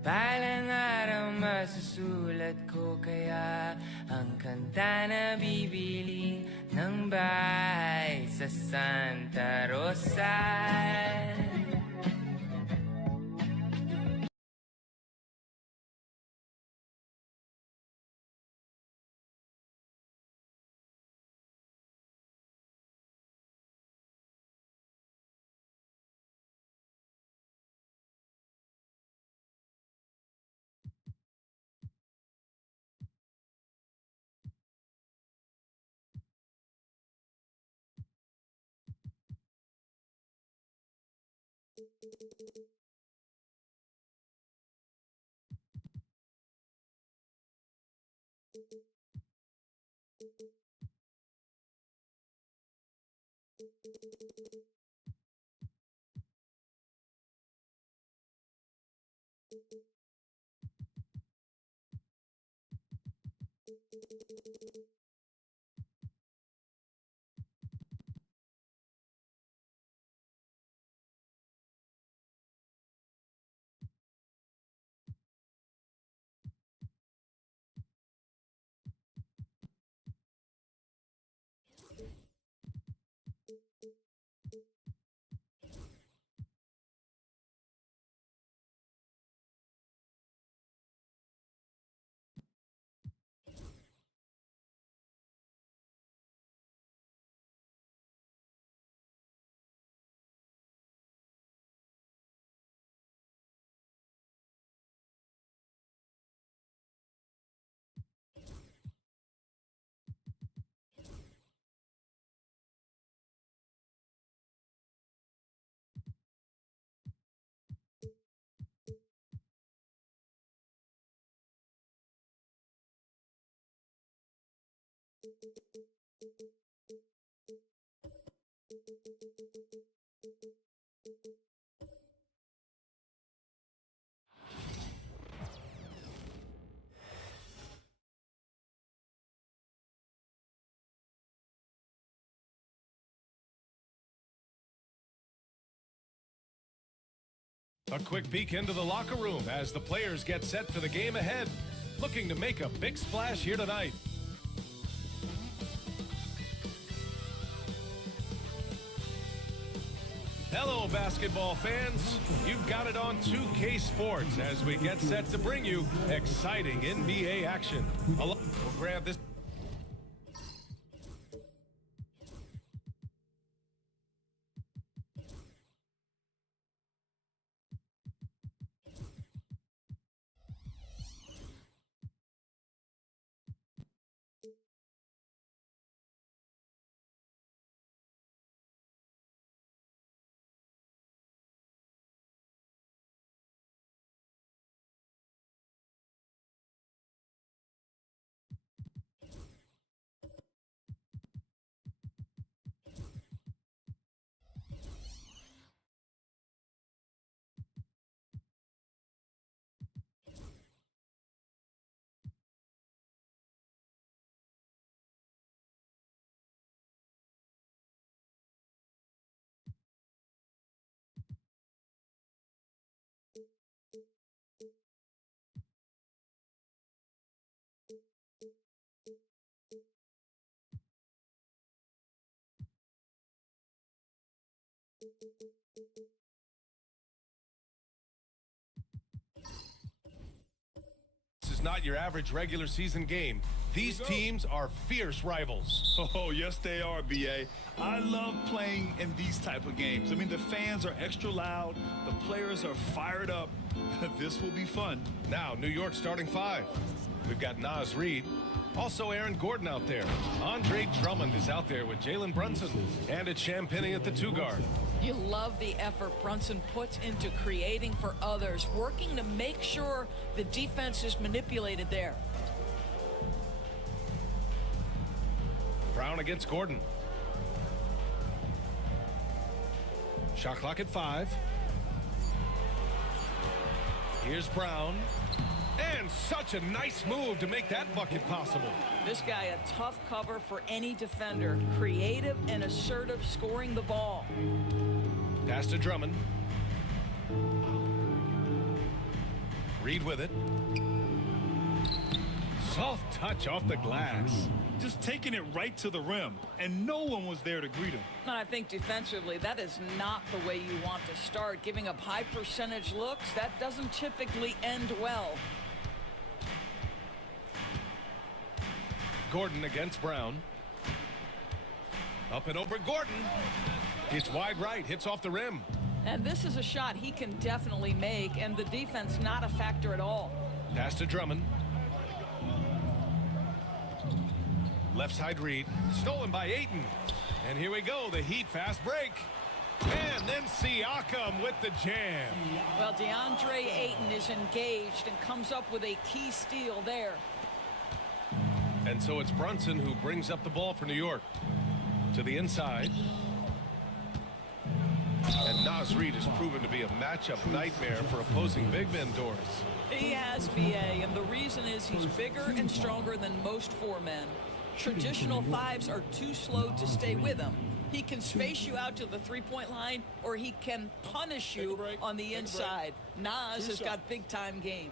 Balang araw masusulat ko kaya ang kanta na bibili ng bahay sa Santa Rosa. A quick peek into the locker room as the players get set for the game ahead, looking to make a big splash here tonight. Hello, basketball fans. You've got it on 2K Sports as we get set to bring you exciting NBA action. We'll grab this. This is not your average regular season game. These teams are fierce rivals. Oh, yes, they are, BA. I love playing in these type of games. I mean, the fans are extra loud. The players are fired up. This will be fun. Now, New York starting five. We've got Naz Reid. Also, Aaron Gordon out there. Andre Drummond is out there with Jalen Brunson. And it's Champagny at the two guard. You love the effort Brunson puts into creating for others, working to make sure the defense is manipulated there. Brown against Gordon. Shot clock at 5. Here's Brown. And such a nice move to make that bucket possible. This guy a tough cover for any defender. Creative and assertive scoring the ball. Pass to Drummond. Reid with it. Soft touch off the glass. Just taking it right to the rim, and no one was there to greet him. And I think defensively, that is not the way you want to start. Giving up high percentage looks, that doesn't typically end well. Gordon against Brown. Up and over Gordon. It's wide right, hits off the rim. And this is a shot he can definitely make, and the defense not a factor at all. Pass to Drummond. Left side Reid. Stolen by Ayton. And here we go, the Heat fast break. And then Siakam with the jam. Well, DeAndre Ayton is engaged and comes up with a key steal there. And so it's Brunson who brings up the ball for New York. To the inside. And Naz Reid has proven to be a matchup nightmare for opposing big men, Doris. He has, BA, and the reason is he's bigger and stronger than most four men. Traditional fives are too slow to stay with him. He can space you out to the three-point line, or he can punish you on the inside. Naz has got big-time game.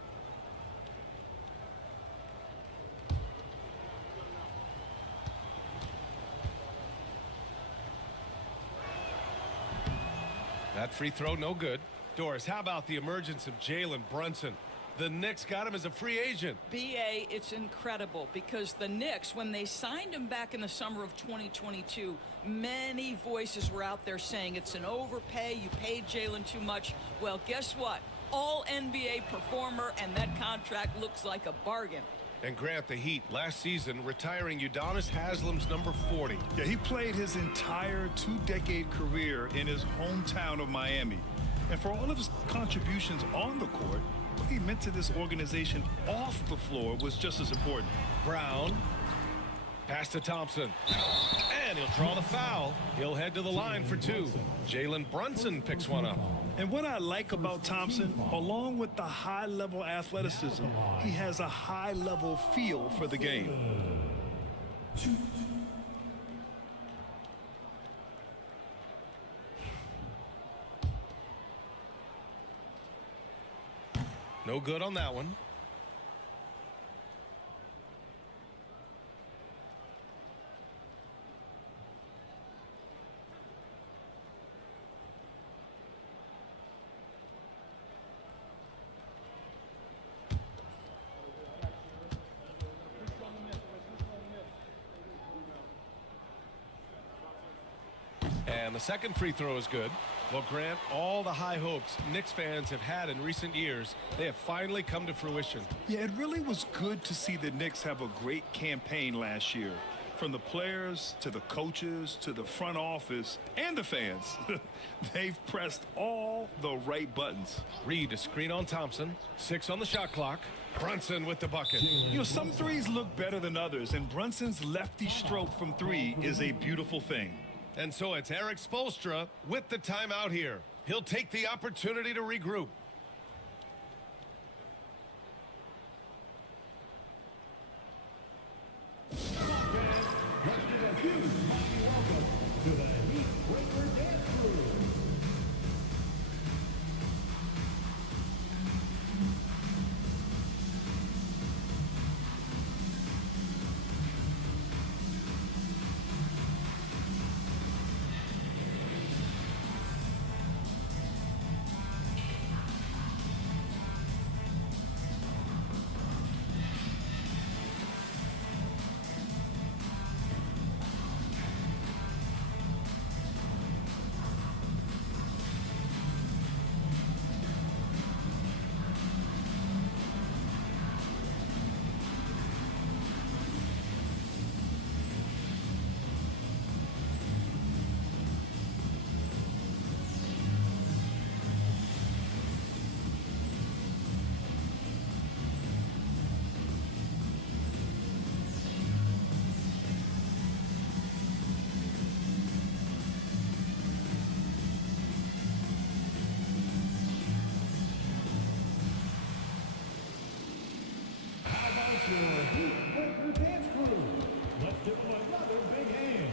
That free throw, no good. Doris, how about the emergence of Jalen Brunson? The Knicks got him as a free agent. BA, it's incredible because the Knicks, when they signed him back in the summer of 2022, many voices were out there saying it's an overpay, you paid Jalen too much. Well, guess what? All NBA performer, and that contract looks like a bargain. And Grant, the Heat last season retiring Udonis Haslam's number 40. Yeah, he played his entire two-decade career in his hometown of Miami. And for all of his contributions on the court, what he meant to this organization off the floor was just as important. Brown. Pass to Thompson. And he'll draw the foul. He'll head to the line for two. Jalen Brunson picks one up. And what I like about Thompson, along with the high-level athleticism, he has a high-level feel for the game. No good on that one. And the second free throw is good. Well, Grant, all the high hopes Knicks fans have had in recent years, they have finally come to fruition. Yeah, it really was good to see the Knicks have a great campaign last year. From the players to the coaches to the front office and the fans. They've pressed all the right buttons. Reid, a screen on Thompson. 6 on the shot clock. Brunson with the bucket. You know, some threes look better than others, and Brunson's lefty stroke from three is a beautiful thing. And so it's Eric Spoelstra with the timeout here. He'll take the opportunity to regroup. your Heat Breaker Dance Crew. Let's give them another big hand.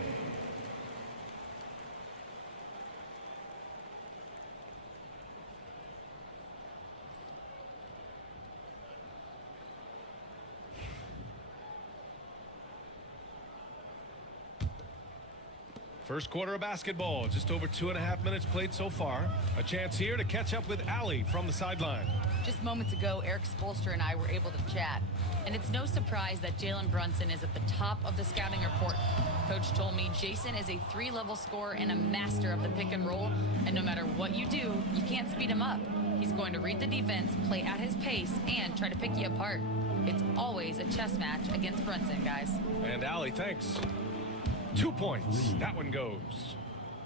First quarter of basketball, just over 2.5 minutes played so far. A chance here to catch up with Allie from the sideline. Just moments ago, Eric Spolster and I were able to chat. And it's no surprise that Jalen Brunson is at the top of the scouting report. Coach told me Jason is a 3-level scorer and a master of the pick and roll. And no matter what you do, you can't speed him up. He's going to read the defense, play at his pace, and try to pick you apart. It's always a chess match against Brunson, guys. And Allie, thanks. 2 points. That one goes.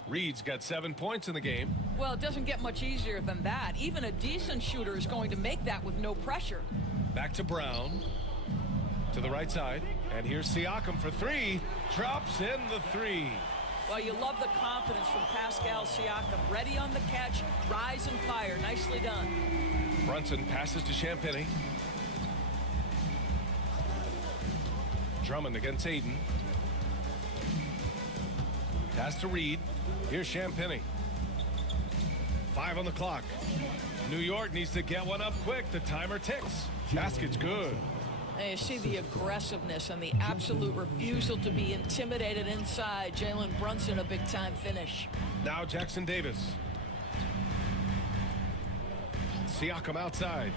Reed's got 7 points in the game. Well, it doesn't get much easier than that. Even a decent shooter is going to make that with no pressure. Back to Brown. To the right side. And here's Siakam for 3. Drops in the 3. Well, you love the confidence from Pascal Siakam. Ready on the catch, rise and fire. Nicely done. Brunson passes to Champagny. Drummond against Aiden. Pass to Reed. Here's Champagny. 5 on the clock. New York needs to get one up quick. The timer ticks. Basket's good. And you see the aggressiveness and the absolute refusal to be intimidated inside. Jalen Brunson, a big-time finish. Now Jackson Davis. Siakam outside.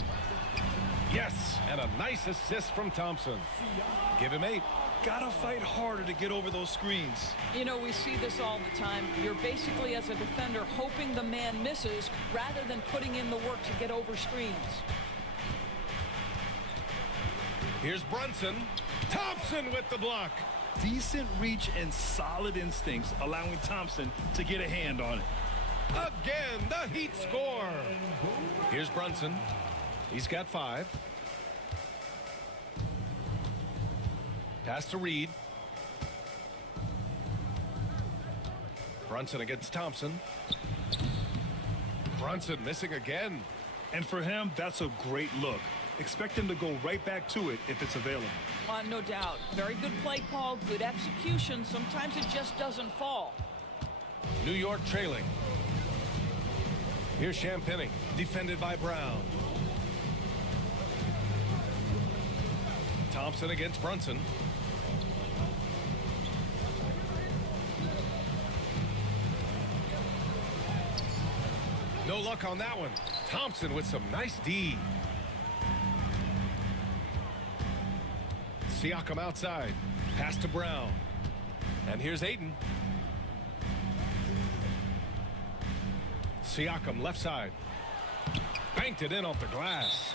Yes, and a nice assist from Thompson. Give him 8. Gotta fight harder to get over those screens. You know, we see this all the time. You're basically, as a defender, hoping the man misses rather than putting in the work to get over screens. Here's Brunson. Thompson with the block. Decent reach and solid instincts, allowing Thompson to get a hand on it. Again, the Heat score. Here's Brunson. He's got 5. Pass to Reed. Brunson against Thompson. Brunson missing again. And for him, that's a great look. Expect him to go right back to it if it's available. No doubt. Very good play call, good execution. Sometimes it just doesn't fall. New York trailing. Here's Champagny, defended by Brown. Thompson against Brunson. No luck on that one. Thompson with some nice D. Siakam outside. Pass to Brown. And here's Aiden. Siakam left side. Banked it in off the glass.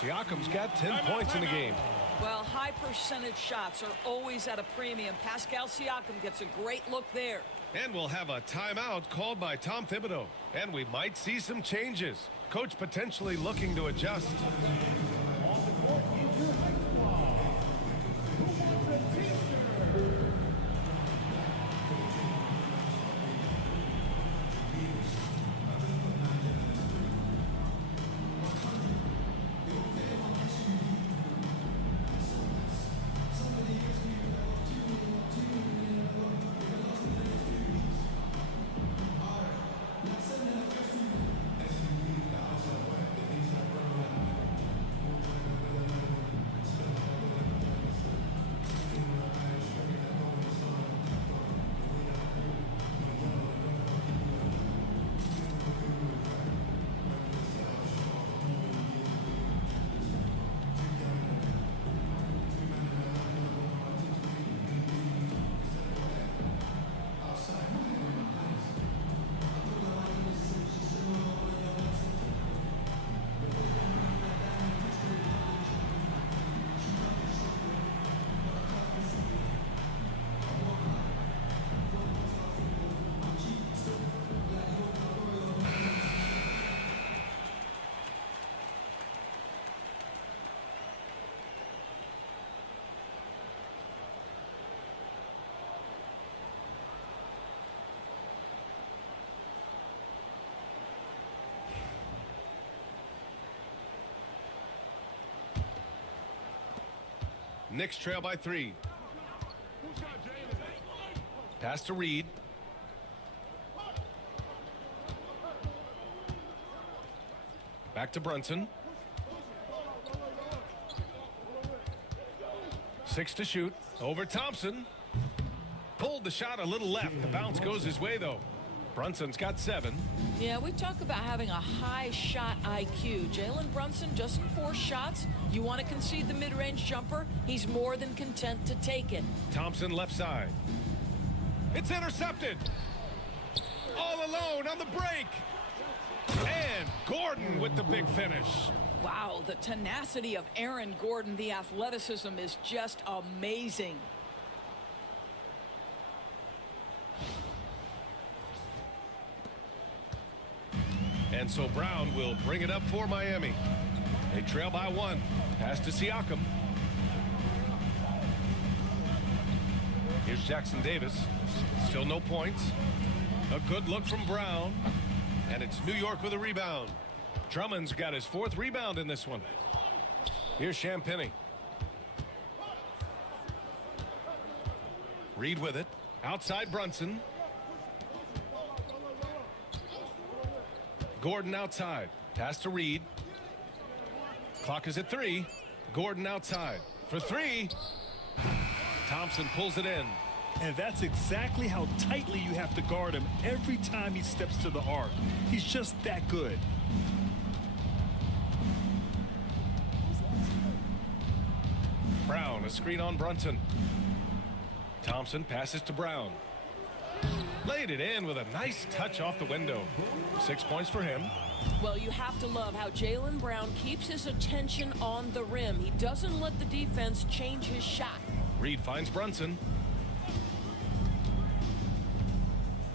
Siakam's got 10 points in the game. Well, high percentage shots are always at a premium. Pascal Siakam gets a great look there. And we'll have a timeout called by Tom Thibodeau. And we might see some changes. Coach potentially looking to adjust. Knicks trail by 3. Pass to Reed. Back to Brunson. 6 to shoot. Over Thompson. Pulled the shot a little left. The bounce goes his way, though. Brunson's got 7. Yeah, we talk about having a high shot IQ. Jalen Brunson just 4 shots. You want to concede the mid-range jumper? He's more than content to take it. Thompson left side. It's intercepted. All alone on the break. And Gordon with the big finish. Wow, the tenacity of Aaron Gordon, the athleticism is just amazing. And so Brown will bring it up for Miami. They trail by 1. Pass to Siakam. Here's Jackson Davis. Still no points. A good look from Brown. And it's New York with a rebound. Drummond's got his 4th rebound in this one. Here's Champagnie. Reed with it. Outside Brunson. Gordon outside. Pass to Reed. Clock is at 3. Gordon outside. For 3. Thompson pulls it in. And that's exactly how tightly you have to guard him every time he steps to the arc. He's just that good. Brown, a screen on Brunson. Thompson passes to Brown. Laid it in with a nice touch off the window. 6 points for him. Well, you have to love how Jalen Brown keeps his attention on the rim. He doesn't let the defense change his shot. Reed finds Brunson.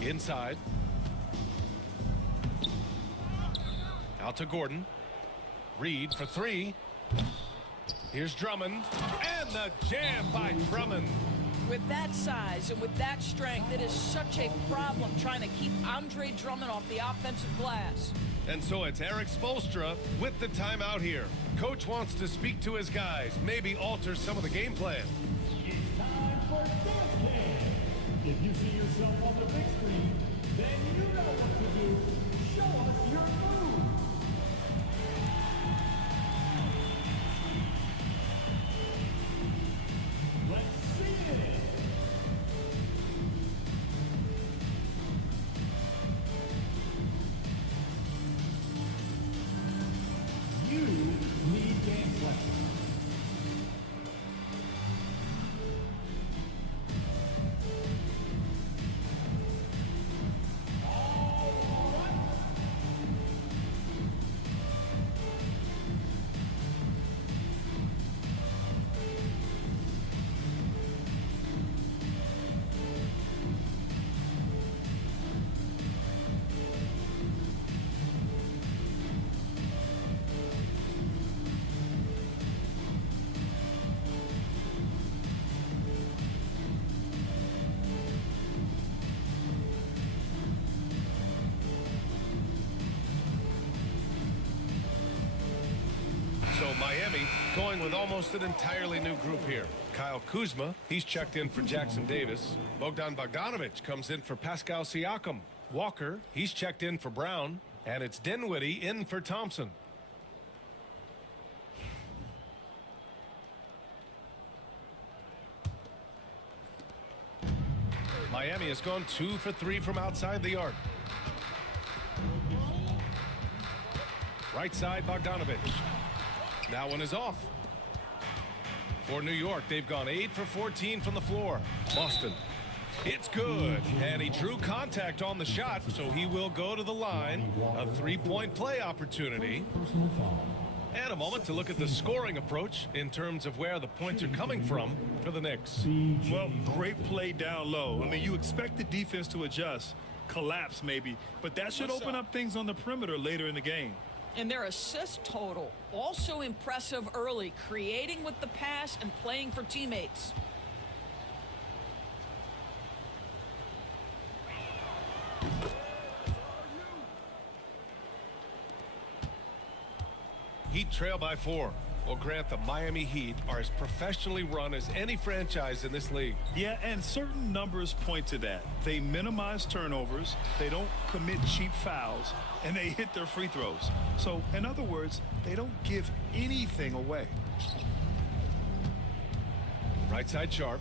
Inside. Out to Gordon. Reed for 3. Here's Drummond. And the jam by Drummond. With that size and with that strength, it is such a problem trying to keep Andre Drummond off the offensive glass. And so it's Eric Spoelstra with the timeout here. Coach wants to speak to his guys, maybe alter some of the game plan. It's time for Dance Game. If you see yourself on the big screen, then you know what to do. Show us your move. Let's see it. You need dance lessons. So Miami going with almost an entirely new group here. Kyle Kuzma, he's checked in for Jackson Davis. Bogdan Bogdanovic comes in for Pascal Siakam. Walker, he's checked in for Brown. And it's Dinwiddie in for Thompson. Miami has gone 2 for 3 from outside the arc. Right side, Bogdanovic. That one is off. For New York, they've gone 8 for 14 from the floor. Boston. It's good. And he drew contact on the shot, so he will go to the line. A 3-point play opportunity. And a moment to look at the scoring approach in terms of where the points are coming from for the Knicks. Well, great play down low. I mean, you expect the defense to adjust, collapse maybe, but that should open up things on the perimeter later in the game. And their assist total, also impressive early, creating with the pass and playing for teammates. Heat trail by 4. Well, Grant, the Miami Heat are as professionally run as any franchise in this league. Yeah, and certain numbers point to that. They minimize turnovers, they don't commit cheap fouls, and they hit their free throws. So, in other words, they don't give anything away. Right side Sharp.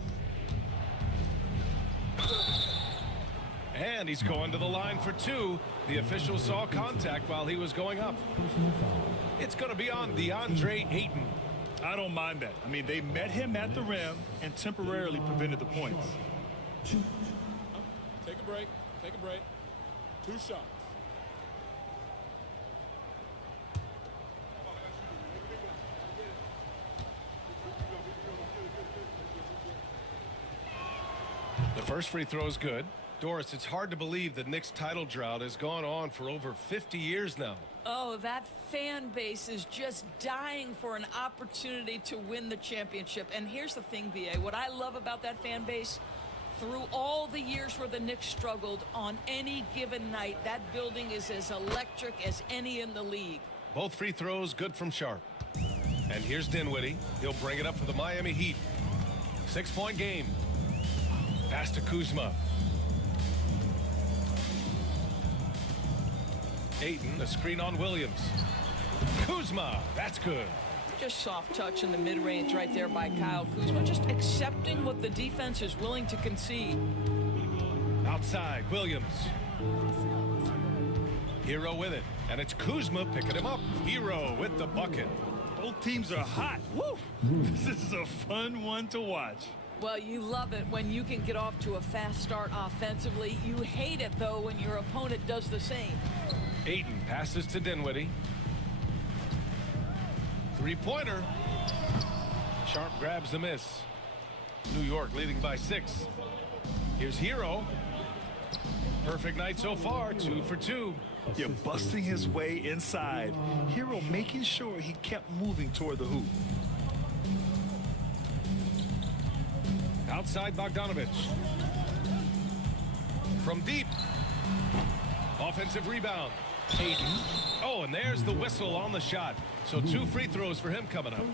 And he's going to the line for two. The official saw contact while he was going up. It's going to be on DeAndre Ayton. I don't mind that. I mean, they met him at the rim and temporarily prevented the points. Take a break. Take a break. 2 shots. The first free throw is good. Doris, it's hard to believe the Knicks title drought has gone on for over 50 years now. Oh, that fan base is just dying for an opportunity to win the championship. And here's the thing, BA, what I love about that fan base, through all the years where the Knicks struggled, on any given night, that building is as electric as any in the league. Both free throws good from Sharp. And here's Dinwiddie. He'll bring it up for the Miami Heat. 6-point game. Pass to Kuzma. Ayton, a screen on Williams. Kuzma, that's good. Just soft touch in the mid-range right there by Kyle Kuzma, just accepting what the defense is willing to concede. Outside, Williams. Hero with it, and it's Kuzma picking him up. Hero with the bucket. Both teams are hot. Woo! This is a fun one to watch. Well, you love it when you can get off to a fast start offensively. You hate it, though, when your opponent does the same. Ayton passes to Dinwiddie. Three-pointer. Sharp grabs the miss. New York leading by 6. Here's Hero. Perfect night so far, 2 for 2. You're busting his way inside. Hero making sure he kept moving toward the hoop. Outside Bogdanovich. From deep. Offensive rebound. Ayton. Oh, and there's the whistle on the shot. So 2 free throws for him coming up.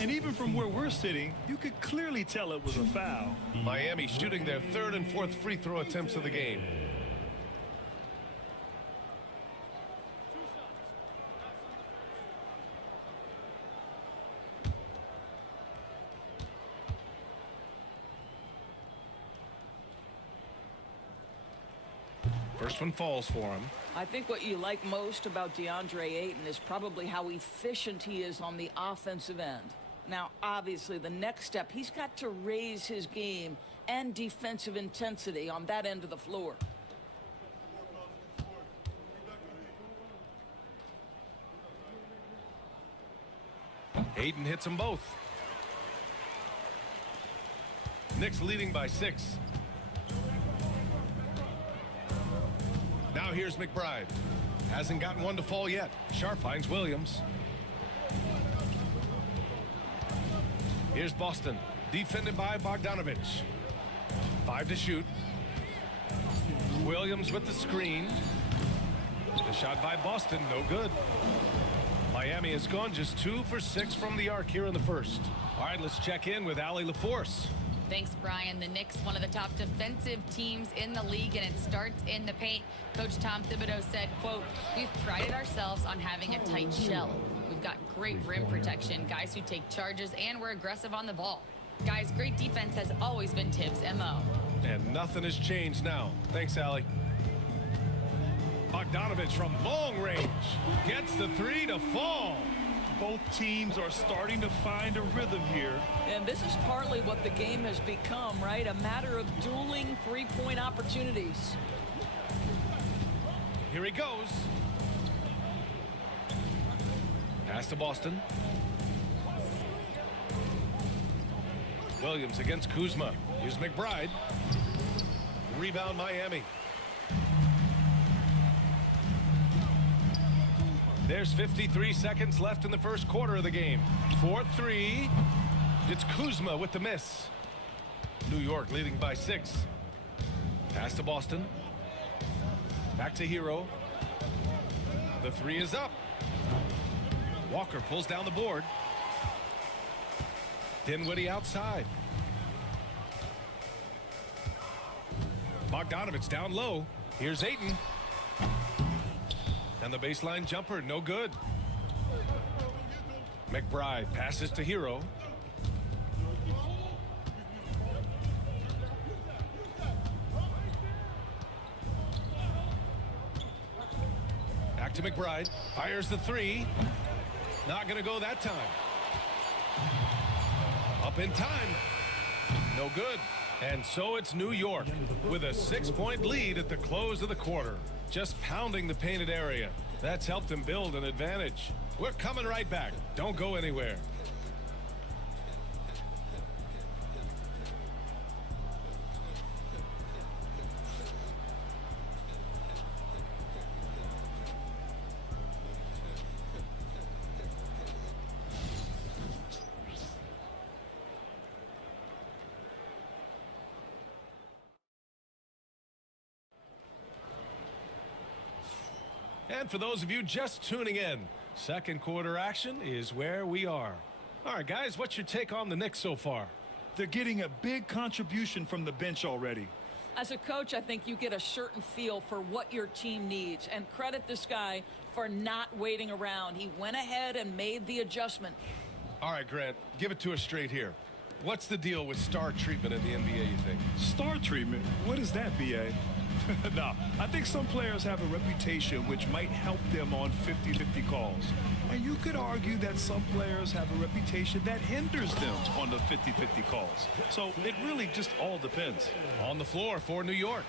And even from where we're sitting, you could clearly tell it was a foul. Miami shooting their 3rd and 4th free throw attempts of the game. First one falls for him. I think what you like most about DeAndre Ayton is probably how efficient he is on the offensive end. Now, obviously, the next step, he's got to raise his game and defensive intensity on that end of the floor. Ayton hits them both. Knicks leading by 6. Now here's McBride. Hasn't gotten one to fall yet. Sharp finds Williams. Here's Boston. Defended by Bogdanovich. 5 to shoot. Williams with the screen. The shot by Boston, no good. Miami has gone just 2 for 6 from the arc here in the first. All right, let's check in with Allie LaForce. Thanks, Brian. The Knicks, one of the top defensive teams in the league, and it starts in the paint. Coach Tom Thibodeau said, quote, "We've prided ourselves on having a tight shell. We've got great rim protection, guys who take charges, and we're aggressive on the ball. Guys, great defense has always been Tibbs' MO." And nothing has changed now. Thanks, Allie. Bogdanovich from long range gets the 3 to fall. Both teams are starting to find a rhythm here. And this is partly what the game has become, right? A matter of dueling three-point opportunities. Here he goes. Pass to Boston. Williams against Kuzma. Here's McBride. Rebound Miami. There's 53 seconds left in the first quarter of the game. 4-3. It's Kuzma with the miss. New York leading by 6. Pass to Boston. Back to Hero. The 3 is up. Walker pulls down the board. Dinwiddie outside. Bogdanovich down low. Here's Ayton. And the baseline jumper, no good. McBride passes to Hero. Back to McBride. Fires the three. Not going to go that time. Up in time. No good. And so it's New York with a 6-point lead at the close of the quarter. Just pounding the painted area. That's helped them build an advantage. We're coming right back. Don't go anywhere. And for those of you just tuning in, second quarter action is where we are. All right, guys, what's your take on the Knicks so far? They're getting a big contribution from the bench already. As a coach, I think you get a certain feel for what your team needs. And credit this guy for not waiting around. He went ahead and made the adjustment. All right, Grant, give it to us straight here. What's the deal with star treatment in the NBA, you think? Star treatment? What is that, BA? No, I think some players have a reputation which might help them on 50-50 calls. And you could argue that some players have a reputation that hinders them on the 50-50 calls. So it really just all depends. On the floor for New York,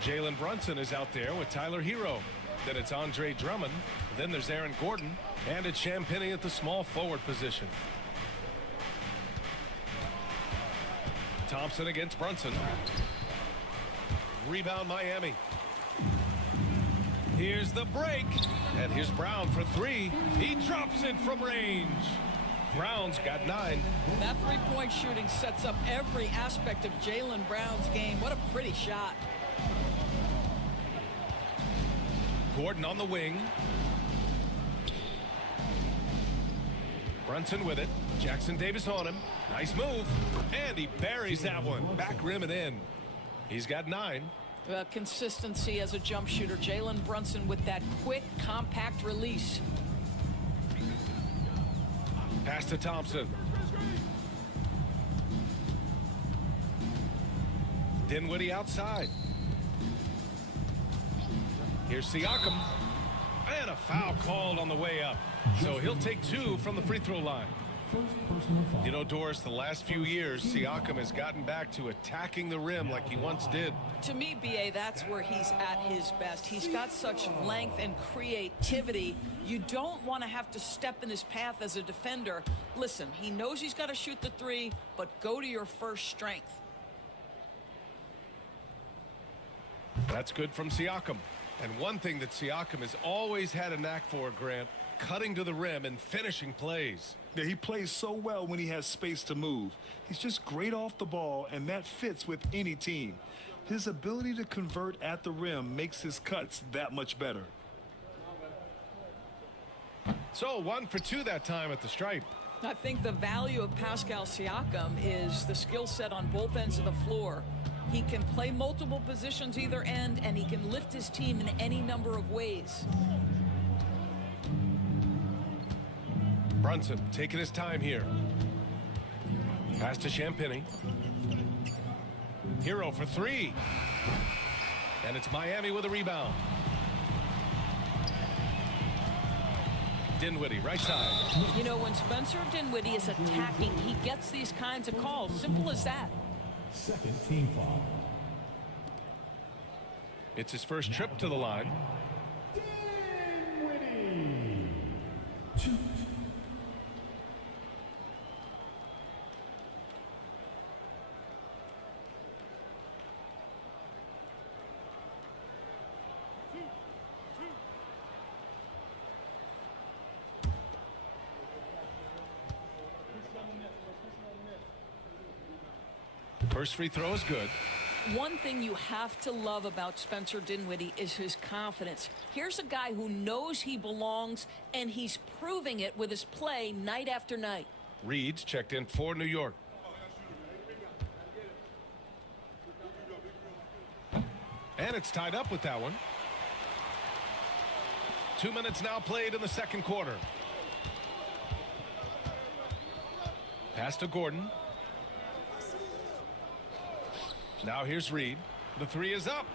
Jalen Brunson is out there with Tyler Hero. Then it's Andre Drummond. Then there's Aaron Gordon. And it's Champagnie at the small forward position. Thompson against Brunson. Rebound Miami. Here's the break. And here's Brown for three. He drops it from range. Brown's got 9. That three-point shooting sets up every aspect of Jaylen Brown's game. What a pretty shot. Gordon on the wing. Brunson with it. Jackson Davis on him. Nice move. And he buries that one. Back rim and in. He's got 9. Consistency as a jump shooter. Jalen Brunson with that quick, compact release. Pass to Thompson. Dinwiddie outside. Here's Siakam. And a foul called on the way up. So he'll take 2 from the free throw line. You know, Doris, the last few years, Siakam has gotten back to attacking the rim like he once did. To me, BA, that's where he's at his best. He's got such length and creativity. You don't want to have to step in his path as a defender. Listen, he knows he's got to shoot the three, but go to your first strength. That's good from Siakam. And one thing that Siakam has always had a knack for, Grant, cutting to the rim and finishing plays. Yeah, he plays so well when he has space to move. He's just great off the ball, and that fits with any team. His ability to convert at the rim makes his cuts that much better. So 1 for 2 that time at the stripe. I think the value of Pascal Siakam is the skill set on both ends of the floor. He can play multiple positions either end, and he can lift his team in any number of ways. Brunson taking his time here. Pass to Champagnie. Hero for 3. And it's Miami with a rebound. Dinwiddie, right side. You know, when Spencer Dinwiddie is attacking, he gets these kinds of calls. Simple as that. Second team foul. It's his first trip to the line. Dinwiddie. 2. First free throw is good. One thing you have to love about Spencer Dinwiddie is his confidence. Here's a guy who knows he belongs, and he's proving it with his play night after night. Reed's checked in for New York. And it's tied up with that one. 2 minutes now played in the second quarter. Pass to Gordon. Now here's Reed. The three is up.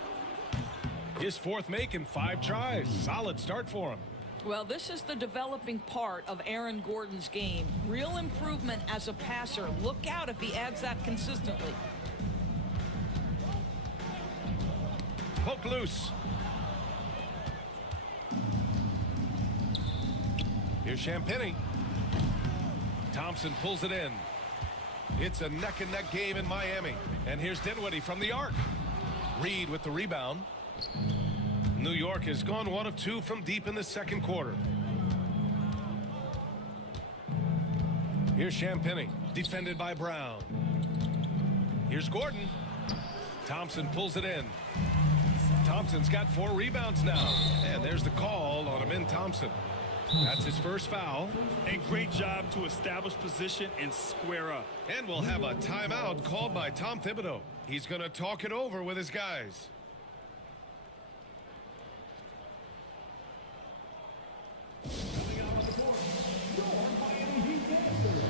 His fourth make in 5 tries. Solid start for him. Well, this is the developing part of Aaron Gordon's game. Real improvement as a passer. Look out if he adds that consistently. Poke loose. Here's Champagny. Thompson pulls it in. It's a neck-and-neck game in Miami. And here's Dinwiddie from the arc. Reed with the rebound. New York has gone 1 of 2 from deep in the second quarter. Here's Champagny, defended by Brown. Here's Gordon. Thompson pulls it in. Thompson's got 4 rebounds now. And there's the call on Amin Thompson. That's his first foul. A great job to establish position and square up. And we'll have a timeout called by Tom Thibodeau. He's going to talk it over with his guys. Coming out on the court, your Miami Heat gangsters.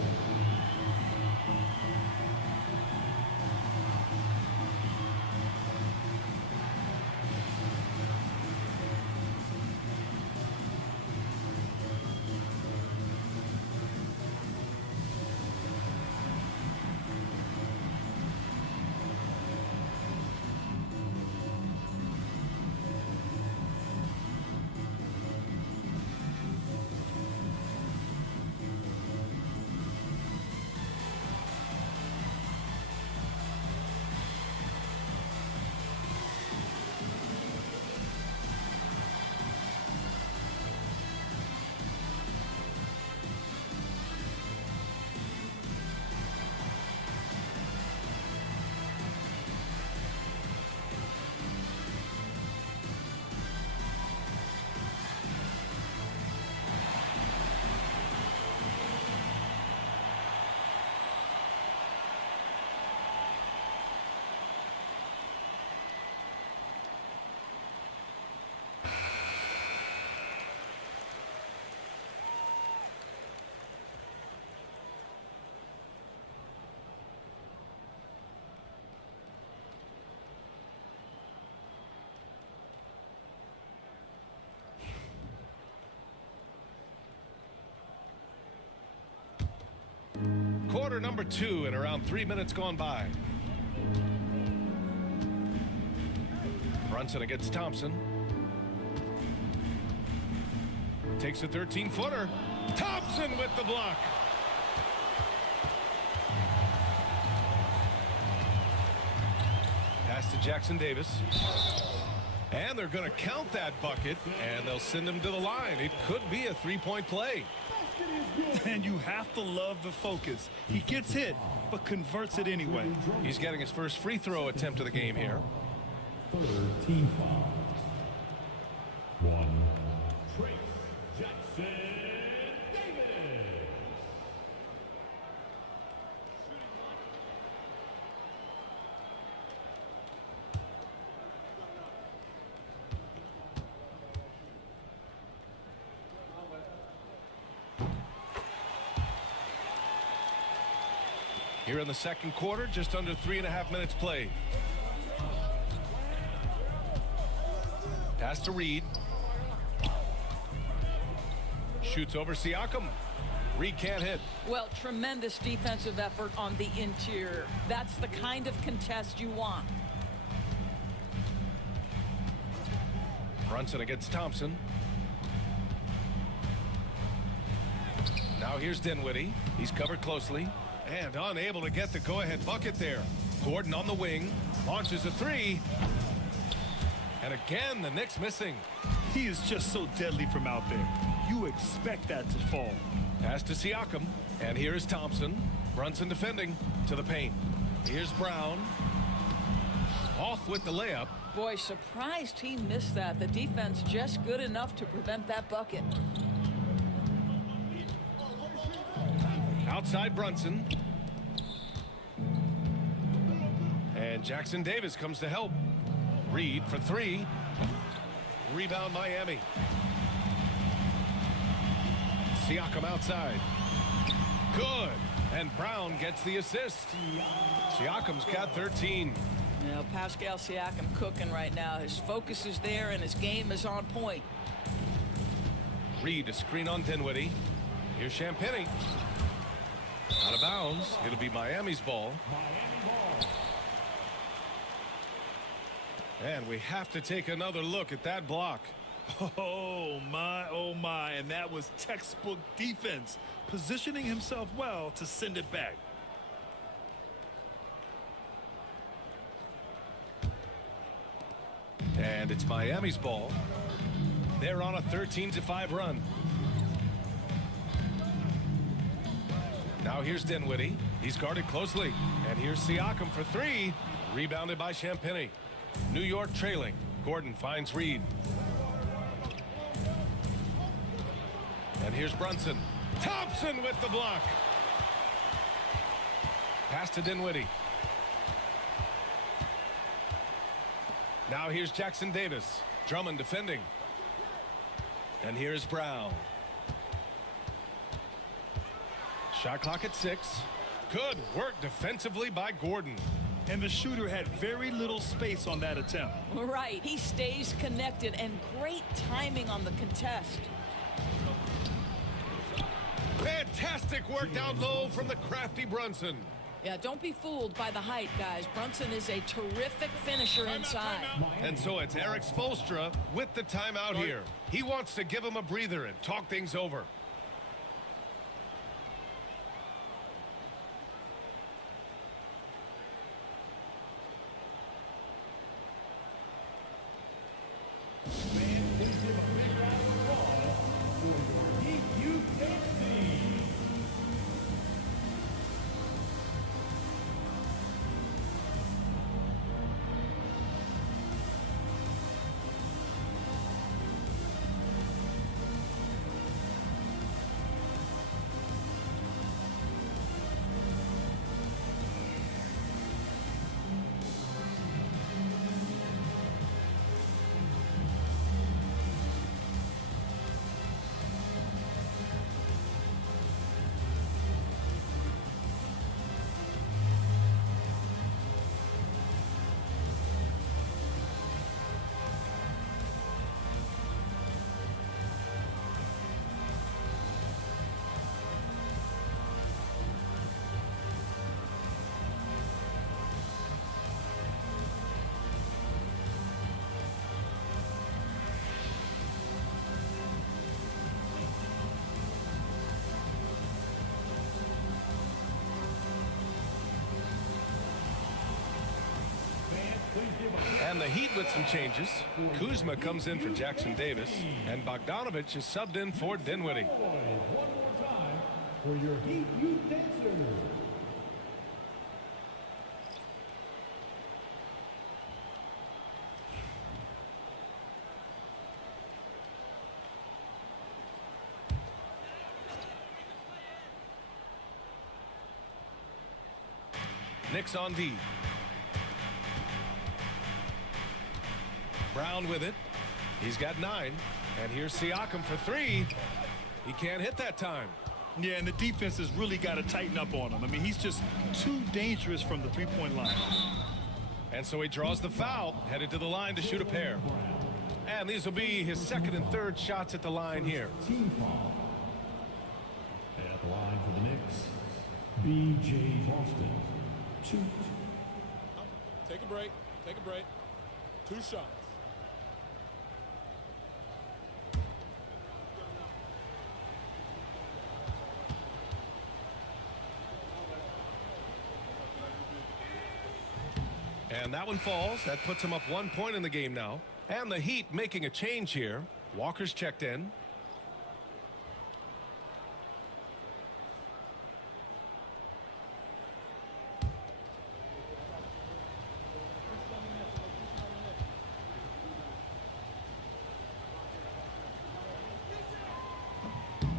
Quarter number 2 and around 3 minutes gone by. Brunson against Thompson. Takes a 13-footer. Thompson with the block. Pass to Jackson Davis. And they're going to count that bucket, and they'll send him to the line. It could be a 3-point play. And you have to love the focus. He gets hit, but converts it anyway. He's getting his first free throw attempt of the game here. Third team foul. 1. Trace Jackson Davis. Here in the second quarter, just under 3.5 minutes played. Pass to Reed. Shoots over Siakam. Reed can't hit. Well, tremendous defensive effort on the interior. That's the kind of contest you want. Brunson against Thompson. Now here's Dinwiddie. He's covered closely and unable to get the go-ahead bucket there. Gordon on the wing. Launches a 3. And again, the Knicks missing. He is just so deadly from out there. You expect that to fall. Pass to Siakam. And here is Thompson. Brunson defending to the paint. Here's Brown. Off with the layup. Boy, surprised he missed that. The defense just good enough to prevent that bucket. Outside Brunson. And Jackson Davis comes to help. Reed for three. Rebound Miami. Siakam outside. Good. And Brown gets the assist. Siakam's got 13. You know, Pascal Siakam cooking right now. His focus is there and his game is on point. Reed a screen on Dinwiddie. Here's Champagnie. Out of bounds. It'll be Miami's ball. And we have to take another look at that block. Oh my, and that was textbook defense, positioning himself well to send it back. And it's Miami's ball. They're on a 13-5 run. Now here's Dinwiddie. He's guarded closely. And here's Siakam for three. Rebounded by Champagnie. New York trailing. Gordon finds Reed. And here's Brunson. Thompson with the block. Pass to Dinwiddie. Now here's Jackson Davis. Drummond defending. And here's Brown. Shot clock at 6. Good work defensively by Gordon. And the shooter had very little space on that attempt. Right, he stays connected and great timing on the contest. Fantastic work down low from the crafty Brunson. Yeah, don't be fooled by the height, guys. Brunson is a terrific finisher inside. And so it's Eric Spoelstra with the timeout here. He wants to give him a breather and talk things over. And the Heat with some changes. Kuzma comes in for Jackson Davis. And Bogdanovich is subbed in for Dinwiddie. One more time for your Heat Youth Dancers. Knicks on D. Brown with it. He's got 9. And here's Siakam for 3. He can't hit that time. Yeah, and the defense has really got to tighten up on him. I mean, he's just too dangerous from the three-point line. And so he draws the foul, headed to the line to shoot a pair. And these will be his second and third shots at the line here. Team foul. At the line for the Knicks, B.J. Boston. 2. Take a break. Take a break. 2 shots. And that one falls. That puts him up 1 point in the game now. And the Heat making a change here. Walker's checked in.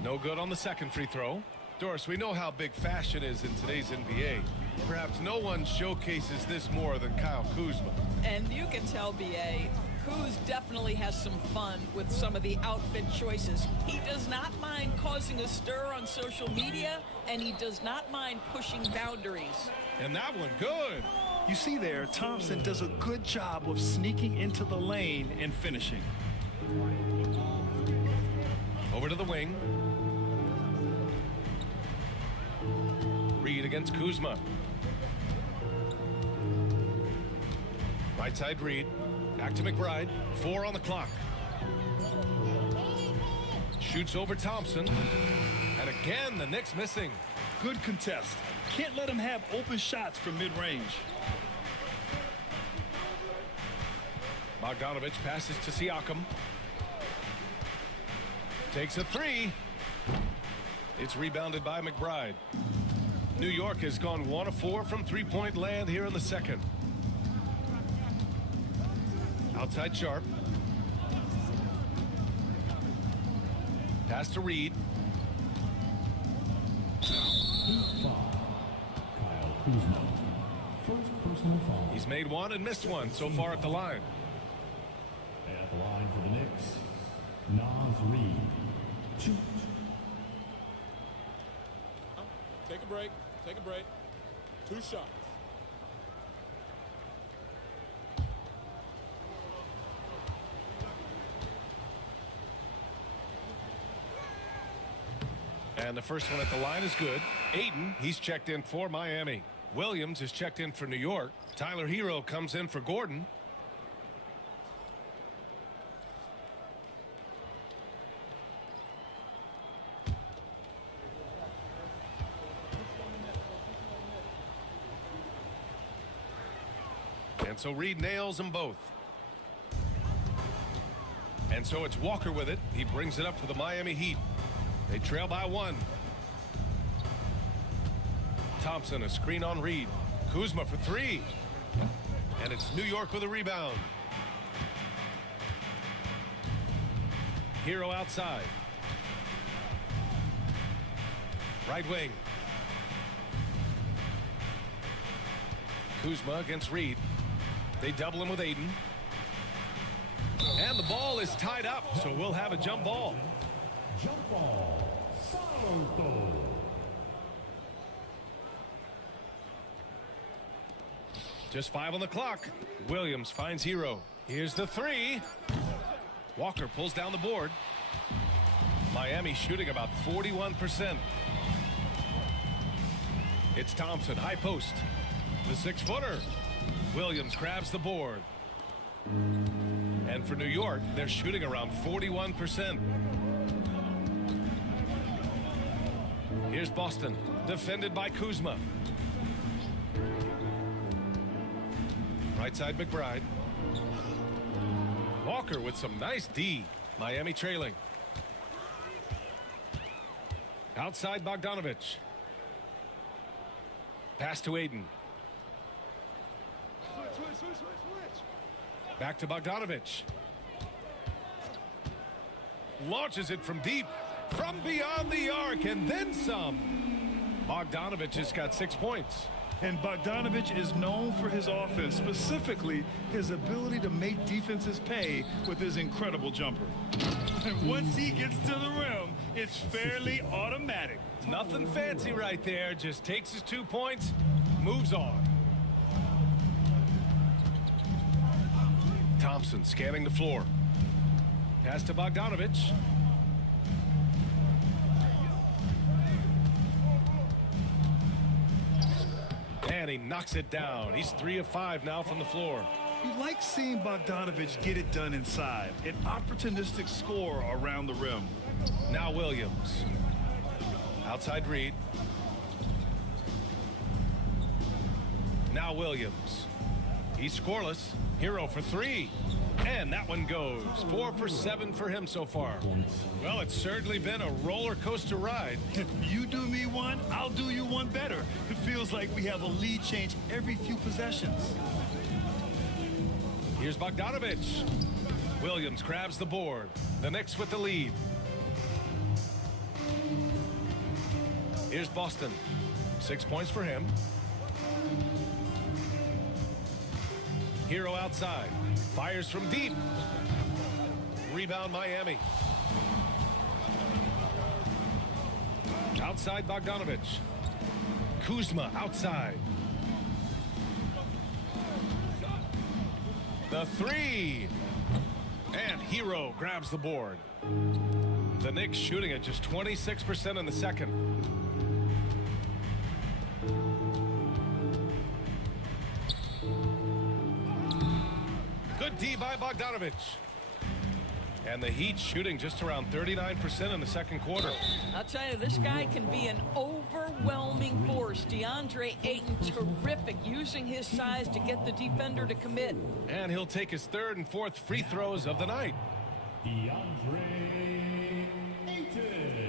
No good on the second free throw. Doris, we know how big fashion is in today's NBA. Perhaps no one showcases this more than Kyle Kuzma. And you can tell, B.A., Kuz definitely has some fun with some of the outfit choices. He does not mind causing a stir on social media, and he does not mind pushing boundaries. And that one, good. You see there, Thompson does a good job of sneaking into the lane and finishing. Over to the wing. Reed against Kuzma. Right side Reed. Back to McBride. 4 on the clock. Shoots over Thompson. And again, the Knicks missing. Good contest. Can't let him have open shots from mid-range. Bogdanovich passes to Siakam. Takes a 3. It's rebounded by McBride. New York has gone 1 of 4 from three-point land here in the second. Outside Sharp. Pass to Reed. Kyle Kuzma. First personal foul. He's made 1 and missed 1 so far at the line. At the line for the Knicks, Nas Reed. Shoot. Take a break. Take a break. 2 shots. And the first one at the line is good. Ayton, he's checked in for Miami. Williams is checked in for New York. Tyler Hero comes in for Gordon. And so Reed nails them both. And so it's Walker with it. He brings it up for the Miami Heat. They trail by 1. Thompson, a screen on Reed. Kuzma for 3. And it's New York with a rebound. Hero outside. Right wing. Kuzma against Reed. They double him with Ayton. And the ball is tied up, so we'll have a jump ball. Jump ball. Salto. Just 5 on the clock. Williams finds Hero. Here's the 3. Walker pulls down the board. Miami shooting about 41%. It's Thompson, high post. The 6-footer. Williams grabs the board. And for New York, they're shooting around 41%. Here's Boston, defended by Kuzma. Right side McBride. Walker with some nice D. Miami trailing. Outside Bogdanovich. Pass to Ayton. Back to Bogdanovich. Launches it from deep. From beyond the arc and then some. Bogdanovich has got 6 points. And Bogdanovich is known for his offense, specifically his ability to make defenses pay with his incredible jumper. And once he gets to the rim, it's fairly automatic. Nothing fancy right there. Just takes his 2 points, moves on. Thompson scanning the floor. Pass to Bogdanovich. And he knocks it down. He's 3 of 5 now from the floor. You like seeing Bogdanovich get it done inside. An opportunistic score around the rim. Now Williams. Outside Reed. Now Williams. He's scoreless. Hero for 3. And that one goes. 4 for 7 for him so far. Well, it's certainly been a roller coaster ride. You do me one, I'll do you one better. It feels like we have a lead change every few possessions. Here's Bogdanovich. Williams grabs the board. The Knicks with the lead. Here's Boston. 6 points for him. Hero outside. Fires from deep. Rebound Miami. Outside Bogdanovich. Kuzma outside. The three. And Hero grabs the board. The Knicks shooting at just 26% in the second. Good D by Bogdanovich. And the Heat shooting just around 39% in the second quarter. I'll tell you, this guy can be an overwhelming force. DeAndre Ayton, terrific, using his size to get the defender to commit. And he'll take his third and fourth free throws of the night. DeAndre Ayton.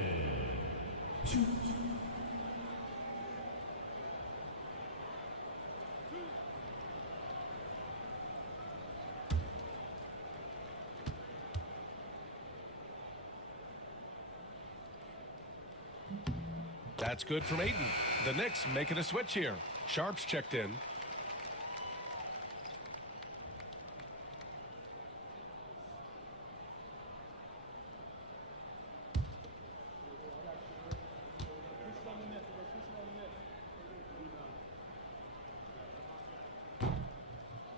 That's good from Ayton. The Knicks making a switch here. Sharp's checked in.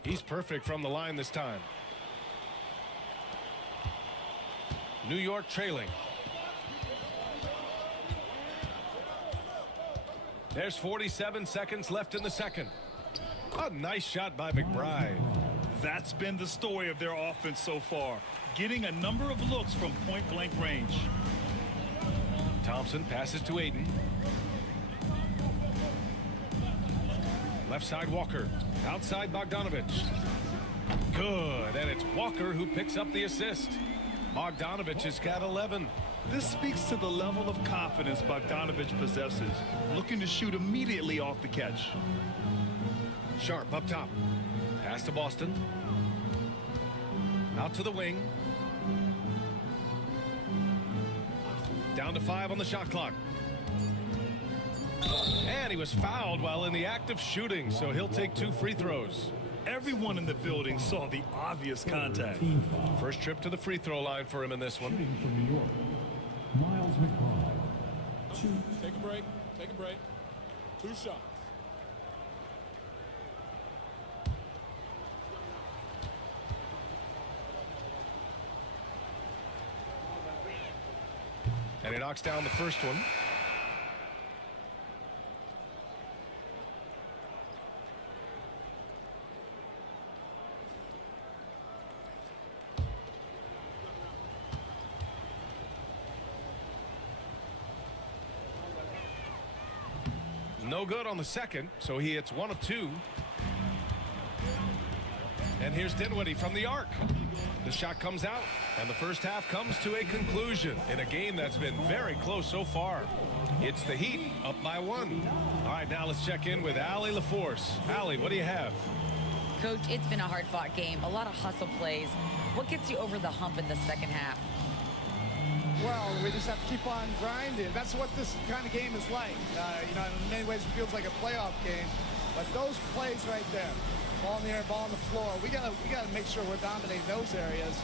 He's perfect from the line this time. New York trailing. There's 47 seconds left in the second. A nice shot by McBride. That's been the story of their offense so far, getting a number of looks from point-blank range. Thompson passes to Ayton. Left side Walker. Outside Bogdanovich. Good, and it's Walker who picks up the assist. Bogdanovich has got 11. This speaks to the level of confidence Bogdanovich possesses, looking to shoot immediately off the catch. Sharp up top. Pass to Boston. Out to the wing. Down to 5 on the shot clock. And he was fouled while in the act of shooting, so he'll take 2 free throws. Everyone in the building saw the obvious contact. First trip to the free throw line for him in this one. Shooting from New York, Miles McBride. 2. Take a break. Take a break. 2 shots. And he knocks down the first one. No good on the second, so he hits 1 of 2. And here's Dinwiddie from the arc. The shot comes out, and the first half comes to a conclusion in a game that's been very close so far. It's the Heat up by 1. All right, now let's check in with Allie LaForce. Allie, what do you have? Coach, it's been a hard-fought game. A lot of hustle plays. What gets you over the hump in the second half? Well, we just have to keep on grinding. That's what this kind of game is like. You know, in many ways it feels like a playoff game. But those plays right there, ball in the air, ball on the floor, we gotta make sure we're dominating those areas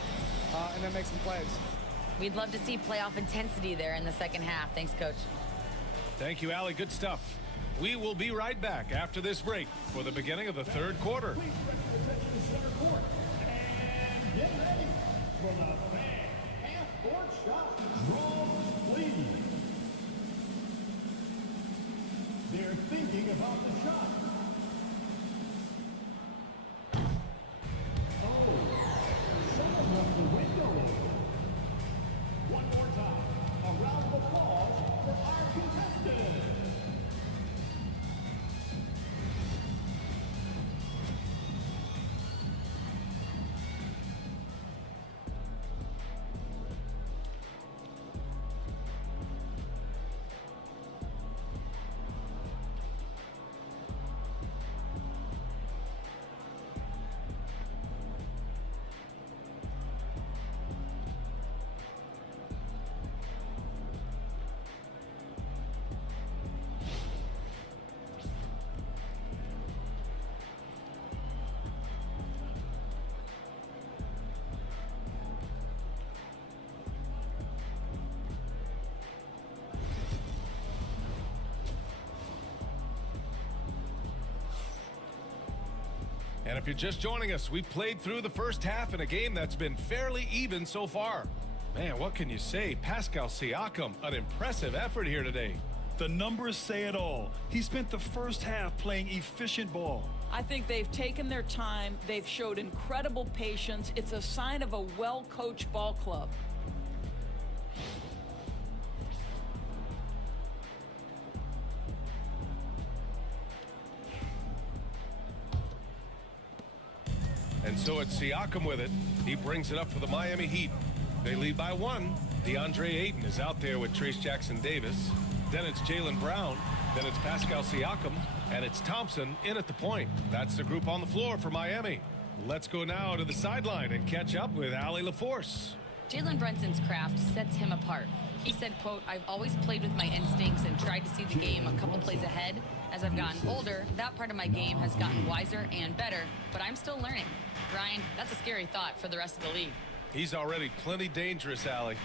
and then make some plays. We'd love to see playoff intensity there in the second half. Thanks, Coach. Thank you, Allie. Good stuff. We will be right back after this break for the beginning of the third quarter. Please represent the center court. And get ready for the fan half-court shot. Draws, please. They're thinking about the shot. Oh, someone left the window open. One more time. A round of applause for our contestants. And if you're just joining us, we played through the first half in a game that's been fairly even so far. Man, what can you say? Pascal Siakam, an impressive effort here today. The numbers say it all. He spent the first half playing efficient ball. I think they've taken their time. They've showed incredible patience. It's a sign of a well-coached ball club. And so it's Siakam with it. He brings it up for the Miami Heat. They lead by 1. DeAndre Ayton is out there with Trace Jackson-Davis. Then it's Jaylen Brown. Then it's Pascal Siakam. And it's Thompson in at the point. That's the group on the floor for Miami. Let's go now to the sideline and catch up with Allie LaForce. Jalen Brunson's craft sets him apart. He said, quote, "I've always played with my instincts and tried to see the game a couple plays ahead. As I've gotten older, that part of my game has gotten wiser and better, but I'm still learning." Ryan, that's a scary thought for the rest of the league. He's already plenty dangerous, Allie.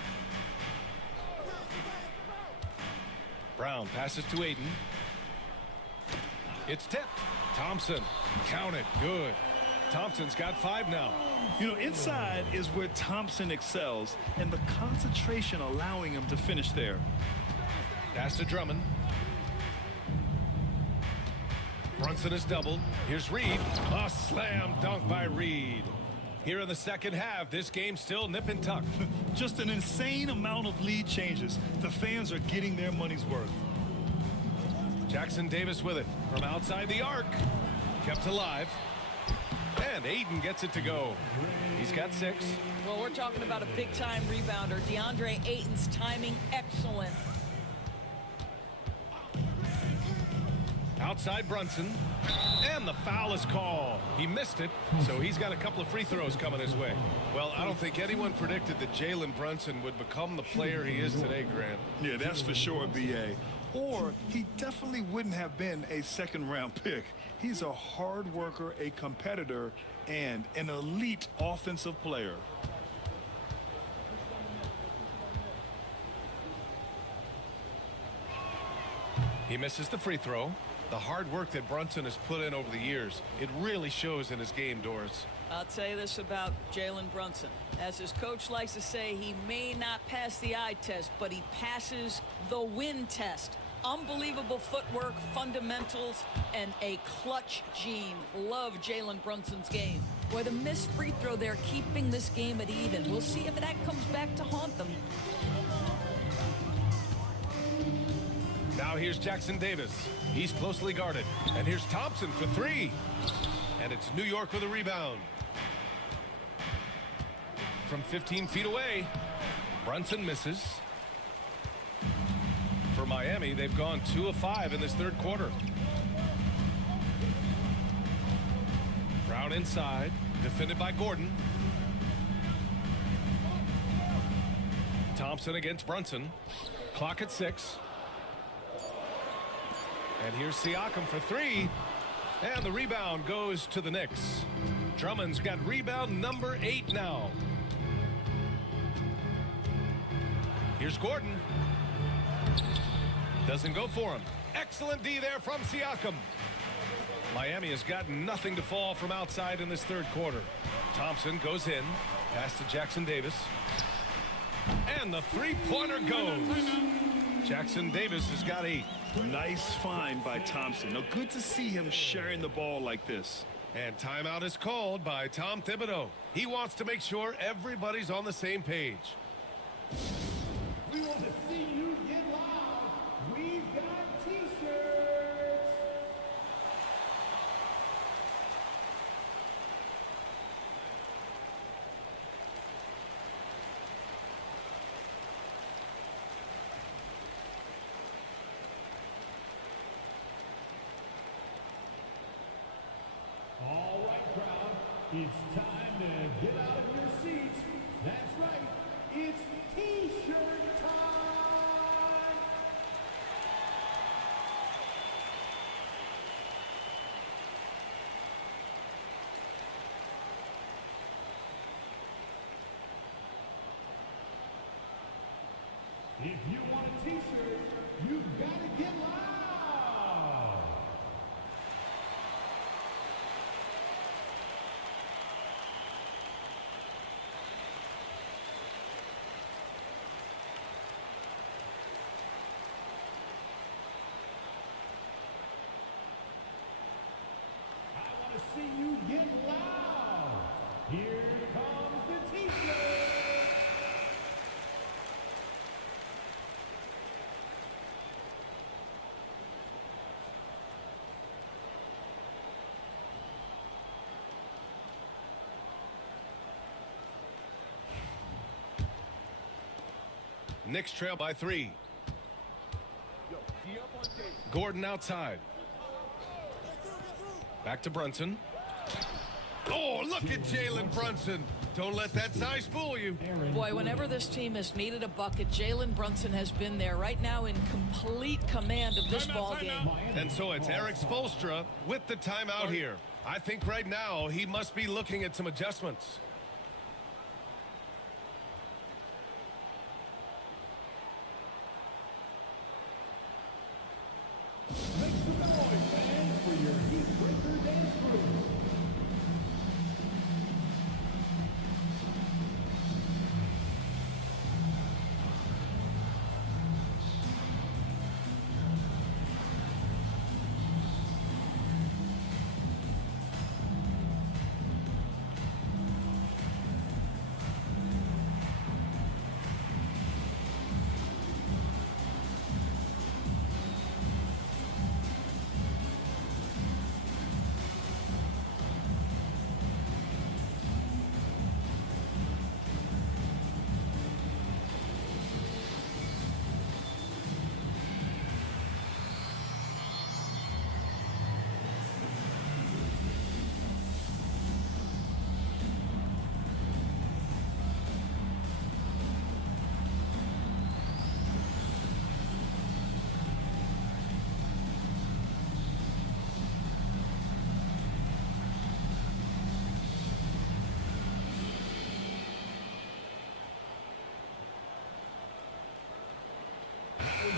Brown passes to Ayton. It's tipped. Thompson, count it, good. Thompson's got 5 now. You know, inside is where Thompson excels, and the concentration allowing him to finish there. Pass to Drummond. Brunson is doubled. Here's Reed. A slam dunk by Reed. Here in the second half, this game's still nip and tuck. Just an insane amount of lead changes. The fans are getting their money's worth. Jackson-Davis with it from outside the arc. Kept alive. And Ayton gets it to go. He's got 6. Well, we're talking about a big-time rebounder. DeAndre Ayton's timing, excellent. Outside Brunson. And the foul is called. He missed it, so he's got a couple of free throws coming his way. Well, I don't think anyone predicted that Jalen Brunson would become the player he is today, Grant. Yeah, that's for sure, B.A. Or he definitely wouldn't have been a second-round pick. He's a hard worker, a competitor, and an elite offensive player. He misses the free throw. The hard work that Brunson has put in over the years, it really shows in his game, Doris. I'll tell you this about Jalen Brunson. As his coach likes to say, he may not pass the eye test, but he passes the win test. Unbelievable footwork, fundamentals, and a clutch gene. Love Jalen Brunson's game. Boy, the missed free throw there, keeping this game at even. We'll see if that comes back to haunt them. Now here's Jackson-Davis. He's closely guarded. And here's Thompson for 3. And it's New York with a rebound. From 15 feet away, Brunson misses. For Miami, they've gone 2 of 5 in this third quarter. Brown inside, defended by Gordon. Thompson against Brunson. Clock at 6. And here's Siakam for 3. And the rebound goes to the Knicks. Drummond's got rebound number 8 now. Here's Gordon. Doesn't go for him. Excellent D there from Siakam. Miami has got nothing to fall from outside in this third quarter. Thompson goes in. Pass to Jackson-Davis. And the three-pointer goes. Jackson-Davis has got 8. Nice find by Thompson. Now, good to see him sharing the ball like this. And timeout is called by Tom Thibodeau. He wants to make sure everybody's on the same page. We want to see you get loud. We've got T-shirts. All right, crowd. It's time to get out of your seats. That's right. It's T-shirt time. If you want a T-shirt, you've got to get loud. see you get loud. Here comes the teacher. Knicks trail by 3. Gordon outside. Back to Brunson. Oh, look at Jalen Brunson. Don't let that size fool you. Boy, whenever this team has needed a bucket, Jalen Brunson has been there right now in complete command of this ball game. And so it's Eric Spoelstra with the timeout here. I think right now he must be looking at some adjustments. Make some noise, fans, for your Heat Breaker dance crew.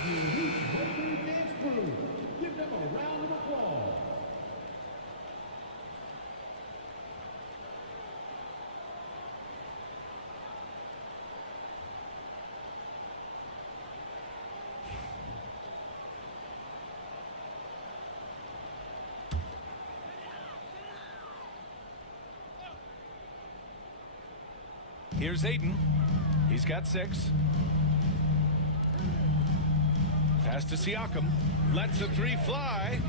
Your Heat Breaker dance crew. Give them a round of applause. Here's Ayton. He's got 6. Pass to Siakam. Lets a 3 fly.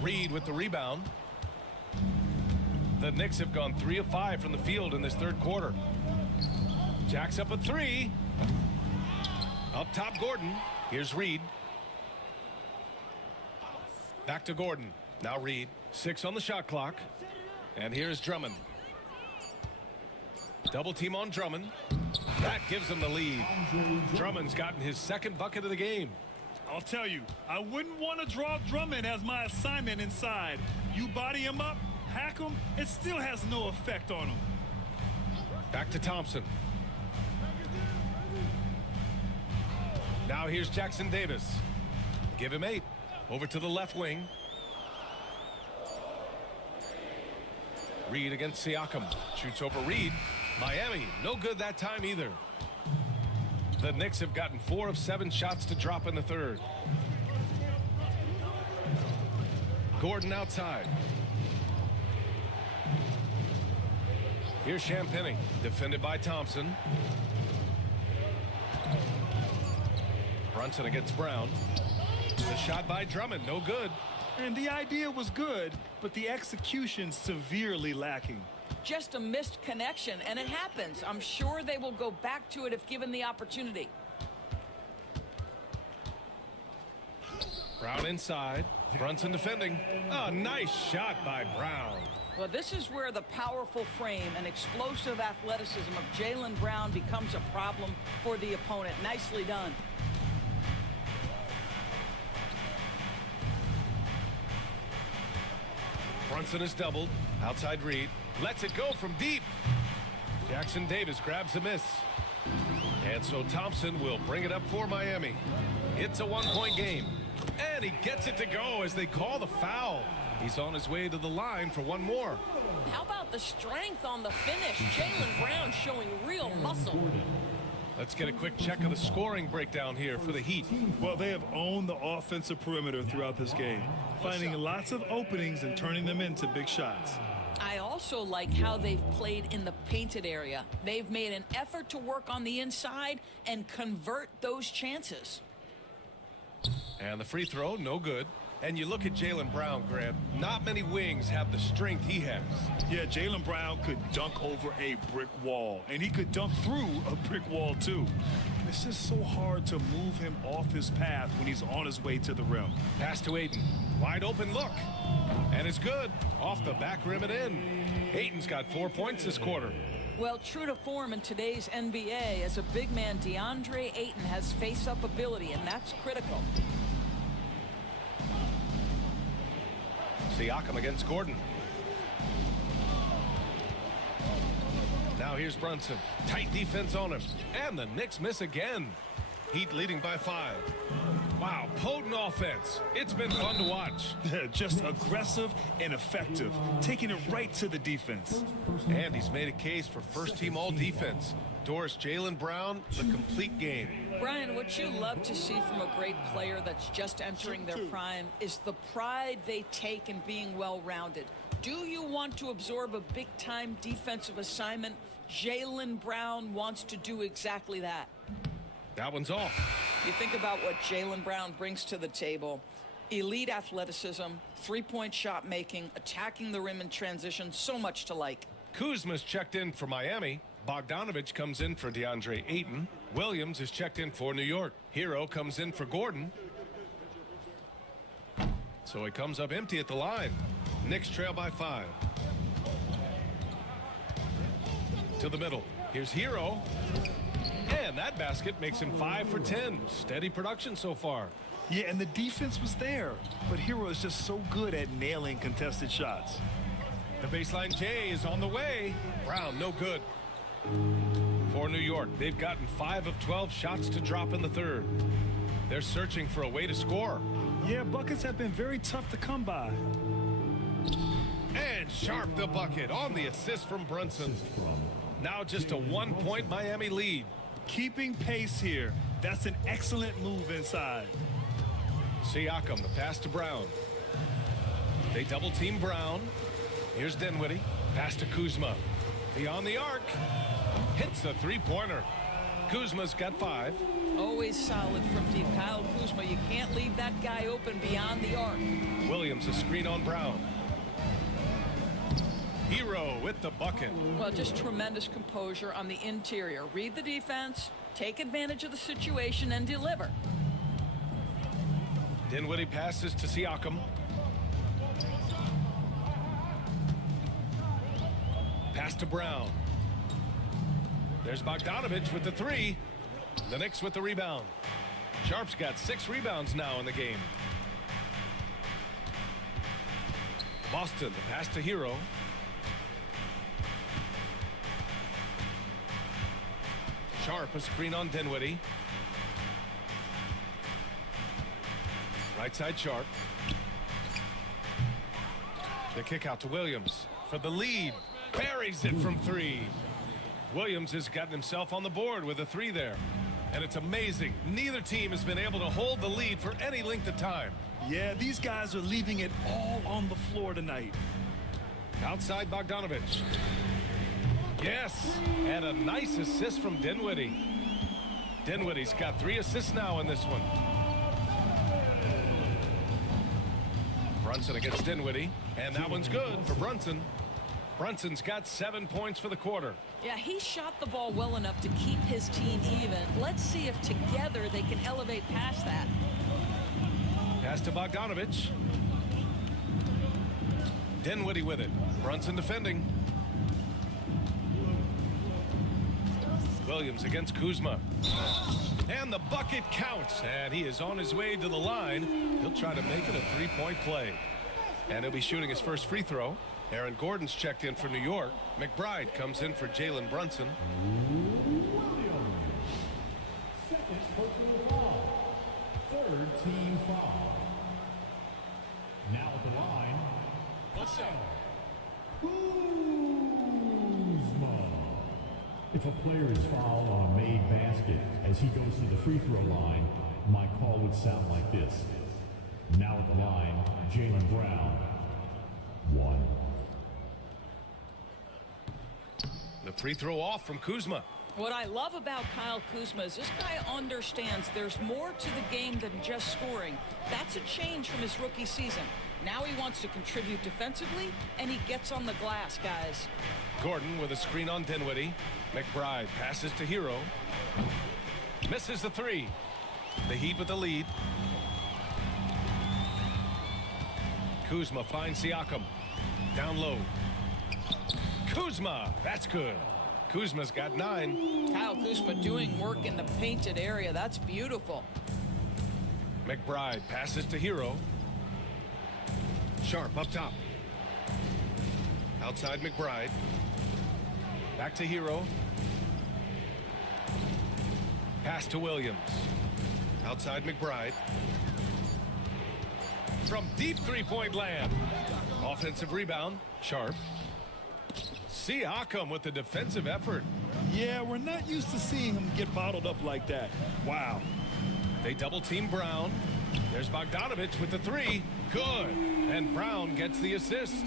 Reed with the rebound. The Knicks have gone 3 of 5 from the field in this third quarter. Jacks up a 3. Up top, Gordon. Here's Reed. Back to Gordon. Now Reed. 6 on the shot clock. And here's Drummond. Double team on Drummond. That gives them the lead. Drummond's gotten his second bucket of the game. I'll tell you, I wouldn't want to draw Drummond as my assignment inside. You body him up, hack him, it still has no effect on him. Back to Thompson. Now here's Jackson Davis. Give him 8. Over to the left wing. Reed against Siakam. Shoots over Reed. Miami, no good that time either. The Knicks have gotten 4 of 7 shots to drop in the third. Gordon outside. Here's Champagnie, defended by Thompson. Brunson against Brown. The shot by Drummond, no good. And the idea was good, but the execution severely lacking. Just a missed connection, and it happens. I'm sure they will go back to it if given the opportunity. Brown inside. Brunson defending. A nice shot by Brown. Well, this is where the powerful frame and explosive athleticism of Jaylen Brown becomes a problem for the opponent. Nicely done. Brunson is doubled. Outside Reed. Lets it go from deep. Jackson Davis grabs a miss. And so Thompson will bring it up for Miami. It's a 1-point game. And he gets it to go as they call the foul. He's on his way to the line for one more. How about the strength on the finish? Jaylen Brown showing real muscle. Let's get a quick check of the scoring breakdown here for the Heat. Well, they have owned the offensive perimeter throughout this game, finding lots of openings and turning them into big shots. I also like how they've played in the painted area. They've made an effort to work on the inside and convert those chances. And the free throw, no good. And you look at Jaylen Brown, Grant. Not many wings have the strength he has. Yeah, Jaylen Brown could dunk over a brick wall, and he could dunk through a brick wall, too. It's just so hard to move him off his path when he's on his way to the rim. Pass to Ayton. Wide open look. And it's good. Off the back rim and in. Ayton's got 4 points this quarter. Well, true to form in today's NBA, as a big man, DeAndre Ayton has face-up ability, and that's critical. Siakam against Gordon. Now here's Brunson. Tight defense on him. And the Knicks miss again. Heat leading by 5. Wow, potent offense. It's been fun to watch. Just aggressive and effective, taking it right to the defense. And he's made a case for first-team all-defense. Doris Jaylen Brown, the complete game. Brian, what you love to see from a great player that's just entering their prime is the pride they take in being well-rounded. Do you want to absorb a big-time defensive assignment? Jaylen Brown wants to do exactly that. That one's off. You think about what Jaylen Brown brings to the table. Elite athleticism, three-point shot making, attacking the rim in transition, so much to like. Kuzma's checked in for Miami. Bogdanovich comes in for DeAndre Ayton. Williams is checked in for New York. Hero comes in for Gordon. So he comes up empty at the line. Knicks trail by 5. To the middle. Here's Hero. And that basket makes him 5 for 10. Steady production so far. Yeah, and the defense was there. But Hero is just so good at nailing contested shots. The baseline J is on the way. Brown, no good. For New York, they've gotten 5 of 12 shots to drop in the third. They're searching for a way to score. Yeah, buckets have been very tough to come by. And Sharp the bucket on the assist from Brunson. Now just a 1-point Miami lead. Keeping pace here. That's an excellent move inside. Siakam, the pass to Brown. They double team Brown. Here's Dinwiddie. Pass to Kuzma. Beyond the arc. Hits a three-pointer. Kuzma's got 5. Always solid from deep. Kyle Kuzma, you can't leave that guy open beyond the arc. Williams, a screen on Brown. Hero with the bucket. Well, just tremendous composure on the interior. Read the defense, take advantage of the situation, and deliver. Dinwiddie passes to Siakam. Pass to Brown. There's Bogdanovich with the 3. The Knicks with the rebound. Sharp's got 6 rebounds now in the game. Boston, the pass to Hero. Sharp, a screen on Dinwiddie. Right side Sharp. The kick out to Williams for the lead. Buries it from 3. Williams has gotten himself on the board with a 3 there. And it's amazing. Neither team has been able to hold the lead for any length of time. Yeah, these guys are leaving it all on the floor tonight. Outside Bogdanovich. Yes, and a nice assist from Dinwiddie. Dinwiddie's got 3 assists now in this one. Brunson against Dinwiddie, and that one's good for Brunson. Brunson's got 7 points for the quarter. Yeah, he shot the ball well enough to keep his team even. Let's see if together they can elevate past that. Pass to Bogdanovich. Dinwiddie with it. Brunson defending. Williams against Kuzma. And the bucket counts. And he is on his way to the line. He'll try to make it a 3-point play. And he'll be shooting his first free throw. Aaron Gordon's checked in for New York. McBride comes in for Jalen Brunson. Second personal foul. Third team foul. Now at the line. One shot. Kuzma. If a player is fouled on a made basket as he goes to the free throw line, my call would sound like this. Now at the line, Jaylen Brown. 1. The free throw off from Kuzma. What I love about Kyle Kuzma is this guy understands there's more to the game than just scoring. That's a change from his rookie season. Now he wants to contribute defensively, and he gets on the glass, guys. Gordon with a screen on Dinwiddie. McBride passes to Hero. Misses the three. The Heat with the lead. Kuzma finds Siakam. Down low. Kuzma, that's good. Kuzma's got 9. Kyle Kuzma doing work in the painted area. That's beautiful. McBride passes to Hero. Sharp up top. Outside McBride. Back to Hero. Pass to Williams. Outside McBride. From deep three-point land. Offensive rebound. Sharp. Siakam with the defensive effort. Yeah, we're not used to seeing him get bottled up like that. Wow. They double-team Brown. There's Bogdanovich with the three. Good. And Brown gets the assist.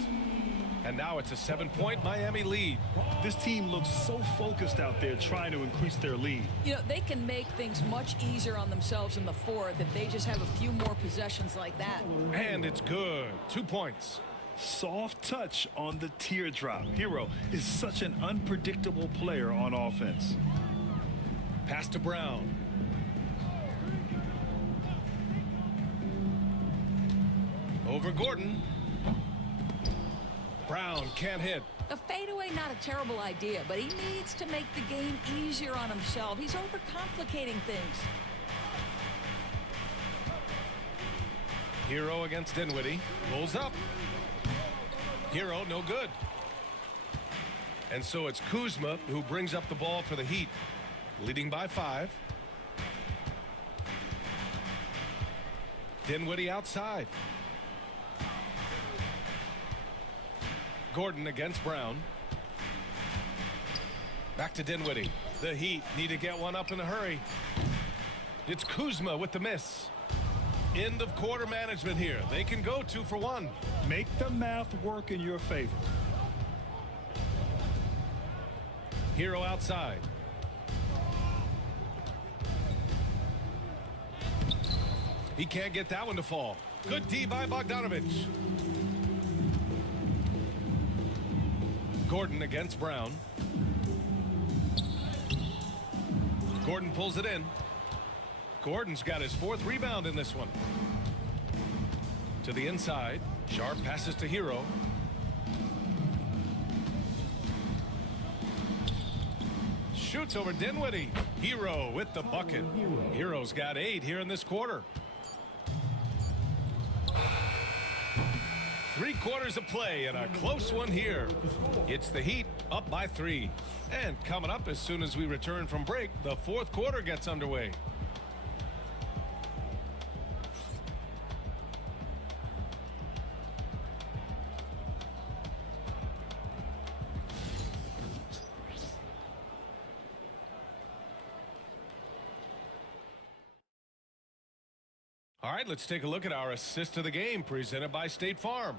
And now it's a 7-point Miami lead. This team looks so focused out there trying to increase their lead. You know, they can make things much easier on themselves in the fourth if they just have a few more possessions like that. And it's good. 2 points. Soft touch on the teardrop. Hero is such an unpredictable player on offense. Pass to Brown. Over Gordon. Brown can't hit. A fadeaway, not a terrible idea, but he needs to make the game easier on himself. He's overcomplicating things. Hero against Dinwiddie. Rolls up. Hero, no good. And so it's Kuzma who brings up the ball for the Heat. Leading by 5. Dinwiddie outside. Gordon against Brown. Back to Dinwiddie. The Heat need to get one up in a hurry. It's Kuzma with the miss. End of quarter management here. They can go 2 for 1. Make the math work in your favor. Hero outside. He can't get that one to fall. Good D by Bogdanovich. Gordon against Brown. Gordon pulls it in. Gordon's got his 4th rebound in this one. To the inside. Sharp passes to Hero. Shoots over Dinwiddie. Hero with the bucket. Hero's got 8 here in this quarter. 3 quarters of play and a close one here. It's the Heat up by 3. And coming up as soon as we return from break, the 4th quarter gets underway. All right, let's take a look at our assist of the game presented by State Farm.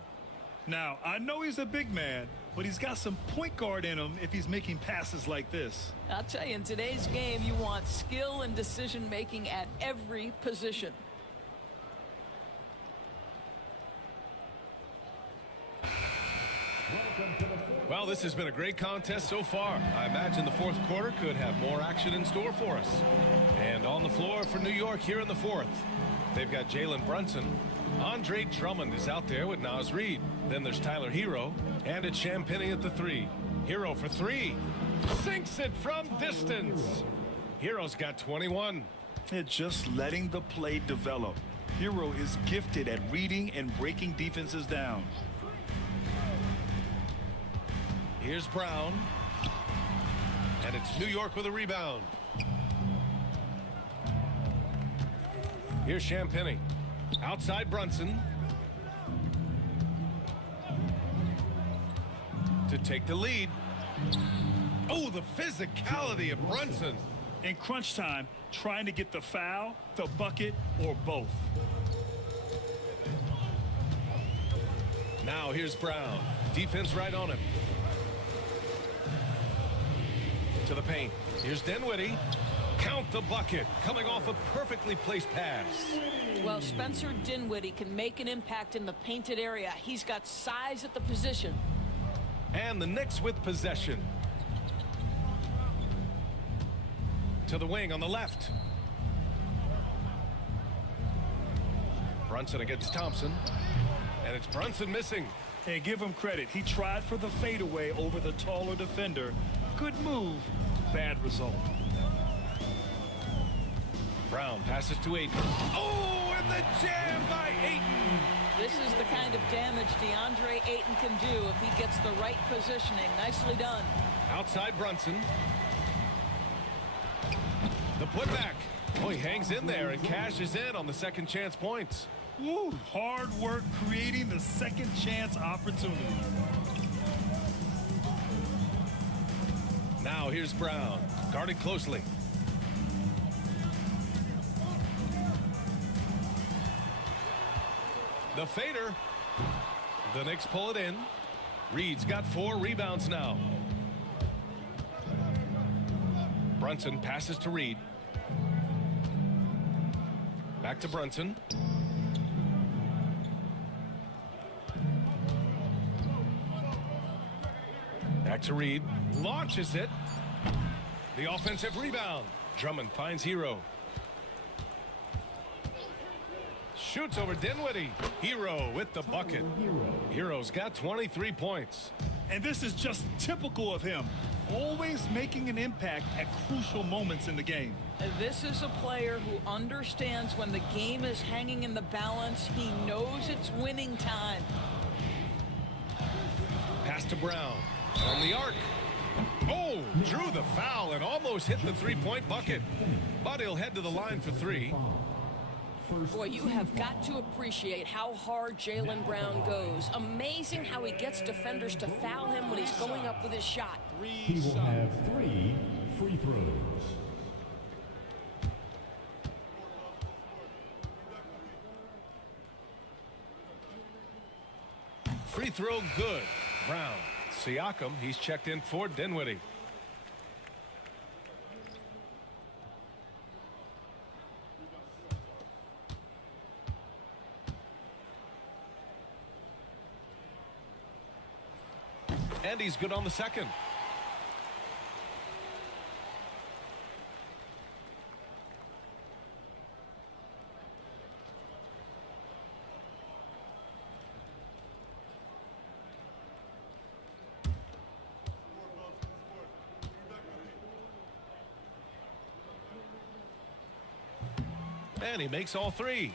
Now, I know he's a big man, but he's got some point guard in him if he's making passes like this. I'll tell you, in today's game, you want skill and decision-making at every position. Well, this has been a great contest so far. I imagine the 4th quarter could have more action in store for us. And on the floor for New York here in the 4th, they've got Jalen Brunson. Andre Drummond is out there with Naz Reid. Then there's Tyler Hero. And it's Champagnie at the 3. Hero for 3. Sinks it from distance. Hero's got 21. They're just letting the play develop. Hero is gifted at reading and breaking defenses down. Here's Brown. And it's New York with a rebound. Here's Champagnie. Outside Brunson. To take the lead. Oh, the physicality of Brunson. In crunch time, trying to get the foul, the bucket, or both. Now here's Brown. Defense right on him. To the paint. Here's Dinwiddie. Count the bucket. Coming off a perfectly placed pass. Well, Spencer Dinwiddie can make an impact in the painted area. He's got size at the position. And the Knicks with possession. To the wing on the left. Brunson against Thompson. And it's Brunson missing. And give him credit. He tried for the fadeaway over the taller defender. Good move, bad result. Brown passes to Ayton. Oh, and the jam by Ayton. This is the kind of damage DeAndre Ayton can do if he gets the right positioning. Nicely done. Outside Brunson. The putback. Oh, he hangs in there and cashes in on the second chance points. Woo, hard work creating the second chance opportunity. Now here's Brown, guarded closely. The fader. The Knicks pull it in. Reed's got 4 rebounds now. Brunson passes to Reed. Back to Brunson. Back to Reed. Launches it. The offensive rebound. Drummond finds Hero. Shoots over Dinwiddie. Hero with the bucket. Hero's got 23 points. And this is just typical of him. Always making an impact at crucial moments in the game. This is a player who understands when the game is hanging in the balance. He knows it's winning time. Pass to Brown. From the arc. Oh, drew the foul and almost hit the three-point bucket. But he'll head to the line for 3. Boy, you have got to appreciate how hard Jaylen Brown goes. Amazing how he gets defenders to foul him when he's going up with his shot. He will have 3 free throws. Free throw good. Brown. Siakam, he's checked in for Dinwiddie. And he's good on the second. And he makes all 3.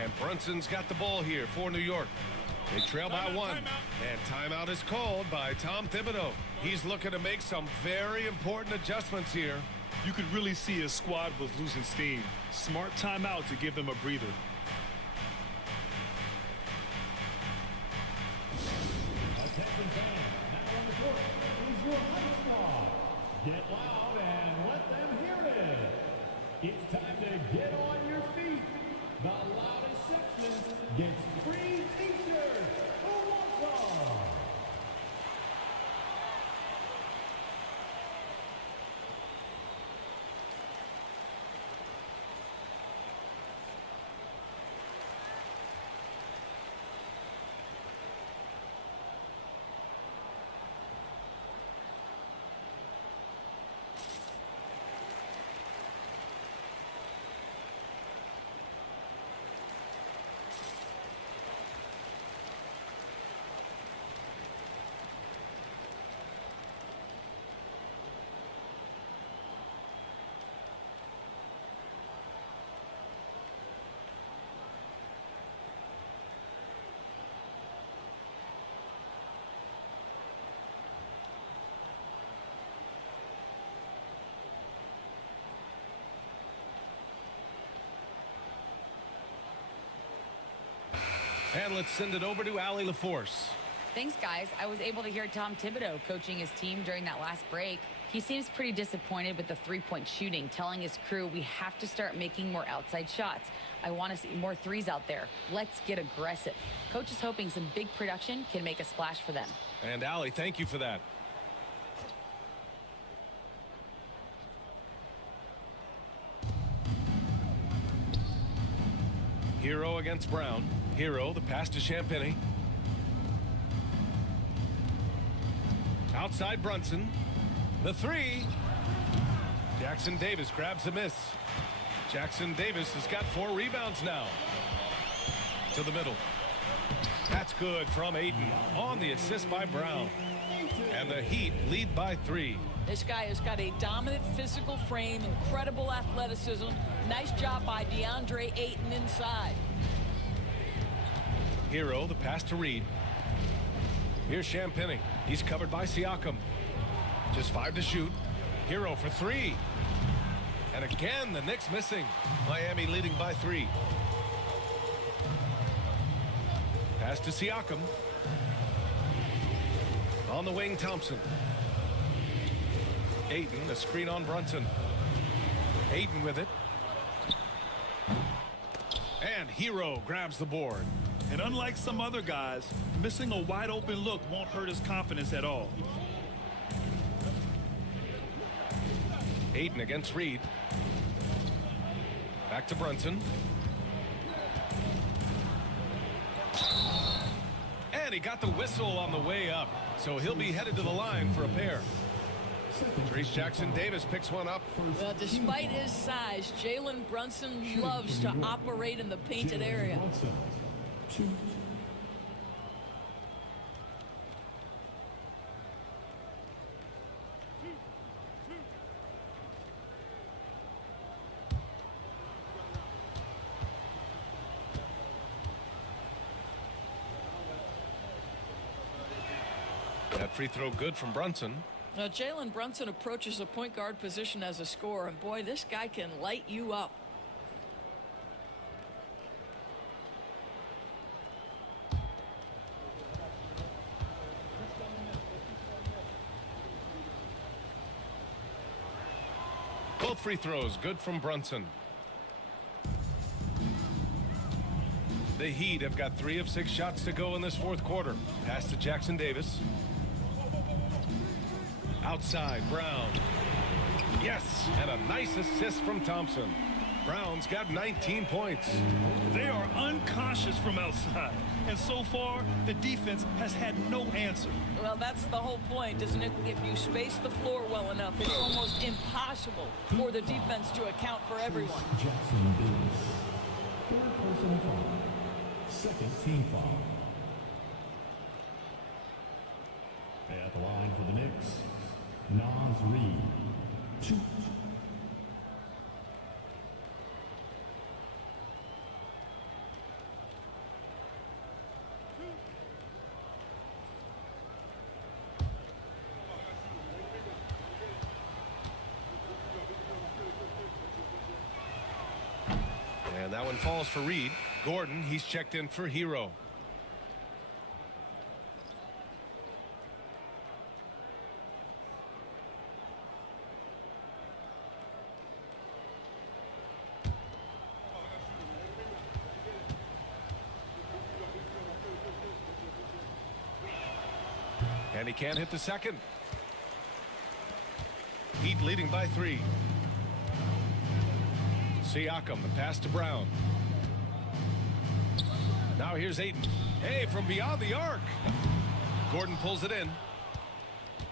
And Brunson's got the ball here for New York. They trail by 1. And timeout is called by Tom Thibodeau. He's looking to make some very important adjustments here. You could really see his squad was losing steam. Smart timeout to give them a breather. Attention fans, now on the court is your high squad. Get loud and let them hear it. It's time to get on your feet. The loudest section gets free t-shirts. Who wants some? And let's send it over to Allie LaForce. Thanks, guys. I was able to hear Tom Thibodeau coaching his team during that last break. He seems pretty disappointed with the three-point shooting, telling his crew, we have to start making more outside shots. I want to see more threes out there. Let's get aggressive. Coach is hoping some big production can make a splash for them. And Allie, thank you for that. Hero against Brown. Hero, the pass to Champagny. Outside Brunson. The three. Jackson Davis grabs the miss. Jackson Davis has got 4 rebounds now. To the middle. That's good from Ayton on the assist by Brown. And the Heat lead by 3. This guy has got a dominant physical frame, incredible athleticism. Nice job by DeAndre Ayton inside. Hero, the pass to Reed. Here's Champagny. He's covered by Siakam. Just 5 to shoot. Hero for 3. And again, the Knicks missing. Miami leading by 3. Pass to Siakam. On the wing, Thompson. Ayton, a screen on Brunson. Ayton with it. And Hero grabs the board. And unlike some other guys, missing a wide open look won't hurt his confidence at all. Ayton against Reed. Back to Brunson. And he got the whistle on the way up. So he'll be headed to the line for a pair. Trace Jackson Davis picks one up. Well, despite his size, Jalen Brunson loves to operate in the painted area. That free throw good from Brunson. Now, Jalen Brunson approaches the point guard position as a scorer, and boy, this guy can light you up. Both free throws good from Brunson. The Heat have got 3 of 6 shots to go in this 4th quarter. Pass to Jackson Davis. Outside, Brown. Yes, and a nice assist from Thompson. Brown's got 19 points. They are unconscious from outside. And so far, the defense has had no answer. Well, that's the whole point, isn't it? If you space the floor well enough, it's almost impossible for the defense to account for everyone. Jackson Davis. 3rd personal foul. 2nd team foul. At the line for the Knicks, Nas Reed. 2. And that one falls for Reed. Gordon, he's checked in for Hero. And he can't hit the second. Heat leading by 3. Siakam, the pass to Brown. Now here's Ayton. Hey, from beyond the arc. Gordon pulls it in.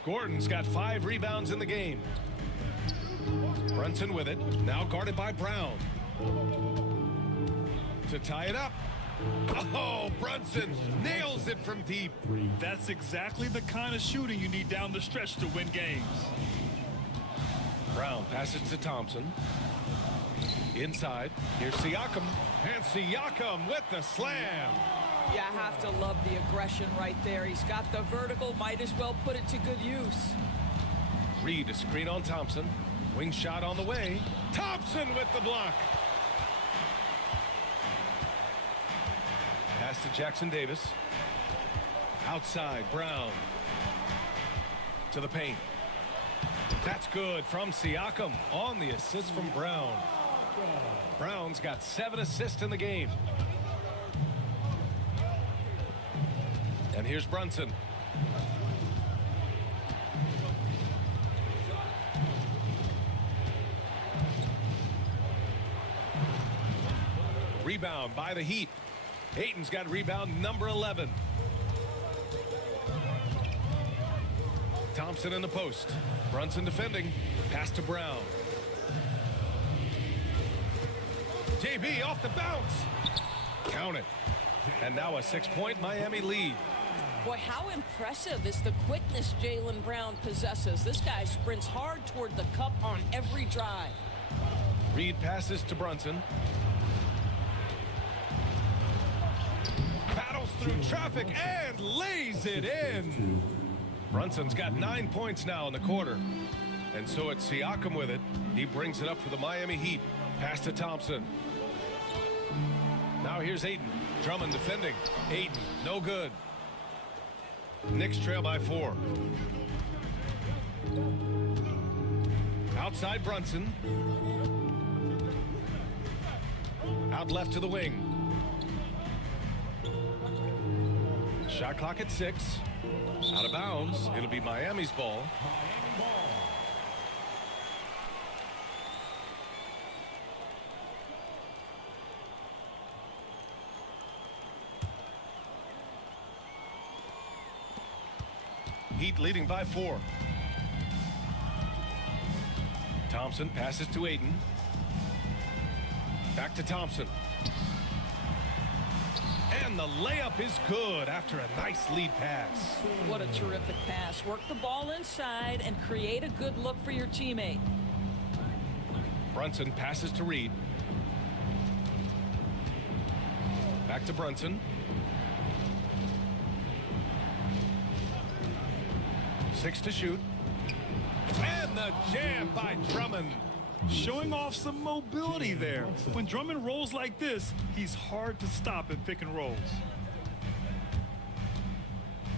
Gordon's got 5 rebounds in the game. Brunson with it. Now guarded by Brown. To tie it up. Oh, Brunson nails it from deep. That's exactly the kind of shooting you need down the stretch to win games. Brown passes to Thompson. Inside, here's Siakam. And Siakam with the slam. You have to love the aggression right there. He's got the vertical, might as well put it to good use. Reed a screen on Thompson. Wing shot on the way. Thompson with the block. Pass to Jackson Davis. Outside, Brown. To the paint. That's good from Siakam on the assist from Brown. Brown's got 7 assists in the game. And here's Brunson. Rebound by the Heat. Ayton's got rebound number 11. Thompson in the post. Brunson defending. Pass to Brown. JB off the bounce. Count it. And now a 6-point Miami lead. Boy, how impressive is the quickness Jaylen Brown possesses. This guy sprints hard toward the cup on every drive. Reed passes to Brunson. Battles through traffic and lays it in. Brunson's got 9 points now in the quarter. And so it's Siakam with it. He brings it up for the Miami Heat. Pass to Thompson. Now here's Ayton. Drummond defending. Ayton, no good. Knicks trail by 4. Outside Brunson. Out left to the wing. Shot clock at 6. Out of bounds. It'll be Miami's ball. Heat leading by 4. Thompson passes to Ayton. Back to Thompson. And the layup is good after a nice lead pass. What a terrific pass. Work the ball inside and create a good look for your teammate. Brunson passes to Reed. Back to Brunson. 6 to shoot. And the jam by Drummond. Showing off some mobility there. When Drummond rolls like this, he's hard to stop in pick and rolls.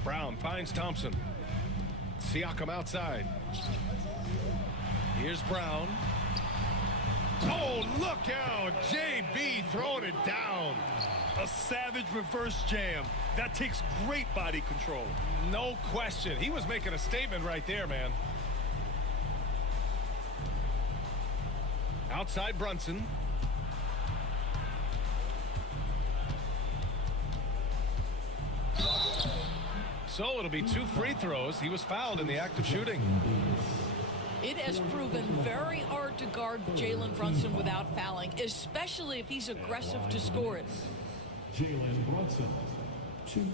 Brown finds Thompson. Siakam outside. Here's Brown. Oh, look out. JB throwing it down. A savage reverse jam. That takes great body control. No question. He was making a statement right there, man. Outside Brunson. So it'll be 2 free throws. He was fouled in the act of shooting. It has proven very hard to guard Jalen Brunson without fouling, especially if he's aggressive to score it. Jalen Brunson, 2.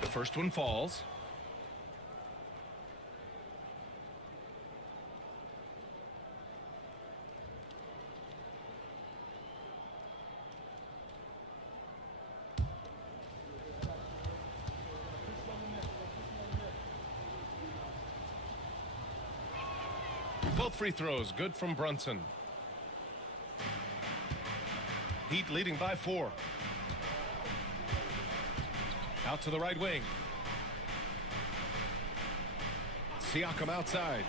The first one falls. Both free throws good from Brunson. Heat leading by 4. Out to the right wing. Siakam outside.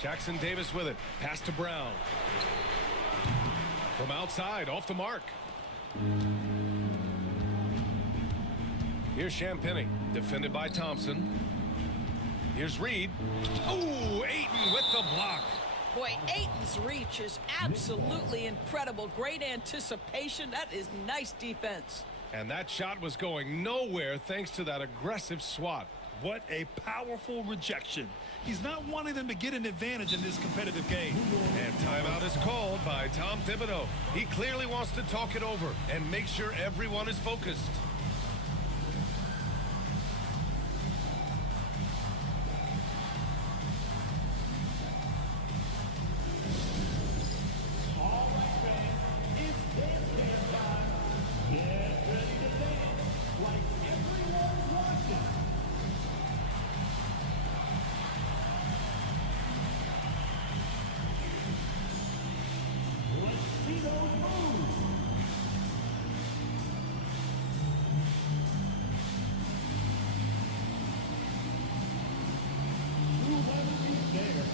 Jackson Davis with it. Pass to Brown. From outside, off the mark. Here's Champagnie, defended by Thompson. Here's Reed. Ooh, Ayton with the block. Boy, Ayton's reach is absolutely incredible. Great anticipation. That is nice defense. And that shot was going nowhere thanks to that aggressive swat. What a powerful rejection. He's not wanting them to get an advantage in this competitive game. And timeout is called by Tom Thibodeau. He clearly wants to talk it over and make sure everyone is focused. All right, fans, it's dance game time. those moves. There.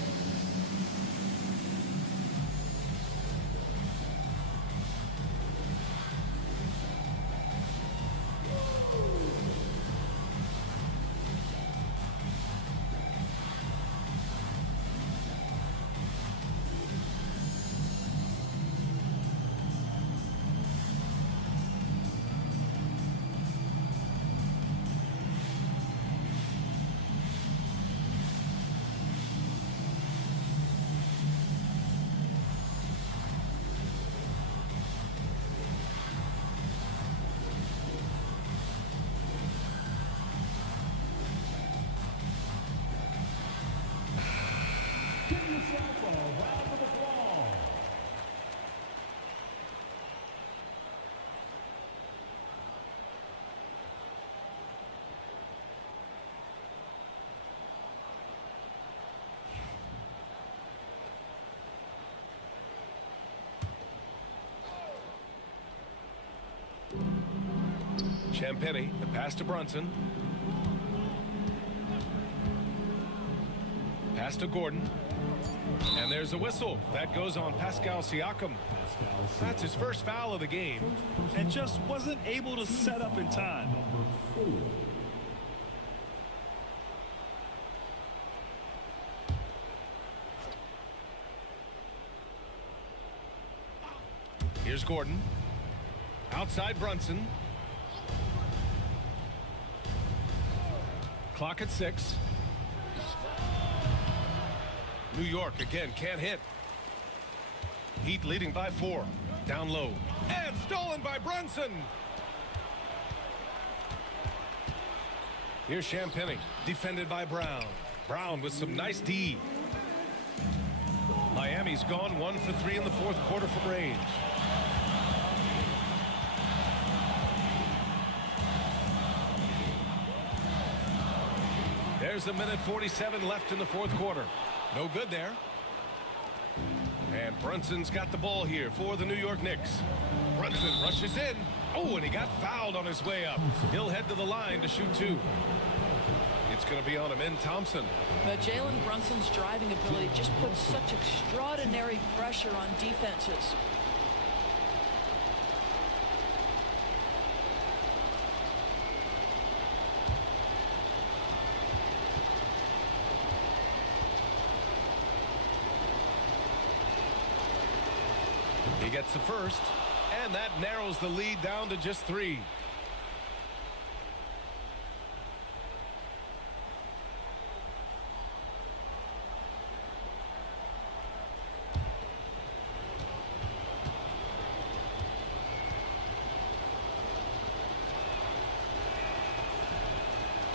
Give yourself a round of applause. Champagny, the pass to Brunson. Pass to Gordon. And there's a whistle. That goes on Pascal Siakam. That's his first foul of the game. And just wasn't able to set up in time. Here's Gordon. Outside Brunson. Clock at 6. New York again can't hit. Heat leading by 4. Down low. And stolen by Brunson. Here's Champagny. Defended by Brown. Brown with some nice D. Miami's gone 1 for 3 in the fourth quarter from range. There's a minute 47 left in the fourth quarter. No good there. And Brunson's got the ball here for the New York Knicks. Brunson rushes in. Oh, and he got fouled on his way up. He'll head to the line to shoot 2. It's going to be on Amin Thompson. But Jalen Brunson's driving ability just puts such extraordinary pressure on defenses. He gets the first, and that narrows the lead down to just 3.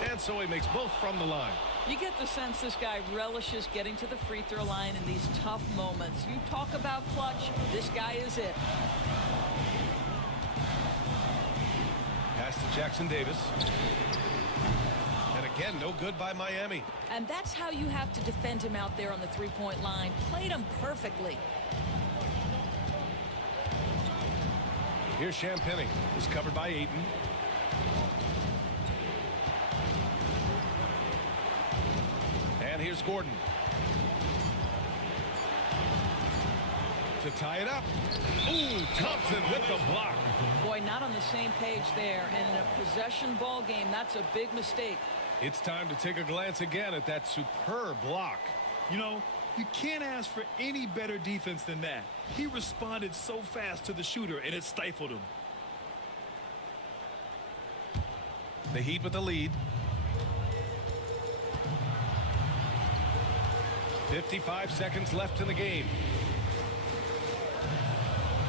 And so he makes both from the line. You get the sense this guy relishes getting to the free throw line in these tough moments. You talk about clutch, this guy is it. Pass to Jackson Davis. And again, no good by Miami. And that's how you have to defend him out there on the three-point line. Played him perfectly. Here's Champagny. He's covered by Ayton. And here's Gordon. To tie it up. Ooh, Thompson with the block. Boy, not on the same page there. And in a possession ball game, that's a big mistake. It's time to take a glance again at that superb block. You know, you can't ask for any better defense than that. He responded so fast to the shooter, and it stifled him. The Heat with the lead. 55 seconds left in the game.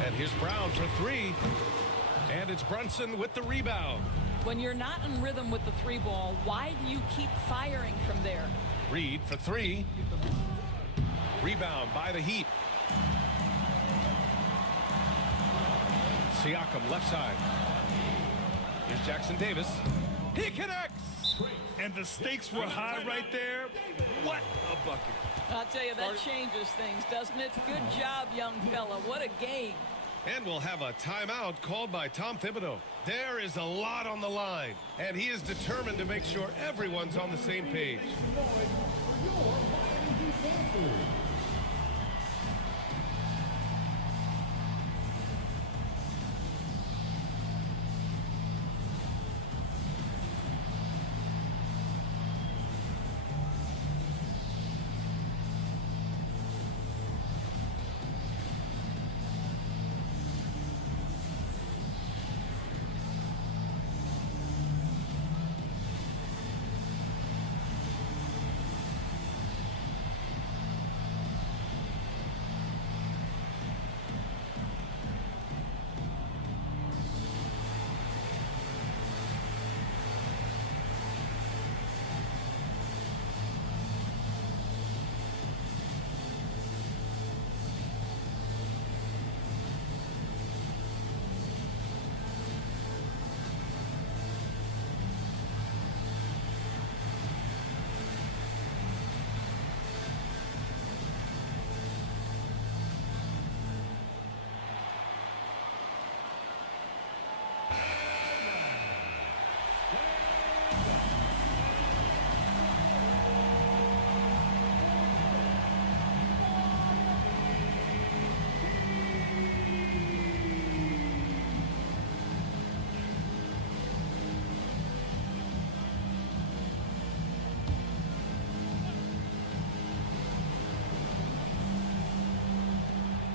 And here's Brown for 3. And it's Brunson with the rebound. When you're not in rhythm with the 3 ball, why do you keep firing from there? Reed for 3. Rebound by the Heat. Siakam left side. Here's Jackson Davis. He connects. And the stakes were high right there. What a bucket. I'll tell you, that changes things, doesn't it? Good job, young fella. What a game. And we'll have a timeout called by Tom Thibodeau. There is a lot on the line, and he is determined to make sure everyone's on the same page.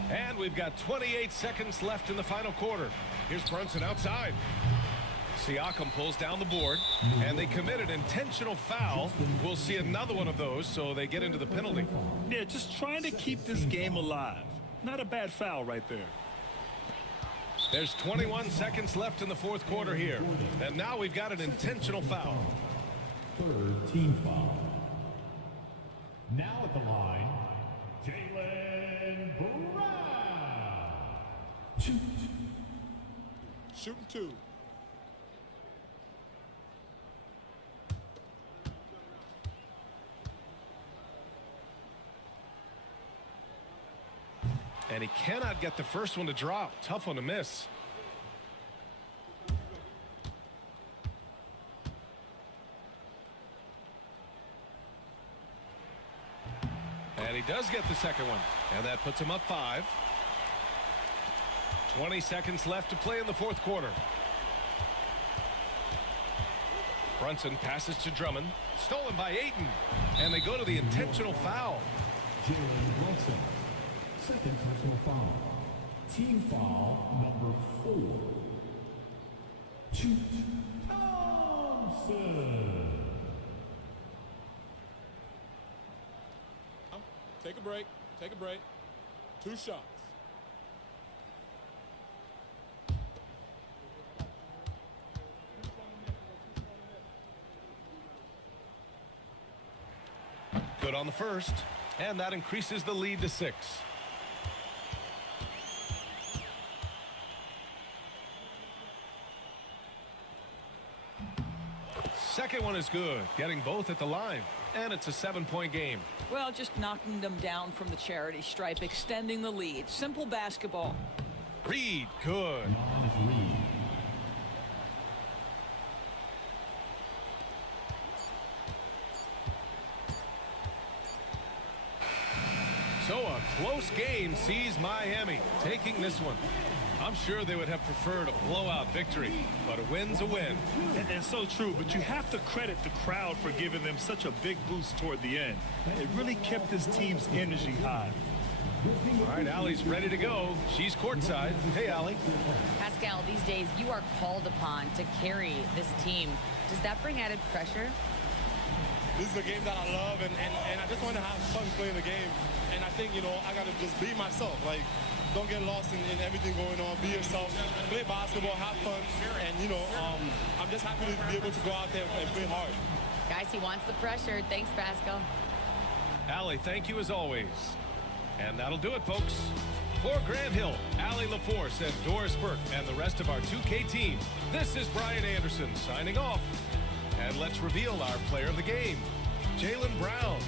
And we've got 28 seconds left in the final quarter. Here's Brunson outside. Siakam pulls down the board, and they commit an intentional foul. We'll see another one of those, so they get into the penalty. Yeah, just trying to keep this game alive. Not a bad foul right there. There's 21 seconds left in the fourth quarter here. And now we've got an intentional foul. Third team foul. Now at the line, Jaylen Brown. Shooting two. And he cannot get the first one to drop. Tough one to miss. And he does get the second one. And that puts him up 5. 20 seconds left to play in the fourth quarter. Brunson passes to Drummond. Stolen by Ayton. And they go to the intentional foul. Jalen Brunson. Second personal foul. Team foul number 4. Thompson. Take a break. Take a break. 2 shots. Good on the first. And that increases the lead to 6. Second one is good, getting both at the line, and it's a 7-point game. Well, just knocking them down from the charity stripe, extending the lead. Simple basketball. Reed, good. So a close game sees Miami taking this one. I'm sure they would have preferred a blowout victory, but a win's a win. And so true, but you have to credit the crowd for giving them such a big boost toward the end. It really kept this team's energy high. All right, Allie's ready to go. She's courtside. Hey, Allie. Pascal, these days you are called upon to carry this team. Does that bring added pressure? This is a game that I love, and I just want to have fun playing the game. And I think, you know, I got to just be myself. Like, don't get lost in everything going on. Be yourself. Play basketball, have fun. And, you know, I'm just happy to be able to go out there and play hard. Guys, he wants the pressure. Thanks, Pascal. Allie, thank you as always. And that'll do it, folks. For Grant Hill, Allie LaForce, and Doris Burke, and the rest of our 2K team, this is Brian Anderson signing off. And let's reveal our player of the game, Jaylen Brown.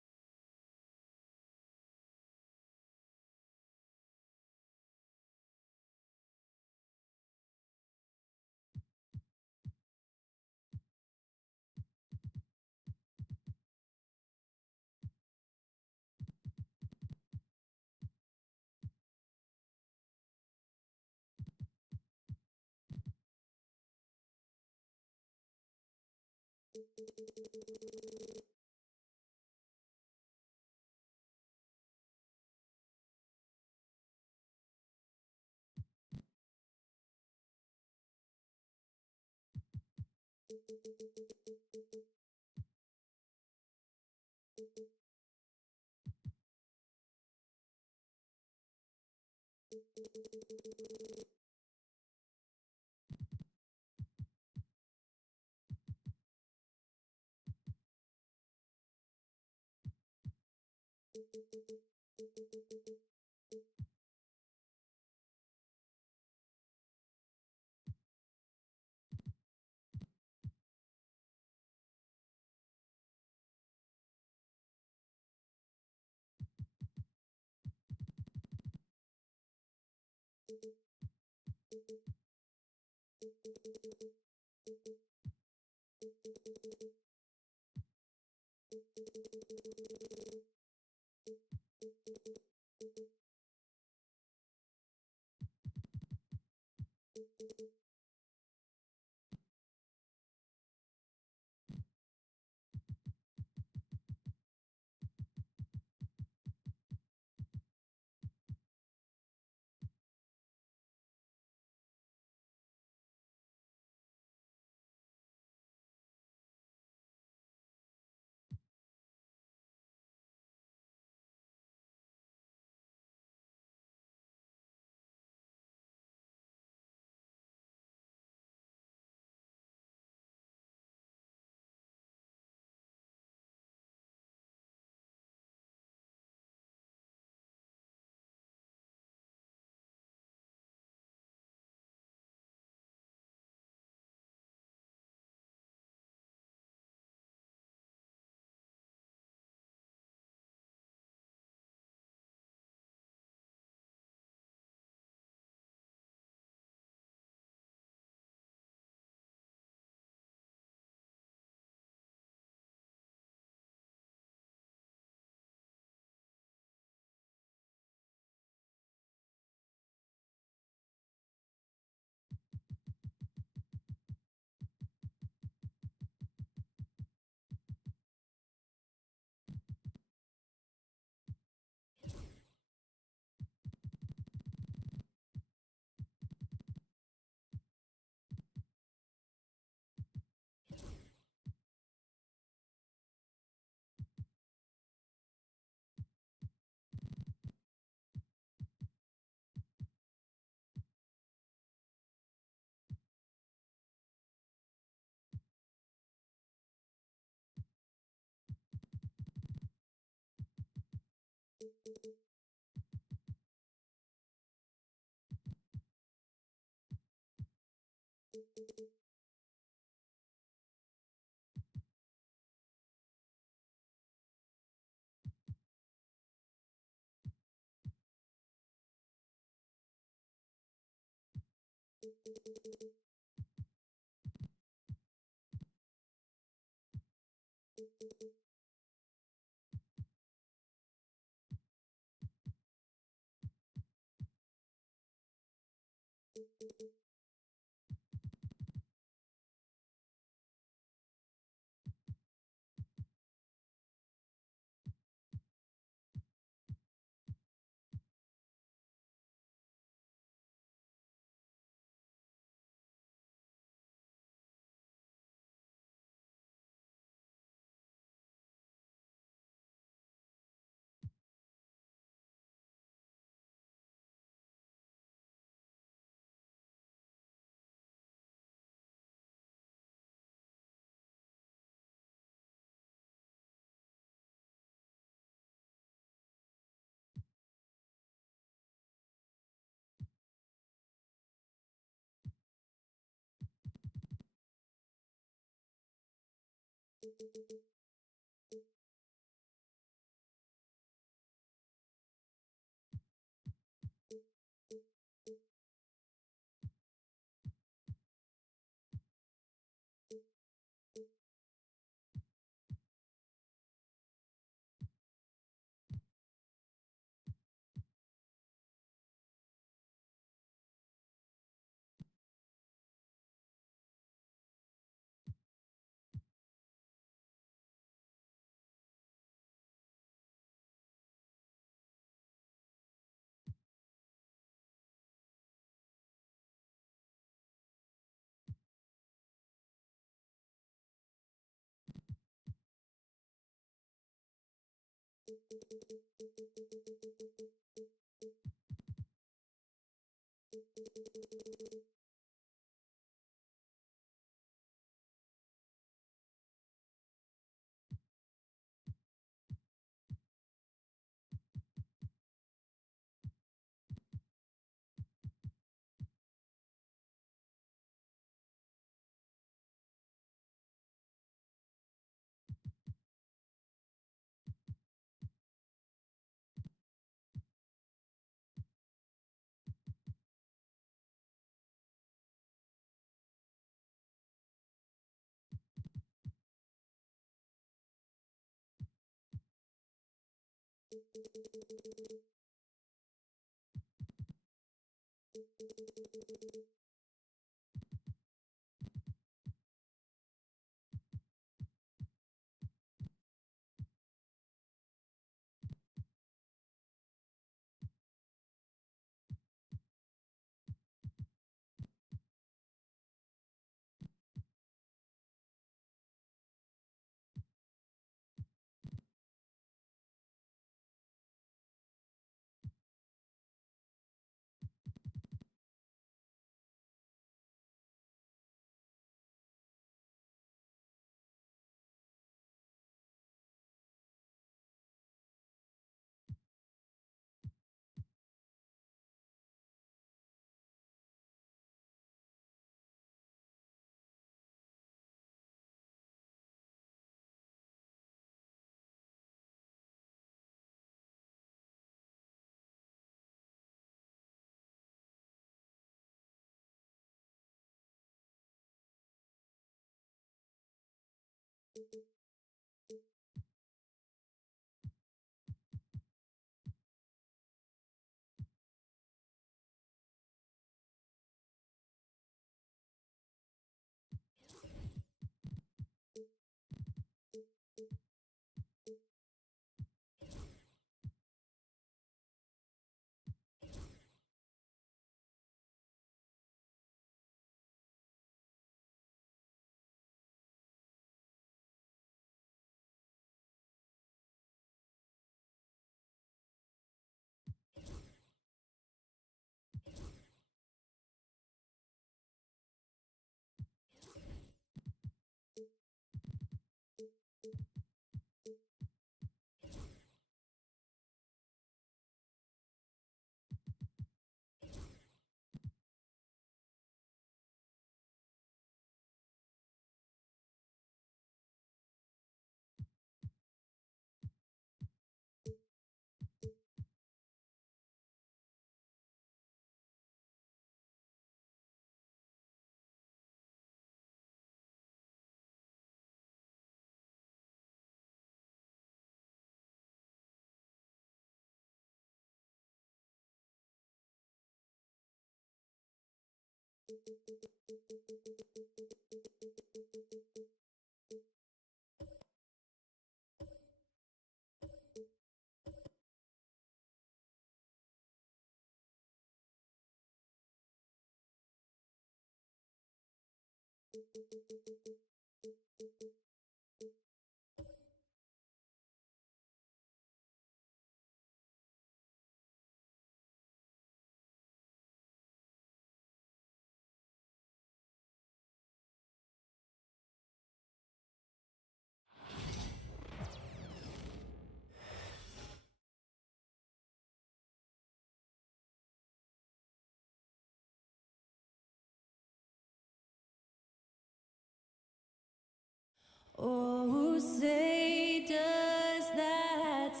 Oh, say does that.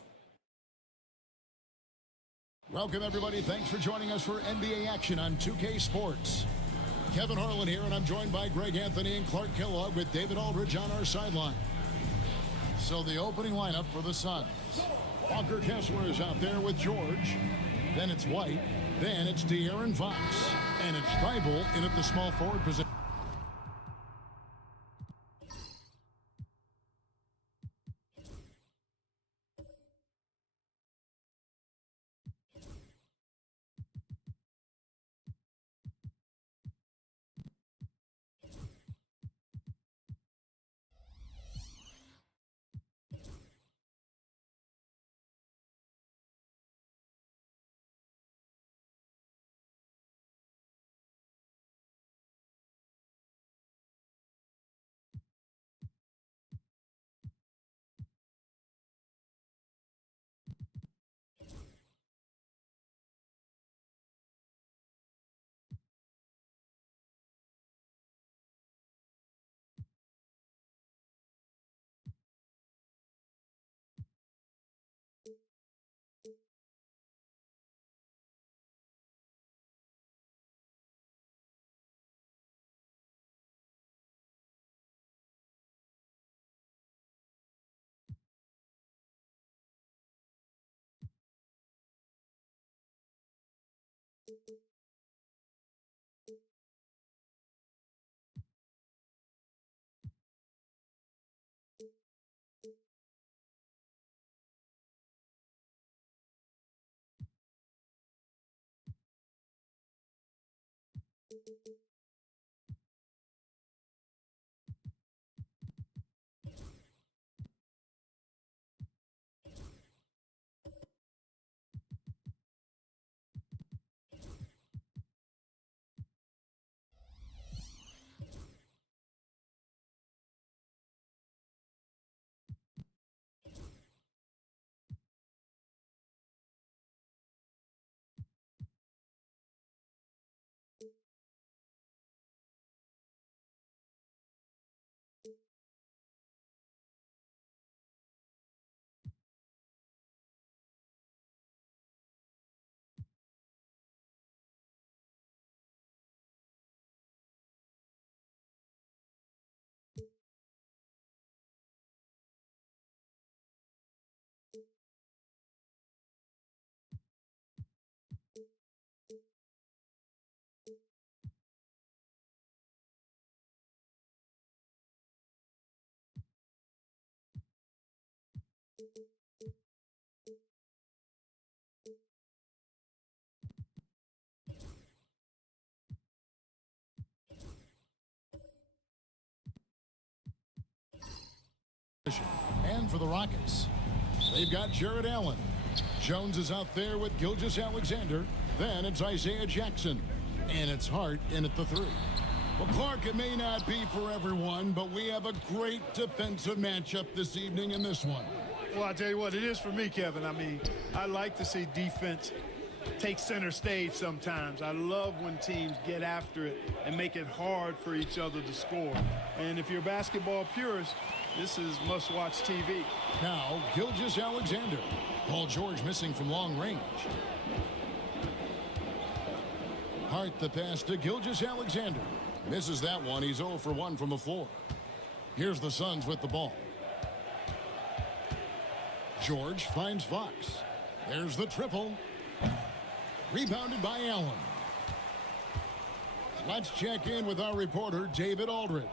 Welcome, everybody. Thanks for joining us for NBA action on 2K Sports. Kevin Harlan here, and I'm joined by Greg Anthony and Clark Kellogg with David Aldridge on our sideline. So the opening lineup for the Suns. Walker Kessler is out there with George. Then it's White. Then it's De'Aaron Fox. And it's Thibault in at the small forward position. And for the Rockets, they've got Jared Allen. Jones is out there with Gilgeous-Alexander. Then it's Isaiah Jackson. And it's Hart in at the 3. Well, Clark, it may not be for everyone, but we have a great defensive matchup this evening in this one. Well, I'll tell you what, it is for me, Kevin. I mean, I like to see defense take center stage sometimes. I love when teams get after it and make it hard for each other to score. And if you're a basketball purist, this is must-watch TV. Now, Gilgeous-Alexander. Paul George missing from long range. Hart the pass to Gilgeous-Alexander. Misses that one. He's 0 for 1 from the floor. Here's the Suns with the ball. George finds Fox. There's the triple. Rebounded by Allen. Let's check in with our reporter, David Aldridge.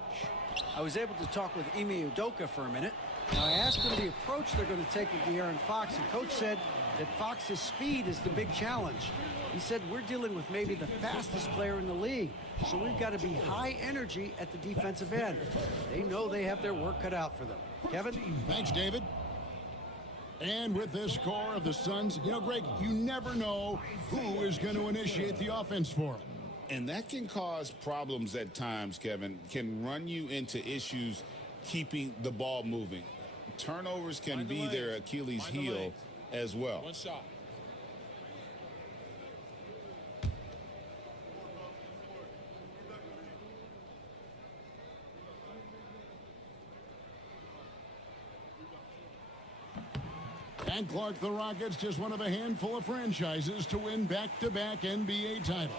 I was able to talk with Ime Udoka for a minute. Now, I asked him the approach they're going to take with De'Aaron Fox, and Coach said that Fox's speed is the big challenge. He said, we're dealing with maybe the fastest player in the league, so we've got to be high energy at the defensive end. They know they have their work cut out for them. Kevin? Thanks, David. And with this score of the Suns, you know, Greg, you never know who is going to initiate the offense for them. And that can cause problems at times, Kevin. Can run you into issues keeping the ball moving. Turnovers can be their Achilles heel as well. One shot. And Clark, the Rockets, just one of a handful of franchises to win back-to-back NBA titles.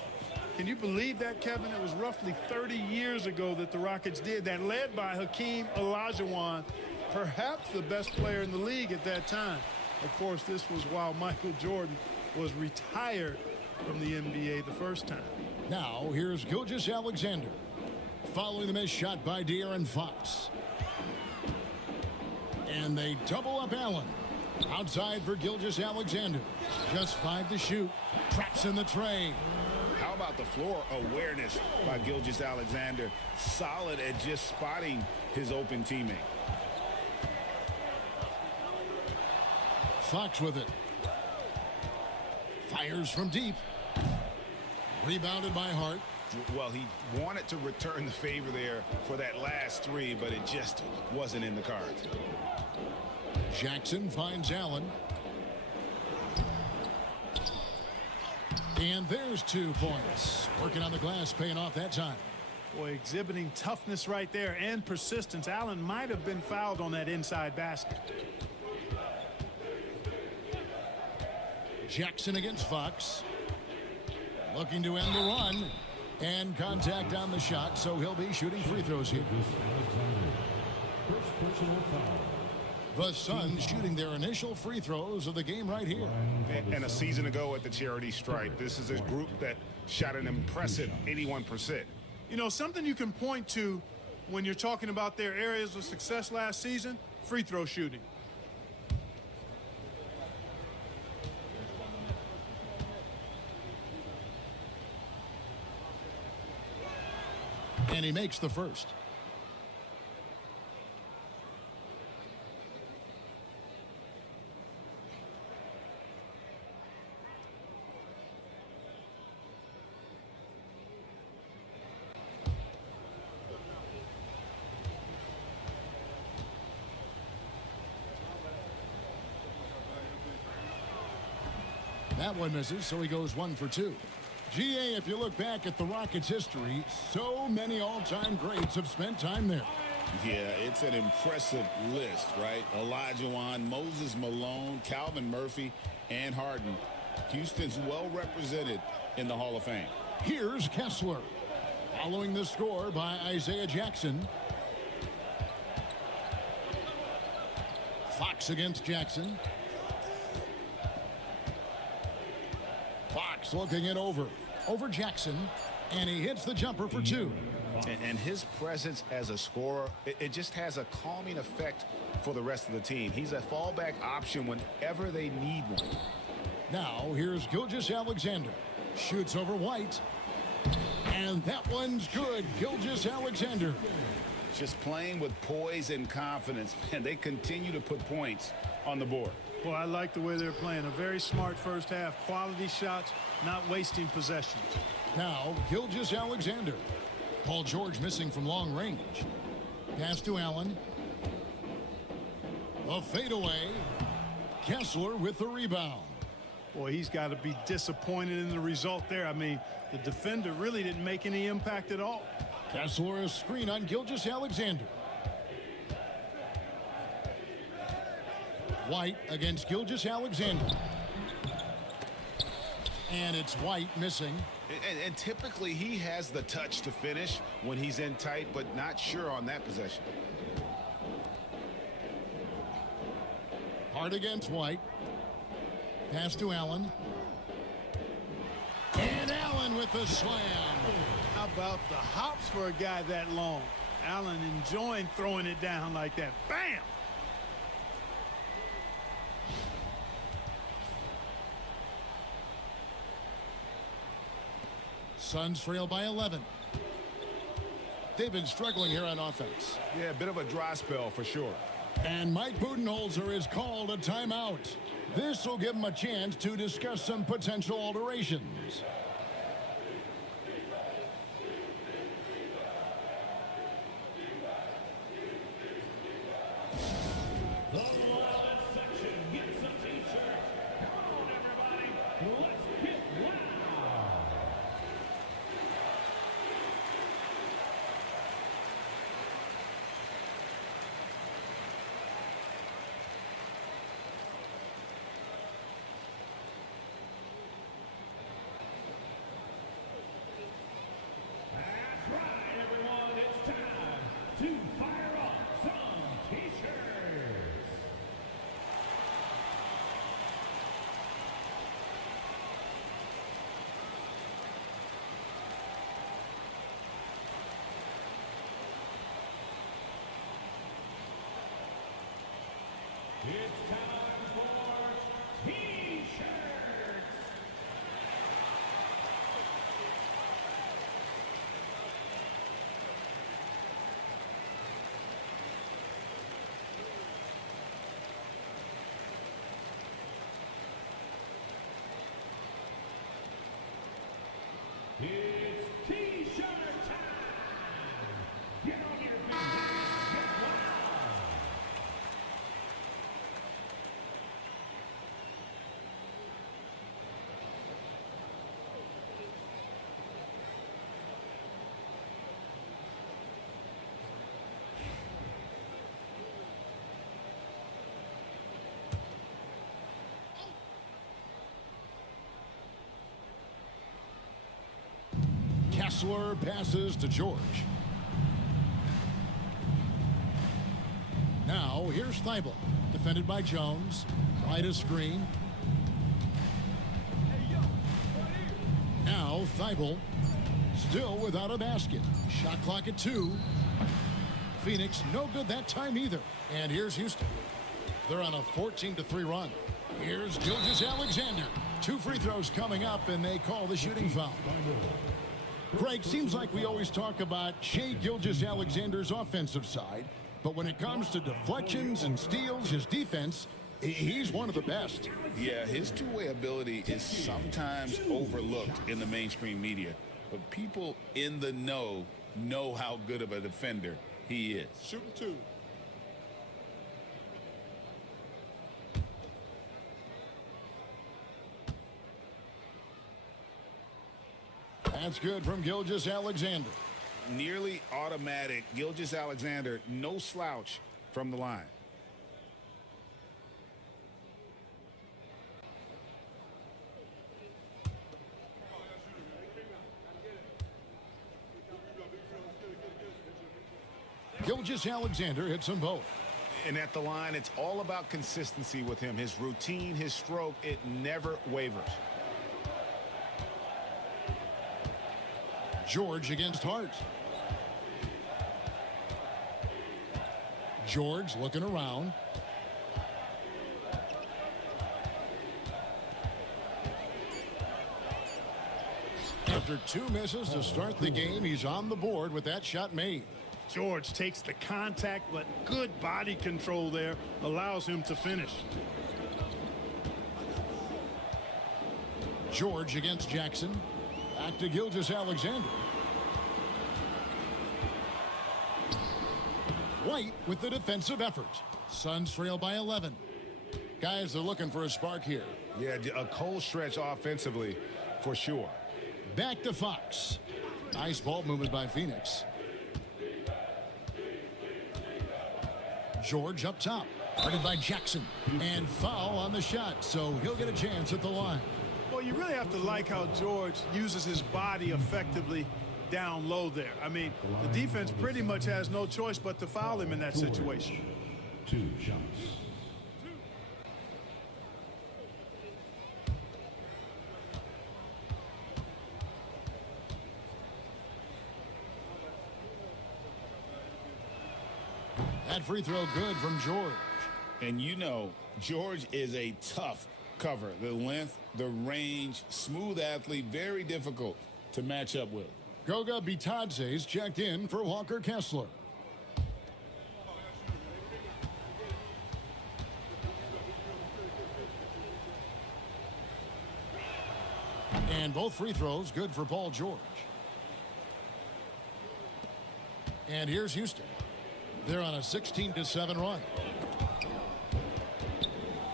Can you believe that, Kevin? It was roughly 30 years ago that the Rockets did that, led by Hakeem Olajuwon, perhaps the best player in the league at that time. Of course, this was while Michael Jordan was retired from the NBA the first time. Now, here's Gilgeous-Alexander. Following the missed shot by De'Aaron Fox. And they double up Allen. Outside for Gilgeous-Alexander. Just 5 to shoot. Traps in the tray. How about the floor awareness by Gilgeous-Alexander? Solid at just spotting his open teammate. Fox with it. Fires from deep. Rebounded by Hart. Well, he wanted to return the favor there for that last three, but it just wasn't in the cards. Jackson finds Allen. And there's 2 points. Working on the glass, paying off that time. Boy, exhibiting toughness right there and persistence. Allen might have been fouled on that inside basket. Jackson against Fox. Looking to end the run. And contact on the shot, so he'll be shooting free throws here. First personal foul. The Suns shooting their initial free throws of the game right here. And a season ago at the charity stripe, this is a group that shot an impressive 81%. You know, something you can point to when you're talking about their areas of success last season, free throw shooting. And he makes the first. That one misses, so he goes 1 for 2. GA, if you look back at the Rockets' history, so many all-time greats have spent time there. Yeah, it's an impressive list, right? Olajuwon, Moses Malone, Calvin Murphy, and Harden. Houston's well represented in the Hall of Fame. Here's Kessler. Following the score by Isaiah Jackson. Fox against Jackson. Fox looking it over Jackson, and he hits the jumper for 2. And his presence as a scorer, it just has a calming effect for the rest of the team. He's a fallback option whenever they need one. Now here's Gilgeous-Alexander. Shoots over White, and that one's good. Gilgeous-Alexander. Just playing with poise and confidence, and they continue to put points on the board. Well, I like the way they're playing. A very smart first half. Quality shots, not wasting possessions. Now, Gilgeous-Alexander. Paul George missing from long range. Pass to Allen. A fadeaway. Kessler with the rebound. Boy, he's got to be disappointed in the result there. I mean, the defender really didn't make any impact at all. Kessler a screen on Gilgeous-Alexander. White against Gilgeous-Alexander. And it's White missing. And typically he has the touch to finish when he's in tight, but not sure on that possession. Hart against White. Pass to Allen. And Allen with the slam. How about the hops for a guy that long? Allen enjoying throwing it down like that. Bam! Suns trail by 11. They've been struggling here on offense. Yeah, a bit of a dry spell for sure. And Mike Budenholzer is called a timeout. This will give him a chance to discuss some potential alterations. The Wallet section gets a t-shirt. Come on, everybody. Let's get loud. It's time for T-shirts. It's T-shirt time. Get on your feet. Get wild. Kessler passes to George. Now here's Thibault, defended by Jones. Right a screen. Now Thibault, still without a basket. Shot clock at 2. Phoenix no good that time either. And here's Houston. They're on a 14-3 run. Here's Gilgeous-Alexander. 2 free throws coming up, and they call the shooting foul. Greg, seems like we always talk about Shai Gilgeous-Alexander's offensive side, but when it comes to deflections and steals, his defense, he's one of the best. Yeah, his two-way ability is sometimes overlooked in the mainstream media, but people in the know how good of a defender he is. Shooting 2. That's good from Gilgeous-Alexander. Nearly automatic. Gilgeous-Alexander, no slouch from the line. Gilgeous-Alexander hits them both. And at the line, it's all about consistency with him. His routine, his stroke, it never wavers. George against Hart. George looking around. After 2 misses to start the game, he's on the board with that shot made. George takes the contact, but good body control there allows him to finish. George against Jackson. Back to Gilgeous-Alexander. White with the defensive effort. Suns trail by 11. Guys are looking for a spark here. Yeah, a cold stretch offensively for sure. Back to Fox. Nice ball movement by Phoenix. George up top. Guarded by Jackson. And foul on the shot, so he'll get a chance at the line. Well, you really have to like how George uses his body effectively down low there. I mean, the defense pretty much has no choice but to foul him in that situation. 2 shots. That free throw good from George. And you know, George is a tough cover. The length, the range, smooth athlete, very difficult to match up with. Goga Bitadze's checked in for Walker Kessler. And both free throws good for Paul George. And here's Houston. They're on a 16-7 run.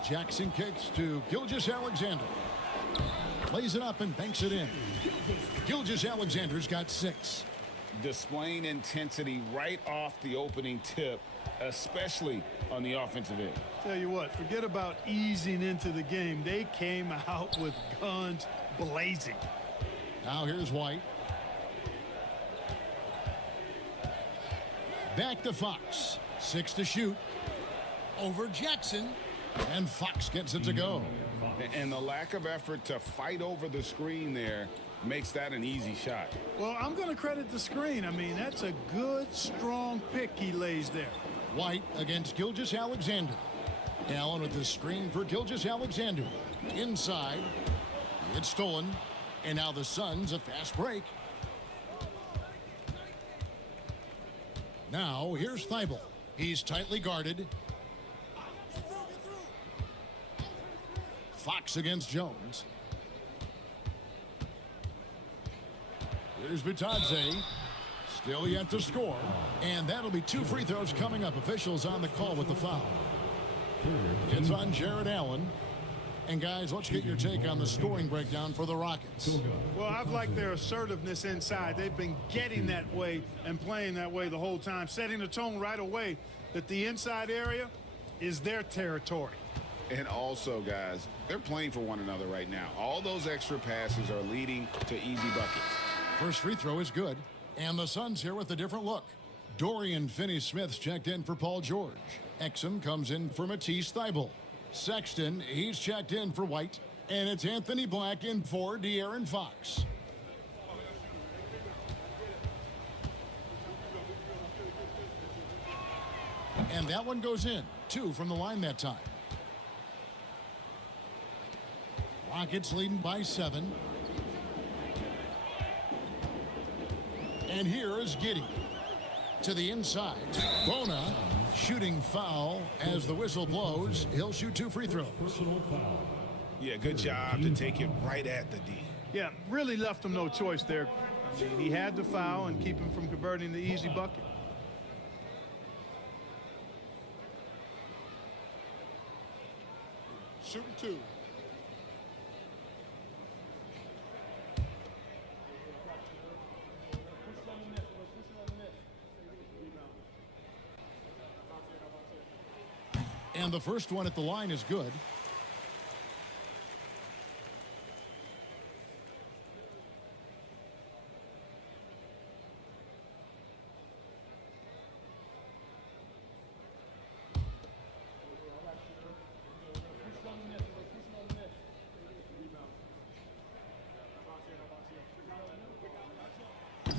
Jackson kicks to Gilgeous-Alexander. Plays it up and banks it in. Gilgeous-Alexander's got 6. Displaying intensity right off the opening tip, especially on the offensive end. Tell you what, forget about easing into the game. They came out with guns blazing. Now here's White. Back to Fox. 6 to shoot. Over Jackson. And Fox gets it to go. And the lack of effort to fight over the screen there makes that an easy shot. Well, I'm going to credit the screen. I mean, that's a good, strong pick he lays there. White against Gilgeous-Alexander. Allen with the screen for Gilgeous-Alexander. Inside. It's stolen. And now the Suns a fast break. Now here's Thibault. He's tightly guarded. Fox against Jones. Here's Bitadze. Still yet to score. And that'll be 2 free throws coming up. Officials on the call with the foul. It's on Jared Allen. And guys, let's get your take on the scoring breakdown for the Rockets. Well, I've liked their assertiveness inside. They've been getting that way and playing that way the whole time, setting the tone right away that the inside area is their territory. And also, guys, they're playing for one another right now. All those extra passes are leading to easy buckets. First free throw is good. And the Suns here with a different look. Dorian Finney-Smith's checked in for Paul George. Exum comes in for Matisse Thybulle. Sexton, he's checked in for White. And it's Anthony Black in for De'Aaron Fox. And that one goes in. 2 from the line that time. Rockets leading by 7. And here is Giddey. To the inside. Bona shooting foul as the whistle blows. He'll shoot 2 free throws. Yeah, good job to take it right at the D. Yeah, really left him no choice there. I mean, he had to foul and keep him from converting the easy bucket. Shooting 2. And the first one at the line is good.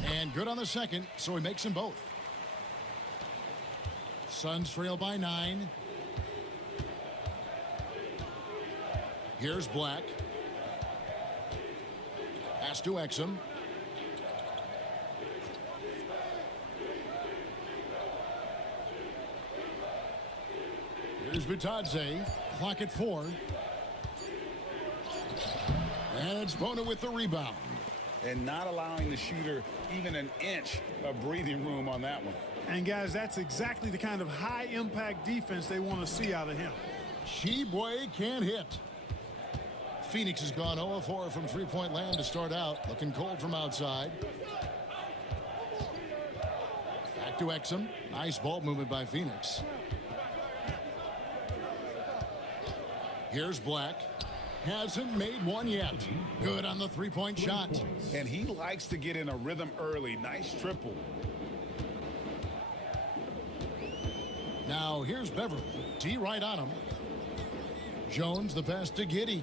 And good on the second, so he makes them both. Suns trail by 9. Here's Black. Pass to Exum. Here's Bitadze. Clock at 4. And it's Bona with the rebound. And not allowing the shooter even an inch of breathing room on that one. And guys, that's exactly the kind of high impact defense they want to see out of him. Sheboy can't hit. Phoenix has gone 0-4 from three-point land to start out. Looking cold from outside. Back to Exum. Nice ball movement by Phoenix. Here's Black. Hasn't made one yet. Good on the three-point shot. And he likes to get in a rhythm early. Nice triple. Now here's Beverly. T right on him. Jones the pass to Giddey.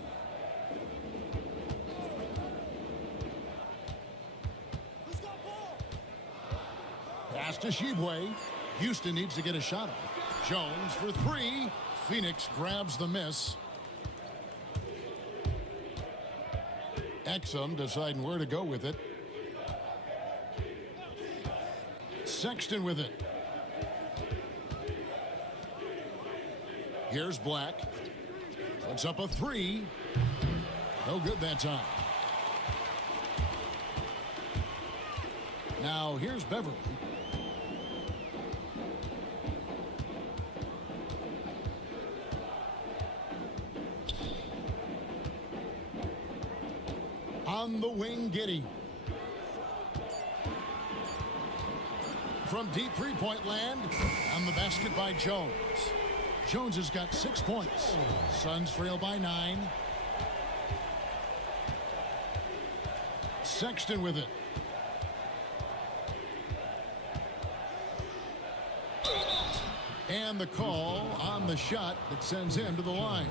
Pass to Sheboy. Houston needs to get a shot off. Jones for 3. Phoenix grabs the miss. Exum deciding where to go with it. Sexton with it. Here's Black. Puts up a 3. No good that time. Now here's Beverly. On the wing, Giddey. From deep three-point land, on the basket by Jones. Jones has got 6 points. Suns trail by 9. Sexton with it. And the call on the shot that sends him to the line.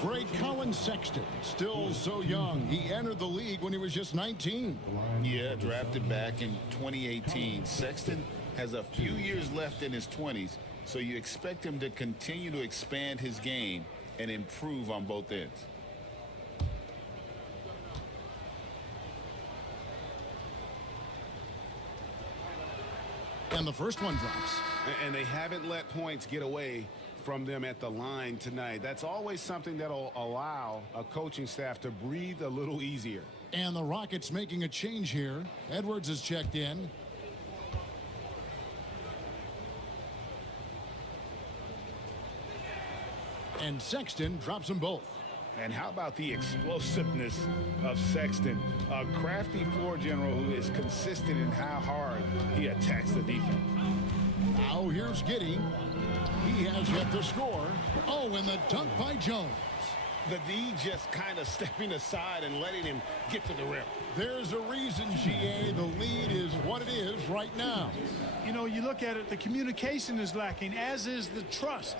Great Colin Sexton, still so young. He entered the league when he was just 19. Yeah, drafted back in 2018. Sexton has a few years left in his 20s. So you expect him to continue to expand his game and improve on both ends. And the first one drops. And they haven't let points get away from them at the line tonight. That's always something that'll allow a coaching staff to breathe a little easier. And the Rockets making a change here. Edwards is checked in. And Sexton drops them both. And how about the explosiveness of Sexton, a crafty floor general who is consistent in how hard he attacks the defense. Now here's Giddey. He has yet to score. Oh, and the dunk by Jones. The D just kind of stepping aside and letting him get to the rim. There's a reason, GA, the lead is what it is right now. You know, you look at it, the communication is lacking, as is the trust.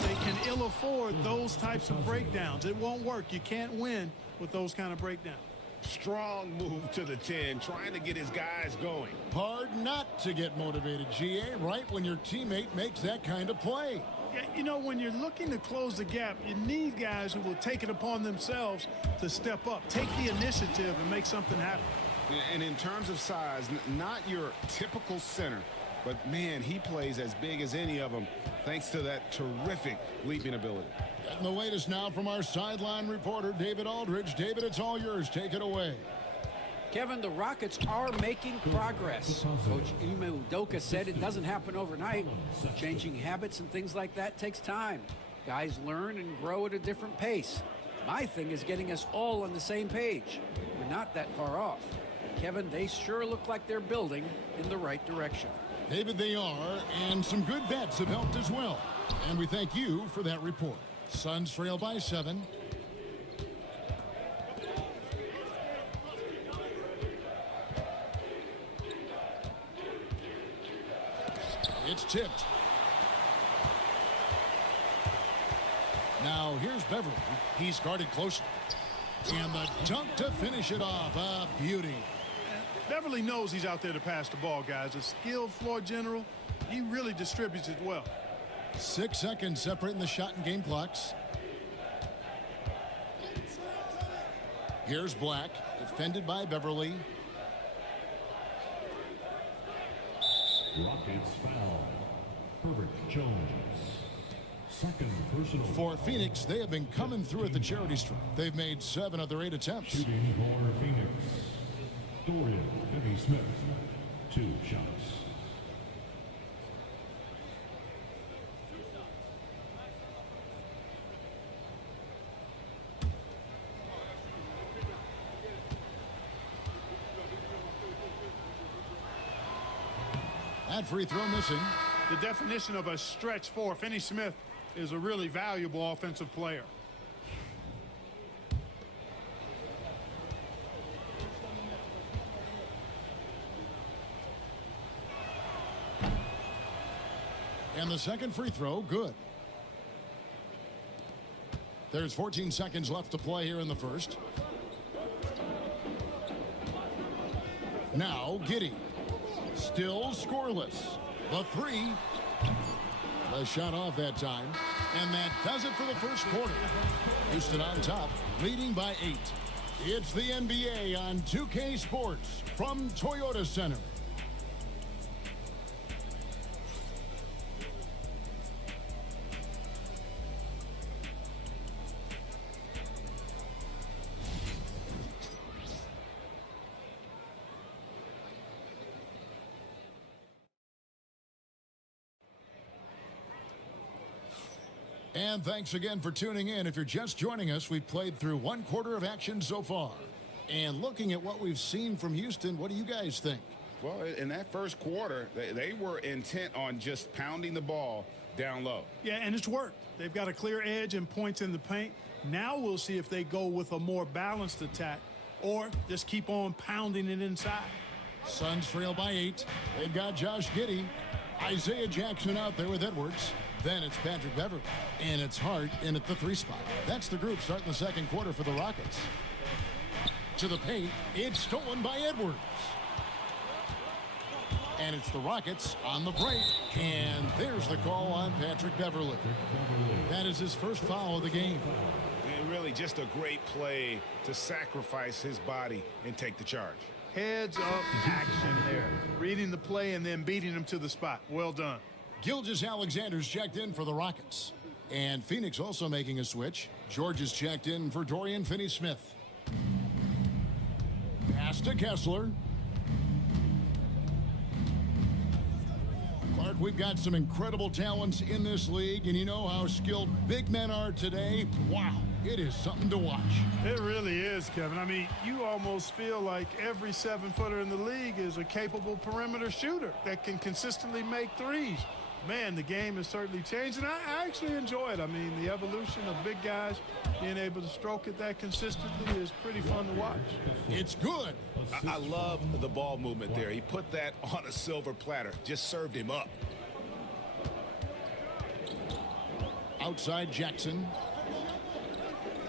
They can ill afford those types of breakdowns. It won't work. You can't win with those kind of breakdowns. Strong move to the 10, trying to get his guys going. Hard not to get motivated, GA, right when your teammate makes that kind of play. Yeah, you know, when you're looking to close the gap, you need guys who will take it upon themselves to step up, take the initiative and make something happen. And in terms of size, not your typical center, but man, he plays as big as any of them thanks to that terrific leaping ability. And the latest now from our sideline reporter, David Aldridge. David, it's all yours. Take it away. Kevin, the Rockets are making progress. Coach Ime Udoka said it doesn't happen overnight. Changing habits and things like that takes time. Guys learn and grow at a different pace. My thing is getting us all on the same page. We're not that far off. Kevin, they sure look like they're building in the right direction. David, they are, and some good vets have helped as well. And we thank you for that report. Suns trail by 7. It's tipped. Now here's Beverly. He's guarded closely. And the dunk to finish it off. A beauty. Beverly knows he's out there to pass the ball, guys. A skilled floor general. He really distributes it well. 6 seconds separating the shot and game clocks. Here's Black, defended by Beverly. Rockets foul. Herbert Jones. Second personal. For Phoenix, they have been coming through at the charity stripe. They've made 7 of their 8 attempts. Shooting for Phoenix. Dorian Finney-Smith. 2 shots. That free throw missing. The definition of a stretch 4, Finney-Smith is a really valuable offensive player. And the second free throw, good. There's 14 seconds left to play here in the first. Now Giddey. Still scoreless. The 3. The shot off that time. And that does it for the first quarter. Houston on top, leading by 8. It's the NBA on 2K Sports from Toyota Center. And thanks again for tuning in. If you're just joining us, we've played through 1 quarter of action so far. And looking at what we've seen from Houston, what do you guys think? Well, in that first quarter, they were intent on just pounding the ball down low. Yeah, and it's worked. They've got a clear edge and points in the paint. Now we'll see if they go with a more balanced attack or just keep on pounding it inside. Suns trail by 8. They've got Josh Giddey. Isaiah Jackson out there with Edwards. Then it's Patrick Beverly. And it's Hart in at the 3 spot. That's the group starting the second quarter for the Rockets. To the paint. It's stolen by Edwards. And it's the Rockets on the break. And there's the call on Patrick Beverley. That is his first foul of the game. And really just a great play to sacrifice his body and take the charge. Heads up action there. Reading the play and then beating him to the spot. Well done. Gilgeous-Alexander's checked in for the Rockets. And Phoenix also making a switch. George is checked in for Dorian Finney-Smith. Pass to Kessler. Clark, we've got some incredible talents in this league, and you know how skilled big men are today. Wow, it is something to watch. It really is, Kevin. I mean, you almost feel like every 7-footer in the league is a capable perimeter shooter that can consistently make threes. Man, the game has certainly changed, and I actually enjoy it. I mean, the evolution of big guys being able to stroke it that consistently is pretty fun to watch. It's good. I love the ball movement there. He put that on a silver platter, just served him up. Outside Jackson.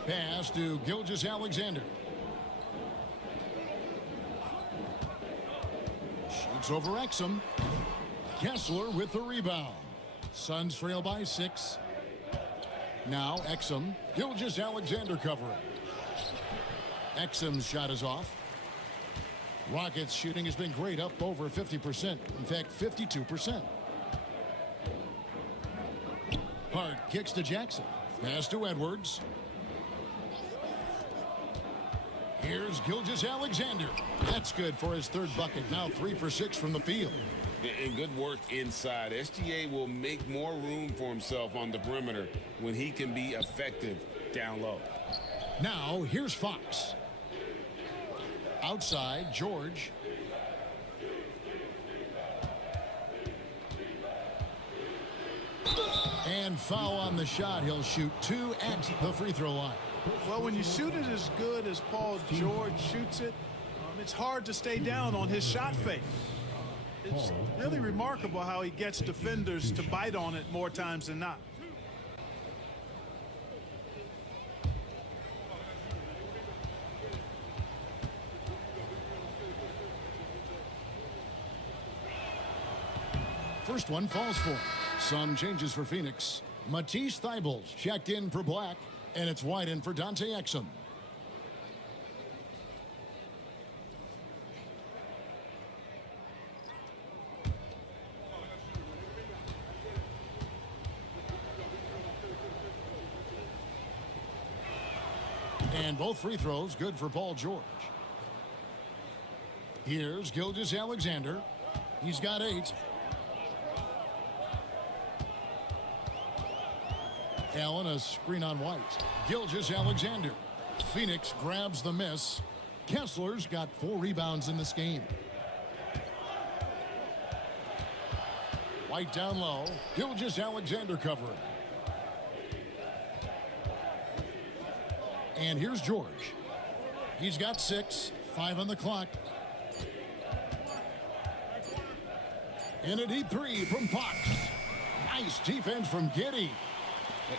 Pass to Gilgeous-Alexander. Shoots over Exum. Kessler with the rebound. Suns trail by 6. Now Exum. Gilgeous-Alexander covering. Exum's shot is off. Rockets shooting has been great, up over 50%. In fact, 52%. Hart kicks to Jackson. Pass to Edwards. Here's Gilgeous-Alexander. That's good for his third bucket. Now 3 for 6 from the field. And good work inside. SGA will make more room for himself on the perimeter when he can be effective down low. Now, here's Fox. Outside, George. And foul on the shot. He'll shoot 2 at the free throw line. Well, when you shoot it as good as Paul George shoots it, it's hard to stay down on his shot fake. It's really remarkable how he gets defenders to bite on it more times than not. First one falls for him. Some changes for Phoenix. Matisse Thybulle's checked in for Black, and it's wide in for Dante Exum. And both free throws good for Paul George. Here's Gilgeous-Alexander. He's got 8. Allen, a screen on White. Gilgeous-Alexander. Phoenix grabs the miss. Kessler's got 4 rebounds in this game. White down low. Gilgeous-Alexander covering. And here's George. He's got 6, 5 on the clock. And a deep 3 from Fox. Nice defense from Giddey.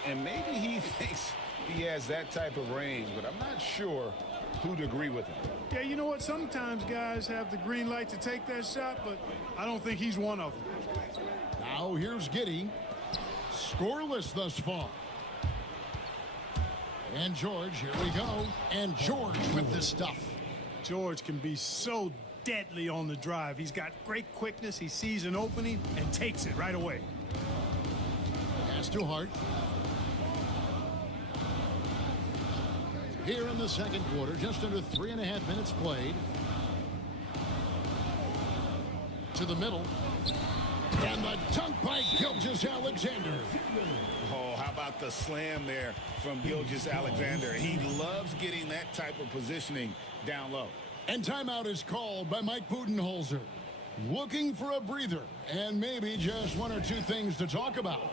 And maybe he thinks he has that type of range, but I'm not sure who'd agree with him. Yeah, you know what? Sometimes guys have the green light to take that shot, but I don't think he's one of them. Now here's Giddey. Scoreless thus far. And George, here we go. And George with the stuff. George can be so deadly on the drive. He's got great quickness. He sees an opening and takes it right away. Pass to Hart. Here in the second quarter, just under 3.5 minutes played. To the middle. And the dunk by Gilgeous-Alexander. Oh, how about the slam there from Gilgeous-Alexander? He loves getting that type of positioning down low. And timeout is called by Mike Budenholzer. Looking for a breather and maybe just 1 or 2 things to talk about.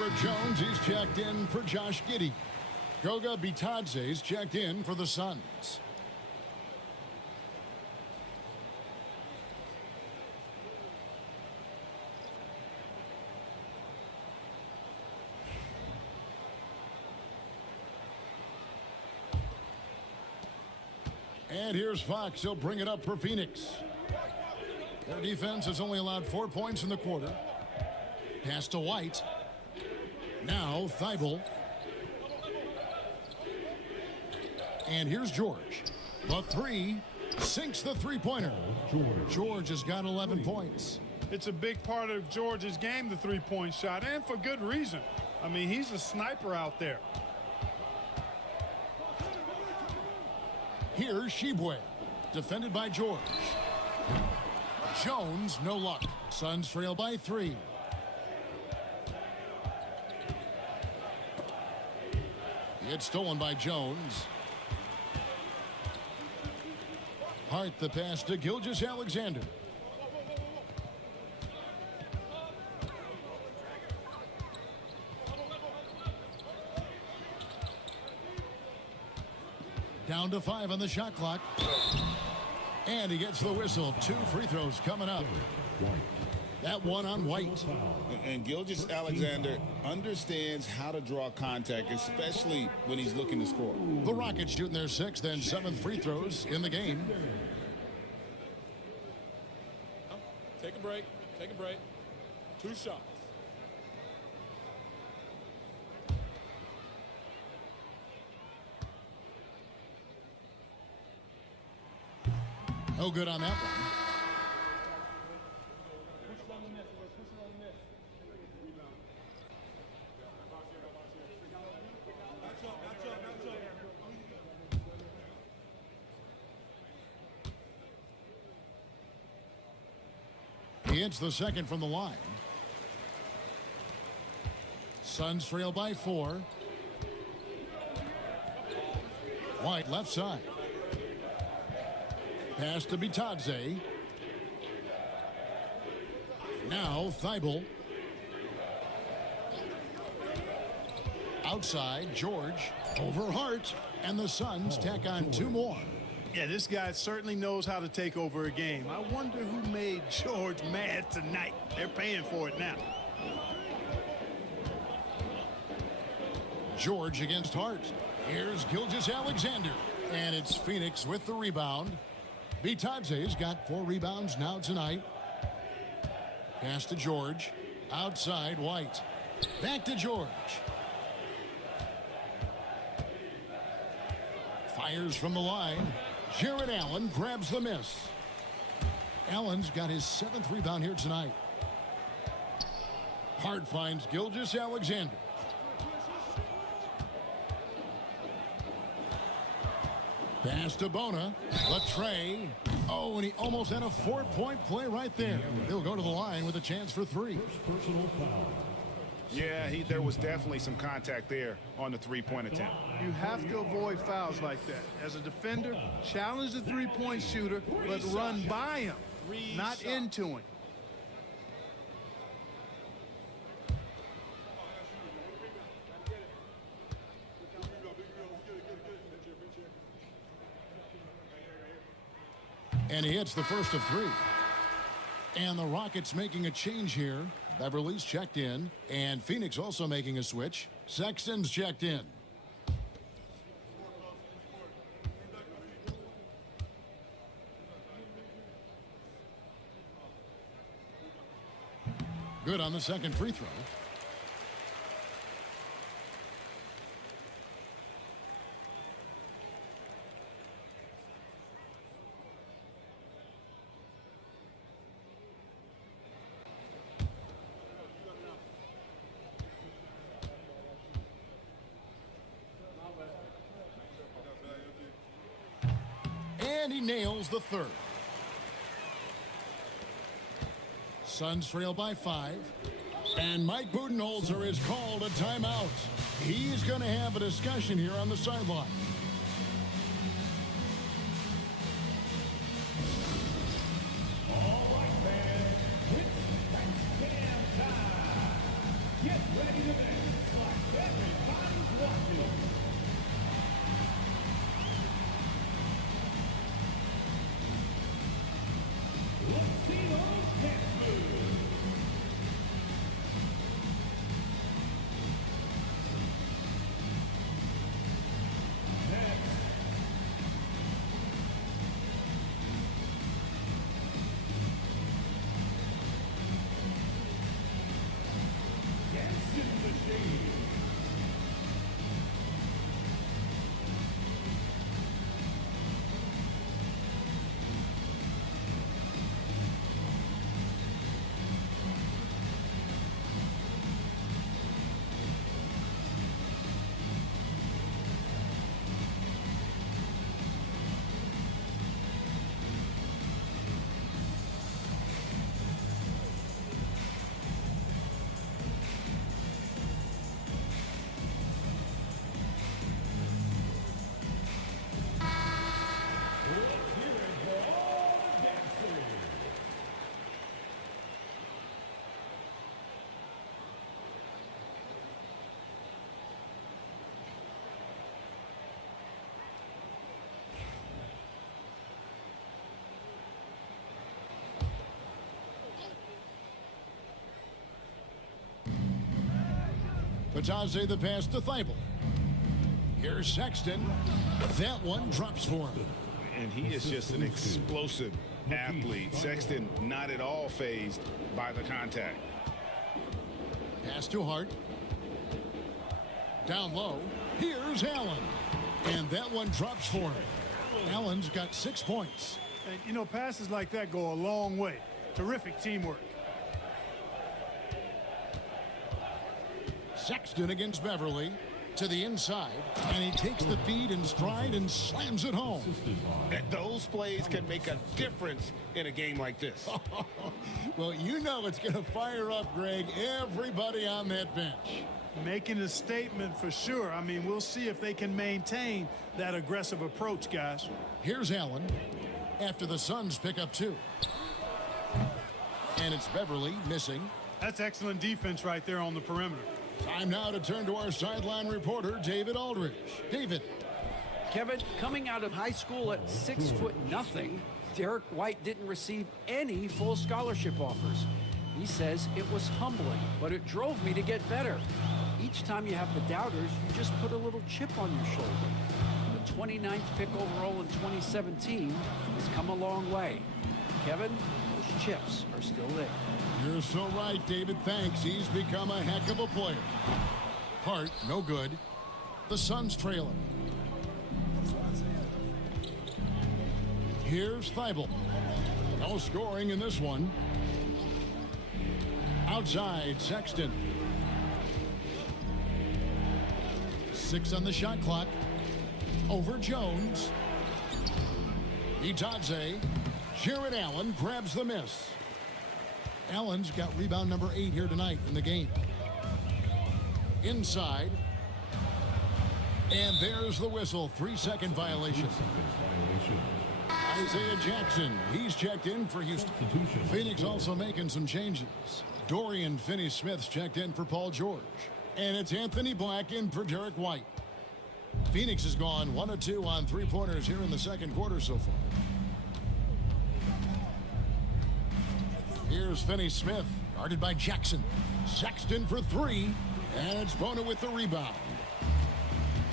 Herbert Jones, he's checked in for Josh Giddey. Goga Bitadze's checked in for the Suns. And here's Fox. He'll bring it up for Phoenix. Their defense has only allowed 4 points in the quarter. Pass to White. Now Thibault. And here's George. The three sinks the three-pointer. George has got 11 points. It's a big part of George's game, the three-point shot, and for good reason. I mean, he's a sniper out there. Here's Shibwe, defended by George. Jones, no luck. Suns trail by 3. It's stolen by Jones. Hart the pass to Gilgeous-Alexander. Down to 5 on the shot clock. And he gets the whistle. 2 free throws coming up. That one on White. And Gilgeous-Alexander understands how to draw contact, especially when he's looking to score. The Rockets shooting their 6th and 7th free throws in the game. Take a break. Take a break. 2 shots. No good on that one. He hits the second from the line. Suns trail by 4. White left side. Pass to Bitadze. Now Thibault. Outside, George. Over Hart. And the Suns tack on 2 more. Yeah, this guy certainly knows how to take over a game. I wonder who made George mad tonight. They're paying for it now. George against Hart. Here's Gilgeous-Alexander. And it's Phoenix with the rebound. Bitadze's got 4 rebounds now tonight. Pass to George. Outside, White. Back to George. Fires from the line. Jared Allen grabs the miss. Allen's got his 7th rebound here tonight. Hart finds Gilgeous-Alexander. Pass to Bona. Latre. Oh, and he almost had a 4-point play right there. He'll go to the line with a chance for 3. Personal foul. Yeah, there was definitely some contact there on the three-point attempt. You have to avoid fouls like that. As a defender, challenge the three-point shooter, but run by him, not into him. And he hits the first of 3. And the Rockets making a change here. Beverly's checked in. And Phoenix also making a switch. Sexton's checked in. Good on the second free throw. And he nails the 3rd. Suns trail by 5. And Mike Budenholzer has called a timeout. He's going to have a discussion here on the sideline. All right, fans. It's touchdown time. Get ready to make Batazze the pass to Thibault. Here's Sexton. That one drops for him. And he is just an explosive athlete. Sexton not at all fazed by the contact. Pass to Hart. Down low. Here's Allen. And that one drops for him. Allen's got 6 points. And, you know, passes like that go a long way. Terrific teamwork. Sexton against Beverly. To the inside. And he takes the feed in stride and slams it home. And those plays can make a difference in a game like this. Well, you know it's going to fire up, Greg, everybody on that bench. Making a statement for sure. I mean, we'll see if they can maintain that aggressive approach, guys. Here's Allen after the Suns pick up 2. And it's Beverly missing. That's excellent defense right there on the perimeter. Time now to turn to our sideline reporter, David Aldridge. David. Kevin, coming out of high school at 6'0", Derek White didn't receive any full scholarship offers. He says it was humbling, but it drove me to get better. Each time you have the doubters, you just put a little chip on your shoulder. The 29th pick overall in 2017 has come a long way. Kevin, those chips are still there. You're so right, David. Thanks. He's become a heck of a player. Hart, no good. The Suns trailing. Here's Thibault. No scoring in this one. Outside, Sexton. 6 on the shot clock. Over Jones. Batazze. Jared Allen grabs the miss. Allen's got rebound number 8 here tonight in the game. Inside. And there's the whistle. 3-second violation. Isaiah Jackson, he's checked in for Houston. Phoenix also making some changes. Dorian Finney-Smith's checked in for Paul George. And it's Anthony Black in for Derek White. Phoenix has gone 1 of 2 on 3-pointers here in the second quarter so far. Here's Finney-Smith, guarded by Jackson. Sexton for 3, and it's Bona with the rebound.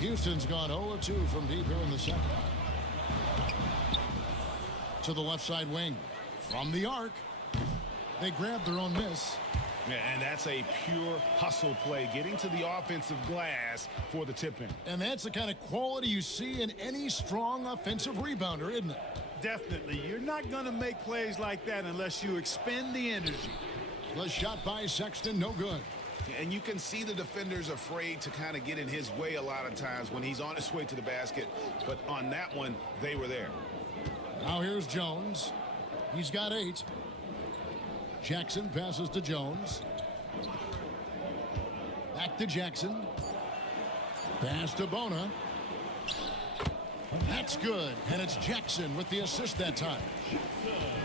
Houston's gone 0 of 2 from deep here in the second. To the left side wing. From the arc. They grab their own miss. Yeah, and that's a pure hustle play, getting to the offensive glass for the tip-in. And that's the kind of quality you see in any strong offensive rebounder, isn't it? Definitely. You're not going to make plays like that unless you expend the energy. The shot by Sexton, no good. And you can see the defenders afraid to kind of get in his way a lot of times when he's on his way to the basket. But on that one, they were there. Now here's Jones. He's got 8. Jackson passes to Jones. Back to Jackson. Pass to Bona. That's good. And it's Jackson with the assist that time.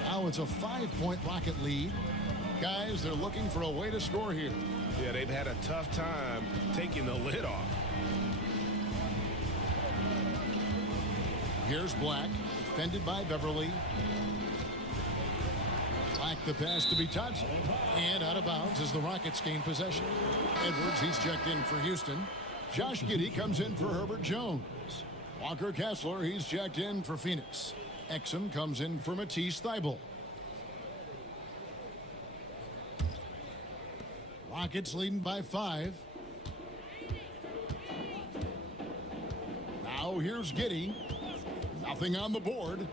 Now it's a 5-point Rocket lead. Guys, they're looking for a way to score here. Yeah, they've had a tough time taking the lid off. Here's Black, defended by Beverly. Black the pass to Batazze. And out of bounds as the Rockets gain possession. Edwards, he's checked in for Houston. Josh Giddey comes in for Herbert Jones. Walker Kessler, he's checked in for Phoenix. Exum comes in for Matisse Thybulle. Rockets leading by 5. Now here's Giddey. Nothing on the board.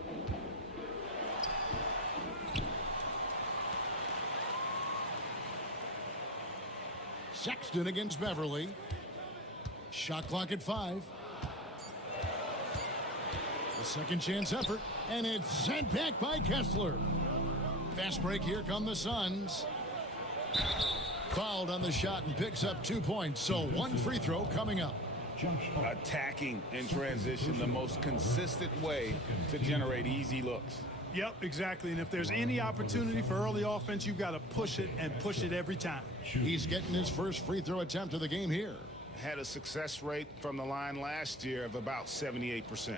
Sexton against Beverly. Shot clock at 5. A second chance effort, and it's sent back by Kessler. Fast break, here come the Suns. Fouled on the shot and picks up 2 points, so 1 free throw coming up. Attacking in transition, the most consistent way to generate easy looks. Yep, exactly. And if there's any opportunity for early offense, you've got to push it and push it every time. He's getting his first free throw attempt of the game here. Had a success rate from the line last year of about 78%.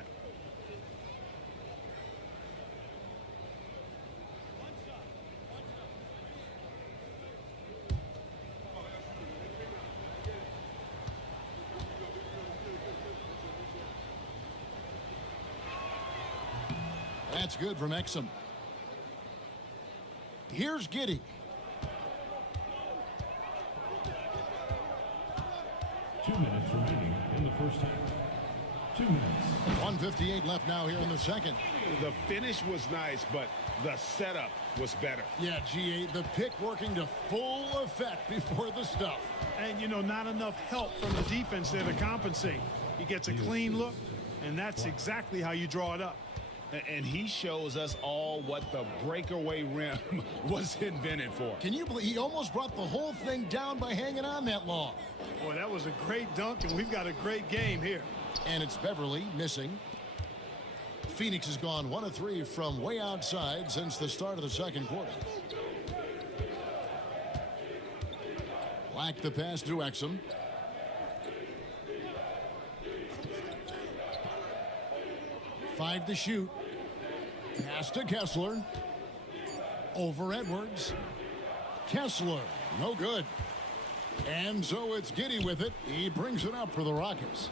That's good from Exum. Here's Giddey. Two minutes remaining in the first half. 2 minutes. 1:58 left now here in the second. The finish was nice, but the setup was better. Yeah, GA, the pick working to full effect before the stuff. And, you know, not enough help from the defense there to compensate. He gets a clean look, and that's exactly how you draw it up. And he shows us all what the breakaway rim was invented for. Can you believe he almost brought the whole thing down by hanging on that long? Boy, that was a great dunk, and we've got a great game here. And it's Beverly missing. Phoenix has gone 1 of 3 from way outside since the start of the second quarter. Black the pass to Exum. Five to shoot. Pass to Kessler. Over Edwards. Kessler, no good. And so it's Giddey with it. He brings it up for the Rockets.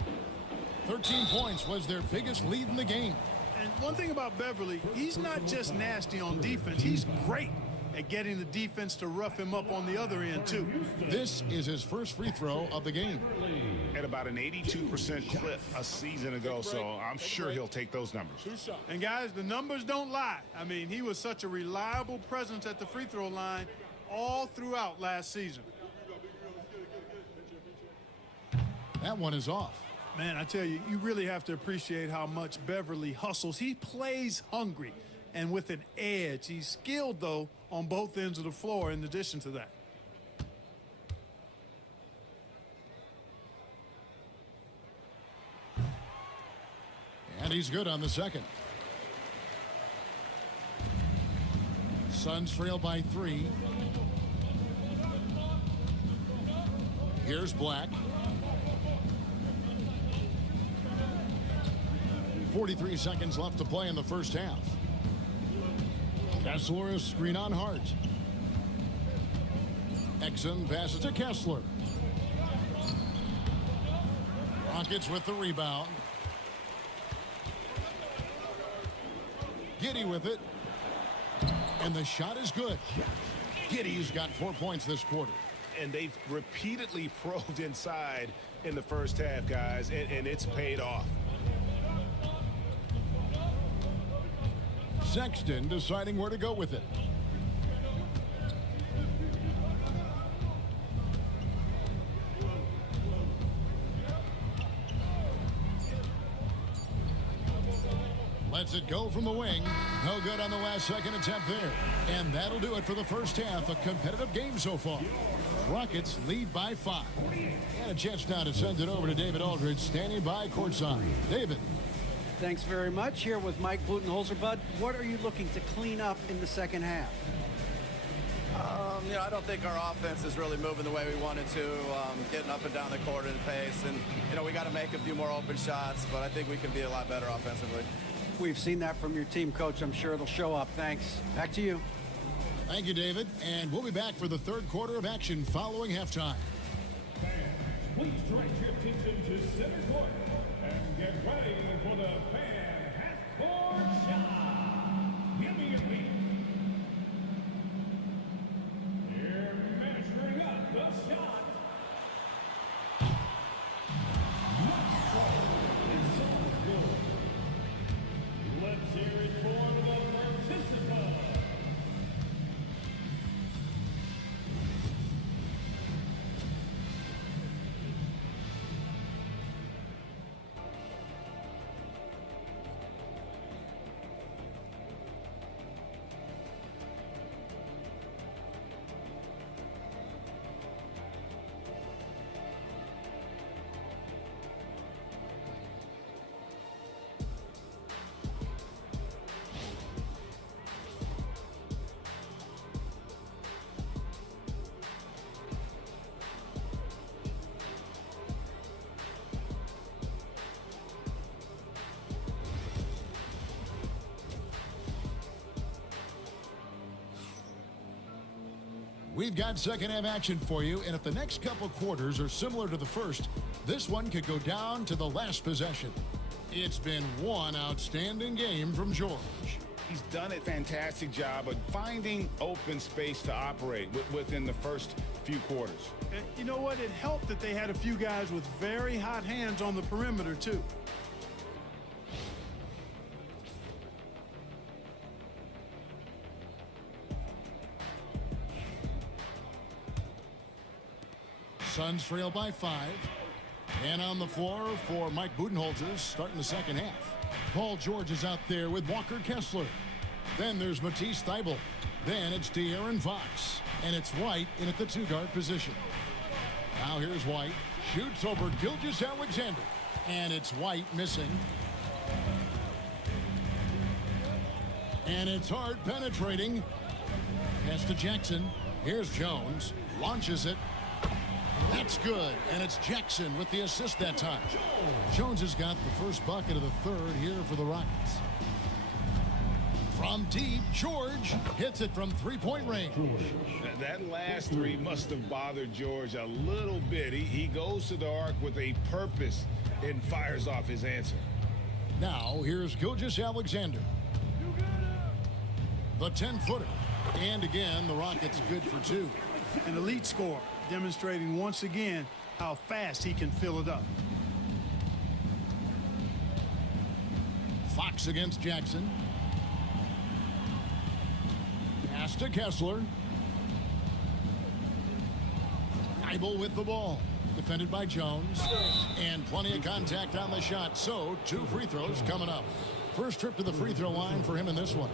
13 points was their biggest lead in the game. And one thing about Beverly, he's not just nasty on defense. He's great at getting the defense to rough him up on the other end, too. This is his first free throw of the game. At about an 82% clip a season ago, so I'm sure he'll take those numbers. And, guys, the numbers don't lie. I mean, he was such a reliable presence at the free throw line all throughout last season. That one is off. Man, I tell you, you really have to appreciate how much Beverly hustles. He plays hungry and with an edge. He's skilled, though, on both ends of the floor in addition to that. And he's good on the second. Suns trail by 3. Here's Black. 43 seconds left to play in the first half. Kessler is screen on Hart. Exum passes to Kessler. Rockets with the rebound. Giddey with it. And the shot is good. Giddey's got 4 points this quarter. And they've repeatedly probed inside in the first half, guys, and it's paid off. Sexton deciding where to go with it. Lets it go from the wing. No good on the last second attempt there. And that'll do it for the first half. A competitive game so far. Rockets lead by 5. And a chance now to send it over to David Aldridge, standing by courtside. David. Thanks very much. Here with Mike Budenholzer. Bud, what are you looking to clean up in the second half? You know, I don't think our offense is really moving the way we wanted to, getting up and down the court at the pace. And, you know, we got to make a few more open shots, but I think we can be a lot better offensively. We've seen that from your team, Coach. I'm sure it'll show up. Thanks. Back to you. Thank you, David. And we'll be back for the third quarter of action following halftime. Fans, please direct your attention to center court and get ready for the fan half-court shot. Give me your feet. They're measuring up the shot. Let's go. It's all good. Let's hear it for the participants. We've got second half action for you, and if the next couple quarters are similar to the first, this one could go down to the last possession. It's been one outstanding game from George. He's done a fantastic job of finding open space to operate within the first few quarters. And you know what? It helped that they had a few guys with very hot hands on the perimeter, too. Suns trail by 5. And on the floor for Mike Budenholzer starting the second half. Paul George is out there with Walker Kessler. Then there's Matisse Thybulle. Then it's De'Aaron Fox. And it's White in at the 2-guard position. Now here's White. Shoots over Gilgeous-Alexander. And it's White missing. And it's Hart penetrating. Pass to Jackson. Here's Jones. Launches it. That's good, and it's Jackson with the assist that time. Jones has got the first bucket of the third here for the Rockets. From deep, George hits it from three-point range. That last three must have bothered George a little bit. He goes to the arc with a purpose and fires off his answer. Now, here's Gilgeous-Alexander. The 10-footer. And again, the Rockets good for 2. An elite scorer, demonstrating once again how fast he can fill it up. Fox against Jackson. Pass to Kessler. Thybulle with the ball. Defended by Jones. And plenty of contact on the shot. So 2 free throws coming up. First trip to the free throw line for him in this one.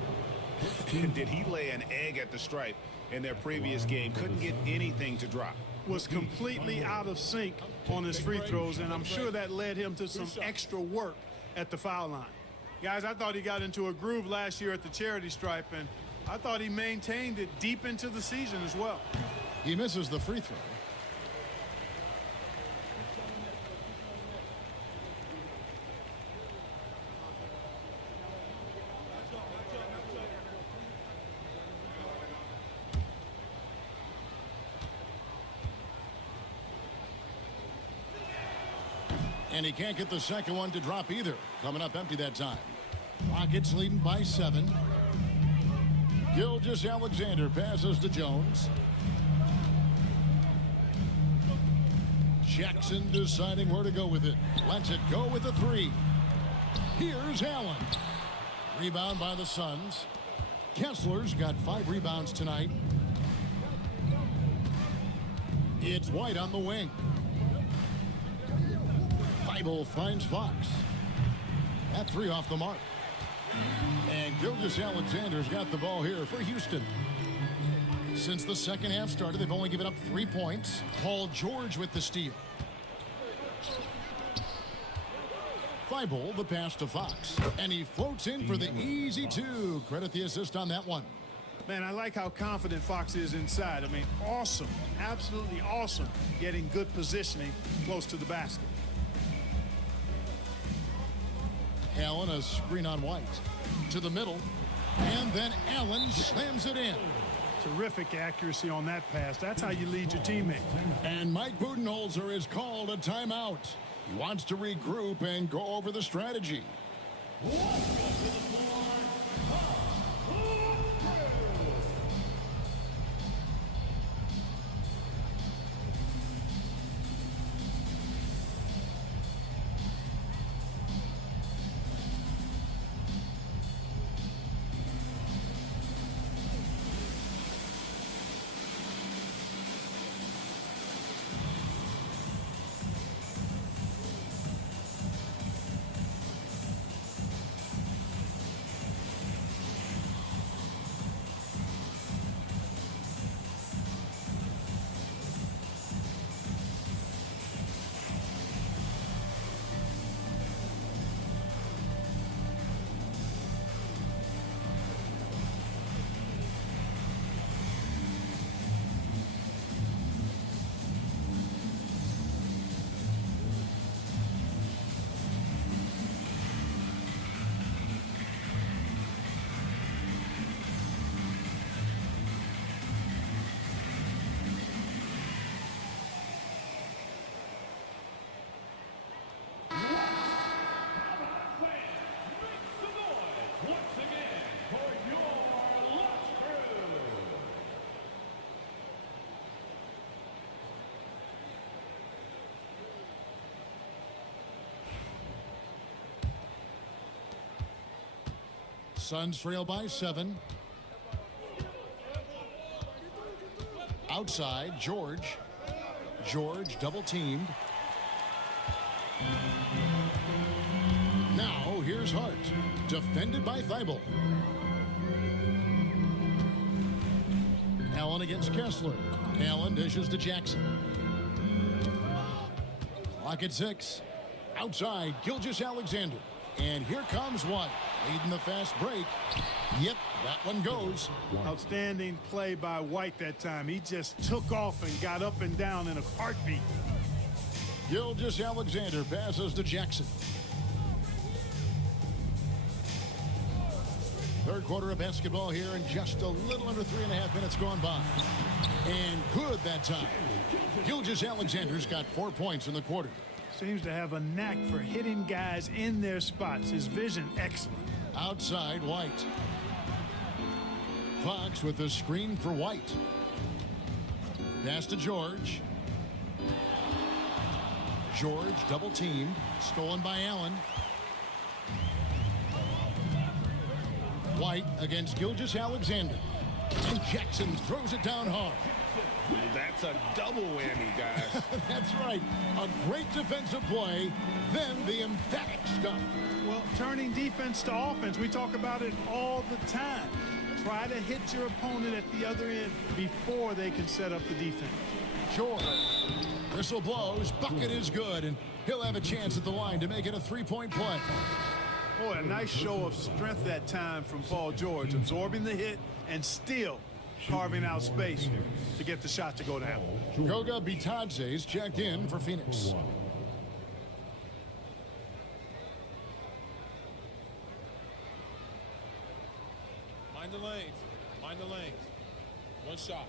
Did he lay an egg at the stripe in their previous game? Couldn't get anything to drop. Was completely out of sync on his free throws, and I'm sure that led him to some extra work at the foul line. Guys, I thought he got into a groove last year at the charity stripe, and I thought he maintained it deep into the season as well. He misses the free throw. And he can't get the second one to drop either. Coming up empty that time. Rockets leading by 7. Gilgeous-Alexander passes to Jones. Jackson deciding where to go with it. Lets it go with the 3. Here's Allen. Rebound by the Suns. Kessler's got 5 rebounds tonight. It's White on the wing. Thybulle finds Fox. That 3 off the mark. And Gilgeous-Alexander's got the ball here for Houston. Since the second half started, they've only given up 3 points. Paul George with the steal. Thybulle, the pass to Fox. And he floats in for the easy 2. Credit the assist on that one. Man, I like how confident Fox is inside. I mean, awesome. Absolutely awesome. Getting good positioning close to the basket. Allen, a screen on White. To the middle. And then Allen slams it in. Terrific accuracy on that pass. That's how you lead your teammate. And Mike Budenholzer is called a timeout. He wants to regroup and go over the strategy. Suns trail by 7. Outside, George. George double teamed. Now here's Hart. Defended by Thibault. Allen against Kessler. Allen dishes to Jackson. Clock at 6. Outside, Gilgeous-Alexander. And here comes one. Leading the fast break. Yep, that one goes. Outstanding play by White that time. He just took off and got up and down in a heartbeat. Gilgeous-Alexander passes to Jackson. Third quarter of basketball here, and just a little under 3.5 minutes gone by. And good that time. Gilgeous-Alexander's got 4 points in the quarter. Seems to have a knack for hitting guys in their spots. His vision, excellent. Outside, White. Fox with the screen for White. Pass to George. George double teamed. Stolen by Allen. White against Gilgeous-Alexander. And Jackson throws it down hard. That's a double whammy, guys. That's right. A great defensive play, then the emphatic stuff. Well, turning defense to offense, we talk about it all the time. Try to hit your opponent at the other end before they can set up the defense. George. Whistle blows. Bucket is good, and he'll have a chance at the line to make it a 3-point play. Boy, a nice show of strength that time from Paul George, absorbing the hit and still carving out space to get the shot to go down. Goga Bitadze's checked in for Phoenix. Mind the lanes. Mind the lanes. One shot.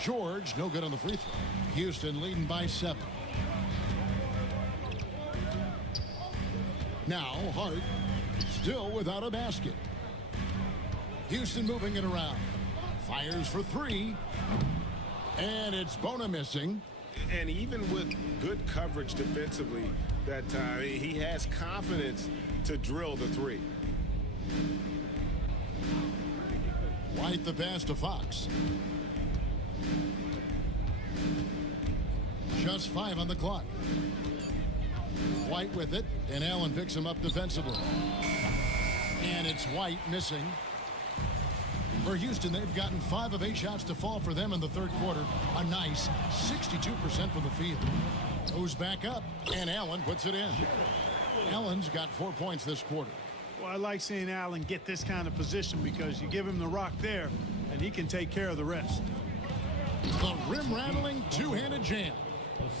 George, no good on the free throw. Houston leading by 7. Now Hart still without a basket. Houston moving it around. Fires for 3. And it's Bona missing. And even with good coverage defensively that time, he has confidence to drill the 3. White the pass to Fox. Just 5 on the clock. White with it, and Allen picks him up defensively. And it's White missing. For Houston, they've gotten 5 of 8 shots to fall for them in the third quarter. A nice 62% from the field. Goes back up, and Allen puts it in. Allen's got 4 points this quarter. Well, I like seeing Allen get this kind of position because you give him the rock there, and he can take care of the rest. The rim-rattling two-handed jam.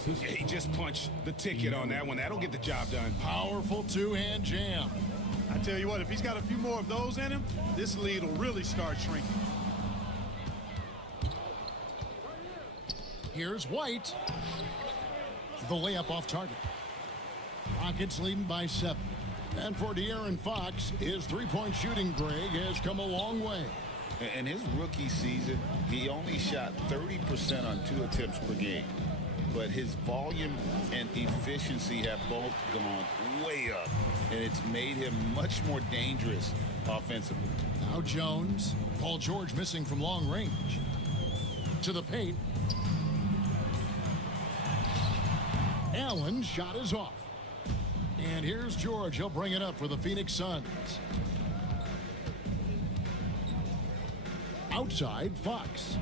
He just punched the ticket on that one. That'll get the job done. Powerful two-hand jam. I tell you what, if he's got a few more of those in him, this lead will really start shrinking. Here's White. The layup off target. Rockets leading by 7. And for De'Aaron Fox, his three-point shooting, Greg, has come a long way. In his rookie season, he only shot 30% on 2 attempts per game. But his volume and efficiency have both gone way up. And it's made him much more dangerous offensively. Now Jones. Paul George missing from long range. To the paint. Allen's shot is off. And here's George. He'll bring it up for the Phoenix Suns. Outside, Fox.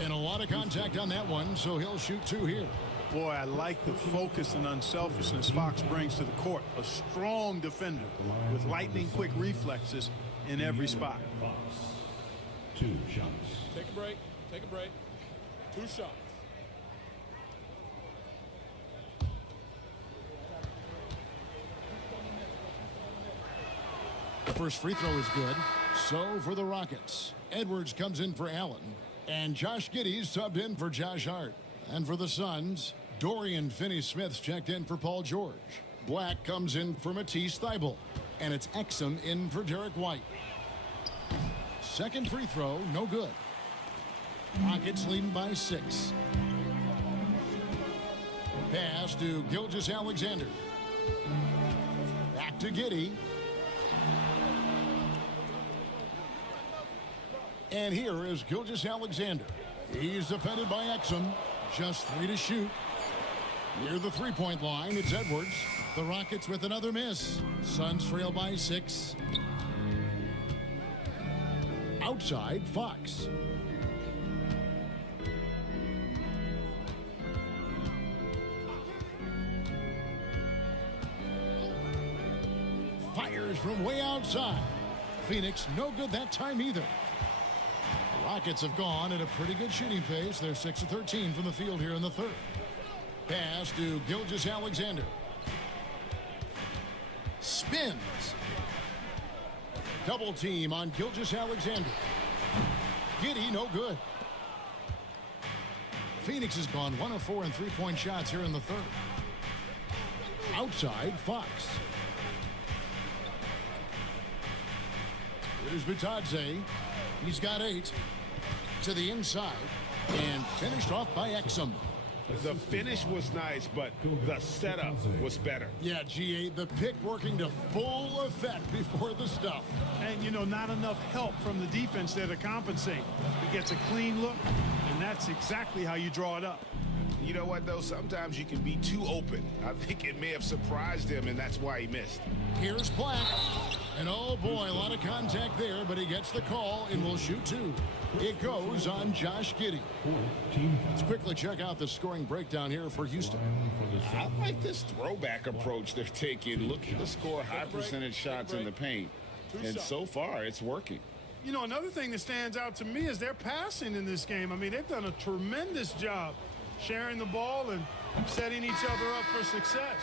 And a lot of contact on that one, so he'll shoot 2 here. Boy, I like the focus and unselfishness Fox brings to the court. A strong defender with lightning-quick reflexes in every spot. 2 shots. Take a break. Take a break. 2 shots. The first free throw is good. So for the Rockets, Edwards comes in for Allen. And Josh Giddey's subbed in for Josh Hart. And for the Suns, Dorian Finney-Smith's checked in for Paul George. Black comes in for Matisse Thybulle. And it's Exum in for Derek White. second free throw, no good. Rockets leading by 6. Pass to Gilgeous-Alexander. Back to Giddey. And here is Gilgeous-Alexander. He's defended by Exum. Just 3 to shoot. Near the three-point line, it's Edwards. The Rockets with another miss. Suns trail by 6. Outside, Fox. Fires from way outside. Phoenix no good that time either. The Rockets have gone at a pretty good shooting pace. They're 6 of 13 from the field here in the third. Pass to Gilgeous-Alexander. Spins. Double team on Gilgeous-Alexander. Giddey no good. Phoenix has gone 1 of 4 in three-point shots here in the third. Outside, Fox. Here's Bitadze. He's got 8. To the inside. And finished off by Exum. The finish was nice, but the setup was better. Yeah, GA, the pick working to full effect before the stuff. And, you know, not enough help from the defense there to compensate. He gets a clean look, and that's exactly how you draw it up. You know what, though? Sometimes you can be too open. I think it may have surprised him, and that's why he missed. Here's Black. And oh boy, a lot of contact there, but he gets the call and will shoot 2. It goes on Josh Giddey. Let's quickly check out the scoring breakdown here for Houston. I like this throwback approach they're taking, looking to score high percentage shots in the paint. And so far, it's working. You know, another thing that stands out to me is their passing in this game. I mean, they've done a tremendous job sharing the ball and setting each other up for success.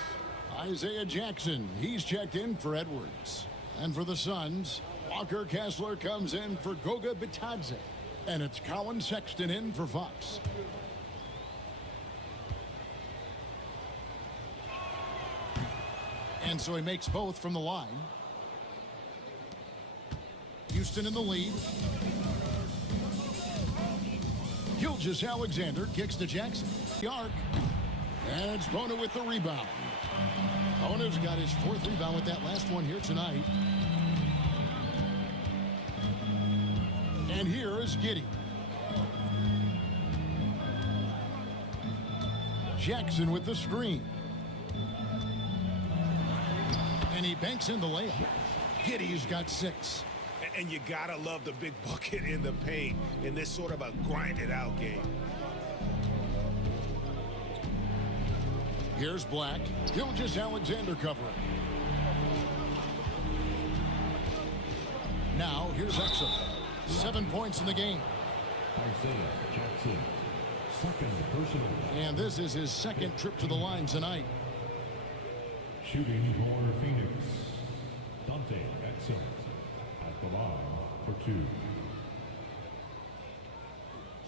Isaiah Jackson, he's checked in for Edwards. And for the Suns, Walker Kessler comes in for Goga Bitadze. And it's Colin Sexton in for Fox. And so he makes both from the line. Houston in the lead. Gilgeous-Alexander kicks to Jackson. The arc. And it's Bona with the rebound. Bona's got his 4th rebound with that last one here tonight. And here is Giddey. Jackson with the screen. And he banks in the layup. Giddey's got 6. And you gotta love the big bucket in the paint in this sort of a grinded-out game. Here's Black. Gilgeous-Alexander covering. Now, here's Exum. 7 points in the game. Isaiah Jackson, second personal. And this is his 2nd trip to the line tonight. Shooting for Phoenix, Dante Exum at the line for 2.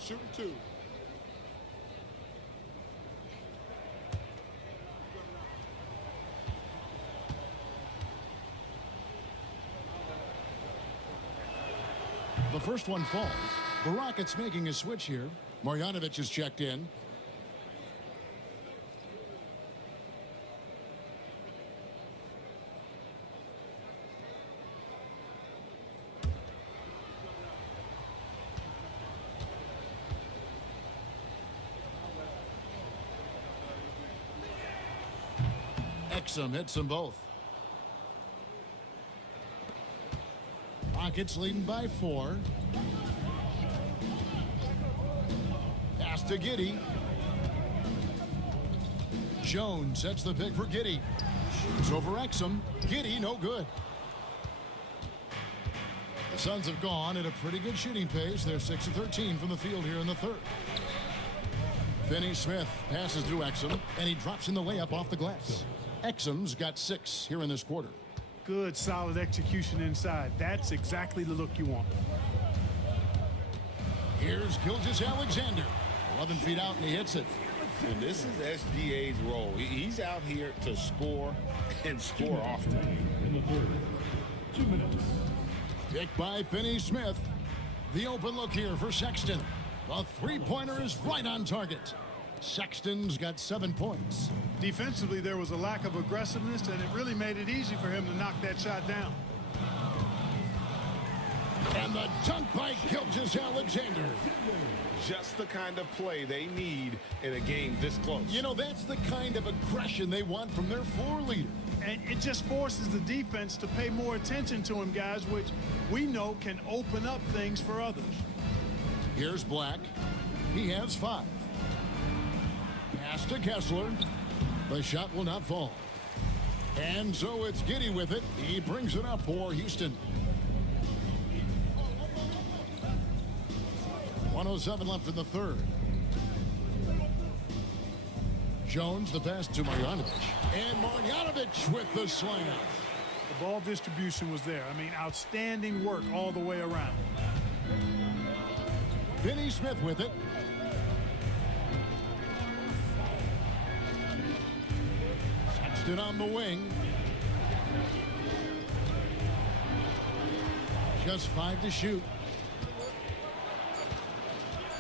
Shooting 2. The first one falls. The Rockets making a switch here. Marjanovic is checked in. Exum hits them both. Rockets leading by 4. Pass to Giddey. Jones sets the pick for Giddey. Shoots over Exum. Giddey no good. The Suns have gone at a pretty good shooting pace. They're 6 of 13 from the field here in the third. Finney Smith passes to Exum, and he drops in the layup off the glass. Exum's got 6 here in this quarter. Good, solid execution inside. That's exactly the look you want. Here's Gilgeous-Alexander. 11 feet out, and he hits it. And this is SGA's role. He's out here to score and score often. In the third, 2 minutes. Picked by Finney Smith. The open look here for Sexton. The three-pointer is right on target. Sexton's got 7 points. Defensively, there was a lack of aggressiveness, and it really made it easy for him to knock that shot down. And the dunk by Gilgeous-Alexander. Just the kind of play they need in a game this close. You know, that's the kind of aggression they want from their floor leader. And it just forces the defense to pay more attention to him, guys, which we know can open up things for others. Here's Black. He has 5. Pass to Kessler. The shot will not fall. And so it's Giddey with it. He brings it up for Houston. 1:07 left in the third. Jones, the pass to Marjanovic. And Marjanovic with the slam. The ball distribution was there. I mean, outstanding work all the way around. Finney Smith with it. Sexton on the wing. Just 5 to shoot.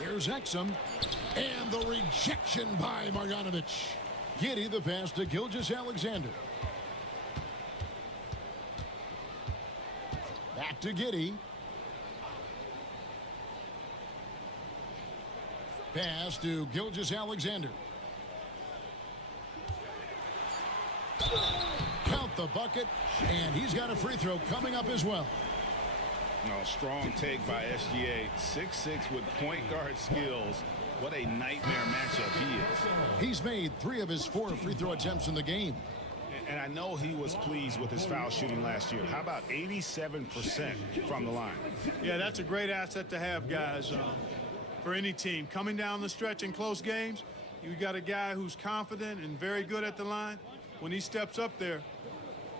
Here's Exum. And the rejection by Marjanovic. Giddey the pass to Gilgeous-Alexander. Back to Giddey. Pass to Gilgeous-Alexander. Count the bucket, and he's got a free throw coming up as well. No, strong take by SGA. 6'6" with point guard skills. What a nightmare matchup he is. He's made 3 of his 4 free throw attempts in the game. And I know he was pleased with his foul shooting last year. How about 87% from the line? Yeah, that's a great asset to have, guys, for any team. Coming down the stretch in close games, you got a guy who's confident and very good at the line. When he steps up there,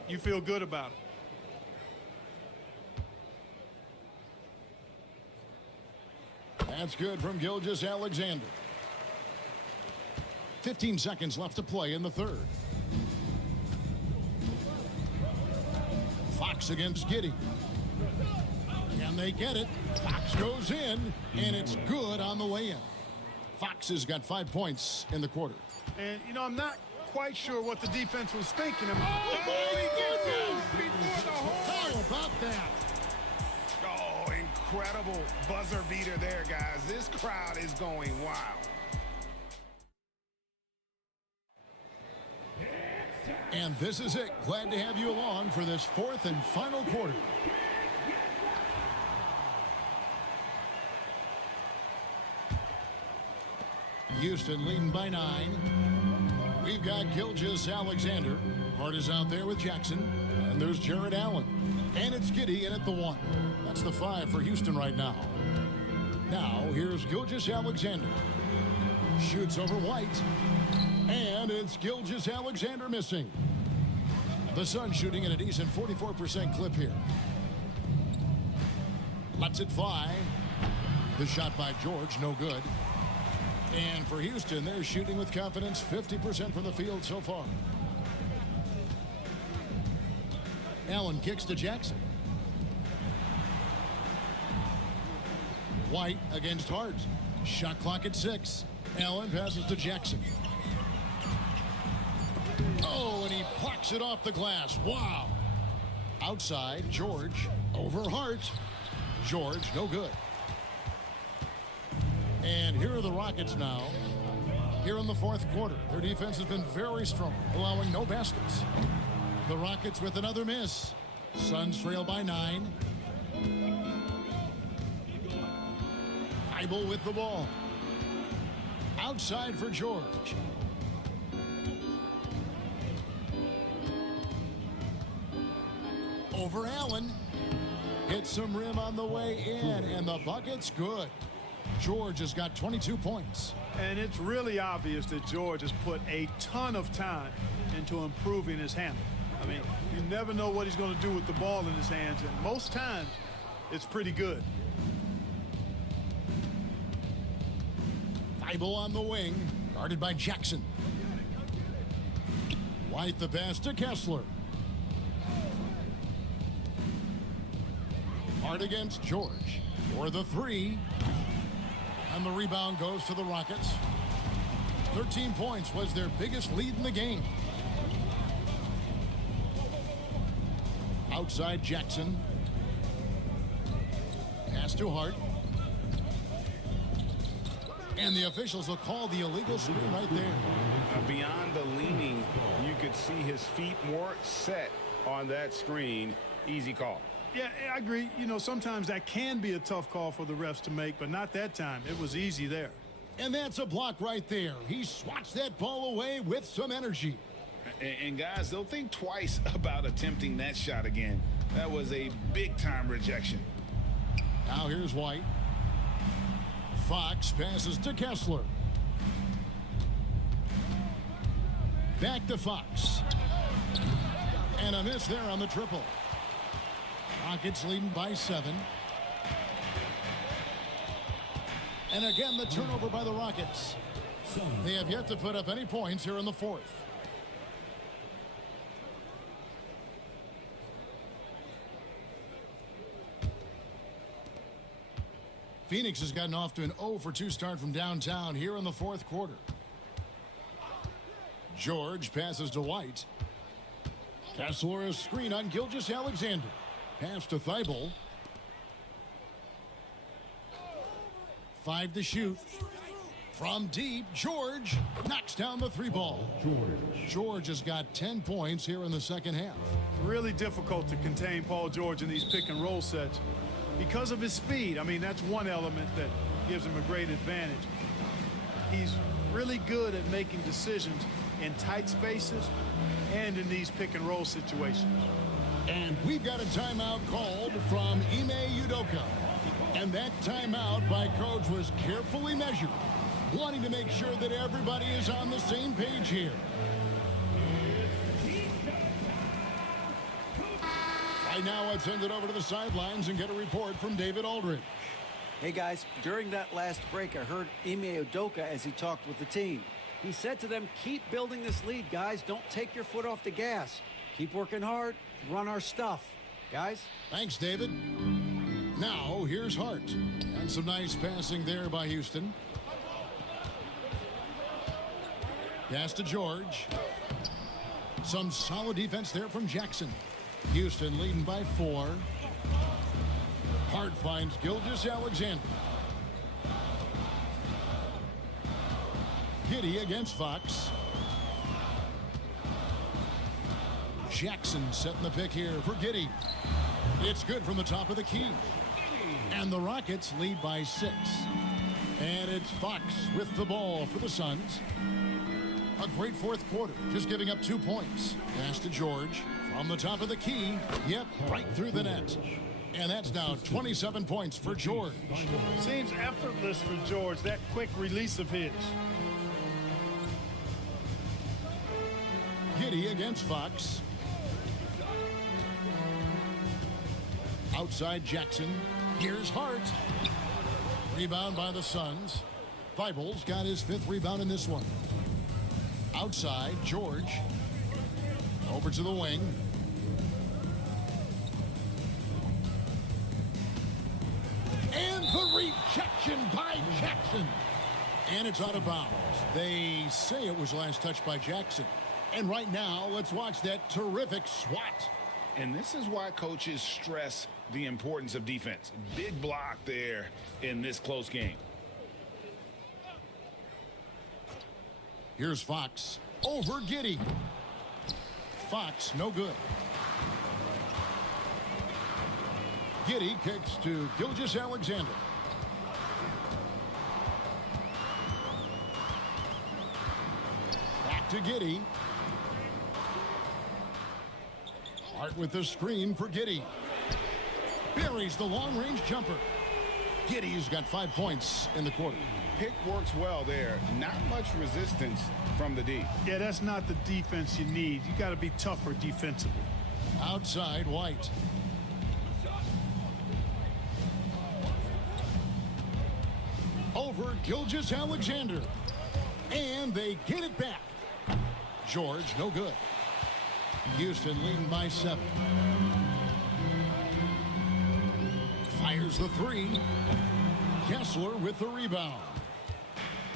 you feel good about it. That's good from Gilgeous-Alexander. 15 seconds left to play in the third. Fox against Giddey. Can they get it? Fox goes in, and it's good on the way in. Fox has got 5 points in the quarter. And, you know, I'm not quite sure what the defense was thinking. Oh, my goodness! Before the How about that? Oh, incredible buzzer beater there, guys. This crowd is going wild. And this is it. Glad to have you along for this 4th and final quarter. Houston leading by 9. We've got Gilgeous-Alexander. Hart is out there with Jackson. And there's Jared Allen. And it's Giddey in at the 1. That's the 5 for Houston right now. Now, here's Gilgeous-Alexander. Shoots over White. And it's Gilgeous-Alexander missing. The Suns shooting at a decent 44% clip here. Lets it fly. The shot by George, no good. And for Houston, they're shooting with confidence, 50% from the field so far. Allen kicks to Jackson. White against Hart. Shot clock at 6. Allen passes to Jackson. Oh, and he plucks it off the glass. Wow. Outside, George over Hart. George, no good. And here are the Rockets now. Here in the 4th quarter. Their defense has been very strong, allowing no baskets. The Rockets with another miss. Suns trail by 9. Eibel with the ball. Outside for George. Over Allen. Hits some rim on the way in, and the bucket's good. George has got 22 points. And it's really obvious that George has put a ton of time into improving his handle. I mean, you never know what he's going to do with the ball in his hands, and most times it's pretty good. Eibel on the wing, guarded by Jackson. White the pass to Kessler. Hart against George. for the three. And the rebound goes to the Rockets. 13 points was their biggest lead in the game. Outside Jackson. Pass to Hart. And the officials will call the illegal screen right there. Beyond the leaning, you could see his feet more set on that screen. Easy call. Yeah, I agree. You know, sometimes that can be a tough call for the refs to make, but not that time. It was easy there. And that's a block right there. He swats that ball away with some energy. And guys, they'll think twice about attempting that shot again. That was a big-time rejection. Now here's White. Fox passes to Kessler. Back to Fox. And a miss there on the triple. Rockets leading by 7. And again, the turnover by the Rockets. They have yet to put up any points here in the fourth. Phoenix has gotten off to an 0 for 2 start from downtown here in the fourth quarter. George passes to White. Kessler a screen on Gilgeous-Alexander. Pass to Thibault. 5 to shoot. From deep, George knocks down the 3 ball. George has got 10 points here in the second half. Really difficult to contain Paul George in these pick and roll sets because of his speed. I mean, that's one element that gives him a great advantage. He's really good at making decisions in tight spaces and in these pick and roll situations. And we've got a timeout called from Ime Udoka. And that timeout by coach was carefully measured, wanting to make sure that everybody is on the same page here. Right now, let's send it over to the sidelines and get a report from David Aldridge. Hey guys, during that last break, I heard Ime Udoka as he talked with the team. He said to them, keep building this lead, guys. Don't take your foot off the gas. Keep working hard. Run our stuff. Guys? Thanks, David. Now, here's Hart. And some nice passing there by Houston. Pass to George. Some solid defense there from Jackson. Houston leading by 4. Hart finds Gilgeous-Alexander. Giddey against Fox. Jackson setting the pick here for Giddey. It's good from the top of the key. And the Rockets lead by 6. And it's Fox with the ball for the Suns. A great fourth quarter, just giving up 2 points. Pass to George from the top of the key. Yep, right through the net. And that's now 27 points for George. Seems effortless for George, that quick release of his. Giddey against Fox. Outside Jackson. Here's Hart. Rebound by the Suns. Thibault's got his 5th rebound in this one. Outside, George. Over to the wing. And the rejection by Jackson. And it's out of bounds. They say it was last touched by Jackson. And right now, let's watch that terrific swat. And this is why coaches stress the importance of defense. Big block there in this close game. Here's Fox over Giddey. Fox, no good. Giddey kicks to Gilgeous-Alexander. Back to Giddey. Hart with the screen for Giddey. Buries the long-range jumper. Giddey's got 5 points in the quarter. Pick works well there. Not much resistance from the D. Yeah, that's not the defense you need. You got to be tougher defensively. Outside, White. Over Gilgeous-Alexander. And they get it back. George, no good. Houston leading by 7. Fires the three. Kessler with the rebound.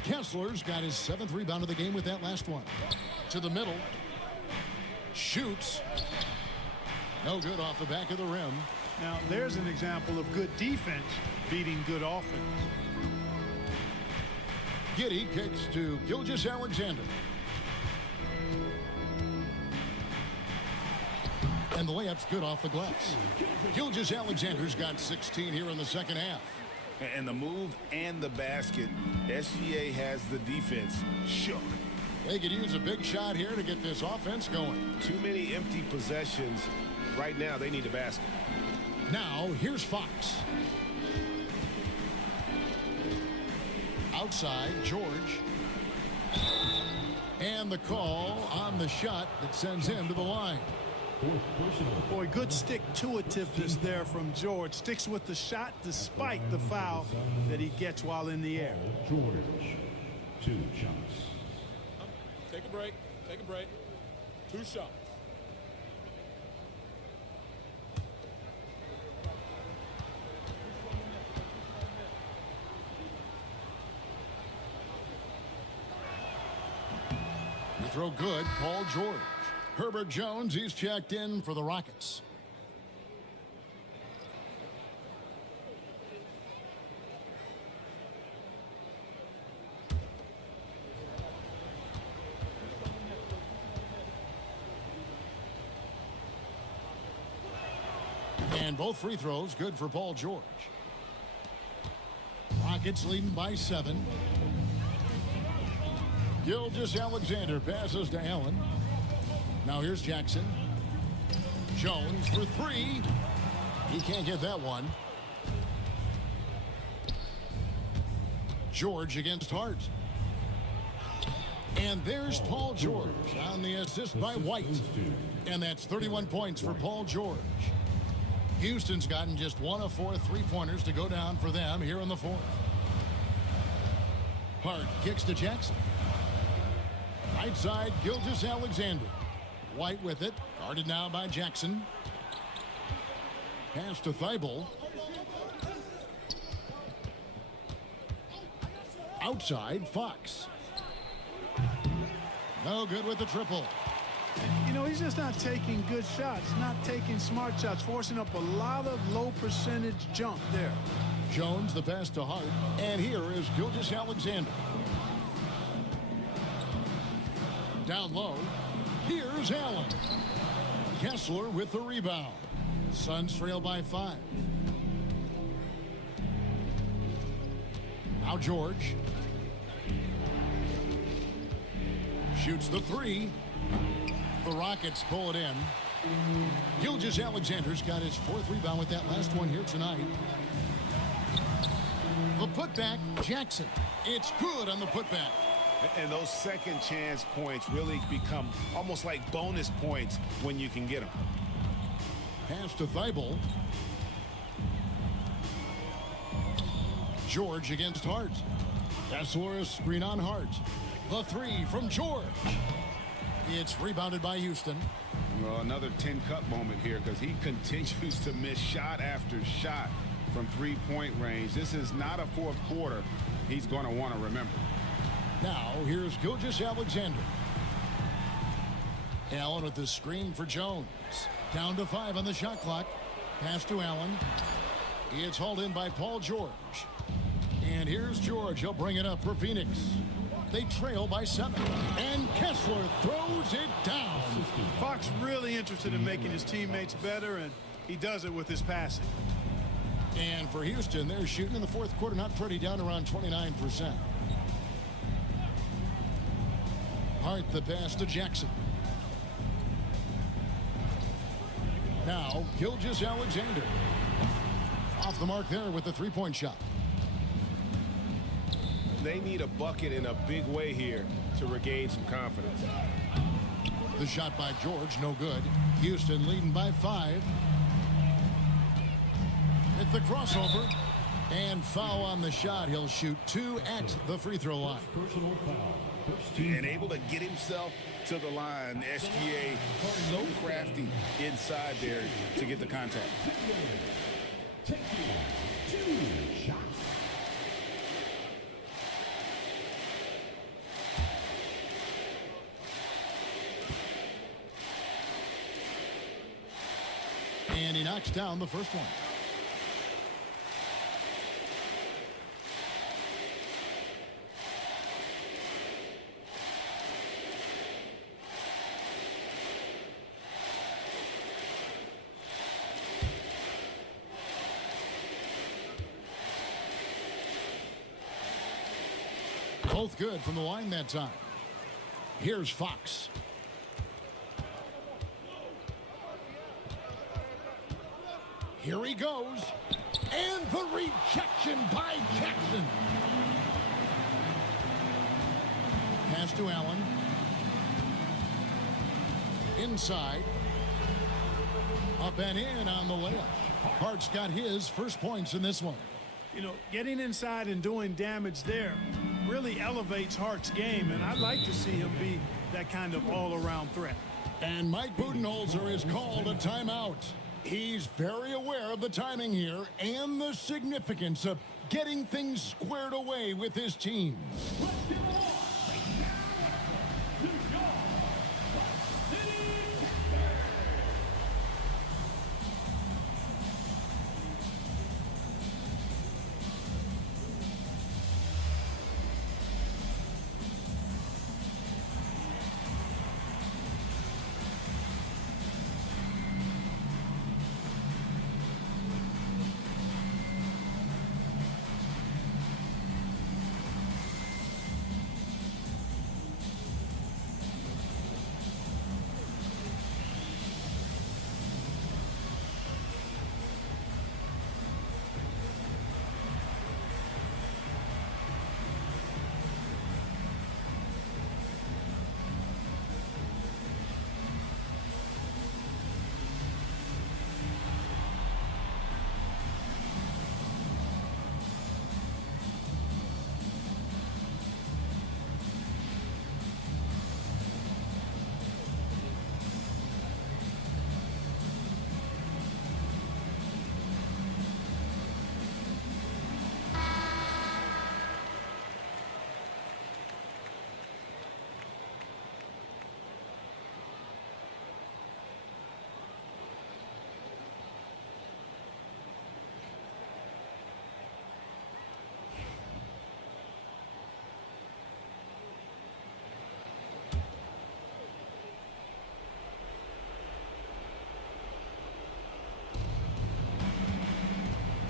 Kessler's got his 7th rebound of the game with that last one. To the middle. Shoots. No good off the back of the rim. Now, there's an example of good defense beating good offense. Giddey kicks to Gilgeous-Alexander. And the layup's good off the glass. Gilgeous-Alexander's got 16 here in the second half. And the move and the basket, SGA has the defense shook. They could use a big shot here to get this offense going. Too many empty possessions. Right now, they need a basket. Now, here's Fox. Outside, George. And the call on the shot that sends him to the line. Boy, good stick-to-itiveness there from George. Sticks with the shot despite the foul that he gets while in the air. George, 2 shots. Take a break. Take a break. 2 shots. You throw good, Paul George. Herbert Jones, he's checked in for the Rockets. And both free throws good for Paul George. Rockets leading by 7. Gilgeous-Alexander passes to Allen. Now here's Jackson. Jones for 3. He can't get that one. George against Hart. And there's Paul George on the assist by White. And that's 31 points for Paul George. Houston's gotten just 1 of 4 3-pointers to go down for them here in the 4th. Hart kicks to Jackson. Right side, Gilgeous-Alexander. White with it, guarded now by Jackson. Pass to Thibault. Outside, Fox. No good with the triple. You know, he's just not taking good shots, not taking smart shots, forcing up a lot of low percentage jump there. Jones, the pass to Hart. And here is Gilgeous-Alexander. Down low. Here's Allen. Kessler with the rebound. Suns trail by 5. Now George. Shoots the 3. The Rockets pull it in. Gilgeous-Alexander's got his 4th rebound with that last one here tonight. The putback, Jackson. It's good on the putback. And those second chance points really become almost like bonus points when you can get them. Pass to Thibault. George against Hart. Kessler a screen on Hart. The 3 from George. It's rebounded by Houston. Well, another 10-cut moment here because he continues to miss shot after shot from 3-point range. This is not a 4th quarter he's going to want to remember. Now, here's Gilgeous-Alexander. Allen with the screen for Jones. Down to 5 on the shot clock. Pass to Allen. It's hauled in by Paul George. And here's George. He'll bring it up for Phoenix. They trail by 7. And Kessler throws it down. Fox really interested in making his teammates better, and he does it with his passing. And for Houston, they're shooting in the 4th quarter, not pretty, down around 29%. Hart the pass to Jackson. Now, Gilgeous-Alexander. Off the mark there with the 3-point shot. They need a bucket in a big way here to regain some confidence. The shot by George, no good. Houston leading by 5. At the crossover. And foul on the shot. He'll shoot 2 at the free throw line. Personal foul. And able to get himself to the line. SGA so crafty inside there to get the contact. taking 2 shots. And he knocks down the first one. Both good from the line that time. Here's Fox. Here he goes. And the rejection by Jackson. Pass to Allen. Inside. Up and in on the layup. Hart's got his first points in this one. You know, getting inside and doing damage there really elevates Hart's game, and I'd like to see him be that kind of all-around threat. And Mike Budenholzer has called a timeout. He's very aware of the timing here and the significance of getting things squared away with his team.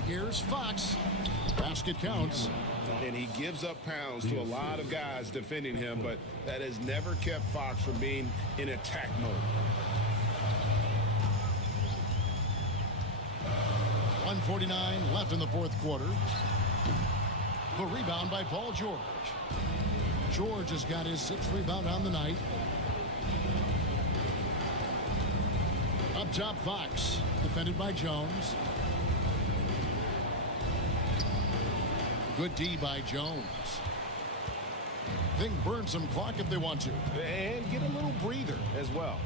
Here's Fox. Basket counts. And he gives up pounds to a lot of guys defending him, but that has never kept Fox from being in attack mode. 1:49 left in the fourth quarter. The rebound by Paul George. George has got his 6th rebound on the night. Up top, Fox. Defended by Jones. Good D by Jones. They can burn some clock if they want to. And get a little breather as well.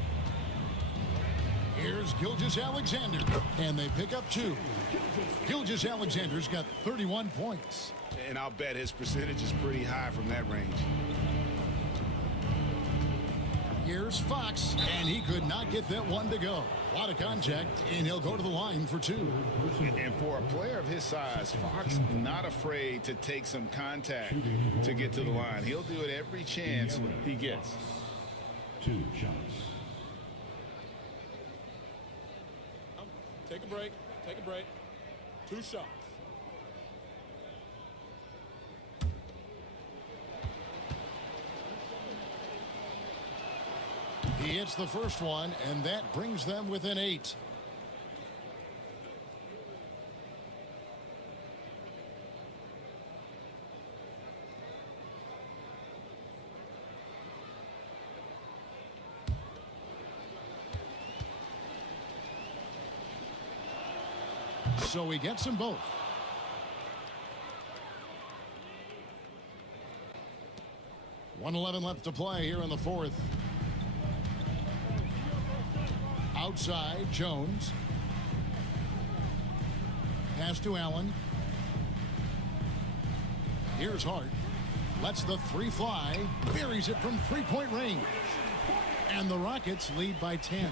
Here's Gilgeous-Alexander. And they pick up 2. Gilgeous-Alexander's got 31 points. And I'll bet his percentage is pretty high from that range. Here's Fox, and he could not get that one to go. A lot of contact, and he'll go to the line for 2. And for a player of his size, Fox not afraid to take some contact to get to the line. He'll do it every chance he gets. 2 shots. Take a break. Take a break. 2 shots. He hits the first one, and that brings them within 8. So he gets them both. .111 left to play here in the fourth. Outside, Jones. Pass to Allen. Here's Hart. Lets the three fly. Buries it from three-point range. And the Rockets lead by 10.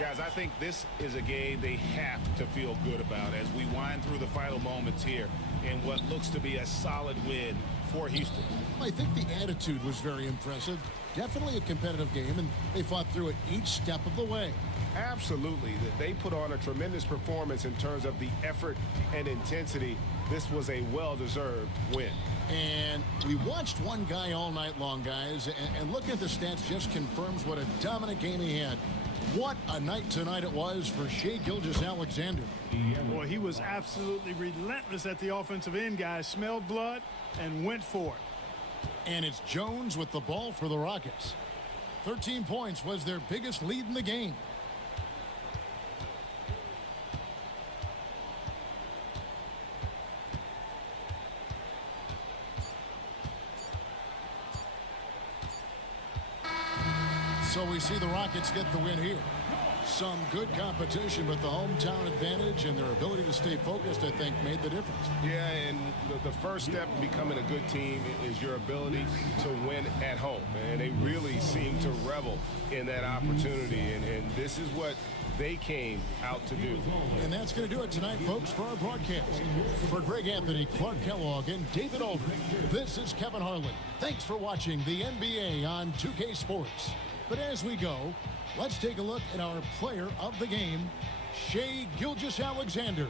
Guys, I think this is a game they have to feel good about as we wind through the final moments here in what looks to be a solid win for Houston. I think the attitude was very impressive. Definitely a competitive game, and they fought through it each step of the way. Absolutely. They put on a tremendous performance in terms of the effort and intensity. This was a well-deserved win. And we watched one guy all night long, guys, and looking at the stats just confirms what a dominant game he had. What a night tonight it was for Shai Gilgeous-Alexander. Boy, he was absolutely relentless at the offensive end, guys. Smelled blood and went for it. And it's Jones with the ball for the Rockets. 13 points was their biggest lead in the game. So we see the Rockets get the win here. Some good competition, but the hometown advantage and their ability to stay focused, I think, made the difference. Yeah, and the first step in becoming a good team is your ability to win at home. And they really seem to revel in that opportunity. And this is what they came out to do. And that's going to do it tonight, folks, for our broadcast. For Greg Anthony, Clark Kellogg, and David Aldridge, this is Kevin Harlan. Thanks for watching the NBA on 2K Sports. But as we go, let's take a look at our player of the game, Shai Gilgeous-Alexander.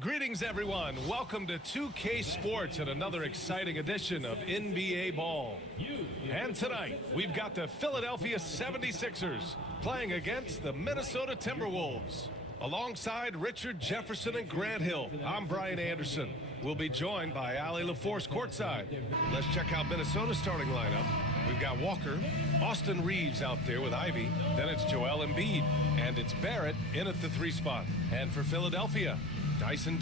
Greetings, everyone. Welcome to 2K Sports and another exciting edition of NBA Ball. And tonight, we've got the Philadelphia 76ers playing against the Minnesota Timberwolves. Alongside Richard Jefferson and Grant Hill, I'm Brian Anderson. We'll be joined by Ali LaForce courtside. Let's check out Minnesota's starting lineup. We've got Walker, Austin Reeves out there with Ivy. Then it's Joel Embiid, and it's Barrett in at the 3 spot. And for Philadelphia, Dyson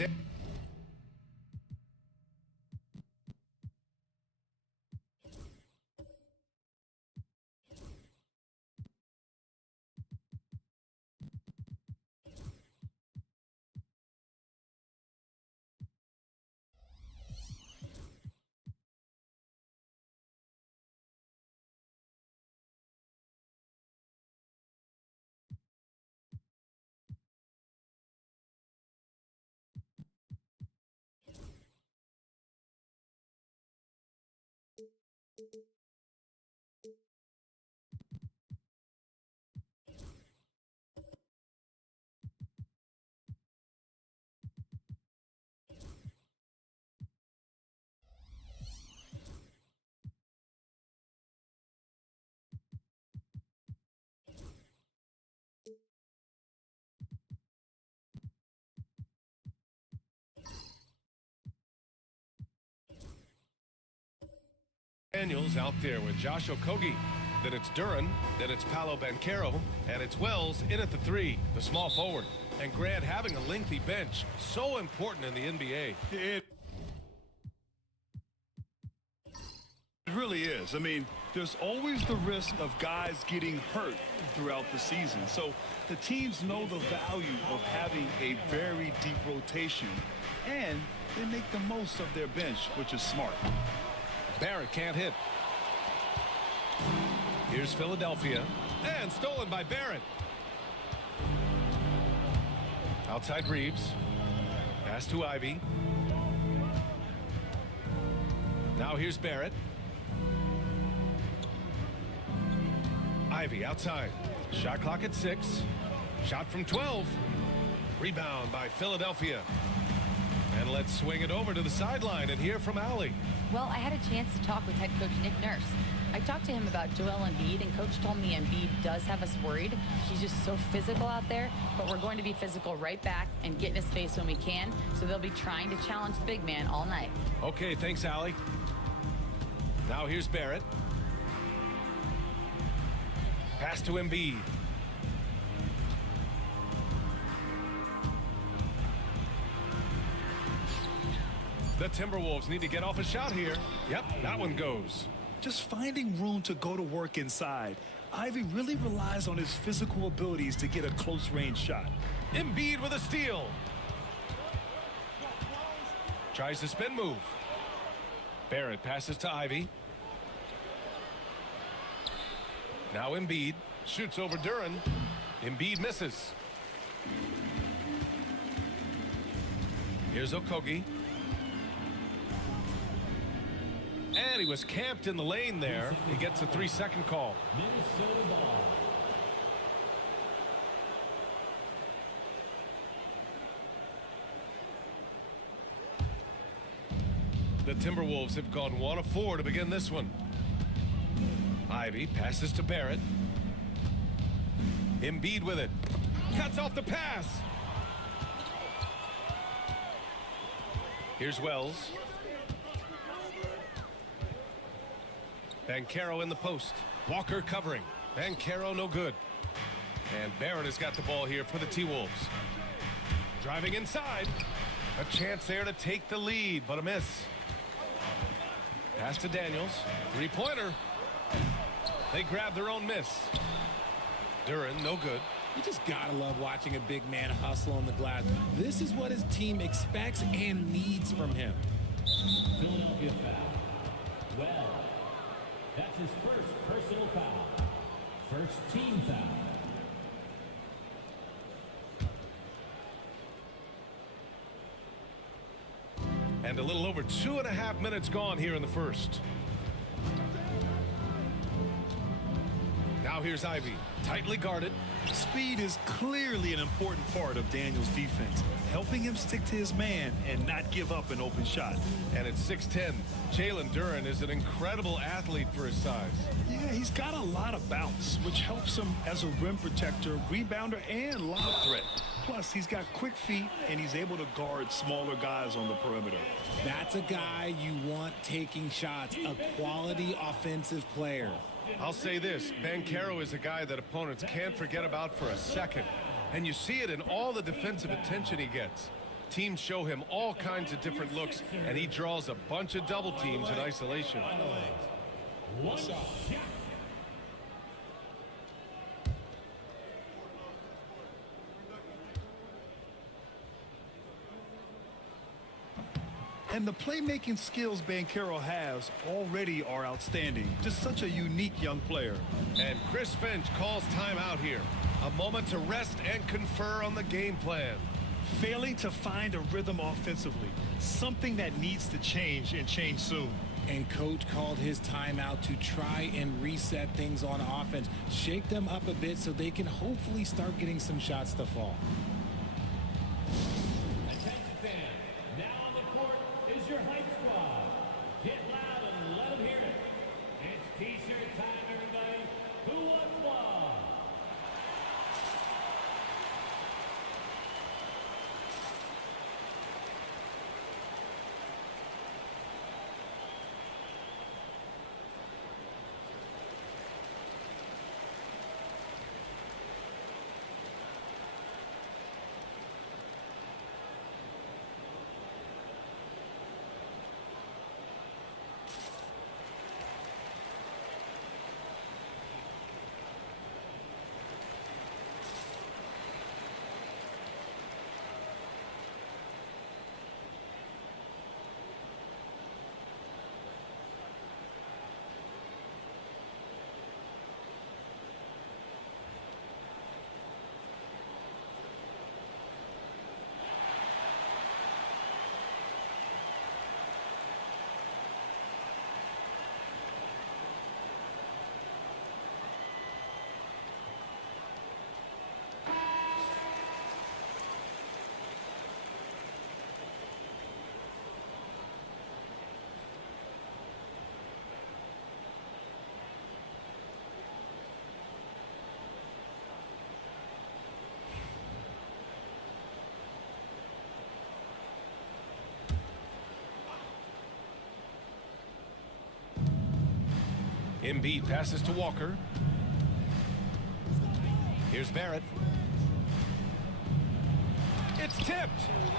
Daniels out there with Josh Okogie. Then it's Duran, then it's Paolo Banchero, and it's Wells in at the 3, the small forward. And Grant having a lengthy bench, so important in the NBA. It really is. I mean, there's always the risk of guys getting hurt throughout the season. So the teams know the value of having a very deep rotation, and they make the most of their bench, which is smart. Barrett can't hit. Here's Philadelphia, and stolen by Barrett. Outside Reeves. Pass to Ivy. Now here's Barrett. Ivy outside. Shot clock at 6. Shot from 12. Rebound by Philadelphia. And let's swing it over to the sideline and hear from Ali. Well, I had a chance to talk with head coach Nick Nurse. I talked to him about Joel Embiid, and coach told me Embiid does have us worried. He's just so physical out there, but we're going to be physical right back and get in his face when we can, so they'll be trying to challenge the big man all night. Okay, thanks, Ali. Now here's Barrett. Pass to Embiid. The Timberwolves need to get off a shot here. Yep, that one goes. Just finding room to go to work inside. Ivy really relies on his physical abilities to get a close-range shot. Embiid with a steal. Tries the spin move. Barrett passes to Ivy. Now Embiid shoots over Duran. Embiid misses. Here's Okogie. And he was camped in the lane there. He gets a 3-second call. Minnesota ball. The Timberwolves have gone 1 of 4 to begin this one. Ivy passes to Barrett. Embiid with it. Cuts off the pass. Here's Wells. Banchero in the post. Walker covering. Banchero no good. And Barrett has got the ball here for the T-Wolves. Driving inside. A chance there to take the lead, but a miss. Pass to Daniels. 3-pointer. They grab their own miss. Duran, no good. You just gotta love watching a big man hustle on the glass. This is what his team expects and needs from him. Philadelphia foul. Well, that's his first personal foul. First team foul. And a little over 2.5 minutes gone here in the first. Now here's Ivy, tightly guarded. Speed is clearly an important part of Daniels' defense, helping him stick to his man and not give up an open shot. And at 6'10", Jalen Duren is an incredible athlete for his size. Yeah, he's got a lot of bounce, which helps him as a rim protector, rebounder, and lob threat. Plus, he's got quick feet, and he's able to guard smaller guys on the perimeter. That's a guy you want taking shots, a quality offensive player. I'll say this, Banchero is a guy that opponents can't forget about for a second. And you see it in all the defensive attention he gets. Teams show him all kinds of different looks, and he draws a bunch of double teams in isolation. One shot. And the playmaking skills Banchero has already are outstanding. Just such a unique young player. And Chris Finch calls timeout here. A moment to rest and confer on the game plan. Failing to find a rhythm offensively. Something that needs to change and change soon. And coach called his timeout to try and reset things on offense. Shake them up a bit so they can hopefully start getting some shots to fall. Attention fans, now on the court is your hype squad. Get loud and let them hear it. It's T-shirt time, everybody. Who wants one? Embiid passes to Walker. Here's Barrett. It's tipped.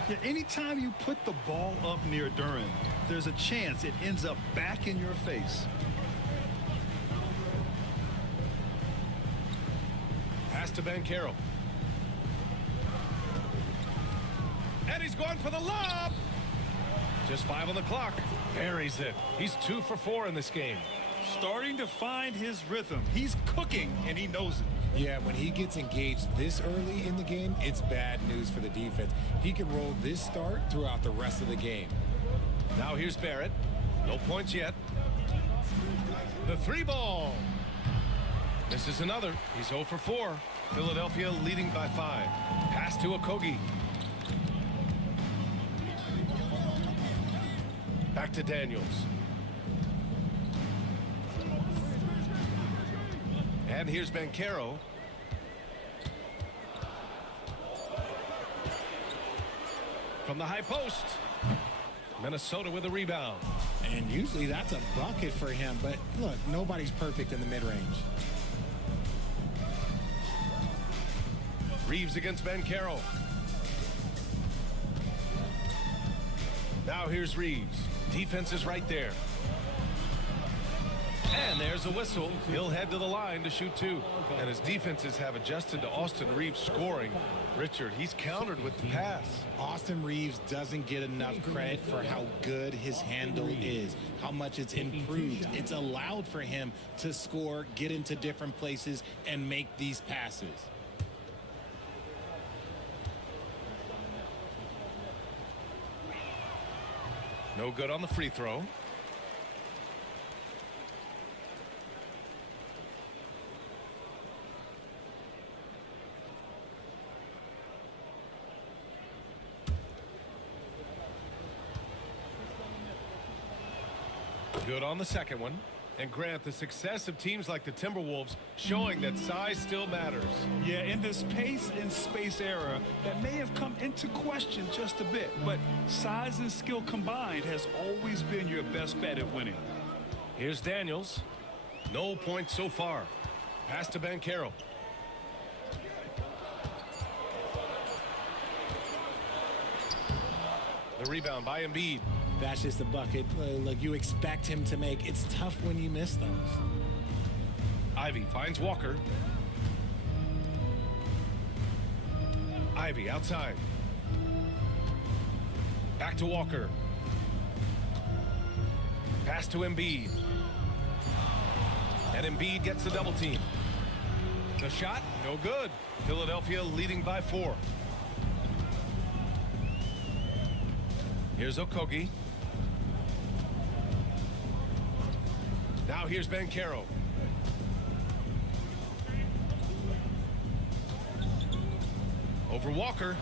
Yeah, anytime you put the ball up near Duren, there's a chance it ends up back in your face. Pass to Banchero. And he's going for the lob. Just 5 on the clock. Buries it. He's 2 for 4 in this game. Starting to find his rhythm. He's cooking, and he knows it. Yeah, when he gets engaged this early in the game, it's bad news for the defense. He can roll this start throughout the rest of the game. Now here's Barrett. No points yet. The 3 ball. This is another. He's 0 for 4. Philadelphia leading by 5. Pass to Okogie. Back to Daniels. And here's Banchero. From the high post. Minnesota with a rebound. And usually that's a bucket for him, but look, nobody's perfect in the mid-range. Reeves against Banchero. Now here's Reeves. Defense is right there. And there's a whistle. He'll head to the line to shoot 2. And his defenses have adjusted to Austin Reeves scoring. Richard, he's countered with the pass. Austin Reeves doesn't get enough credit for how good his handle is, how much it's improved. It's allowed for him to score, get into different places, and make these passes. No good on the free throw. Good on the second one. And Grant, the success of teams like the Timberwolves showing that size still matters. Yeah, in this pace and space era, that may have come into question just a bit, but size and skill combined has always been your best bet at winning. Here's Daniels. No points so far. Pass to Banchero. The rebound by Embiid. That's just a bucket like you expect him to make. It's tough when you miss those. Ivy finds Walker. Ivy outside. Back to Walker. Pass to Embiid. And Embiid gets the double team. The shot, no good. Philadelphia leading by 4. Here's Okogie. Now here's Banchero. Over Walker.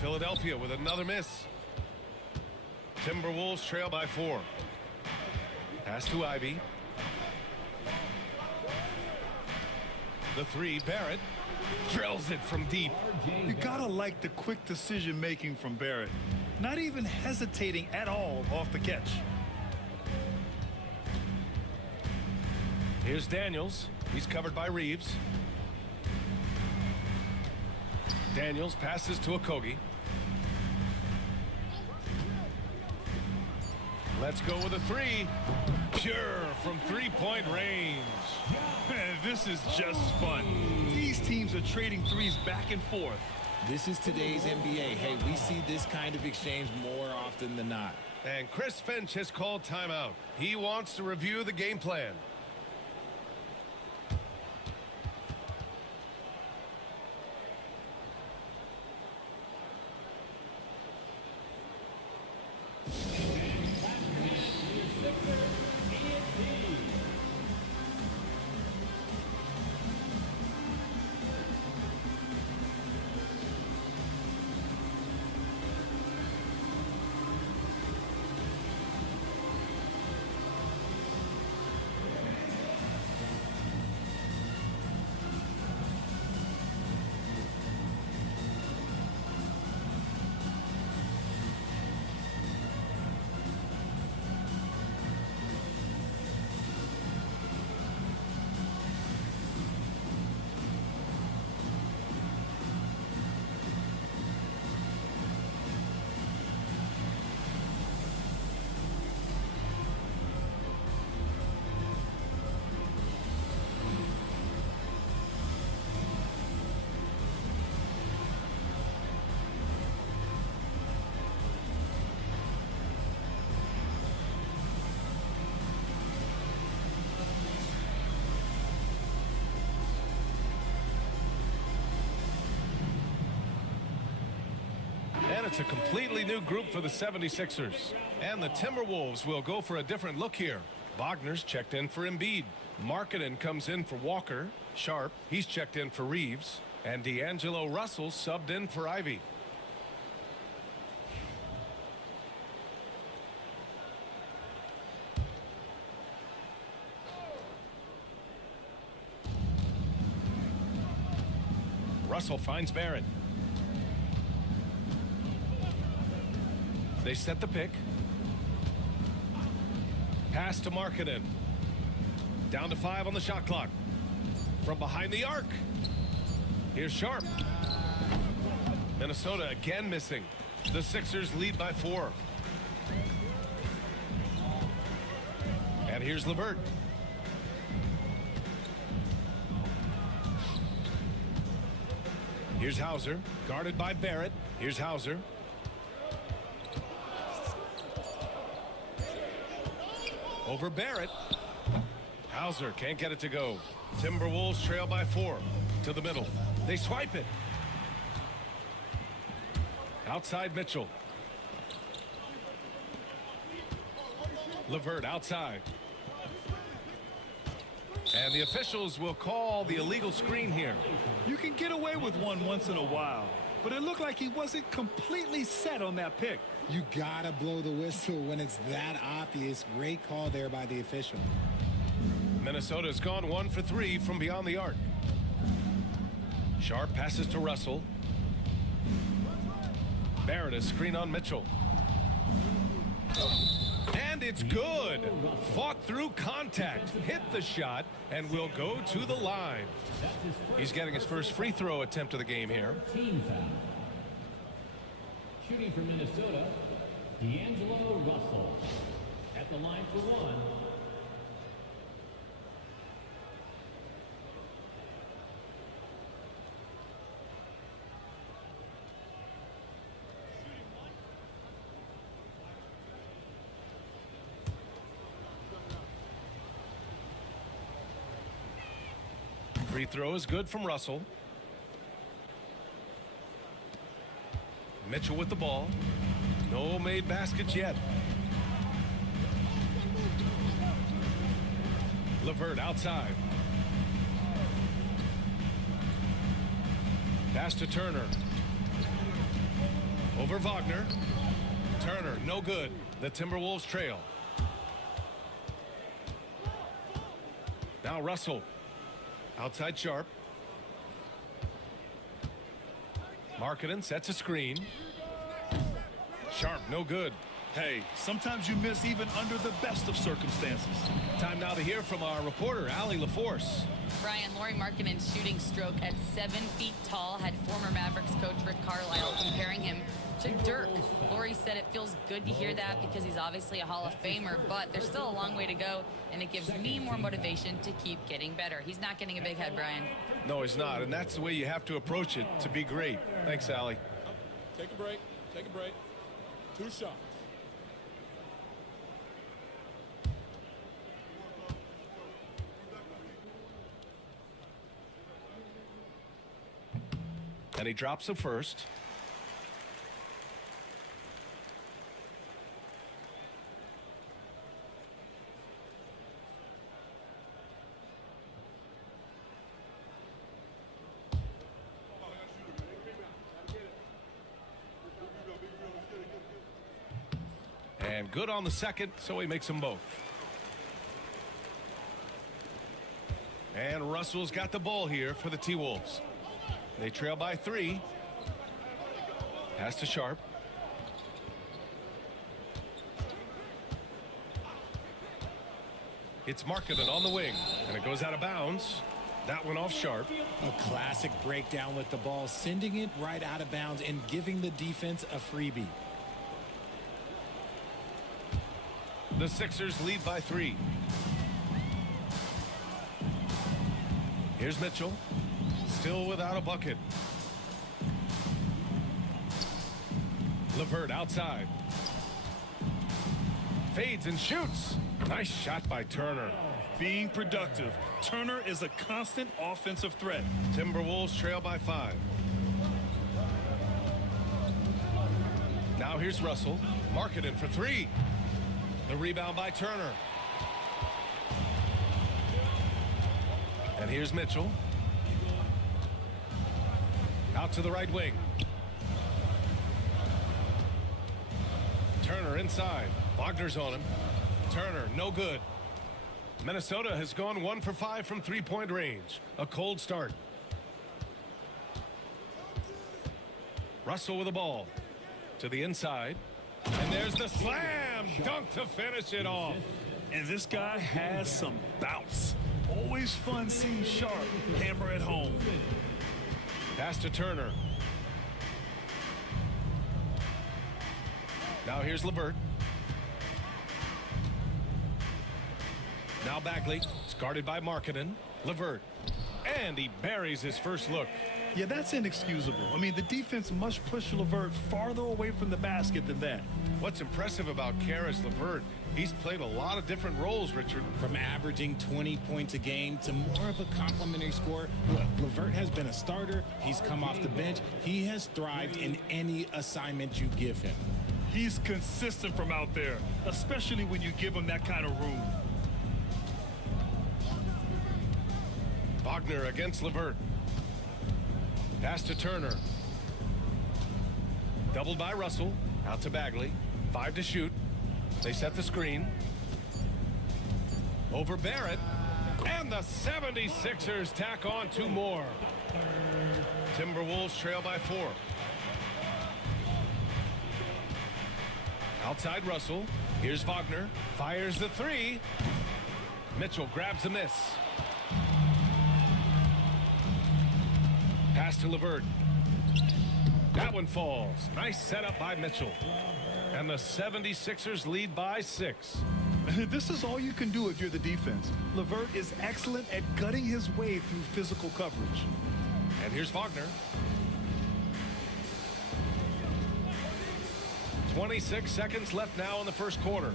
Philadelphia with another miss. Timberwolves trail by 4. Pass to Ivy. The 3, Barrett. Drills it from deep. You gotta like the quick decision making from Barrett. Not even hesitating at all off the catch. Here's Daniels. He's covered by Reeves. Daniels passes to Okogie. Let's go with a 3. Pure from three-point range. This is just fun. These teams are trading threes back and forth. This is today's NBA. Hey, we see this kind of exchange more often than not. And Chris Finch has called timeout. He wants to review the game plan. And it's a completely new group for the 76ers. And the Timberwolves will go for a different look here. Wagner's checked in for Embiid. Markkanen comes in for Walker. Sharp, he's checked in for Reeves. And D'Angelo Russell subbed in for Ivy. Russell finds Barrett. They set the pick. Pass to Markkanen. Down to 5 on the shot clock. From behind the arc. Here's Sharp. Minnesota again missing. The Sixers lead by 4. And here's LeVert. Here's Hauser, guarded by Barrett. Here's Hauser. Over Barrett. Hauser can't get it to go. Timberwolves trail by 4. To the middle. They swipe it. Outside Mitchell. Levert outside. And the officials will call the illegal screen here. You can get away with one once in a while, but it looked like he wasn't completely set on that pick. You gotta blow the whistle when it's that obvious. Great call there by the official. Minnesota's gone 1 for 3 from beyond the arc. Sharp passes to Russell. Barrett a screen on Mitchell. And it's good. Fought through contact, hit the shot, and will go to the line. He's getting his first free throw attempt of the game here. Team foul. Shooting for Minnesota, D'Angelo Russell. At the line for one. Free throw is good from Russell. Mitchell with the ball. No made baskets yet. Levert outside. Pass to Turner. Over Wagner. Turner, no good. The Timberwolves trail. Now Russell. Outside Sharp. Markkanen sets a screen. Sharp, no good. Hey, sometimes you miss even under the best of circumstances. Time now to hear from our reporter, Allie LaForce. Brian, Lauri Markkanen's shooting stroke at 7 feet tall had former Mavericks coach Rick Carlisle comparing him to Dirk. Lauri said it feels good to hear that because he's obviously a Hall of Famer, but there's still a long way to go, and it gives me more motivation to keep getting better. He's not getting a big head, Brian. No, he's not, and that's the way you have to approach it to be great. Thanks, Allie. Take a break. Take a break. 2 shots. And he drops the first. And good on the second, so he makes them both. And Russell's got the ball here for the T-Wolves. They trail by 3. Pass to Sharp. It's Markkanen on the wing, and it goes out of bounds. That one off Sharp. A classic breakdown with the ball, sending it right out of bounds and giving the defense a freebie. The Sixers lead by 3. Here's Mitchell. Still without a bucket. Levert outside. Fades and shoots. Nice shot by Turner. Being productive. Turner is a constant offensive threat. Timberwolves trail by 5. Now here's Russell. Markkanen for 3. The rebound by Turner. And here's Mitchell. Out to the right wing. Turner inside. Wagner's on him. Turner, no good. Minnesota has gone 1 for 5 from 3-point range. A cold start. Russell with the ball. To the inside. And there's the slam dunk to finish it off. And this guy has some bounce. Always fun seeing Sharp hammer at home. Pass to Turner. Now here's Levert. Now Bagley. It's guarded by Markkanen. Levert. And he buries his first look. Yeah, that's inexcusable. I mean, the defense must push Levert farther away from the basket than that. What's impressive about Karis Levert, he's played a lot of different roles, Richard. From averaging 20 points a game to more of a complimentary scorer. Levert has been a starter. He's come off the bench. He has thrived in any assignment you give him. He's consistent from out there, especially when you give him that kind of room. Wagner against Levert. Pass to Turner. Doubled by Russell. Out to Bagley. 5 to shoot. They set the screen. Over Barrett. And the 76ers tack on 2 more. Timberwolves trail by 4. Outside Russell. Here's Wagner. Fires the 3. Mitchell grabs a miss. Pass to Levert. That one falls. Nice setup by Mitchell. And the 76ers lead by 6. This is all you can do if you're the defense. Levert is excellent at gutting his way through physical coverage. And here's Wagner. 26 seconds left now in the first quarter.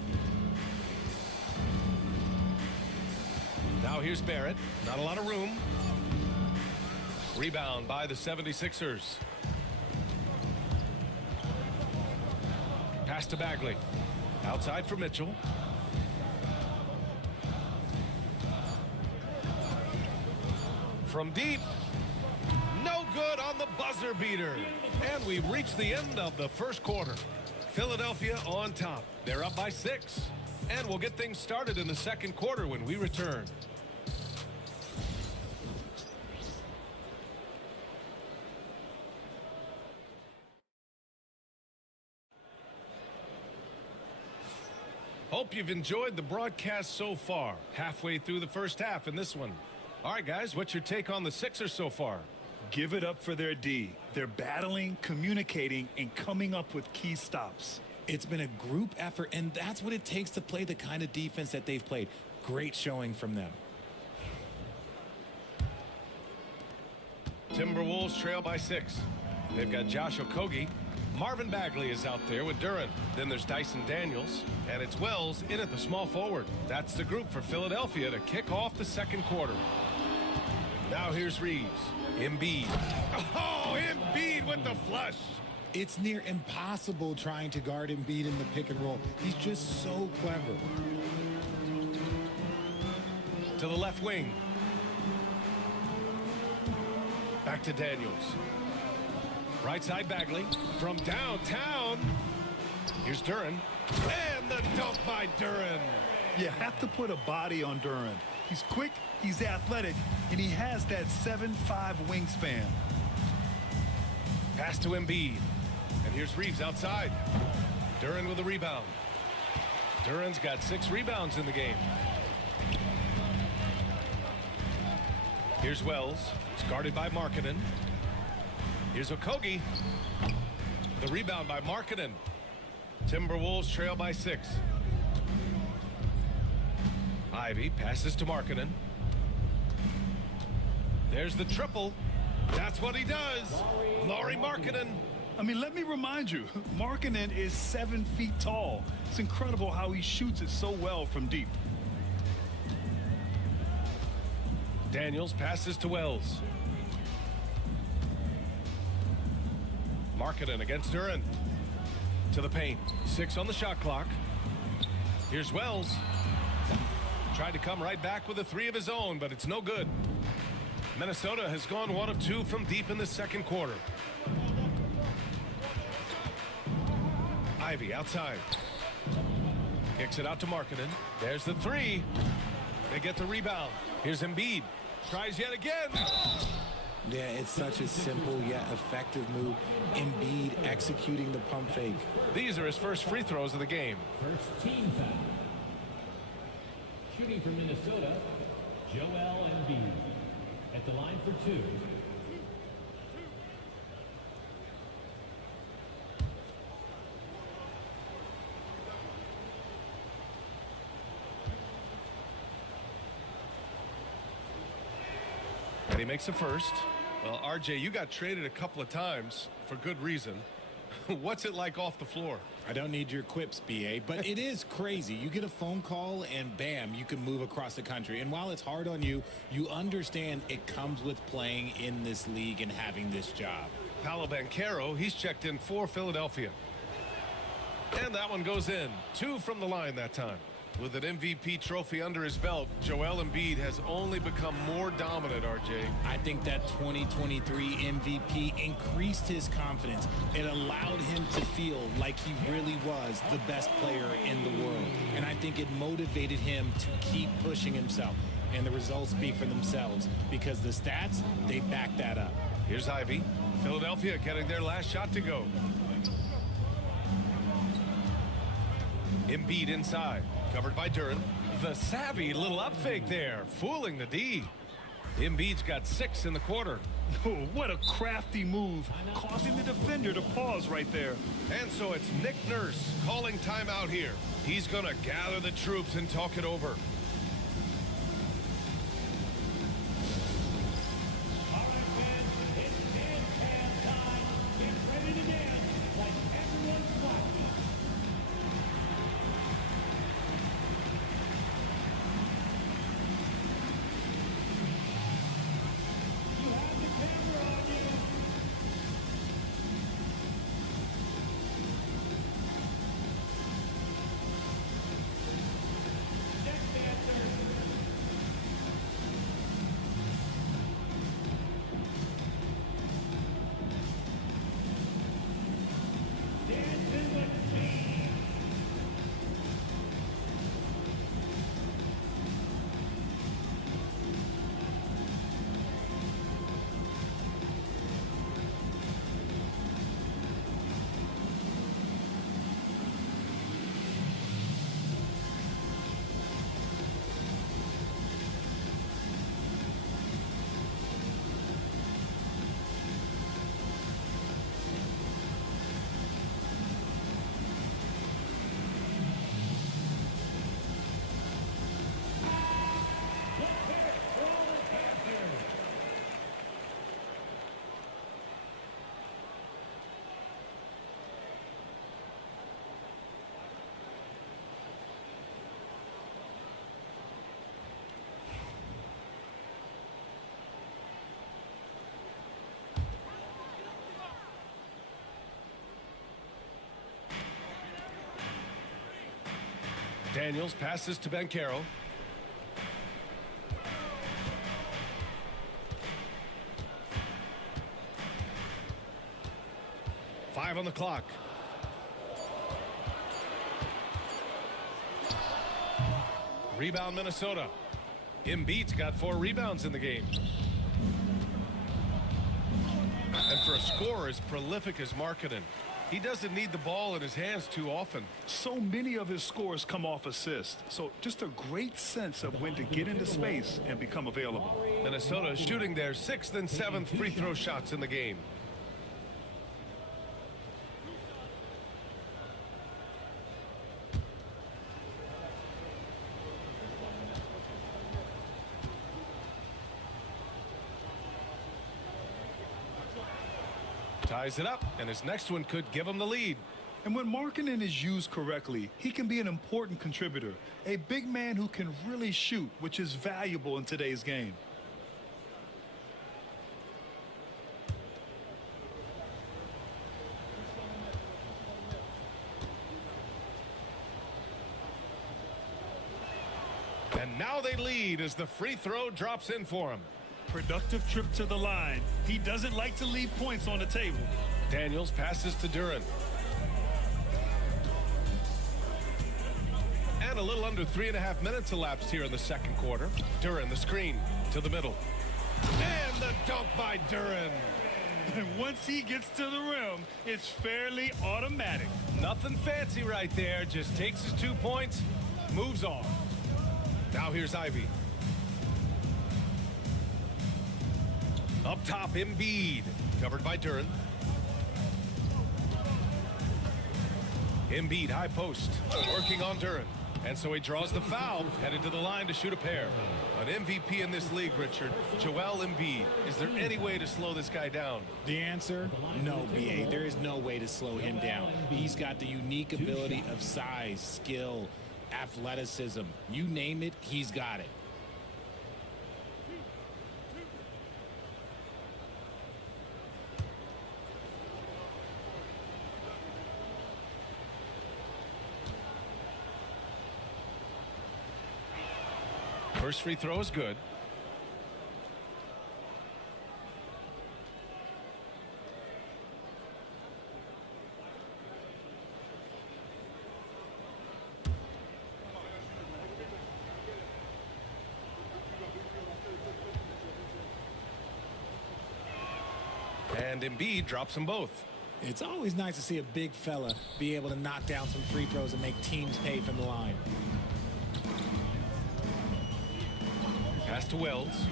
Now here's Barrett. Not a lot of room. Rebound by the 76ers. Pass to Bagley. Outside for Mitchell. From deep. No good on the buzzer beater. And we've reached the end of the first quarter. Philadelphia on top. They're up by 6. And we'll get things started in the second quarter when we return. Hope you've enjoyed the broadcast so far. Halfway through the first half in this one. All right, guys, what's your take on the Sixers so far? Give it up for their D. They're battling, communicating, and coming up with key stops. It's been a group effort, and that's what it takes to play the kind of defense that they've played. Great showing from them. Timberwolves trail by 6. They've got Josh Okogie. Marvin Bagley is out there with Duren. Then there's Dyson Daniels. And it's Wells in at the small forward. That's the group for Philadelphia to kick off the second quarter. Now here's Reeves. Embiid. Oh, Embiid with the flush. It's near impossible trying to guard Embiid in the pick and roll. He's just so clever. To the left wing. Back to Daniels. Right side Bagley. From downtown. Here's Duren. And the dunk by Duren. You have to put a body on Duren. He's quick, he's athletic, and he has that 7'5" wingspan. Pass to Embiid. And here's Reeves outside. Duren with a rebound. Duren's got 6 rebounds in the game. Here's Wells. It's guarded by Markkanen. Here's Okogie. The rebound by Markkanen. Timberwolves trail by 6. Ivy passes to Markkanen. There's the triple. That's what he does. Lauri Markkanen. I mean, let me remind you, Markkanen is 7 feet tall. It's incredible how he shoots it so well from deep. Daniels passes to Wells. Markkanen against Duren. To the paint. 6 on the shot clock. Here's Wells. Tried to come right back with a 3 of his own, but it's no good. Minnesota has gone 1 of 2 from deep in the second quarter. Ivy outside. Kicks it out to Markkanen. There's the 3. They get the rebound. Here's Embiid. Tries yet again. Yeah, it's such a simple yet effective move. Embiid executing the pump fake. These are his first free throws of the game. First team foul. Shooting for Minnesota, Joel Embiid. At the line for 2. And he makes the first. Well, RJ, you got traded a couple of times for good reason. What's it like off the floor? I don't need your quips, BA, but it is crazy. You get a phone call and bam, you can move across the country. And while it's hard on you, you understand it comes with playing in this league and having this job. Paolo Banchero, he's checked in for Philadelphia. And that one goes in. 2 from the line that time. With an MVP trophy under his belt, Joel Embiid has only become more dominant, RJ. I think that 2023 MVP increased his confidence. It allowed him to feel like he really was the best player in the world. And I think it motivated him to keep pushing himself. And the results speak for themselves because the stats, they back that up. Here's Ivy. Philadelphia getting their last shot to go. Embiid inside. Covered by Duren. The savvy little up fake there, fooling the D. Embiid's got 6 in the quarter. Oh, what a crafty move, causing the defender to pause right there. And so it's Nick Nurse calling timeout here. He's going to gather the troops and talk it over. Daniels passes to Banchero. Five on the clock. Rebound Minnesota. Embiid's got 4 rebounds in the game. And for a scorer as prolific as Markkanen, he doesn't need the ball in his hands too often. So many of his scores come off assists. So just a great sense of when to get into space and become available. Minnesota shooting their 6th and 7th free throw shots in the game. Ties it up, and his next one could give him the lead. And when Markkanen is used correctly, he can be an important contributor. A big man who can really shoot, which is valuable in today's game. And now they lead as the free throw drops in for him. Productive trip to the line. He doesn't like to leave points on the table. Daniels passes to Duren. And a little under 3.5 minutes elapsed here in the second quarter. Duren, the screen to the middle. And the dunk by Duren. And once he gets to the rim, it's fairly automatic. Nothing fancy right there. Just takes his 2 points, moves on. Now here's Ivy. Up top, Embiid. Covered by Duren. Embiid, high post. Working on Duren. And so he draws the foul, headed to the line to shoot a pair. An MVP in this league, Richard, Joel Embiid. Is there any way to slow this guy down? The answer, no, BA. There is no way to slow him down. He's got the unique ability of size, skill, athleticism. You name it, he's got it. First free throw is good. And Embiid drops them both. It's always nice to see a big fella be able to knock down some free throws and make teams pay from the line. Pass to Wells.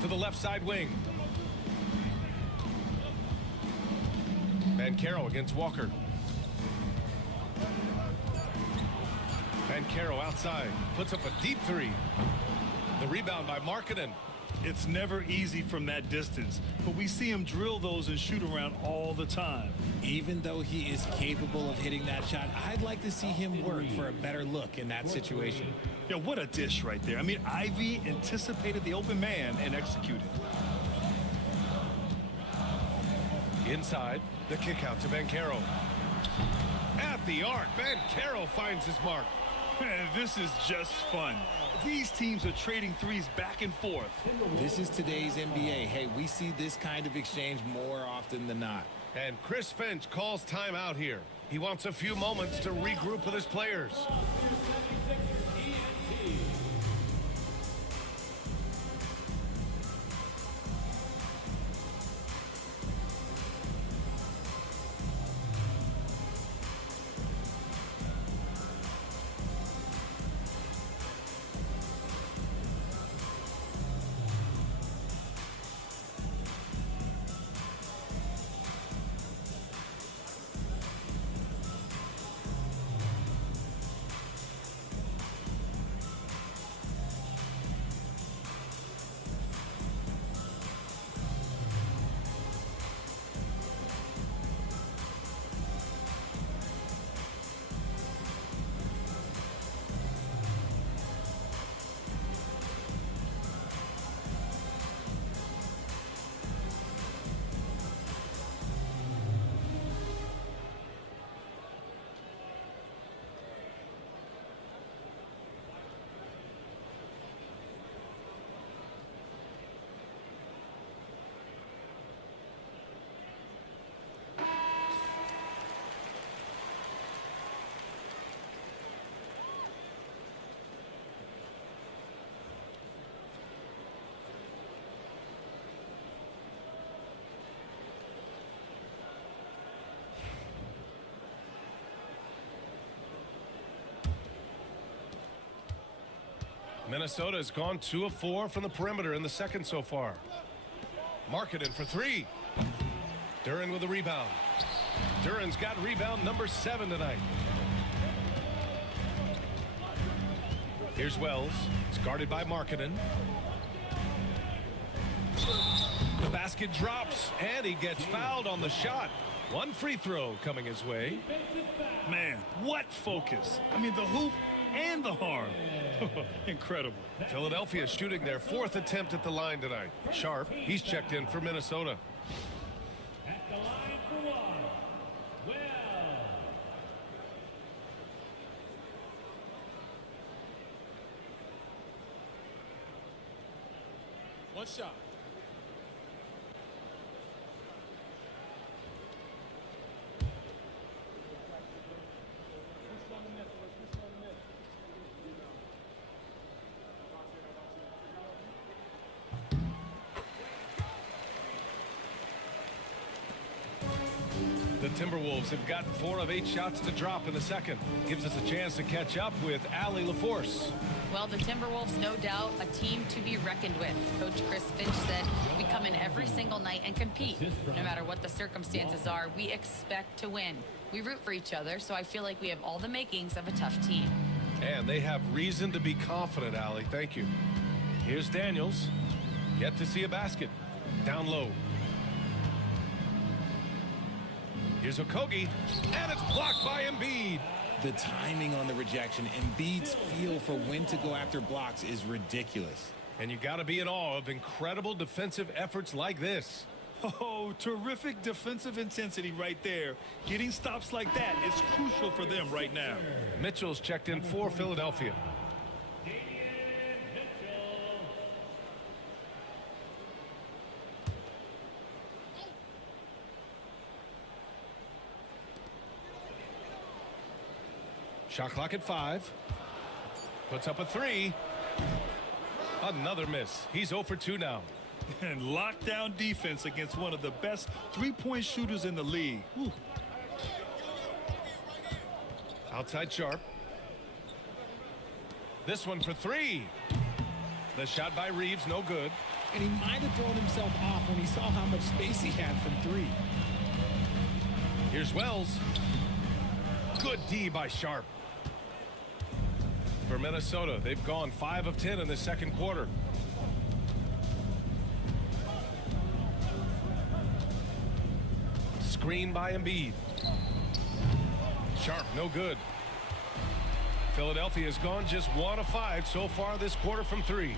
To the left side wing. Banchero against Walker. Banchero outside. Puts up a deep three. The rebound by Markkanen. It's never easy from that distance, but we see him drill those and shoot around all the time. Even though he is capable of hitting that shot, I'd like to see him work for a better look in that situation. Yeah, what a dish right there. I mean, Ivy anticipated the open man and executed. Inside, the kick out to Banchero. At the arc, Banchero finds his mark. This is just fun. These teams are trading threes back and forth. This is today's NBA. Hey, we see this kind of exchange more often than not. And Chris Finch calls timeout here. He wants a few moments to regroup with his players. Minnesota has gone 2 of 4 from the perimeter in the second so far. Markkanen for three. Duren with a rebound. Duren's got rebound number 7 tonight. Here's Wells. It's guarded by Markkanen. The basket drops, and he gets fouled on the shot. One free throw coming his way. Man, what focus. I mean, the hoop and the harm. Incredible. Philadelphia shooting their 4th attempt at the line tonight. Sharp, he's checked in for Minnesota. At the line for one, Wells. One shot. The Timberwolves have gotten 4 of 8 shots to drop in the second. Gives us a chance to catch up with Allie LaForce. Well, the Timberwolves, no doubt, a team to be reckoned with. Coach Chris Finch said, we come in every single night and compete. No matter what the circumstances are, we expect to win. We root for each other, so I feel like we have all the makings of a tough team. And they have reason to be confident, Allie. Thank you. Here's Daniels. Yet to see a basket. Down low. Here's Okogie, and it's blocked by Embiid. The timing on the rejection, Embiid's feel for when to go after blocks is ridiculous. And you got to be in awe of incredible defensive efforts like this. Oh, terrific defensive intensity right there. Getting stops like that is crucial for them right now. Mitchell's checked in for Philadelphia. Shot clock at 5. Puts up a 3. Another miss. He's 0 for 2 now. And lockdown defense against one of the best three-point shooters in the league. Whew. Outside Sharp. This one for 3. The shot by Reeves, no good. And he might have thrown himself off when he saw how much space he had from 3. Here's Wells. Good D by Sharp. For Minnesota, they've gone 5 of 10 in the second quarter. Screen by Embiid. Sharp, no good. Philadelphia has gone just 1 of 5 so far this quarter from 3.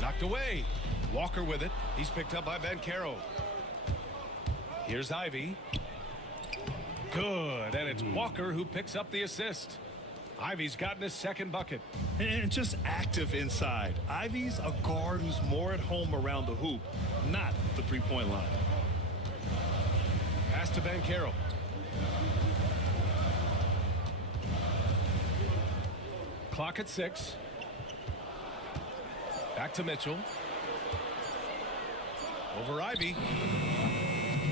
Knocked away. Walker with it. He's picked up by Banchero. Here's Ivy. Good, and it's Walker who picks up the assist. Ivy's gotten his second bucket. And just active inside. Ivy's a guard who's more at home around the hoop, not the three-point line. Pass to Banchero. Clock at 6. Back to Mitchell. Over Ivy.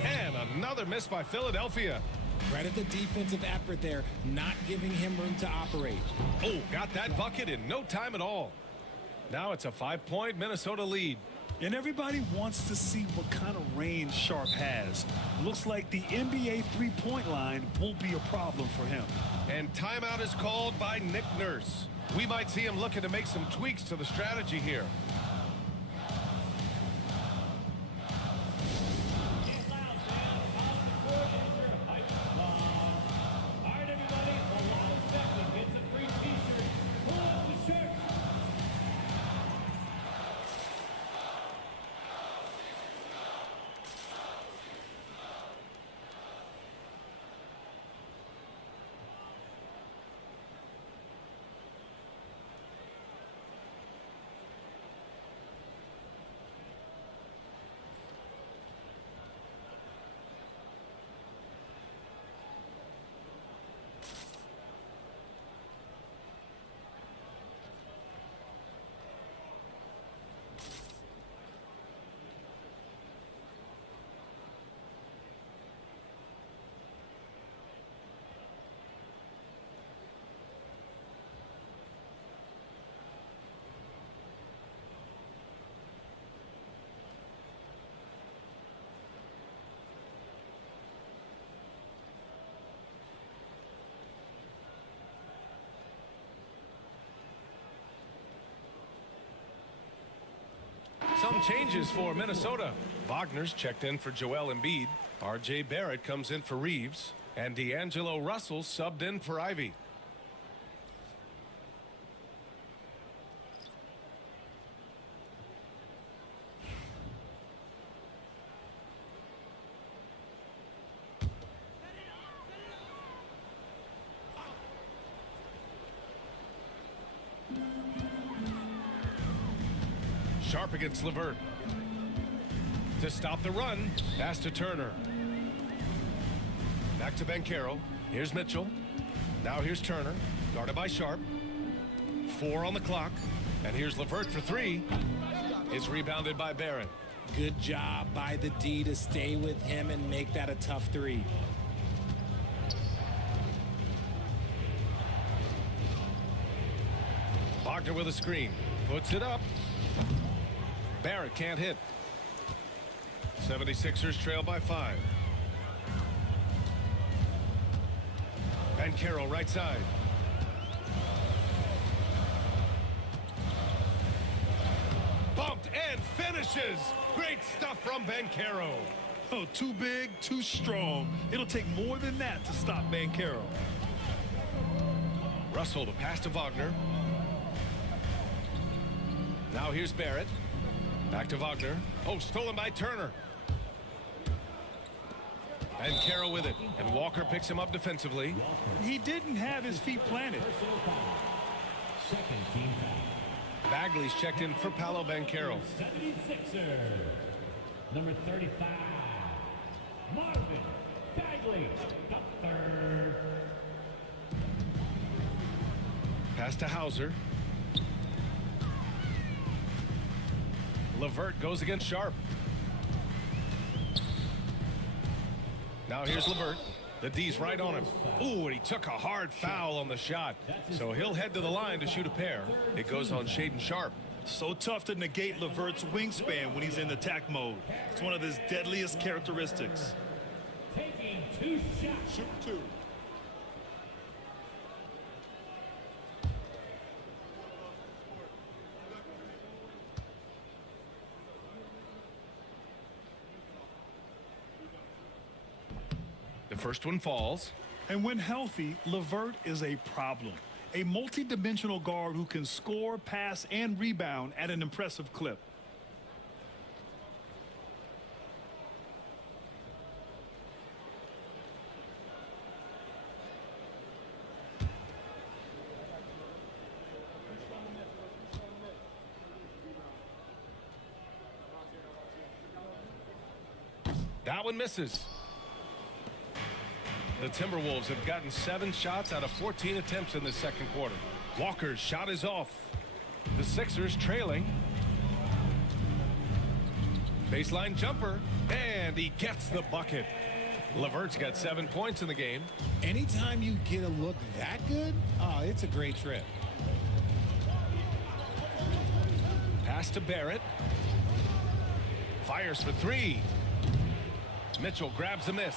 And another miss by Philadelphia. Credit the defensive effort there, not giving him room to operate. Oh, got that bucket in no time at all. Now it's a 5-point Minnesota lead. And everybody wants to see what kind of range Sharp has. Looks like the NBA three-point line won't be a problem for him. And timeout is called by Nick Nurse. We might see him looking to make some tweaks to the strategy here. Some changes for Minnesota. Wagner's checked in for Joel Embiid. R.J. Barrett comes in for Reeves. And D'Angelo Russell subbed in for Ivy. Sharp against LeVert. To stop the run, pass to Turner. Back to Banchero. Here's Mitchell. Now here's Turner, guarded by Sharp. 4 on the clock. And here's LeVert for 3. It's rebounded by Barrett. Good job by the D to stay with him and make that a tough 3. Wagner with a screen. Puts it up. Barrett can't hit. 76ers trail by 5. Banchero right side. Bumped and finishes. Great stuff from Banchero. Oh, too big, too strong. It'll take more than that to stop Banchero. Russell to pass to Wagner. Now here's Barrett. Back to Wagner. Oh, stolen by Turner. And Carroll with it. And Walker picks him up defensively. He didn't have his feet planted. Second team foul. Bagley's checked in for Paolo Banchero. 76er. Number 35. Marvin Bagley. The third. Pass to Hauser. LeVert goes against Sharp. Now here's LeVert. The D's right on him. Ooh, and he took a hard foul on the shot. So he'll head to the line to shoot a pair. It goes on Shaedon Sharp. So tough to negate LeVert's wingspan when he's in attack mode. It's one of his deadliest characteristics. Taking 2 shots. Shoot 2. The first one falls. And when healthy, LeVert is a problem. A multi-dimensional guard who can score, pass, and rebound at an impressive clip. That one misses. The Timberwolves have gotten 7 shots out of 14 attempts in the second quarter. Walker's shot is off. The Sixers trailing. Baseline jumper, and he gets the bucket. LeVert's got 7 points in the game. Anytime you get a look that good, oh, it's a great trip. Pass to Barrett. Fires for 3. Mitchell grabs a miss.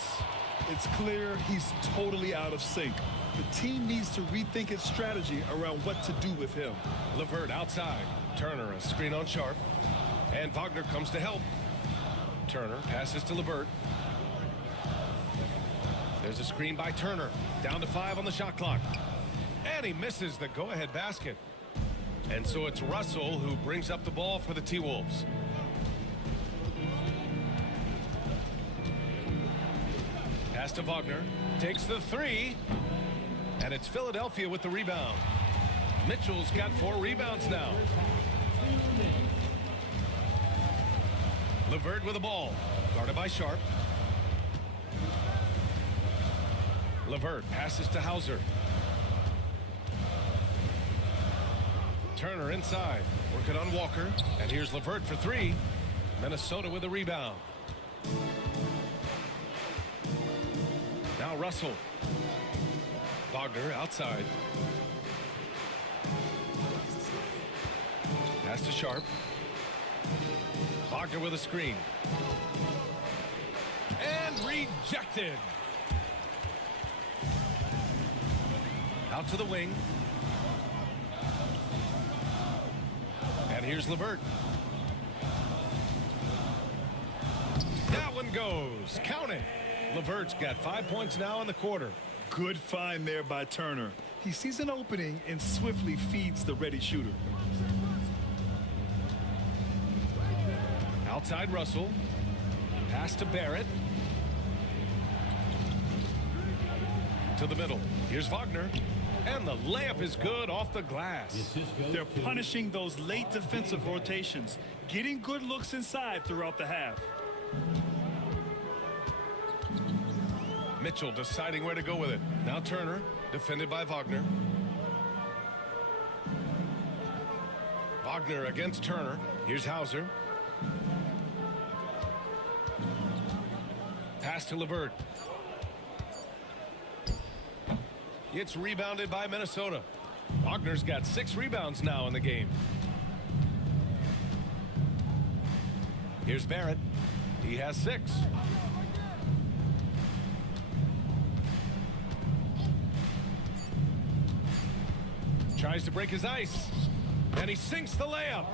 It's clear he's totally out of sync. The team needs to rethink its strategy around what to do with him. LeVert outside. Turner a screen on Sharp. And Wagner comes to help. Turner passes to LeVert. There's a screen by Turner. Down to 5 on the shot clock. And he misses the go-ahead basket. And so it's Russell who brings up the ball for the T-Wolves. Pass to Wagner. Takes the 3. And it's Philadelphia with the rebound. Mitchell's got 4 rebounds now. LeVert with the ball. Guarded by Sharp. LeVert passes to Hauser. Turner inside. Working on Walker. And here's LeVert for 3. Minnesota with the rebound. Now Russell. Wagner outside. Pass to Sharp. Wagner with a screen. And rejected. Out to the wing. And here's LeVert. That one goes. Count it. LeVert's got 5 points now in the quarter. Good find there by Turner. He sees an opening and swiftly feeds the ready shooter. Outside Russell. Pass to Barrett. To the middle. Here's Wagner. And the layup is good off the glass. They're punishing those late defensive rotations, getting good looks inside throughout the half. Mitchell deciding where to go with it. Now Turner, defended by Wagner. Wagner against Turner. Here's Hauser. Pass to LeVert. It's rebounded by Minnesota. Wagner's got 6 rebounds now in the game. Here's Barrett. He has 6. Tries to break his ice. And he sinks the layup.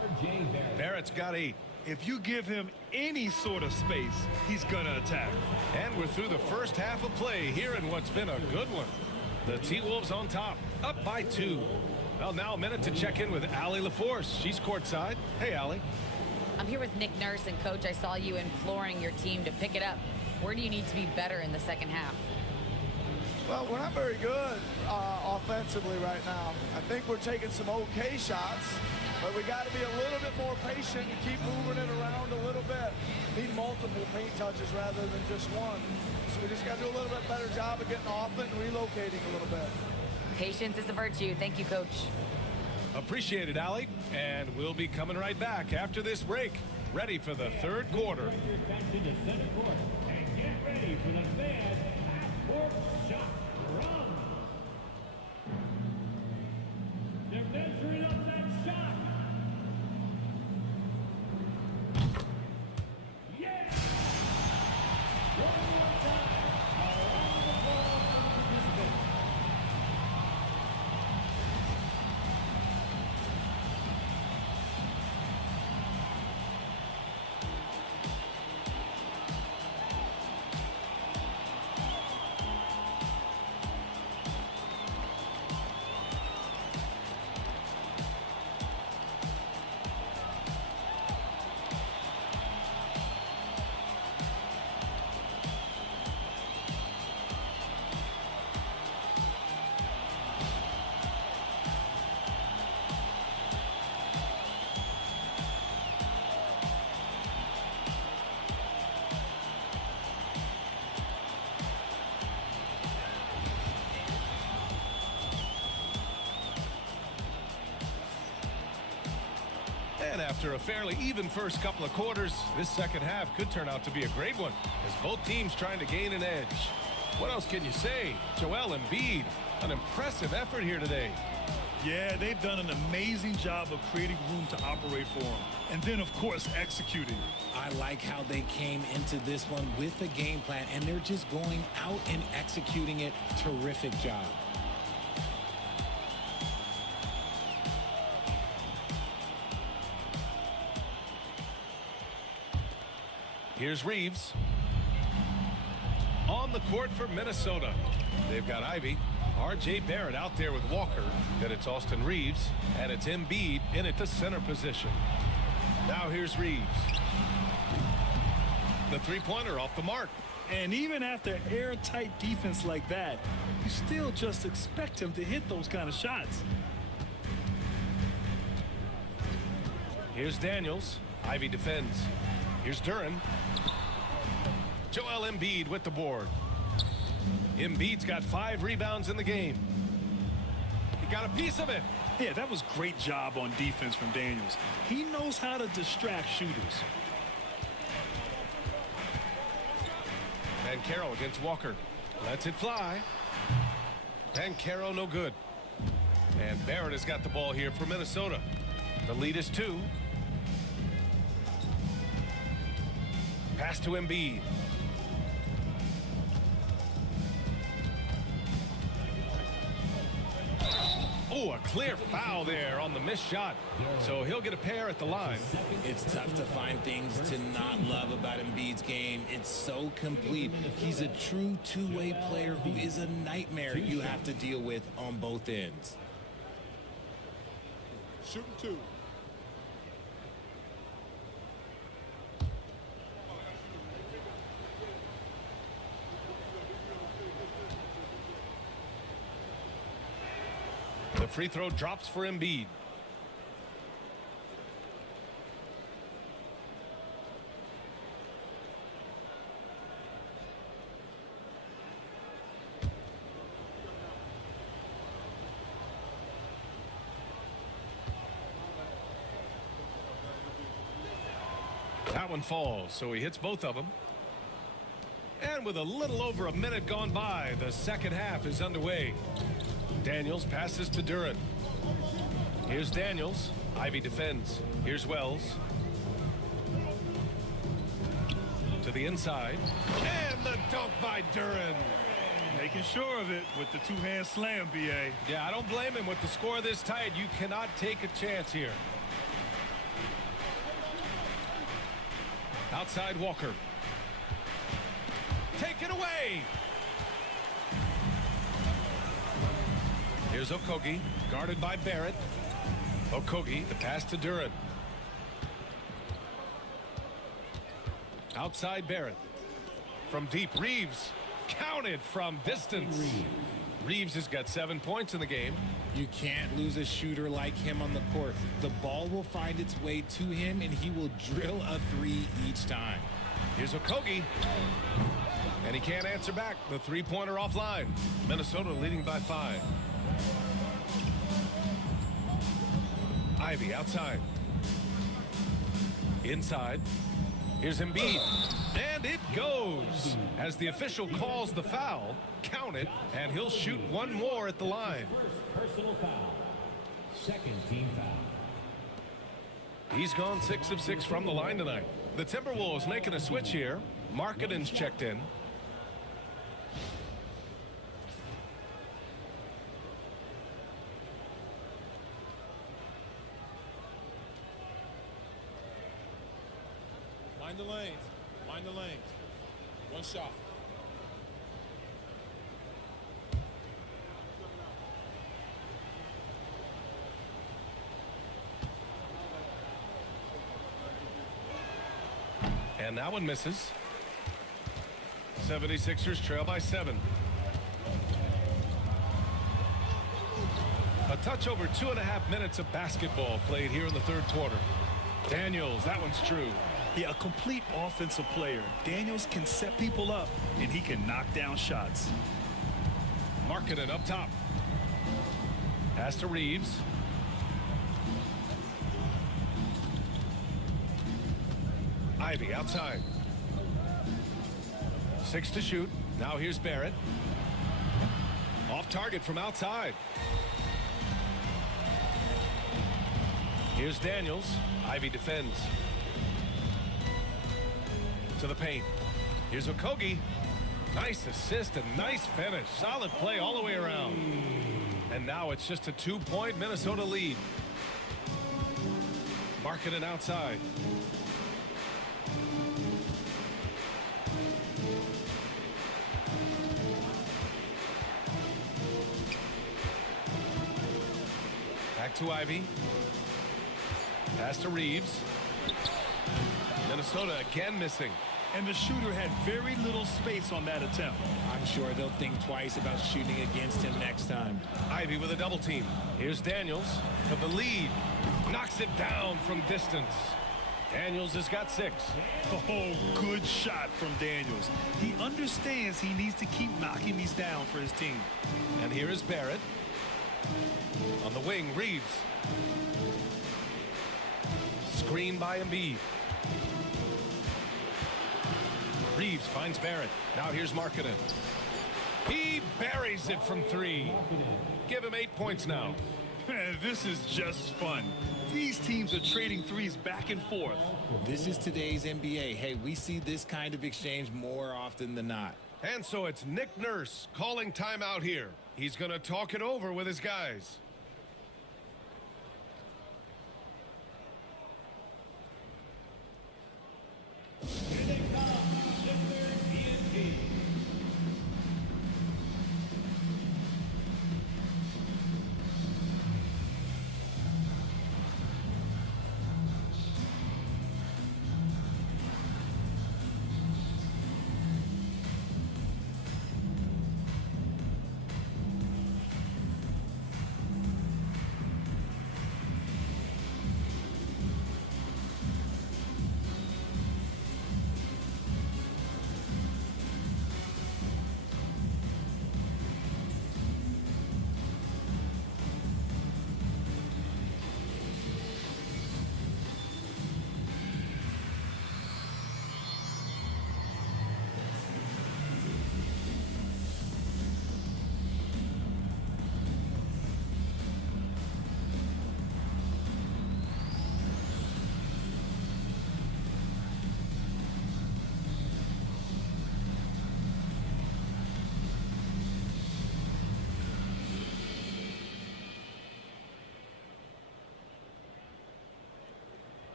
Barrett's got 8. If you give him any sort of space, he's gonna attack. And we're through the first half of play here in what's been a good one. The T-Wolves on top, up by 2. Well, now a minute to check in with Allie LaForce. She's courtside. Hey, Allie. I'm here with Nick Nurse, and Coach, I saw you imploring your team to pick it up. Where do you need to be better in the second half? Well, we're not very good offensively right now. I think we're taking some okay shots, but we got to be a little bit more patient and keep moving it around a little bit. Need multiple paint touches rather than just one. So we just got to do a little bit better job of getting off it and relocating a little bit. Patience is a virtue. Thank you, Coach. Appreciate it, Allie. And we'll be coming right back after this break. Ready for the third quarter. Back to the center court and get ready for the Fed half-court shot run. They're measuring up that shot. Yeah! One more time. Around the ball for the participants. And after a fairly even first couple of quarters, this second half could turn out to be a great one as both teams trying to gain an edge. What else can you say? Joel Embiid, an impressive effort here today. Yeah, they've done an amazing job of creating room to operate for him. And then, of course, executing. I like how they came into this one with a game plan, and they're just going out and executing it. Terrific job. Here's Reeves. On the court for Minnesota. They've got Ivy. R.J. Barrett out there with Walker. Then it's Austin Reeves. And it's Embiid in at the center position. Now here's Reeves. The three-pointer off the mark. And even after airtight defense like that, you still just expect him to hit those kind of shots. Here's Daniels. Ivy defends. Here's Duran. Joel Embiid with the board. Embiid's got 5 rebounds in the game. He got a piece of it. Yeah, that was great job on defense from Daniels. He knows how to distract shooters. Banchero against Walker. Lets it fly. Banchero no good. And Barrett has got the ball here for Minnesota. The lead is 2. Pass to Embiid. Oh, a clear foul there on the missed shot. So he'll get a pair at the line. It's tough to find things to not love about Embiid's game. It's so complete. He's a true two-way player who is a nightmare you have to deal with on both ends. Shooting 2. The free throw drops for Embiid. That one falls, so he hits both of them. And with a little over a minute gone by, the second half is underway. Daniels passes to Duran. Here's Daniels. Ivy defends. Here's Wells. To the inside. And the dunk by Duran. Making sure of it with the two-hand slam, B.A. Yeah, I don't blame him. With the score this tight, you cannot take a chance here. Outside Walker. Take it away. Here's Okogie, guarded by Barrett. Okogie, the pass to Duran. Outside Barrett. From deep, Reeves. Counted from distance. Reeves has got 7 points in the game. You can't lose a shooter like him on the court. The ball will find its way to him, and he will drill a three each time. Here's Okogie. And he can't answer back. The three-pointer offline. Minnesota leading by 5. Ivy outside. Inside. Here's Embiid. And it goes. As the official calls the foul, count it, and he'll shoot one more at the line. First personal foul. Second team foul. He's gone 6 of 6 from the line tonight. The Timberwolves making a switch here. Markkanen's checked in. Mind the lanes. Mind the lanes. One shot. And that one misses. 76ers trail by 7. A touch over 2.5 minutes of basketball played here in the third quarter. Daniels, that one's true. Yeah, a complete offensive player. Daniels can set people up, and he can knock down shots. Markkanen up top. Pass to Reeves. Ivy outside. 6 to shoot. Now here's Barrett. Off target from outside. Here's Daniels. Ivy defends. To the paint. Here's Okogie. Nice assist and nice finish. Solid play all the way around. And now it's just a 2-point Minnesota lead. Markkanen outside. Back to Ivy. Pass to Reeves. Minnesota again missing. And the shooter had very little space on that attempt. I'm sure they'll think twice about shooting against him next time. Ivy with a double team. Here's Daniels for the lead. Knocks it down from distance. Daniels has got 6. Oh, good shot from Daniels. He understands he needs to keep knocking these down for his team. And here is Barrett. On the wing, Reeves. Screen by Embiid. Reeves finds Barrett. Now here's Markkanen. He buries it from 3. Give him 8 points now. This is just fun. These teams are trading threes back and forth. This is today's NBA. Hey, we see this kind of exchange more often than not. And so it's Nick Nurse calling timeout here. He's going to talk it over with his guys.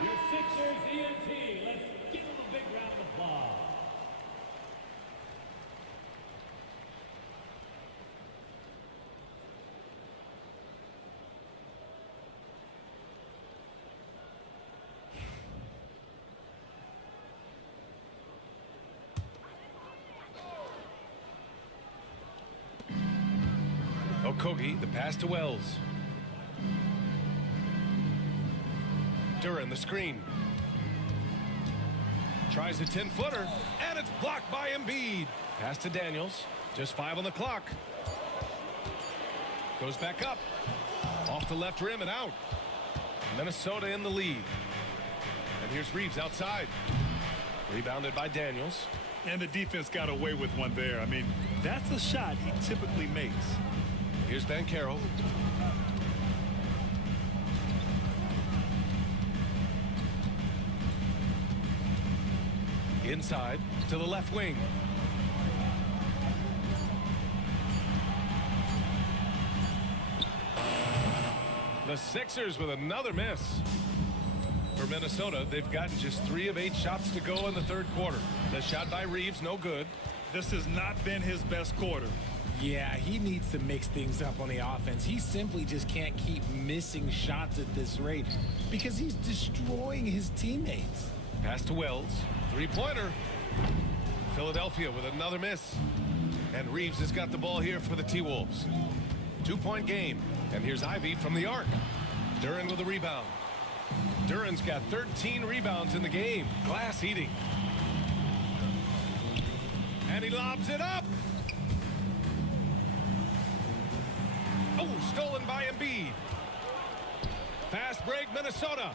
Your Sixers ENT. Let's give them a big round of applause. Okogie, the pass to Wells. Duran, the screen. Tries a 10-footer, and it's blocked by Embiid. Pass to Daniels. Just 5 on the clock. Goes back up. Off the left rim and out. Minnesota in the lead. And here's Reeves outside. Rebounded by Daniels. And the defense got away with one there. I mean, that's a shot he typically makes. Here's Banchero. Inside to the left wing. The Sixers with another miss. For Minnesota, they've gotten just 3 of 8 shots to go in the third quarter. The shot by Reeves, no good. This has not been his best quarter. Yeah, he needs to mix things up on the offense. He simply just can't keep missing shots at this rate because he's destroying his teammates. Pass to Wells. 3-pointer. Philadelphia with another miss. And Reeves has got the ball here for the T-Wolves. 2-point game. And here's Ivy from the arc. Duran with a rebound. Duran's got 13 rebounds in the game. Glass heating. And he lobs it up. Oh, stolen by Embiid. Fast break, Minnesota.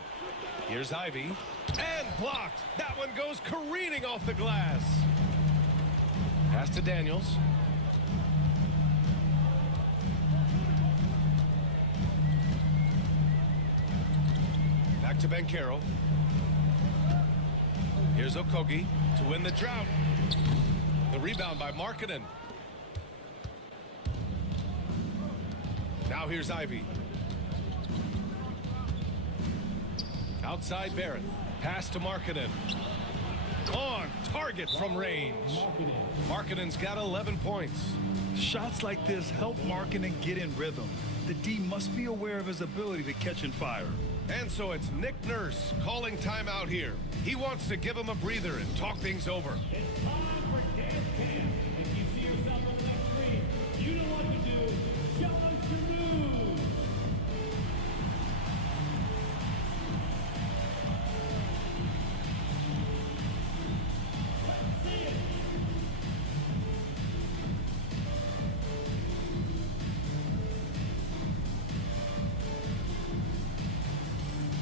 Here's Ivy. And blocked. That one goes careening off the glass. Pass to Daniels. Back to Banchero. Here's Okogie to win the drought. The rebound by Markkanen. Now here's Ivy. Outside Barrett. Pass to Markkanen. On target from range. Markkanen's got 11 points. Shots like this help Markkanen get in rhythm. The D must be aware of his ability to catch and fire. And so it's Nick Nurse calling timeout here. He wants to give him a breather and talk things over. It's time for dance camp. If you see yourself on the next screen, you know what to do. Show us to move. Let's see it.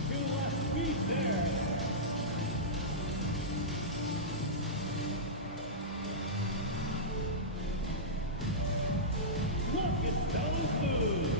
Two left feet there. Look at those moves.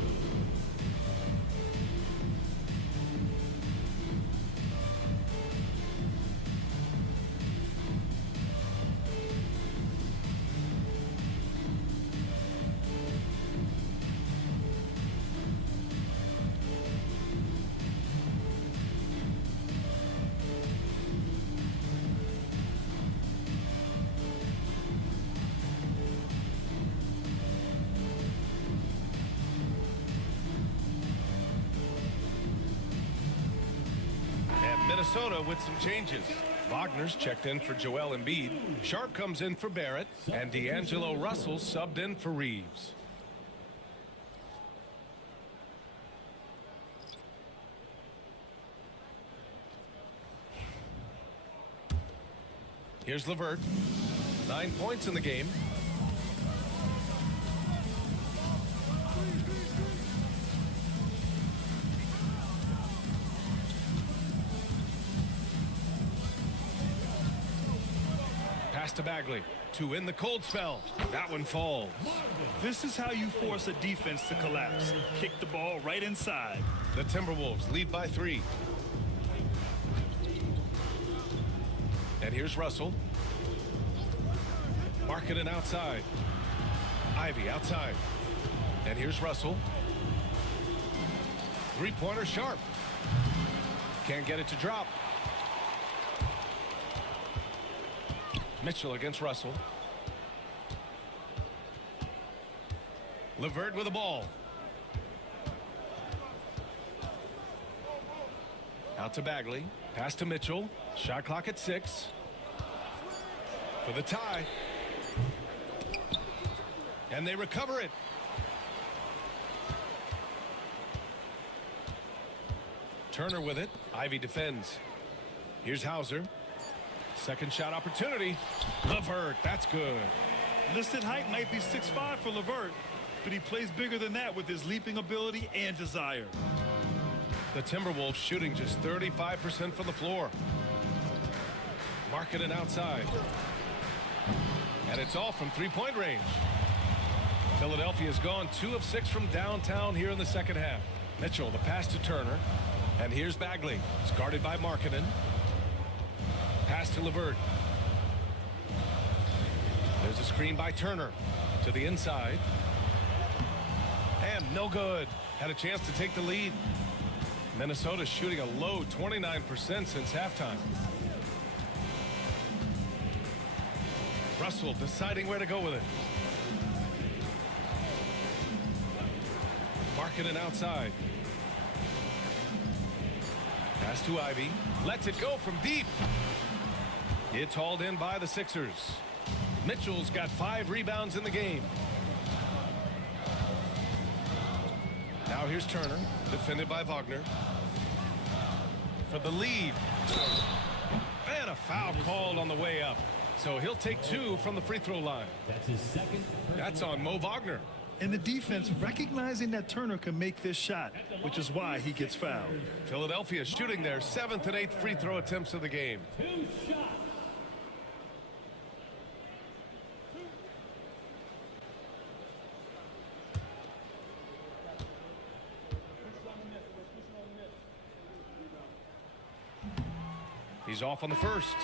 And Minnesota with some changes. Wagner's checked in for Joel Embiid. Sharp comes in for Barrett. And D'Angelo Russell subbed in for Reeves. Here's LeVert. 9 points in the game. Pass to Bagley to win the cold spell. That one falls. This is how you force a defense to collapse. Kick the ball right inside. The Timberwolves lead by 3. And here's Russell. Markkanen outside. Ivy outside. And here's Russell. 3-pointer Sharp. Can't get it to drop. Mitchell against Russell. LeVert with the ball. Out to Bagley. Pass to Mitchell. Shot clock at 6. For the tie. And they recover it. Turner with it. Ivy defends. Here's Hauser. Second shot opportunity. LeVert, that's good. Listed height might be 6'5" for LeVert, but he plays bigger than that with his leaping ability and desire. The Timberwolves shooting just 35% from the floor. Markkanen outside. And it's all from three-point range. Philadelphia's gone 2 of 6 from downtown here in the second half. Mitchell, the pass to Turner. And here's Bagley. It's guarded by Markkanen. Pass to LeVert. There's a screen by Turner to the inside. And no good. Had a chance to take the lead. Minnesota shooting a low 29% since halftime. Russell deciding where to go with it. Markkanen outside. Pass to Ivy. Lets it go from deep. It's hauled in by the Sixers. Mitchell's got 5 rebounds in the game. Now here's Turner, defended by Wagner. For the lead. And a foul called on the way up. So he'll take 2 from the free throw line. That's his second. That's on Mo Wagner. And the defense recognizing that Turner can make this shot, which is why he gets fouled. Philadelphia shooting their 7th and 8th free throw attempts of the game. 2 shots. He's off on the first.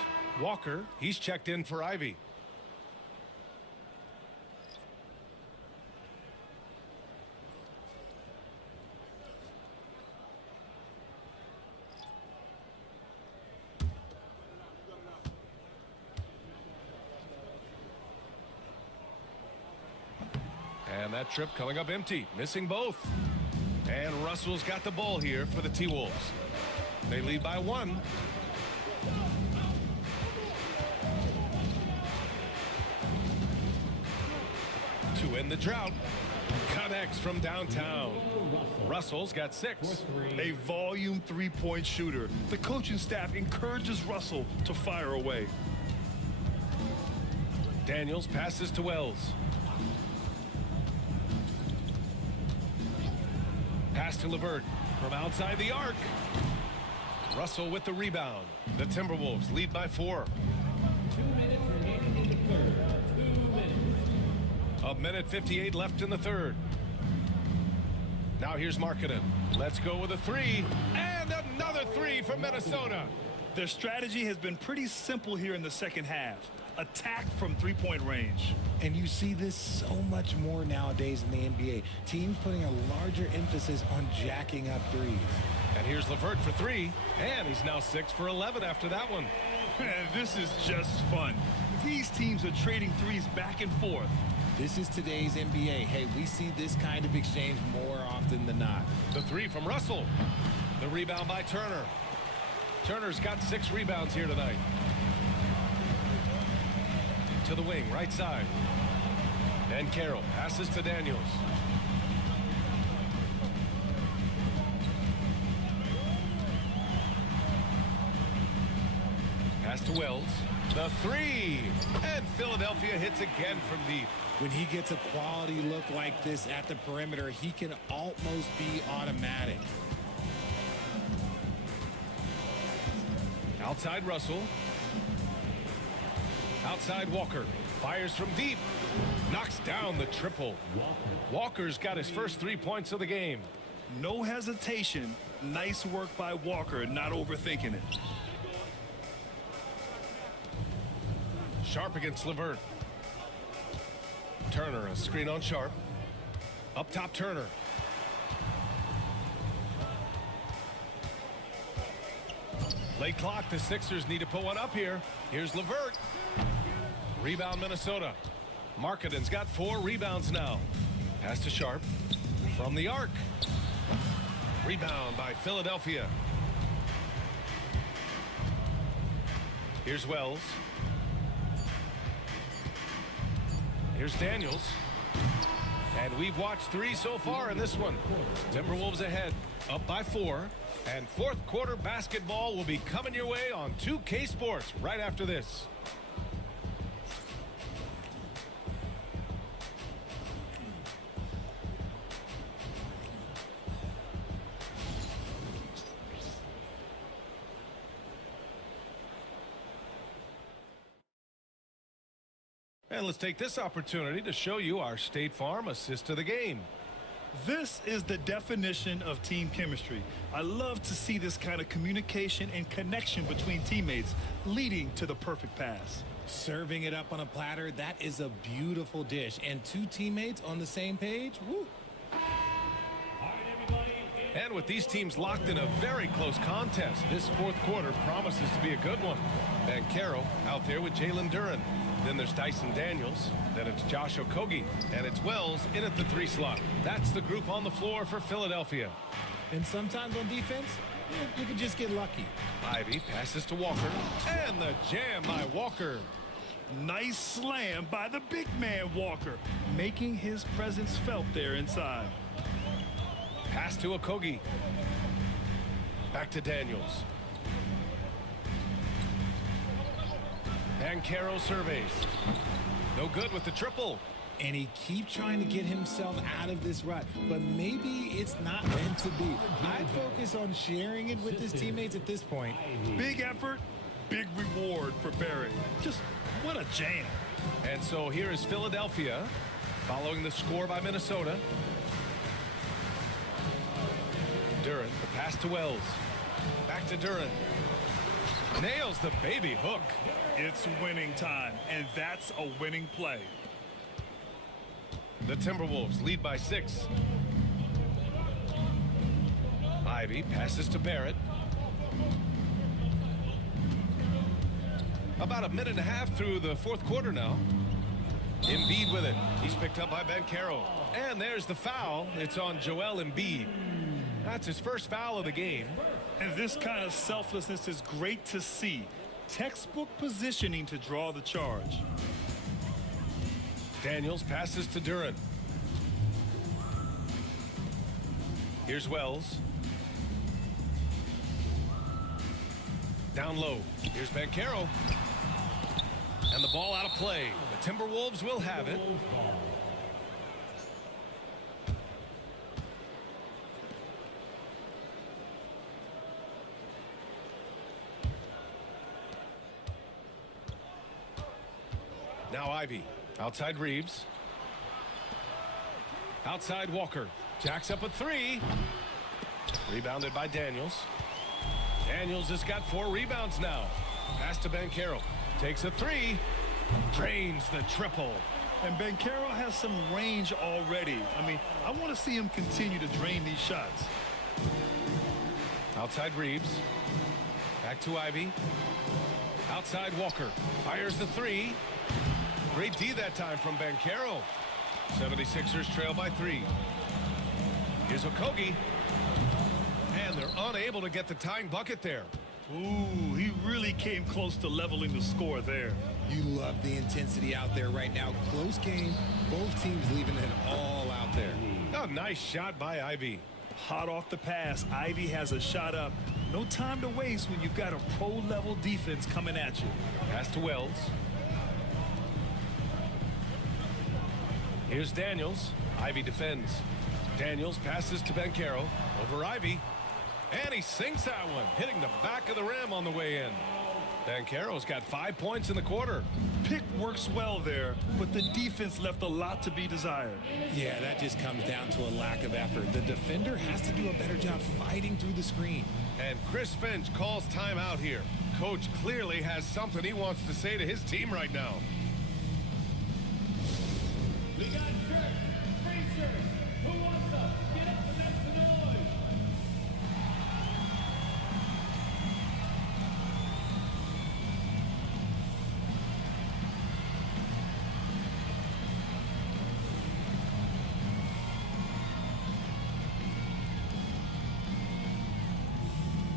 Walker, he's checked in for Ivy. And that trip coming up empty, missing both. And Russell's got the ball here for the T-Wolves. They lead by 1. To end the drought. Connects from downtown. Russell's got 6. A volume 3-point shooter. The coaching staff encourages Russell to fire away. Daniels passes to Wells. Pass to LeVert from outside the arc. Russell with the rebound. The Timberwolves lead by 4. 2 minutes remaining in the third. 2 minutes. A minute 58 left in the third. Now here's Markkanen. Let's go with a 3. And another 3 from Minnesota. Their strategy has been pretty simple here in the second half. Attack from 3-point range. And you see this so much more nowadays in the NBA. Teams putting a larger emphasis on jacking up threes. And here's LeVert for 3. And he's now 6 for 11 after that one. This is just fun. These teams are trading threes back and forth. This is today's NBA. Hey, we see this kind of exchange more often than not. The 3 from Russell. The rebound by Turner. Turner's got 6 rebounds here tonight. To the wing, right side. And Carroll passes to Daniels. Pass to Wells. The 3. And Philadelphia hits again from deep. When he gets a quality look like this at the perimeter, he can almost be automatic. Outside Russell. Outside Walker. Fires from deep. Knocks down the triple. Walker's got his first 3 points of the game. No hesitation. Nice work by Walker, not overthinking it. Sharp against LeVert. Turner, a screen on Sharp. Up top, Turner. Late clock, the Sixers need to put one up here. Here's LeVert. Rebound, Minnesota. Markkanen's got 4 rebounds now. Pass to Sharp. From the arc. Rebound by Philadelphia. Here's Wells. Here's Daniels. And we've watched 3 so far in this one. Timberwolves ahead, up by 4. And fourth quarter basketball will be coming your way on 2K Sports right after this. And let's take this opportunity to show you our State Farm assist to the game. This is the definition of team chemistry. I love to see this kind of communication and connection between teammates leading to the perfect pass. Serving it up on a platter, that is a beautiful dish. And 2 teammates on the same page, woo. And with these teams locked in a very close contest, this fourth quarter promises to be a good one. Banchero out there with Jalen Duren. Then there's Dyson Daniels. Then it's Josh Okogie. And it's Wells in at the 3 slot. That's the group on the floor for Philadelphia. And sometimes on defense, you can just get lucky. Ivy passes to Walker. And the jam by Walker. Nice slam by the big man Walker, making his presence felt there inside. Pass to Okogie. Back to Daniels. Banchero surveys. No good with the triple. And he keeps trying to get himself out of this rut, but maybe it's not meant to be. I'd focus on sharing it with his teammates at this point. Big effort, big reward for Barrett. Just what a jam. And so here is Philadelphia following the score by Minnesota. Duren, the pass to Wells. Back to Duren. Nails the baby hook. It's winning time, and that's a winning play. The Timberwolves lead by 6. Ivy passes to Barrett. About a minute and a half through the fourth quarter now. Embiid with it. He's picked up by Banchero. And there's the foul. It's on Joel Embiid. That's his first foul of the game. And this kind of selflessness is great to see. Textbook positioning to draw the charge. Daniels passes to Duren. Here's Wells. Down low. Here's Banchero. And the ball out of play. The Timberwolves will have it. Now Ivy. Outside Reeves. Outside Walker. Jacks up a 3. Rebounded by Daniels. Daniels has got 4 rebounds now. Pass to Banchero. Takes a 3. Drains the triple. And Banchero has some range already. I mean, I want to see him continue to drain these shots. Outside Reeves. Back to Ivy. Outside Walker. Fires the 3. Great D that time from Banchero. 76ers trail by 3. Here's Okogie. And they're unable to get the tying bucket there. Ooh, he really came close to leveling the score there. You love the intensity out there right now. Close game. Both teams leaving it all out there. Oh, nice shot by Ivy. Hot off the pass. Ivy has a shot up. No time to waste when you've got a pro-level defense coming at you. Pass to Wells. Here's Daniels. Ivy defends. Daniels passes to Banchero. Over Ivy. And he sinks that one, hitting the back of the rim on the way in. Banchero's got 5 points in the quarter. Pick works well there, but the defense left a lot to be desired. Yeah, that just comes down to a lack of effort. The defender has to do a better job fighting through the screen. And Chris Finch calls timeout here. Coach clearly has something he wants to say to his team right now. We got shirts, free shirts. Who wants them? Get up and make some noise.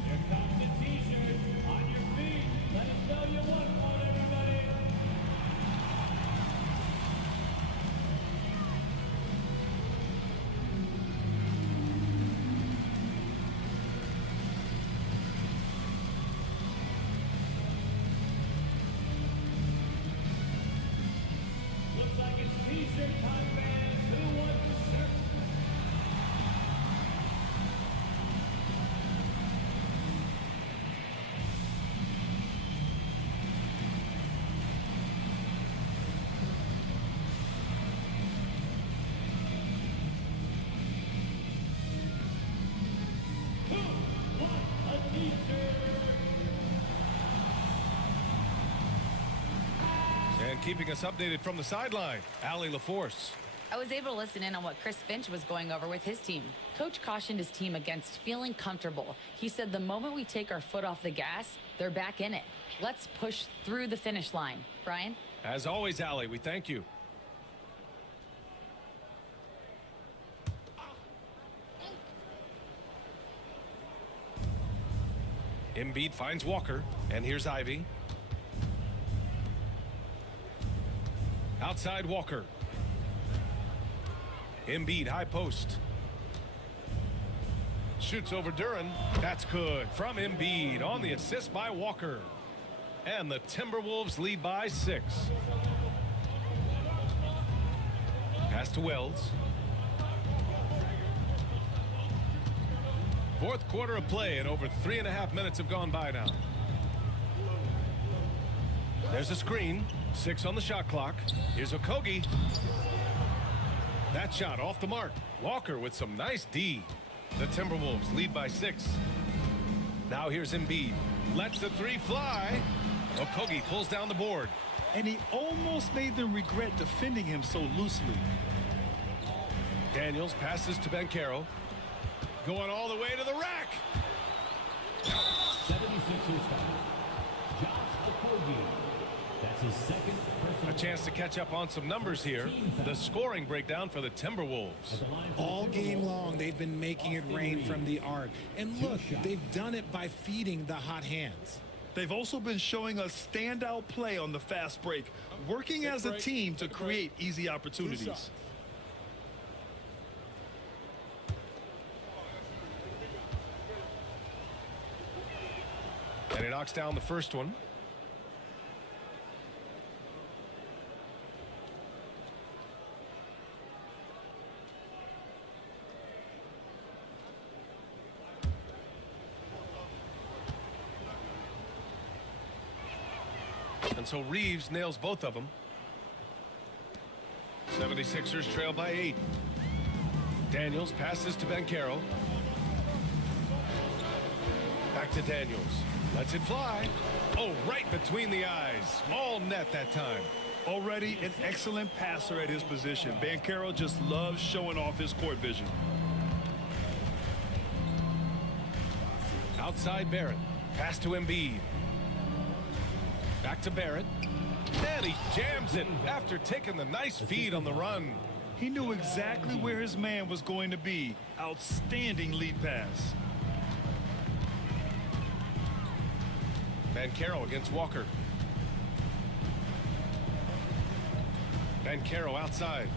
Here comes the t-shirts. On your feet. Let us know you want one, everybody. And keeping us updated from the sideline, Allie LaForce. I was able to listen in on what Chris Finch was going over with his team. Coach cautioned his team against feeling comfortable. He said the moment we take our foot off the gas, they're back in it. Let's push through the finish line. Brian? As always, Allie, we thank you. Embiid finds Walker, and here's Ivy. Outside Walker. Embiid high post. Shoots over Duran. That's good from Embiid on the assist by Walker. And the Timberwolves lead by 6. Pass to Wells. Fourth quarter of play, and over 3.5 minutes have gone by now. There's a screen. 6 on the shot clock. Here's Okogie. That shot off the mark. Walker with some nice D. The Timberwolves lead by 6. Now here's Embiid. Lets the 3 fly. Okogie pulls down the board. And he almost made them regret defending him so loosely. Daniels passes to Banchero. Going all the way to the rack. 76ers foul. Josh Okogie. That's his second personal. A chance to catch up on some numbers here. The scoring breakdown for the Timberwolves. All game long, they've been making it rain from the arc. And look, they've done it by feeding the hot hands. They've also been showing us standout play on the fast break, working as a team to create easy opportunities. And he knocks down the first one. And so Reeves nails both of them. 76ers trail by 8. Daniels passes to Banchero. Back to Daniels. Lets it fly. Oh, right between the eyes. All net that time. Already an excellent passer at his position. Banchero just loves showing off his court vision. Outside Barrett. Pass to Embiid. Back to Barrett. And he jams it after taking the nice feed on the run. He knew exactly where his man was going to be. Outstanding lead pass. Banchero against Walker. Banchero outside.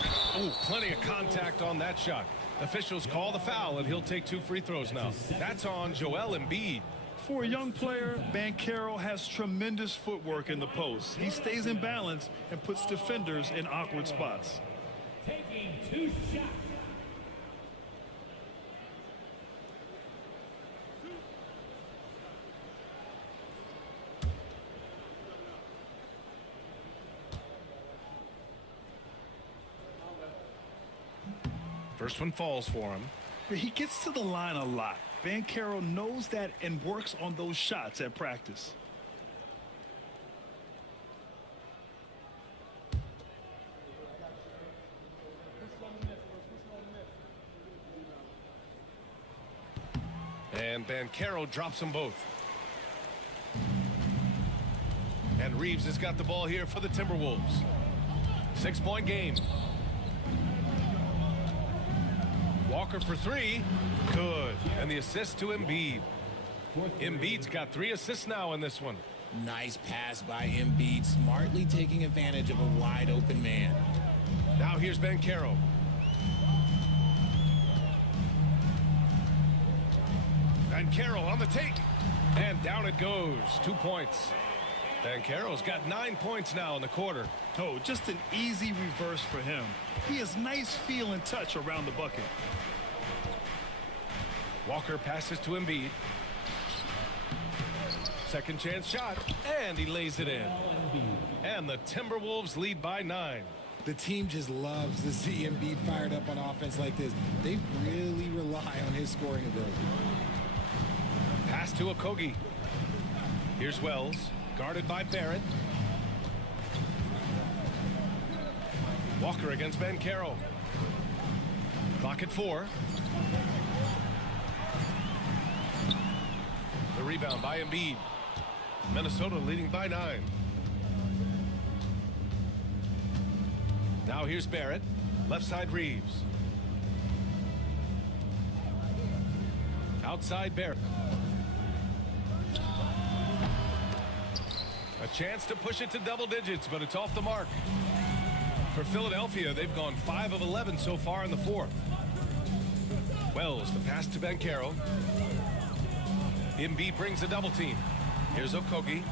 Oh, plenty of contact on that shot. Officials call the foul, and he'll take 2 free throws now. That's on Joel Embiid. For a young player, Banchero has tremendous footwork in the post. He stays in balance and puts defenders in awkward spots. Taking 2 shots. First one falls for him. He gets to the line a lot. Banchero knows that and works on those shots at practice. And Banchero drops them both. And Reeves has got the ball here for the Timberwolves. 6-point game. Walker for 3. Good. And the assist to Embiid. Embiid's got 3 assists now in this one. Nice pass by Embiid, smartly taking advantage of a wide open man. Now here's Banchero. Banchero on the take. And down it goes. 2 points. Banchero's got 9 points now in the quarter. Oh, just an easy reverse for him. He has nice feel and touch around the bucket. Walker passes to Embiid. Second chance shot, and he lays it in. And the Timberwolves lead by 9. The team just loves to see Embiid fired up on offense like this. They really rely on his scoring ability. Pass to Okogie. Here's Wells, guarded by Barrett. Walker against Bancaro. Clock at 4. The rebound by Embiid. Minnesota leading by 9. Now here's Barrett. Left side Reeves. Outside Barrett. A chance to push it to double digits, but it's off the mark. For Philadelphia, they've gone 5 of 11 so far in the 4th. Wells, the pass to Bancaro. Embiid brings a double team. Here's Okogie.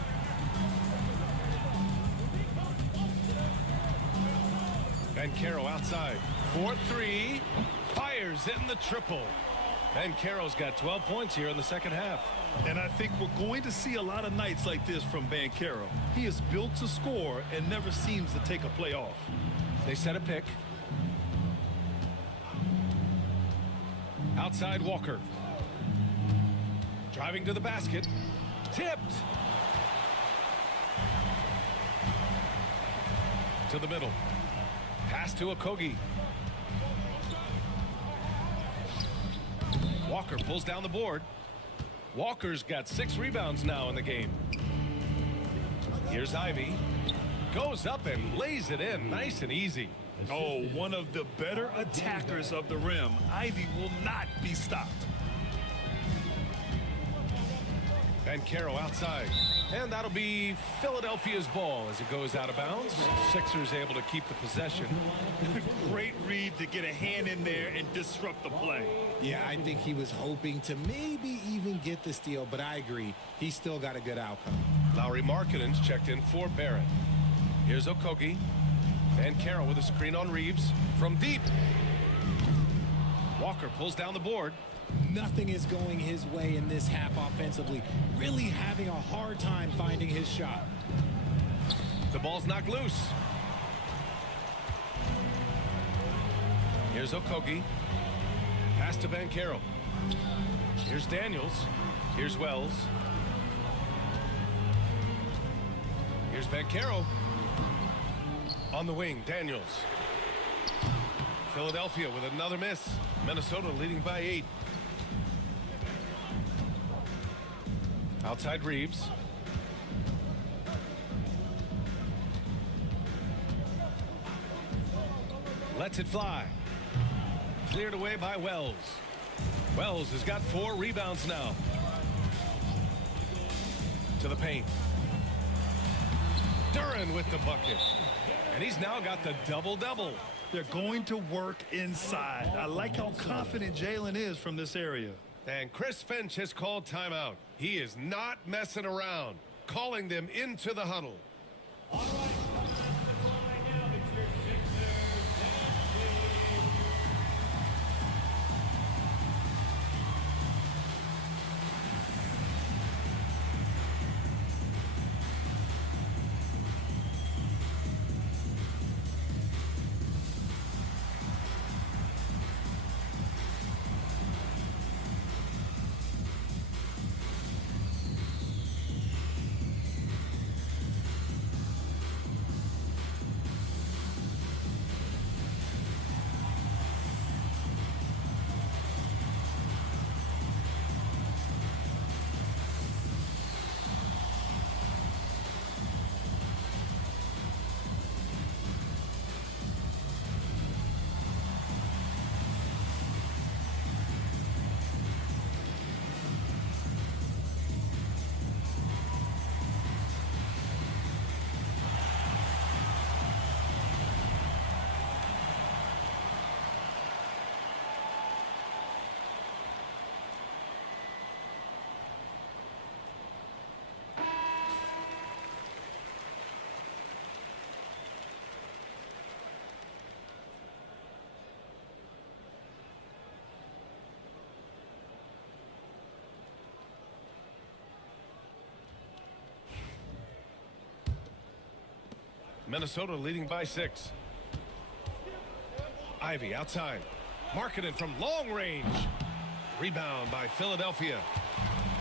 Bancaro outside. 4-3. Fires in the triple. Bancaro's got 12 points here in the second half. And I think we're going to see a lot of nights like this from Bancaro. He is built to score and never seems to take a play off. They set a pick. Outside Walker. Driving to the basket. Tipped. To the middle. Pass to Okogie. Walker pulls down the board. Walker's got 6 rebounds now in the game. Here's Ivy. Goes up and lays it in nice and easy. Oh, one of the better attackers of the rim. Ivy will not be stopped. Bancaro outside. And that'll be Philadelphia's ball as it goes out of bounds. Sixers able to keep the possession. Great read to get a hand in there and disrupt the play. Yeah, I think he was hoping to maybe even get the steal, but I agree. He still got a good outcome. Lauri Markkanen's checked in for Barrett. Here's Okogie. Bancaro with a screen on Reeves from deep. Walker pulls down the board. Nothing is going his way in this half offensively. Really having a hard time finding his shot. The ball's knocked loose. Here's Okogie. Pass to Bancaro. Here's Daniels. Here's Wells. Here's Bancaro. On the wing, Daniels. Philadelphia with another miss. Minnesota leading by 8. Outside Reeves. Lets it fly. Cleared away by Wells. Wells has got 4 rebounds now. To the paint. Duren with the bucket. And he's now got the double-double. They're going to work inside. I like how confident Jalen is from this area. And Chris Finch has called timeout. He is not messing around. Calling them into the huddle. All right. Now that your Sixers Minnesota leading by 6. Ivy outside. Markkanen from long range. Rebound by Philadelphia.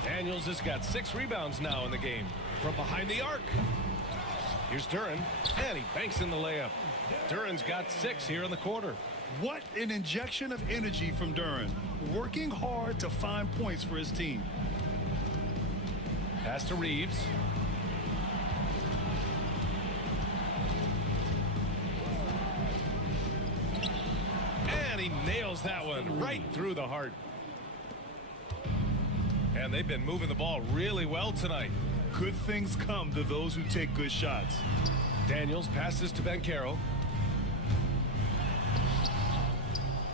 Daniels has got 6 rebounds now in the game. From behind the arc. Here's Duren, and he banks in the layup. Duren's got 6 here in the quarter. What an injection of energy from Duren. Working hard to find points for his team. Pass to Reeves. And he nails that one right through the heart. And they've been moving the ball really well tonight. Good things come to those who take good shots. Daniels passes to Banchero.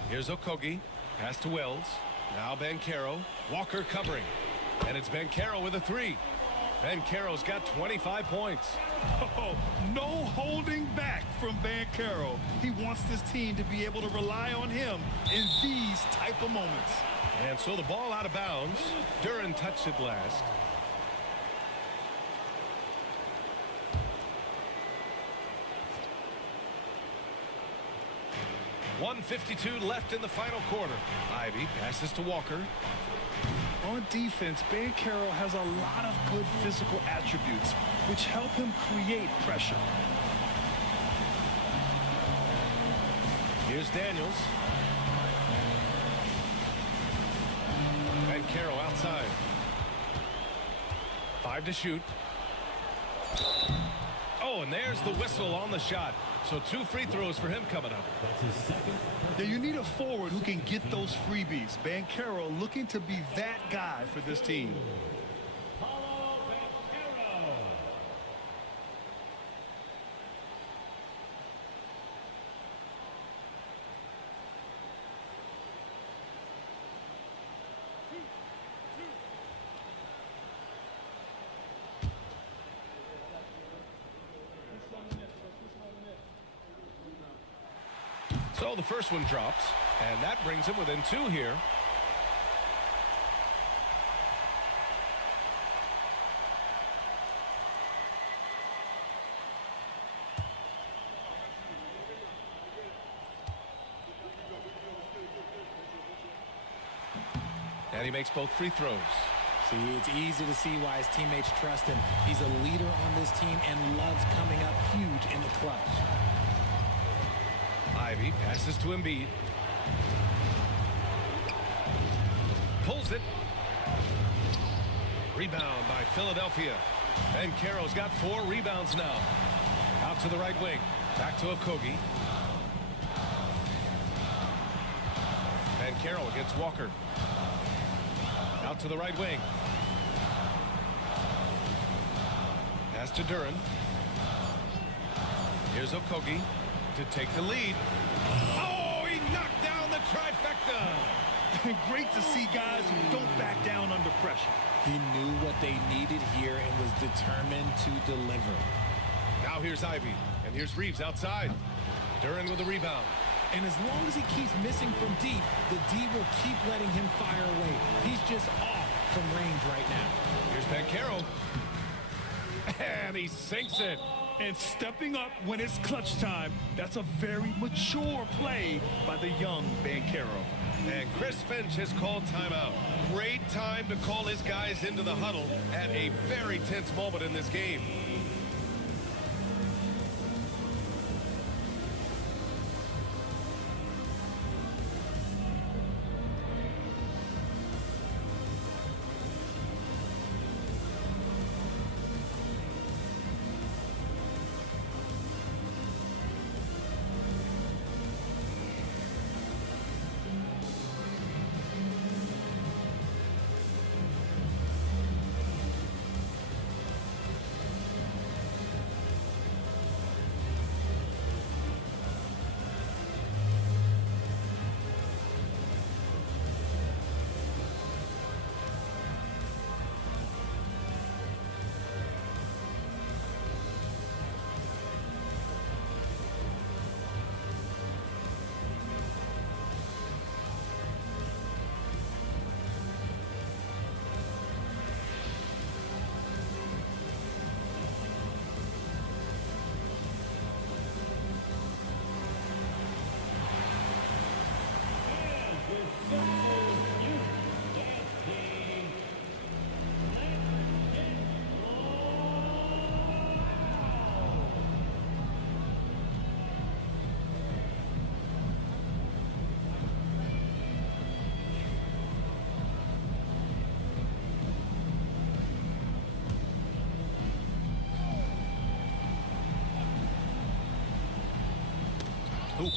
Here's Okogie. Pass to Wells. Now Banchero. Walker covering. And it's Banchero with a 3. Banchero's got 25 points. Oh, no holding back from Banchero. He wants this team to be able to rely on him in these type of moments. And so the ball out of bounds. Duren touched it last. .152 left in the final quarter. Ivy passes to Walker. On defense, Banchero has a lot of good physical attributes, which help him create pressure. Here's Daniels. Banchero outside. 5 to shoot. Oh, and there's the whistle on the shot. So 2 free throws for him coming up. Now you need a forward who can get those freebies. Banchero looking to be that guy for this team. So the first one drops, and that brings him within 2 here. And he makes both free throws. See, it's easy to see why his teammates trust him. He's a leader on this team and loves coming up huge in the clutch. Ivy passes to Embiid. Pulls it. Rebound by Philadelphia. Banchero's got 4 rebounds now. Out to the right wing. Back to Okogie. Banchero against Walker. Out to the right wing. Pass to Duren. Here's Okogie to take the lead. Oh, he knocked down the trifecta. Great to see guys who don't back down under pressure. He knew what they needed here and was determined to deliver. Now here's Ivy, and here's Reeves outside. Duren with the rebound. And as long as he keeps missing from deep, the D will keep letting him fire away. He's just off from range right now. Here's Banchero. And he sinks it. And stepping up when it's clutch time, that's a very mature play by the young Banchero. And Chris Finch has called timeout. Great time to call his guys into the huddle at a very tense moment in this game.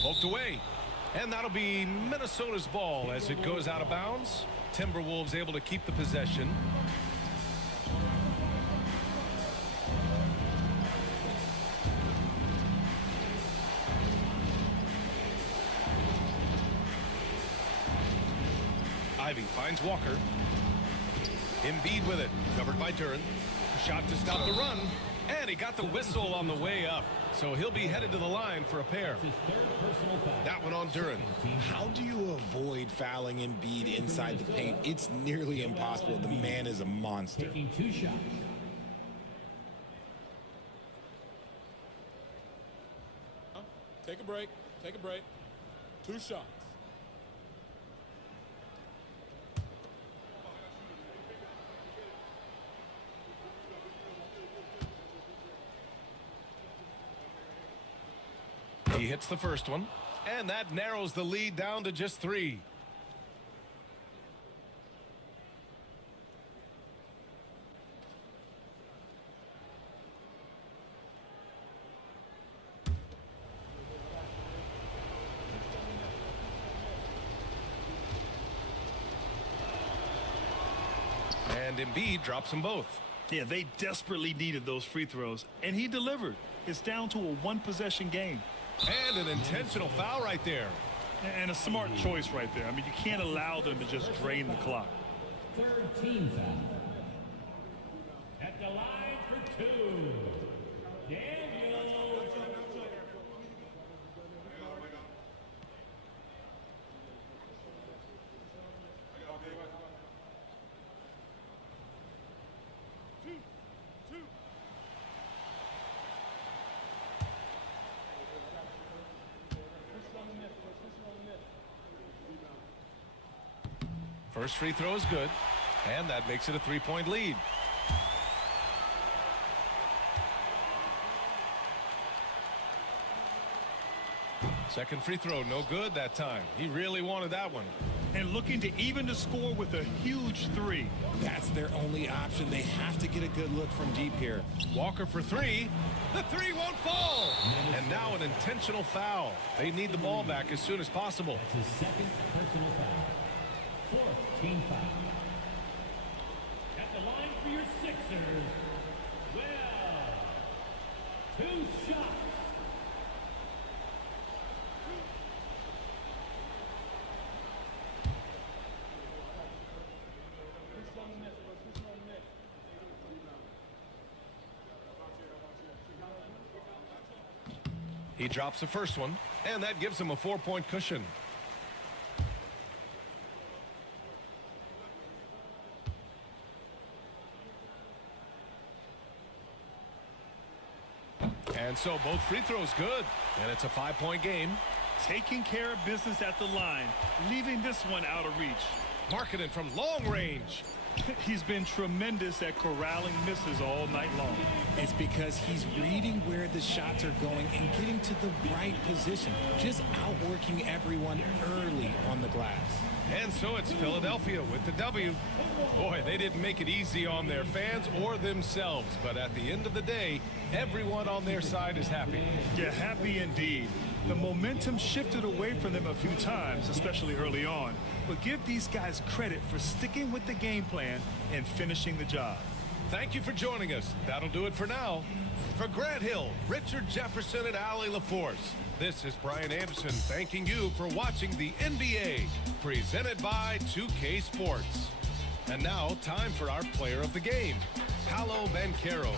Poked away. And that'll be Minnesota's ball as it goes out of bounds. Timberwolves able to keep the possession. Ivy finds Walker. Embiid with it. Covered by Duran. Shot to stop the run. And he got the whistle on the way up. So he'll be headed to the line for a pair. That one on Duran. How do you avoid fouling Embiid inside the paint? It's nearly impossible. The man is a monster. Taking 2 shots. Take a break. Take a break. 2 shots. He hits the first one, and that narrows the lead down to just 3. And Embiid drops them both. Yeah, they desperately needed those free throws, and he delivered. It's down to a 1-possession game. And an intentional foul right there. And a smart choice right there. I mean, you can't allow them to just drain the clock. 3rd team foul. At the line for 2. Daniel. First free throw is good, and that makes it a 3-point lead. Second free throw, no good that time. He really wanted that one. And looking to even the score with a huge 3. That's their only option. They have to get a good look from deep here. Walker for 3. The 3 won't fall. And now an intentional foul. They need the ball back as soon as possible. His 2nd personal foul. 4th team foul. At the line for your Sixers, well, 2 shots. He drops the first one, and that gives him a 4-point cushion. And so both free throws good, and it's a 5-point game. Taking care of business at the line, leaving this one out of reach. Marketing from long range. He's been tremendous at corralling misses all night long. It's because he's reading where the shots are going and getting to the right position, just outworking everyone early on the glass. And so it's Philadelphia with the W. Boy, they didn't make it easy on their fans or themselves, but at the end of the day, everyone on their side is happy. Yeah, happy indeed. The momentum shifted away from them a few times, especially early on. But give these guys credit for sticking with the game plan and finishing the job. Thank you for joining us. That'll do it for now. For Grant Hill, Richard Jefferson, and Allie LaForce, this is Brian Anderson thanking you for watching the NBA, presented by 2K Sports. And now, time for our player of the game, Paolo Banchero.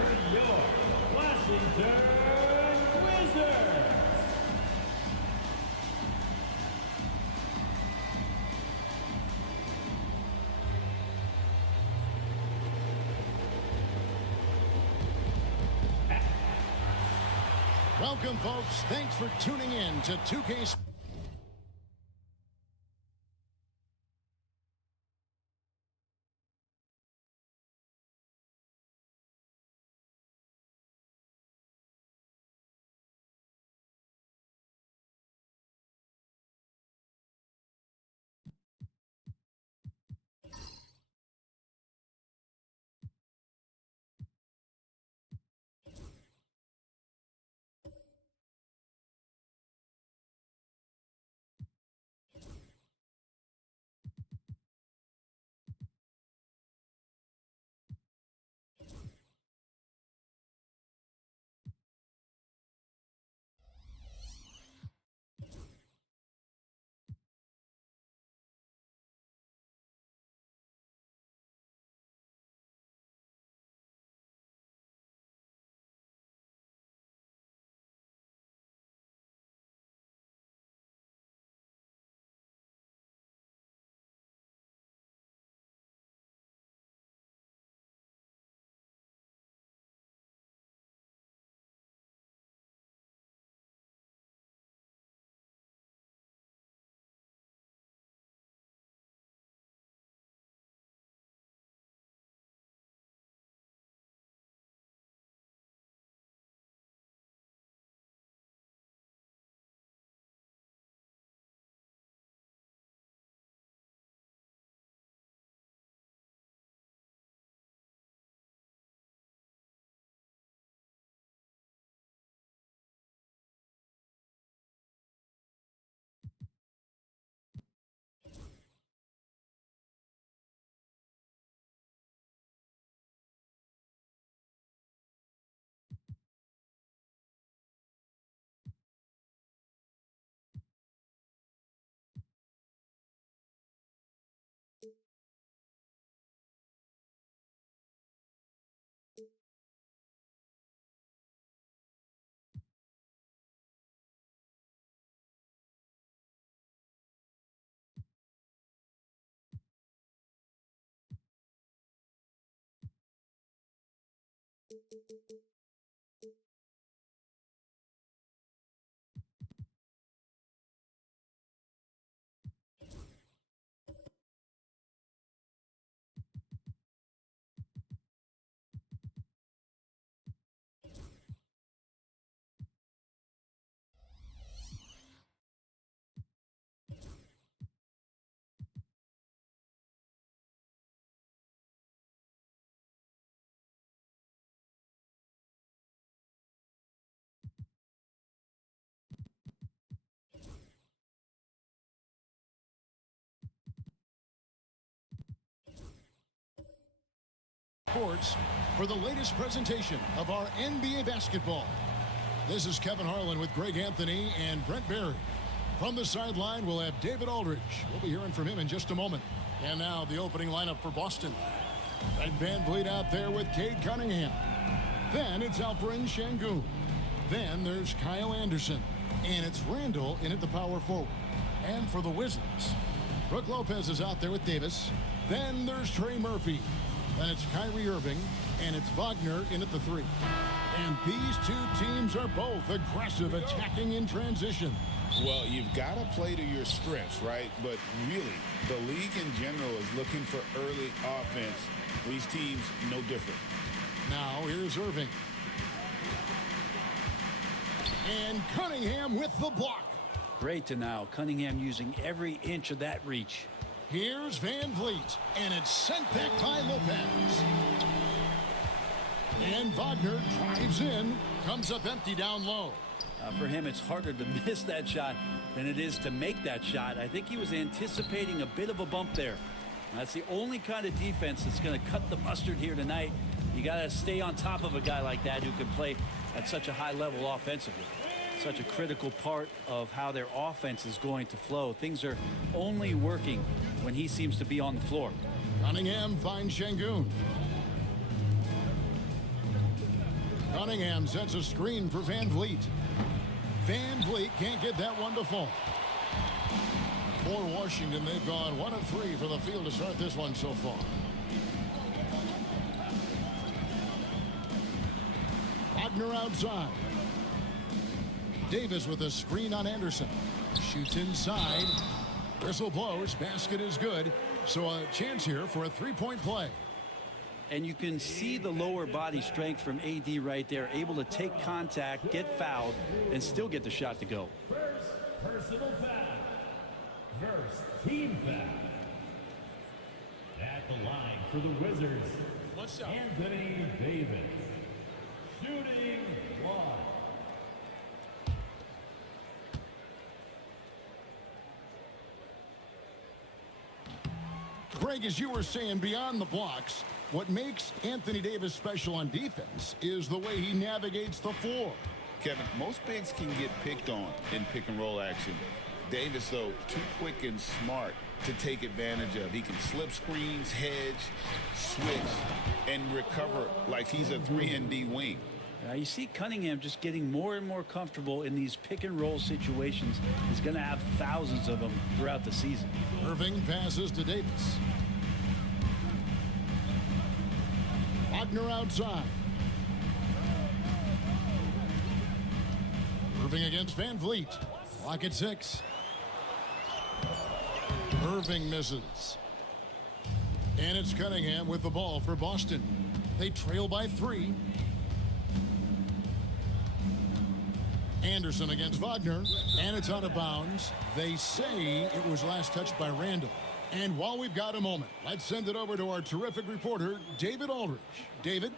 for your Washington Wizards. Welcome, folks. Thanks for tuning in to 2K Sports. For the latest presentation of our NBA basketball. This is Kevin Harlan with Greg Anthony and Brent Barry. From the sideline, we'll have David Aldridge. We'll be hearing from him in just a moment. And now the opening lineup for Boston. Fred VanVleet out there with Cade Cunningham. Then it's Alperen Şengün. Then there's Kyle Anderson. And it's Randall in at the power forward. And for the Wizards, Brook Lopez is out there with Davis. Then there's Trey Murphy. Then it's Kyrie Irving, and it's Wagner in at the 3. And these two teams are both aggressive, attacking in transition. Well, you've got to play to your strengths, right? But really, the league in general is looking for early offense. These teams, no different. Now, here's Irving. And Cunningham with the block. Great to now. Cunningham using every inch of that reach. Here's VanVleet, and it's sent back by Lopez. And Wagner drives in, comes up empty down low. For him, it's harder to miss that shot than it is to make that shot. I think he was anticipating a bit of a bump there. That's the only kind of defense that's going to cut the mustard here tonight. You got to stay on top of a guy like that who can play at such a high level offensively. Such a critical part of how their offense is going to flow. Things are only working when he seems to be on the floor. Cunningham finds Şengün. Cunningham sets a screen for Van Vliet. Van Vliet can't get that one to fall. For Washington, they've gone 1 of 3 for the field to start this one so far. Wagner outside. Davis with a screen on Anderson. Shoots inside. Whistle blows. Basket is good. So a chance here for a three-point play. And you can see the lower body strength from AD right there, able to take contact, get fouled, and still get the shot to go. First personal foul. First team foul. At the line for the Wizards, One shot. Anthony Davis. Shooting one. Greg, as you were saying, beyond the blocks, what makes Anthony Davis special on defense is the way he navigates the floor. Kevin, most bigs can get picked on in pick and roll action. Davis, though, too quick and smart to take advantage of. He can slip screens, hedge, switch, and recover like he's a 3-and-D wing. You see Cunningham just getting more and more comfortable in these pick and roll situations. He's going to have thousands of them throughout the season. Irving passes to Davis. Wagner outside. Irving against Van Vliet. Clock at 6. Irving misses. And it's Cunningham with the ball for Boston. They trail by 3. Anderson against Wagner, and it's out of bounds. They say it was last touched by Randall. And while we've got a moment, let's send it over to our terrific reporter, David Aldridge. David?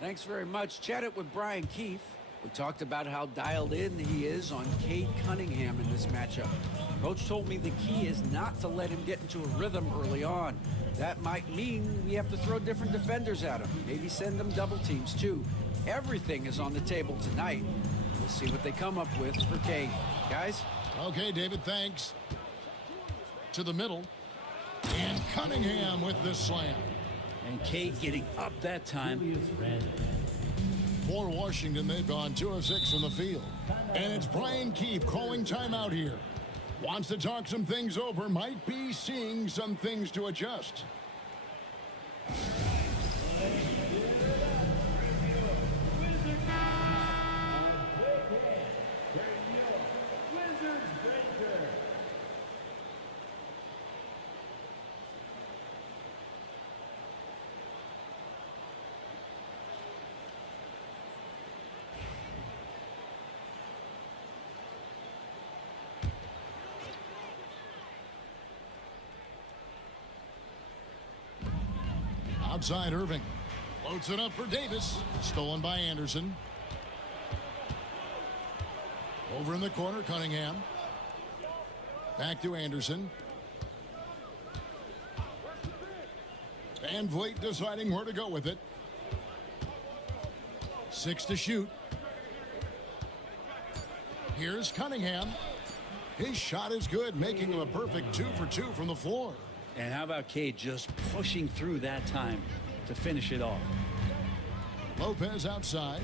Thanks very much. Chatted with Brian Keefe. We talked about how dialed in he is on Cade Cunningham in this matchup. Coach told me the key is not to let him get into a rhythm early on. That might mean we have to throw different defenders at him. Maybe send them double teams too. Everything is on the table tonight. We'll see what they come up with for Cade. Guys? Okay, David, thanks. To the middle. And Cunningham with the slam. And Cade getting up that time. For Washington, they've gone 2 of 6 from the field. And it's Brian Keefe calling timeout here. Wants to talk some things over. Might be seeing some things to adjust. Outside Irving. Floats it up for Davis. Stolen by Anderson. Over in the corner, Cunningham. Back to Anderson. Van Vliet deciding where to go with it. 6 to shoot. Here's Cunningham. His shot is good, making him a perfect 2 for 2 from the floor. And how about Cade just pushing through that time to finish it off? Lopez outside.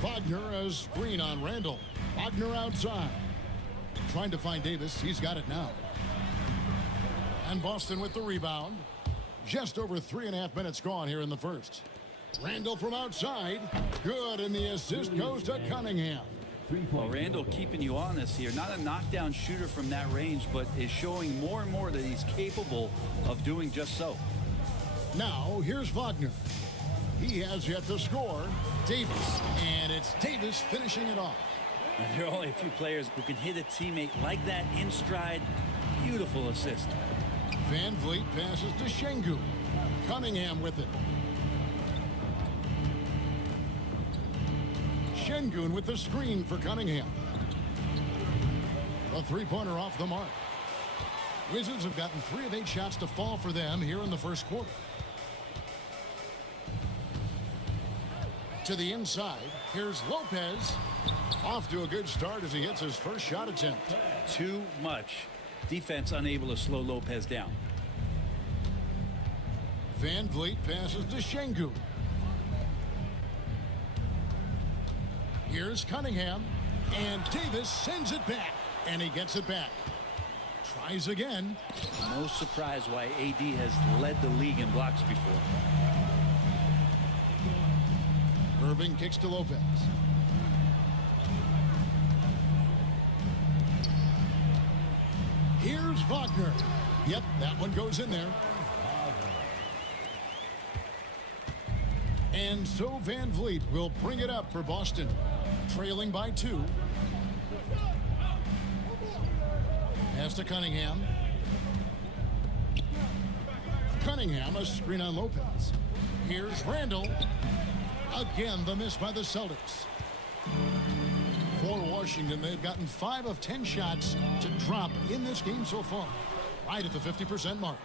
Wagner a screen on Randall. Wagner outside. Trying to find Davis. He's got it now. And Boston with the rebound. Just over 3.5 minutes gone here in the first. Randall from outside. Good, and the assist goes to Cunningham. Well, Randall keeping you honest here. Not a knockdown shooter from that range, but is showing more and more that he's capable of doing just so. Now, here's Wagner. He has yet to score. Davis. And it's Davis finishing it off. And there are only a few players who can hit a teammate like that in stride. Beautiful assist. Van Vliet passes to Şengün. Cunningham with it. Şengün with the screen for Cunningham. A three-pointer off the mark. Wizards have gotten 3 of 8 shots to fall for them here in the first quarter. To the inside, here's Lopez. Off to a good start as he hits his first shot attempt. Too much. Defense unable to slow Lopez down. Van Vliet passes to Şengün. Here's Cunningham. And Davis sends it back. And he gets it back. Tries again. No surprise why AD has led the league in blocks before. Irving kicks to Lopez. Here's Wagner. Yep, that one goes in there. And so Van Vliet will bring it up for Boston. Trailing by 2. Pass to Cunningham. Cunningham, a screen on Lopez. Here's Randall. Again, the miss by the Celtics. For Washington, they've gotten 5 of 10 shots to drop in this game so far. Right at the 50% mark.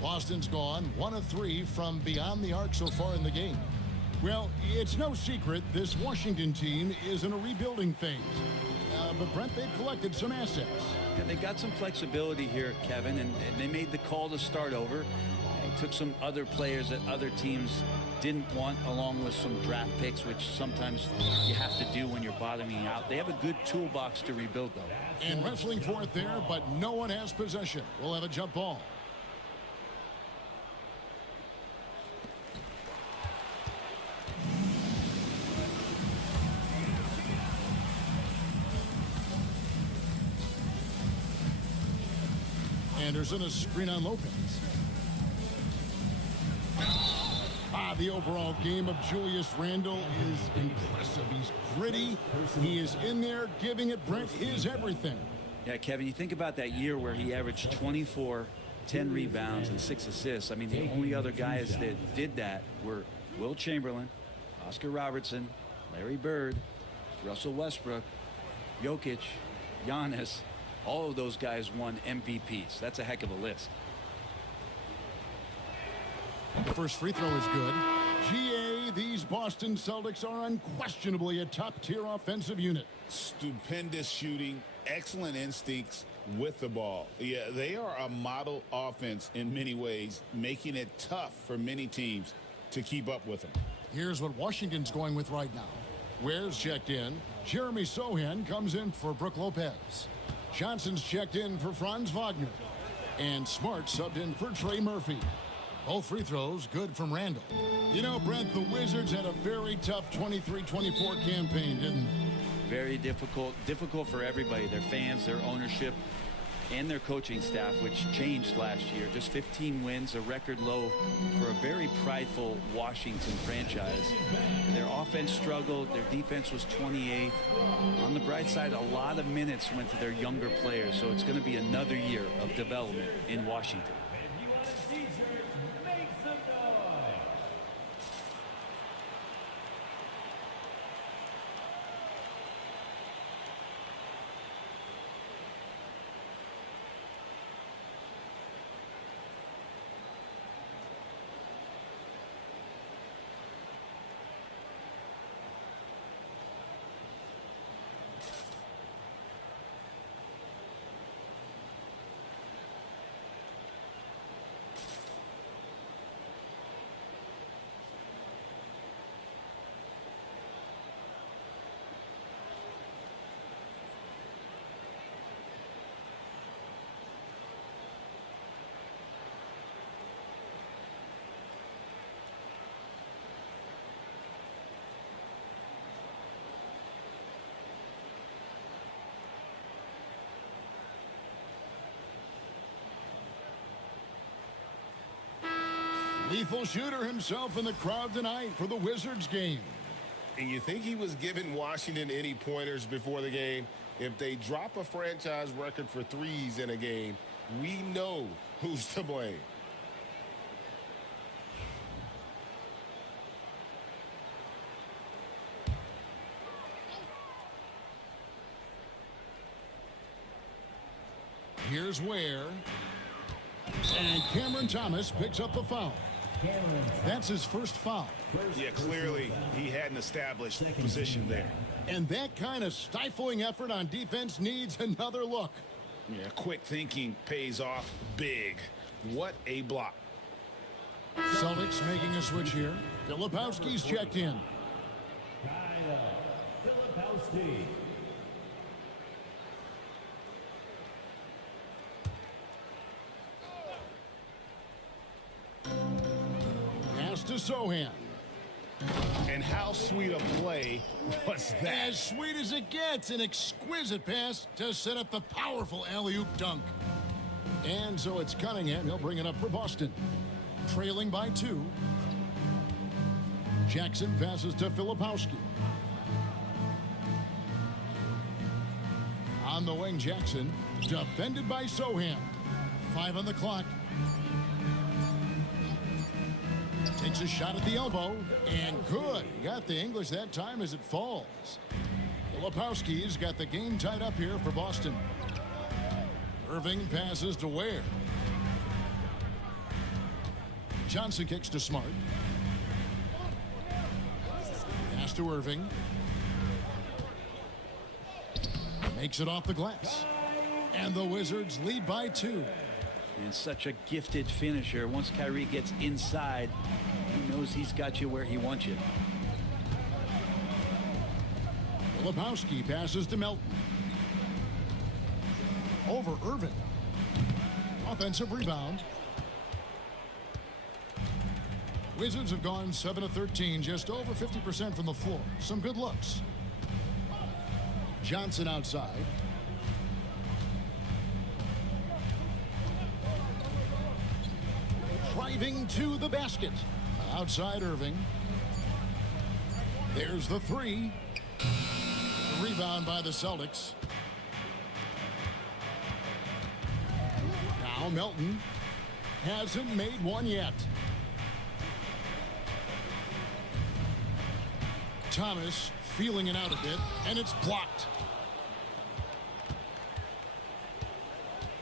Boston's gone 1 of 3 from beyond the arc so far in the game. Well, it's no secret this Washington team is in a rebuilding phase. But Brent, they've collected some assets. Yeah, they got some flexibility here, Kevin, and they made the call to start over. They took some other players that other teams didn't want, along with some draft picks, which sometimes you have to do when you're bottoming out. They have a good toolbox to rebuild, though. And wrestling for it there, but no one has possession. We'll have a jump ball. Anderson, a screen on Lopez. The overall game of Julius Randle is impressive. He's gritty. He is in there giving it, Brent, his everything. Yeah, Kevin, you think about that year where he averaged 24, 10 rebounds, and 6 assists. I mean, the only other guys that did that were Will Chamberlain, Oscar Robertson, Larry Bird, Russell Westbrook, Jokic, Giannis. All of those guys won MVPs. That's a heck of a list. The first free throw is good. GA, these Boston Celtics are unquestionably a top-tier offensive unit. Stupendous shooting, excellent instincts with the ball. Yeah, they are a model offense in many ways, making it tough for many teams to keep up with them. Here's what Washington's going with right now. Ware's checked in. Jeremy Sohan comes in for Brook Lopez. Johnson's checked in for Franz Wagner. And Smart subbed in for Trey Murphy. Both free throws good from Randall. You know, Brent, the Wizards had a very tough 23-24 campaign, didn't they? Very difficult for everybody, their fans, their ownership, and their coaching staff, which changed last year. Just 15 wins, a record low for a very prideful Washington franchise. Their offense struggled. Their defense was 28th. On the bright side, a lot of minutes went to their younger players, so it's going to be another year of development in Washington. Lethal shooter himself in the crowd tonight for the Wizards game. And you think he was giving Washington any pointers before the game? If they drop a franchise record for threes in a game, we know who's to blame. Here's Ware. And Cameron Thomas picks up the foul. That's his first foul. Yeah, clearly he had an established position there. And that kind of stifling effort on defense needs another look. Yeah, quick thinking pays off big. What a block. Celtics making a switch here. Filipowski's checked in. Rd15. Pass to Sohan. And how sweet a play was that? As sweet as it gets, an exquisite pass to set up the powerful alley-oop dunk. And so it's Cunningham. He'll bring it up for Boston. Trailing by 2. Jackson passes to Filipowski. On the wing, Jackson. Defended by Sohan. 5 on the clock. Takes a shot at the elbow, and good. Got the English that time as it falls. Filipowski's got the game tied up here for Boston. Irving passes to Ware. Johnson kicks to Smart. Pass to Irving. Makes it off the glass. And the Wizards lead by 2. And such a gifted finisher. Once Kyrie gets inside, he knows he's got you where he wants you. Filipowski passes to Melton. Over Irving. Offensive rebound. Wizards have gone 7 of 13, just over 50% from the floor. Some good looks. Johnson outside. Driving to the basket. Outside Irving. There's the 3. Rebound by the Celtics. Now Melton hasn't made one yet. Thomas feeling it out a bit, and it's blocked.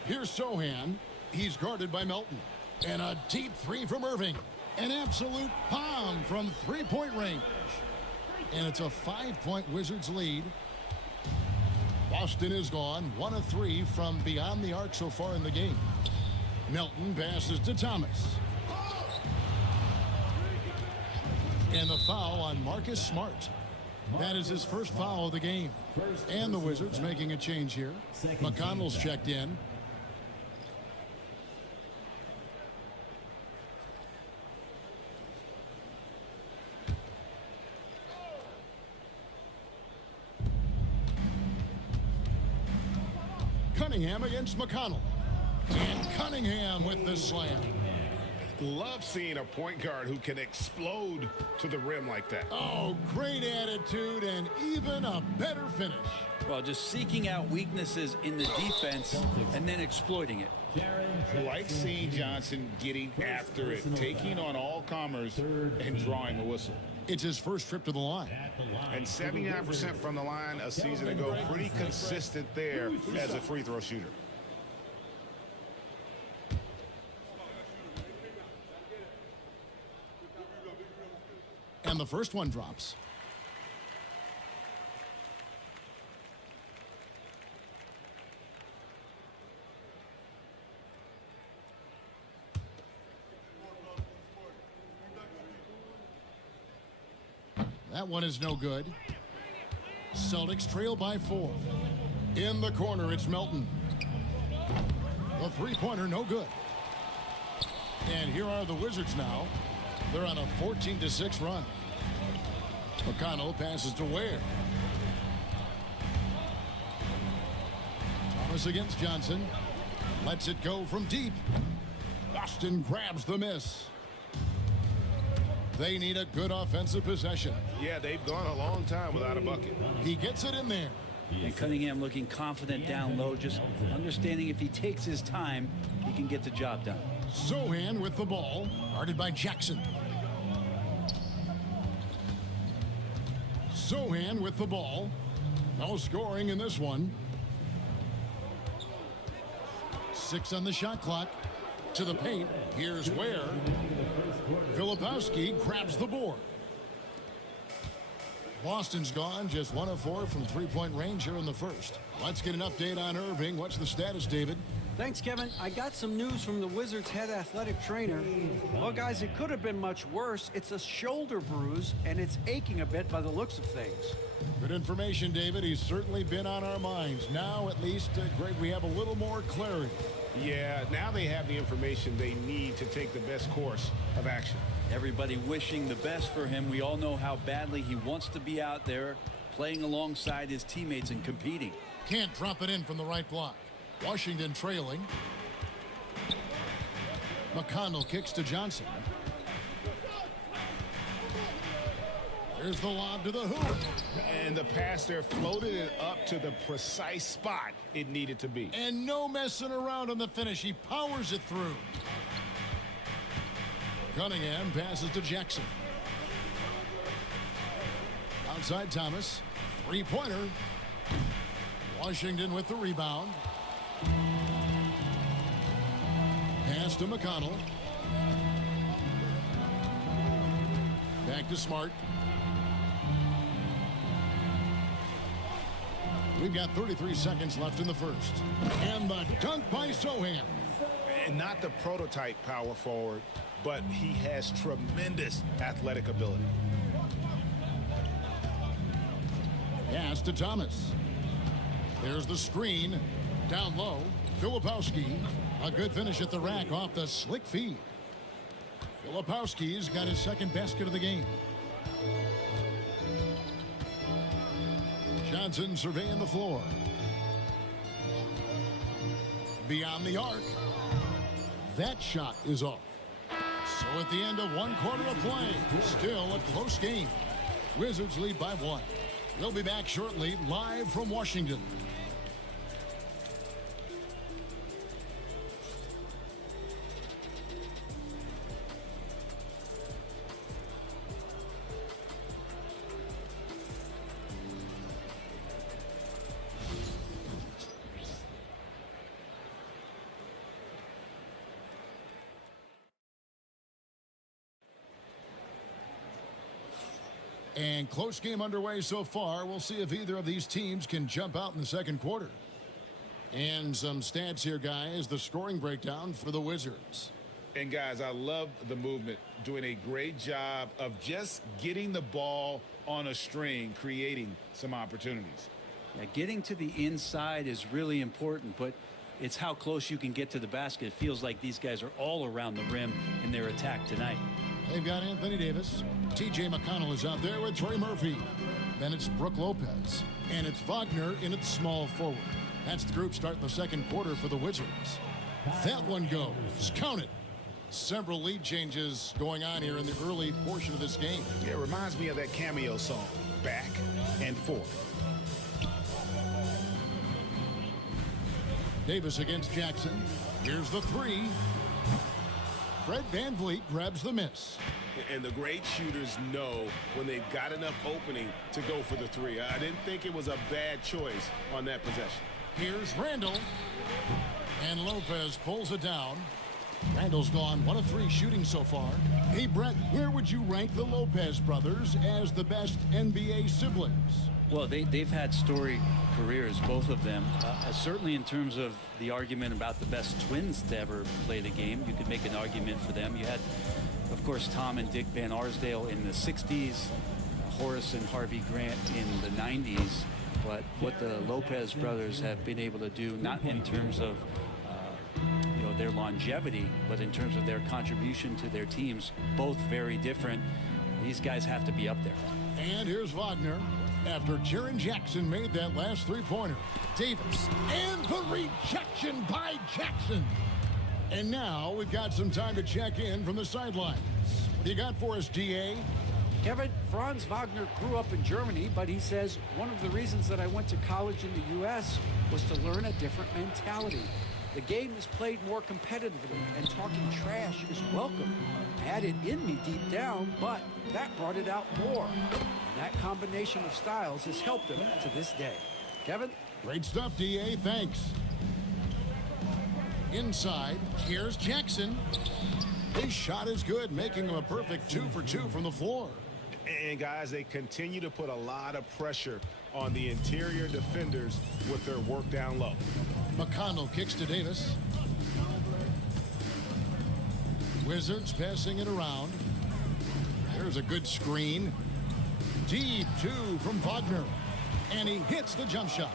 Here's Sohan. He's guarded by Melton. And a deep 3 from Irving. An absolute bomb from three-point range. And it's a 5-point Wizards lead. Boston is gone 1 of 3 from beyond the arc so far in the game. Melton passes to Thomas. And the foul on Marcus Smart. That is his first foul of the game. And the Wizards making a change here. McConnell's checked in. Cunningham against McConnell. And Cunningham with the slam. Love seeing a point guard who can explode to the rim like that. Oh, great attitude and even a better finish. Well, just seeking out weaknesses in the defense and then exploiting it. Like seeing Johnson getting after it, taking on all comers and drawing the whistle. It's his first trip to the line. And 79% from the line a season ago. Pretty consistent there as a free throw shooter. And the first one drops. That one is no good. Celtics trail by 4. In the corner, it's Melton. The three-pointer, no good. And here are the Wizards now. They're on a 14-6 run. McConnell passes to Ware. Thomas against Johnson. Lets it go from deep. Boston grabs the miss. They need a good offensive possession. Yeah, they've gone a long time without a bucket. He gets it in there. And Cunningham looking confident down low, just understanding if he takes his time, he can get the job done. Sohan with the ball, guarded by Jackson. Sohan with the ball. No scoring in this one. 6 on the shot clock. To the paint. Here's Ware. Filipowski grabs the board. Boston's gone just 1 of 4 from three-point range here in the first. Let's get an update on Irving. What's the status, David? Thanks, Kevin. I got some news from the Wizards' head athletic trainer. Well, guys, it could have been much worse. It's a shoulder bruise, and it's aching a bit by the looks of things. Good information, David. He's certainly been on our minds. Now, at least, Greg, we have a little more clarity. Yeah, now they have the information they need to take the best course of action. Everybody wishing the best for him. We all know how badly he wants to be out there playing alongside his teammates and competing. Can't drop it in from the right block. Washington trailing. McConnell kicks to Johnson. There's the lob to the hoop. And the pass there floated it up to the precise spot it needed to be. And no messing around on the finish. He powers it through. Cunningham passes to Jackson. Outside Thomas. Three-pointer. Washington with the rebound. Pass to McConnell. Back to Smart. We've got 33 seconds left in the first. And the dunk by Sohan. And not the prototype power forward, but he has tremendous athletic ability. Pass to Thomas. There's the screen. Down low. Filipowski. A good finish at the rack off the slick feed. Filipowski's got his second basket of the game. Johnson surveying the floor. Beyond the arc. That shot is off. So at the end of one quarter of play, still a close game. Wizards lead by 1. We'll be back shortly, live from Washington. And close game underway so far. We'll see if either of these teams can jump out in the second quarter. And some stats here, guys. The scoring breakdown for the Wizards. And guys, I love the movement. Doing a great job of just getting the ball on a string, creating some opportunities. Yeah, getting to the inside is really important, but it's how close you can get to the basket. It feels like these guys are all around the rim in their attack tonight. They've got Anthony Davis. T.J. McConnell is out there with Trey Murphy. Then it's Brooke Lopez. And it's Wagner in its small forward. That's the group starting the second quarter for the Wizards. That one goes. Count it. Several lead changes going on here in the early portion of this game. Yeah, it reminds me of that Cameo song, Back and Forth. Davis against Jackson. Here's the three. Fred VanVleet grabs the miss. And the great shooters know when they've got enough opening to go for the three. I didn't think it was a bad choice on that possession. Here's Randall. And Lopez pulls it down. Randall's gone 1 of 3 shooting so far. Hey, Brett, where would you rank the Lopez brothers as the best NBA siblings? Well, they've had storied careers, both of them. Certainly in terms of the argument about the best twins to ever play the game, you could make an argument for them. You had, of course, Tom and Dick Van Arsdale in the 60s, Horace and Harvey Grant in the 90s. But what the Lopez brothers have been able to do, not in terms of their longevity, but in terms of their contribution to their teams, both very different. These guys have to be up there. And here's Wagner. After Jaren Jackson made that last three-pointer. Davis. And the rejection by Jackson. And now we've got some time to check in from the sidelines. What do you got for us, DA? Kevin, Franz Wagner grew up in Germany, but he says one of the reasons that I went to college in the U.S. was to learn a different mentality. The game is played more competitively, and talking trash is welcome. I had it in me deep down, but that brought it out more. And that combination of styles has helped him to this day. Kevin? Great stuff, DA. Thanks. Inside, here's Jackson. His shot is good, making him a perfect 2 for 2 from the floor. And guys, they continue to put a lot of pressure on the interior defenders with their work down low. McConnell kicks to Davis. Wizards passing it around. There's a good screen. Deep two from Wagner. And he hits the jump shot.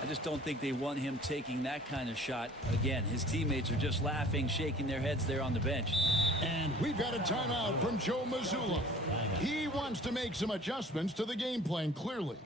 I just don't think they want him taking that kind of shot. Again, his teammates are just laughing, shaking their heads there on the bench. And we've got a timeout from Joe Mazzulla. He wants to make some adjustments to the game plan, clearly.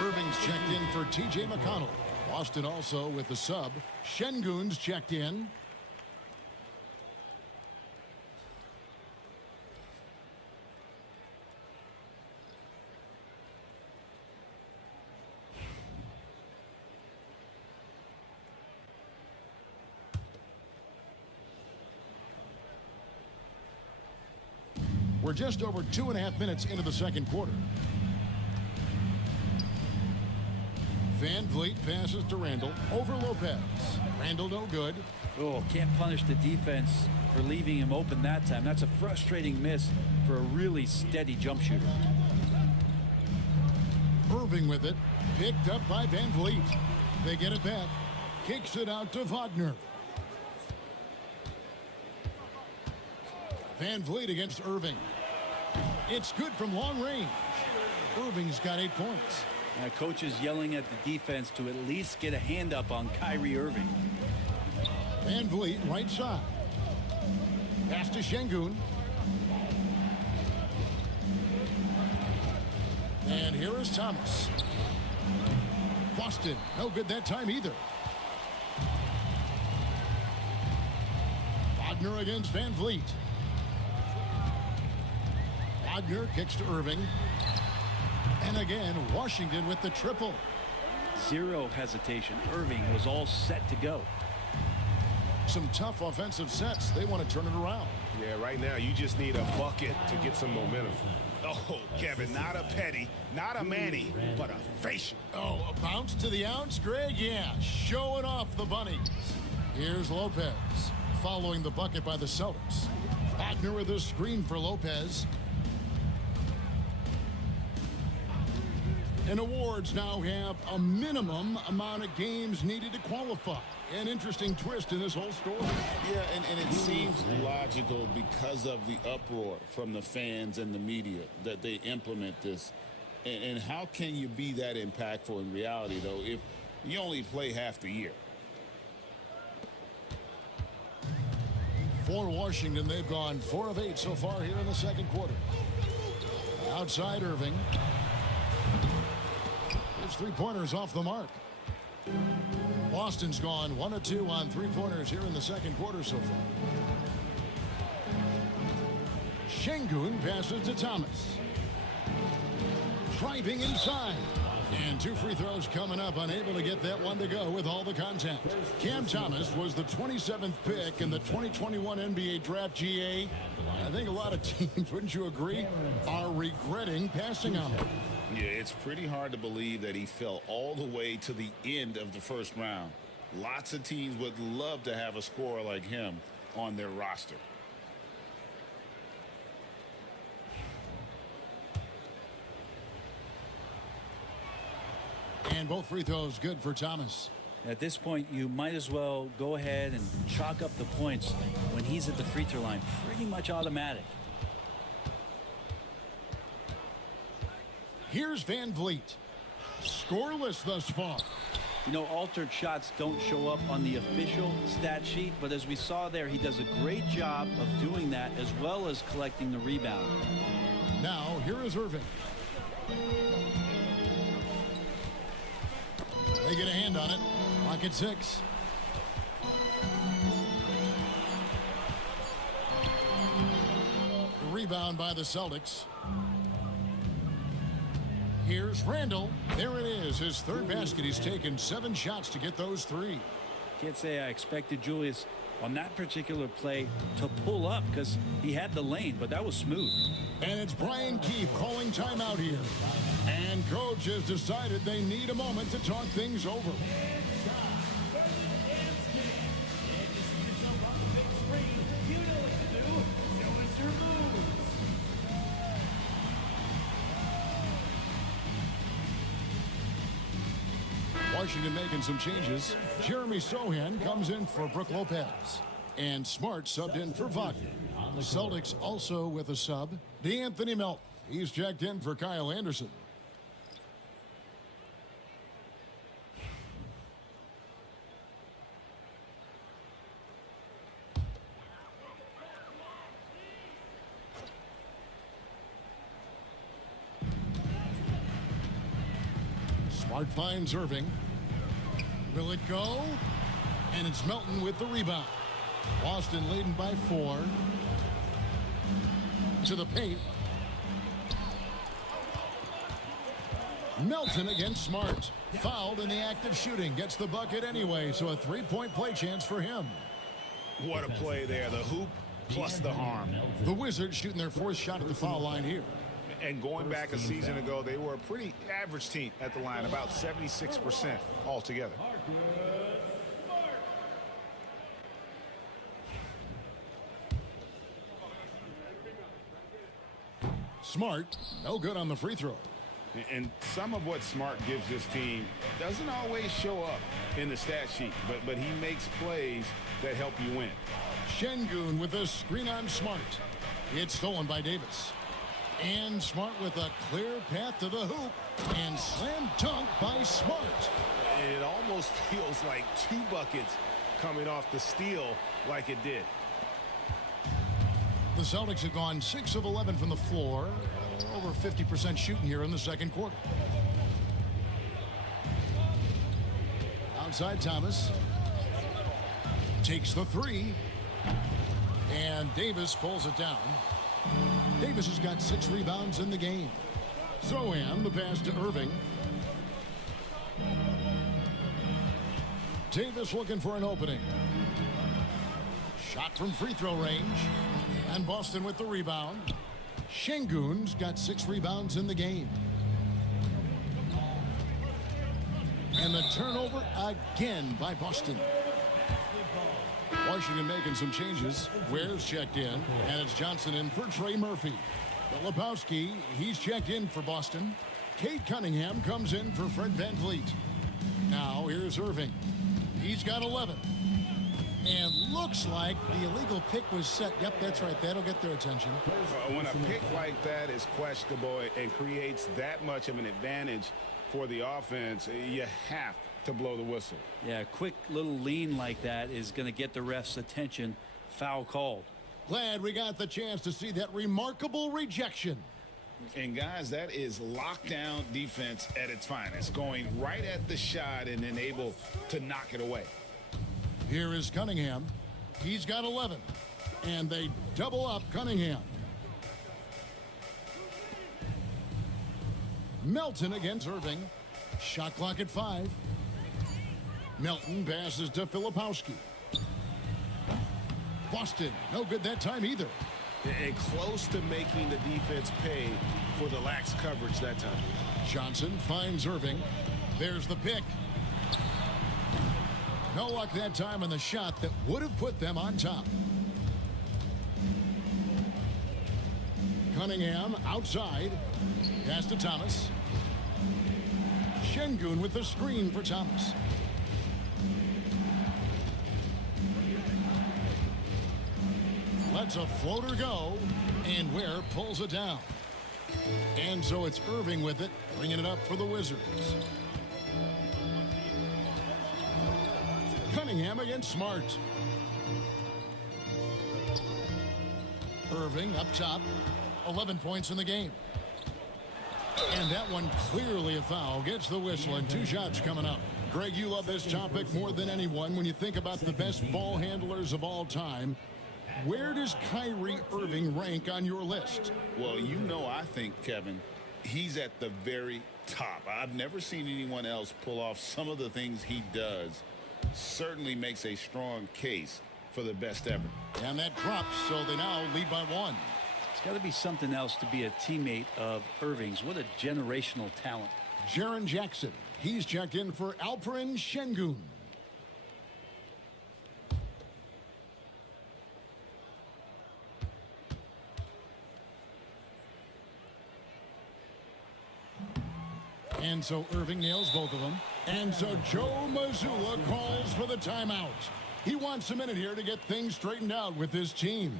Irving's checked in for T.J. McConnell. Boston also with the sub. Şengün's checked in. We're just over 2.5 minutes into the second quarter. Van Vliet passes to Randall over Lopez. Randall no good. Oh, can't punish the defense for leaving him open that time. That's a frustrating miss for a really steady jump shooter. Irving with it. Picked up by Van Vliet. They get it back. Kicks it out to Wagner. Van Vliet against Irving. It's good from long range. Irving's got 8 points. Coach is yelling at the defense to at least get a hand up on Kyrie Irving. Van Vliet right side. Pass to Şengün. And here is Thomas. Boston, no good that time either. Wagner against Van Vliet. Wagner kicks to Irving. And again, Washington with the triple. Zero hesitation. Irving was all set to go. Some tough offensive sets. They want to turn it around. Yeah, right now you just need a bucket to get some momentum. Oh, Kevin, not a Petty, not a Manny, but a facial. Oh, a bounce to the ounce, Greg? Yeah, showing off the bunnies. Here's Lopez, following the bucket by the Celtics. Wagner with a screen for Lopez. And awards now have a minimum amount of games needed to qualify. An interesting twist in this whole story. Yeah, and it seems logical because of the uproar from the fans and the media that they implement this. And how can you be that impactful in reality, though, if you only play half the year? For Washington, they've gone 4 of 8 so far here in the second quarter. Outside Irving. His three-pointers off the mark. Boston's gone 1 of 2 on three-pointers here in the second quarter so far. Şengün passes to Thomas. Driving inside. And 2 free throws coming up, unable to get that one to go with all the contact. Cam Thomas was the 27th pick in the 2021 NBA Draft GA. I think a lot of teams, wouldn't you agree, are regretting passing on him. Yeah, it's pretty hard to believe that he fell all the way to the end of the first round. Lots of teams would love to have a scorer like him on their roster. And both free throws good for Thomas. At this point, you might as well go ahead and chalk up the points when he's at the free throw line. Pretty much automatic. Here's Van Vliet. Scoreless thus far. You know, altered shots don't show up on the official stat sheet, but as we saw there, he does a great job of doing that as well as collecting the rebound. Now, here is Irving. They get a hand on it. Clock at 6. The rebound by the Celtics. Here's Randall. There it is, his third basket. He's taken 7 shots to get those 3. Can't say I expected Julius on that particular play to pull up because he had the lane, but that was smooth. And it's Brian Keefe calling timeout here. And coach has decided they need a moment to talk things over. Washington making some changes. Jeremy Sohan comes in for Brook Lopez. And Smart subbed in for Wagner. The Celtics also with a sub. D'Anthony Melton. He's checked in for Kyle Anderson. Smart finds Irving. Will it go? And it's Melton with the rebound. Boston leading by 4. To the paint. Melton against Smart. Fouled in the act of shooting. Gets the bucket anyway, so a 3-point play chance for him. What a play there. The hoop plus the harm. The Wizards shooting their 4th shot at the foul line here. And going back a season ago, they were a pretty average team at the line, about 76% altogether. Smart, no good on the free throw. And some of what Smart gives this team doesn't always show up in the stat sheet, but he makes plays that help you win. Şengün with a screen on Smart. It's stolen by Davis. And Smart with a clear path to the hoop. And slam dunk by Smart. It almost feels like 2 buckets coming off the steal like it did. The Celtics have gone 6 of 11 from the floor. Over 50% shooting here in the second quarter. Outside Thomas. Takes the 3. And Davis pulls it down. Davis has got 6 rebounds in the game. Sohan, the pass to Irving. Davis looking for an opening. Shot from free throw range. And Boston with the rebound. Şengün's got 6 rebounds in the game. And the turnover again by Boston. Washington making some changes. Ware's checked in, and it's Johnson in for Trey Murphy. Filipowski, he's checked in for Boston. Kate Cunningham comes in for Fred Van Vliet. Now here's Irving. He's got 11. And looks like the illegal pick was set. Yep, that's right. That'll get their attention. When a pick like that is questionable and creates that much of an advantage for the offense, you have to blow the whistle. Yeah, a quick little lean like that is going to get the ref's attention. Foul called. Glad we got the chance to see that remarkable rejection. And guys, that is lockdown defense at its finest, going right at the shot and then able to knock it away. Here is Cunningham. He's got 11. And they double up Cunningham. Melton against Irving. Shot clock at 5. Melton passes to Filipowski. Boston, no good that time either. And close to making the defense pay for the lax coverage that time. Johnson finds Irving. There's the pick. No luck that time on the shot that would have put them on top. Cunningham outside. Pass to Thomas. Şengün with the screen for Thomas. Lets a floater go, and Ware pulls it down. And so it's Irving with it, bringing it up for the Wizards. Cunningham against Smart. Irving up top, 11 points in the game. And that one clearly a foul. Gets the whistle and 2 shots coming up. Greg, you love this topic more than anyone. When you think about the best ball handlers of all time, where does Kyrie Irving rank on your list? Well, you know, I think, Kevin, he's at the very top. I've never seen anyone else pull off some of the things he does. Certainly makes a strong case for the best ever. And that drops, so they now lead by 1. It's got to be something else to be a teammate of Irving's. What a generational talent. Jaren Jackson. He's checked in for Alperen Şengün. And so Irving nails both of them. And so Joe Mazzulla calls for the timeout. He wants a minute here to get things straightened out with his team.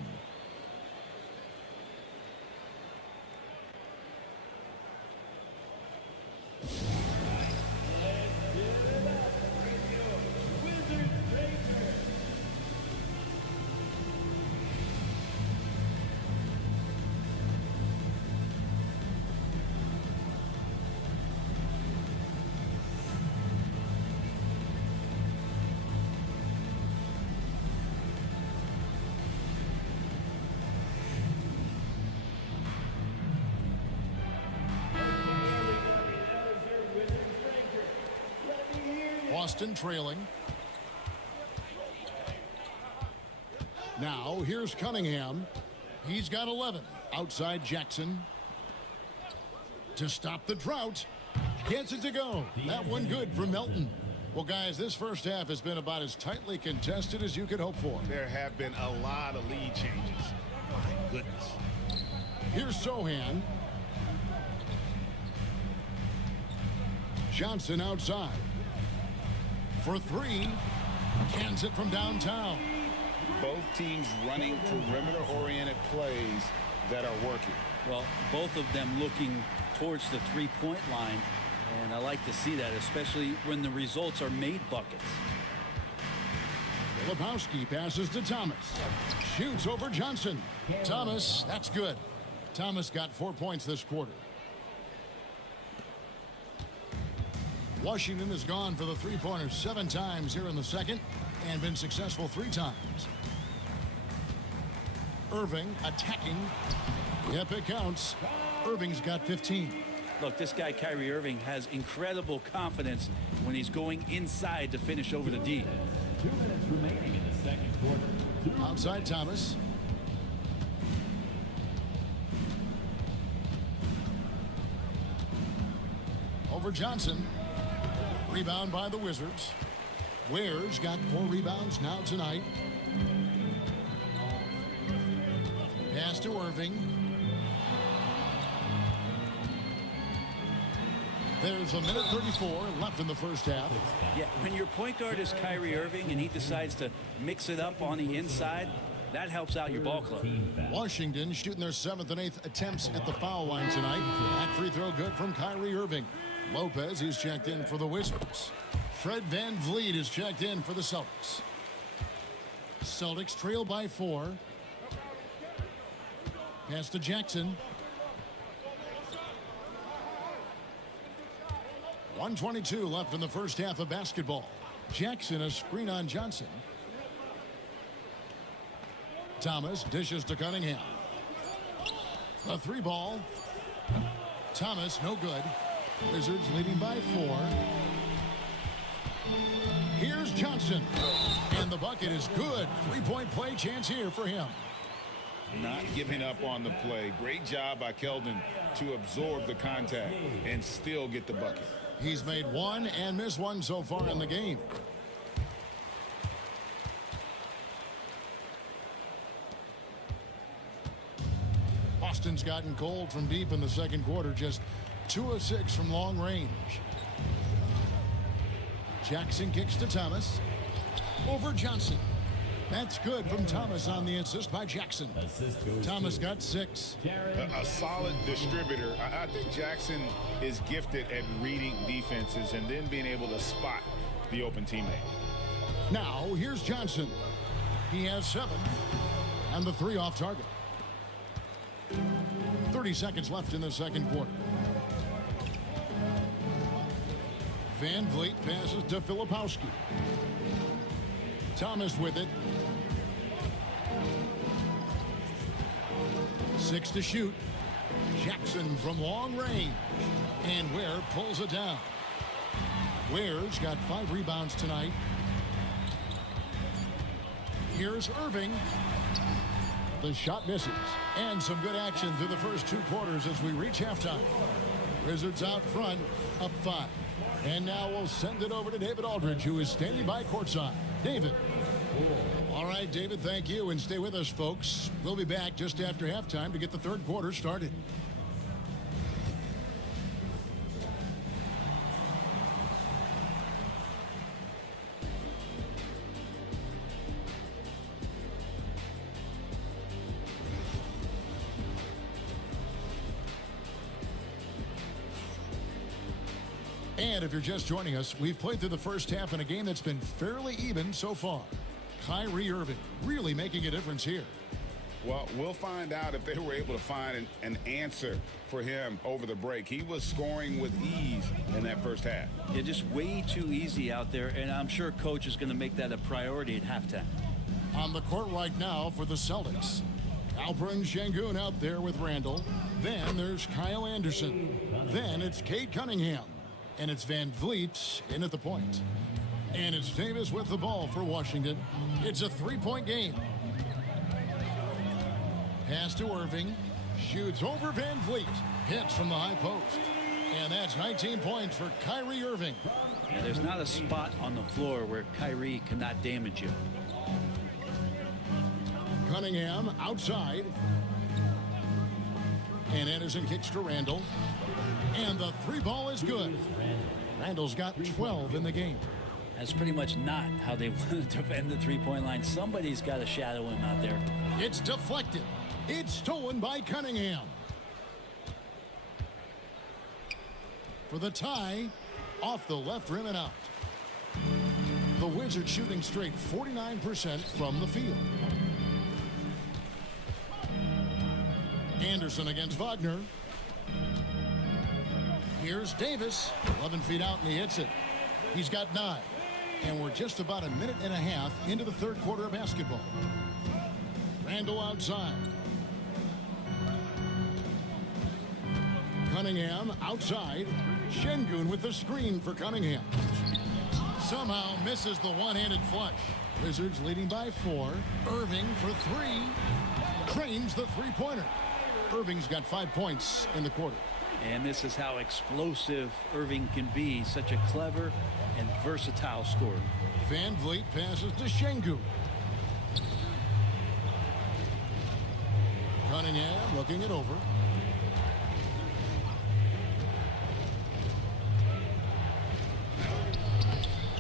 Boston trailing. Now here's Cunningham. He's got 11. Outside Jackson. To stop the drought. Gets it to go. That one good for Melton. Well, guys, this first half has been about as tightly contested as you could hope for. There have been a lot of lead changes. My goodness. Here's Sohan. Johnson outside. For 3. Cans it from downtown. Both teams running perimeter-oriented plays that are working. Well, both of them looking towards the three-point line, and I like to see that, especially when the results are made buckets. Filipowski passes to Thomas. Shoots over Johnson. Thomas, that's good. Thomas got 4 points this quarter. Washington has gone for the three-pointer 7 times here in the second and been successful 3 times. Irving attacking. Yep, it counts. Irving's got 15. Look, this guy Kyrie Irving has incredible confidence when he's going inside to finish over the D. 2 minutes remaining in the second quarter. Outside Thomas. Over Johnson. Rebound by the Wizards. Ware's got 4 rebounds now tonight. Pass to Irving. There's 1:34 left in the first half. Yeah, when your point guard is Kyrie Irving and he decides to mix it up on the inside, that helps out your ball club. Washington shooting their 7th and 8th attempts at the foul line tonight. That free throw good from Kyrie Irving. Lopez, he's checked in for the Wizards. Fred VanVleet is checked in for the Celtics. Celtics trail by 4. Pass to Jackson. 1:22 left in the first half of basketball. Jackson a screen on Johnson. Thomas dishes to Cunningham. A 3 ball. Thomas no good. Wizards leading by 4. Here's Johnson. And the bucket is good. 3-point play chance here for him. Not giving up on the play. Great job by Keldon to absorb the contact and still get the bucket. He's made 1 and missed 1 so far in the game. Boston's gotten cold from deep in the second quarter. Just 2 of 6 from long range. Jackson kicks to Thomas. Over Johnson. That's good from Thomas on the assist by Jackson. Thomas got 6. A solid distributor. I think Jackson is gifted at reading defenses and then being able to spot the open teammate. Now, here's Johnson. He has 7. And the 3 off target. 30 seconds left in the second quarter. Van Vliet passes to Filipowski. Thomas with it. 6 to shoot. Jackson from long range. And Ware pulls it down. Ware's got 5 rebounds tonight. Here's Irving. The shot misses. And some good action through the first 2 quarters as we reach halftime. Wizards out front, up 5. And now we'll send it over to David Aldridge, who is standing by courtside. David. All right, David, thank you. And stay with us, folks. We'll be back just after halftime to get the third quarter started. And if you're just joining us, we've played through the first half in a game that's been fairly even so far. Kyrie Irving really making a difference here. Well, we'll find out if they were able to find an answer for him over the break. He was scoring with ease in that first half. Yeah, just way too easy out there, and I'm sure coach is going to make that a priority at halftime. On the court right now for the Celtics. Alperen Şengün out there with Randall. Then there's Kyle Anderson. Then it's Cade Cunningham. And it's Van Vliet in at the point. And it's Davis with the ball for Washington. It's a 3-point game. Pass to Irving. Shoots over Van Vliet. Hits from the high post. And that's 19 points for Kyrie Irving. And there's not a spot on the floor where Kyrie cannot damage you. Cunningham outside. And Anderson kicks to Randall. And the 3 ball is good. Randall's got 12 in the game. That's pretty much not how they want to defend the 3-point line. Somebody's got to shadow him out there. It's deflected. It's stolen by Cunningham. For the tie, off the left rim and out. The Wizards shooting straight 49% from the field. Anderson against Wagner. Here's Davis, 11 feet out, and he hits it. He's got 9. And we're just about a minute and a half into the third quarter of basketball. Randall outside. Cunningham outside. Şengün with the screen for Cunningham. Somehow misses the one-handed flush. Wizards leading by 4. Irving for 3. Cranes the three-pointer. Irving's got 5 points in the quarter. And this is how explosive Irving can be. Such a clever and versatile scorer. Van Vliet passes to Şengün. Cunningham looking it over.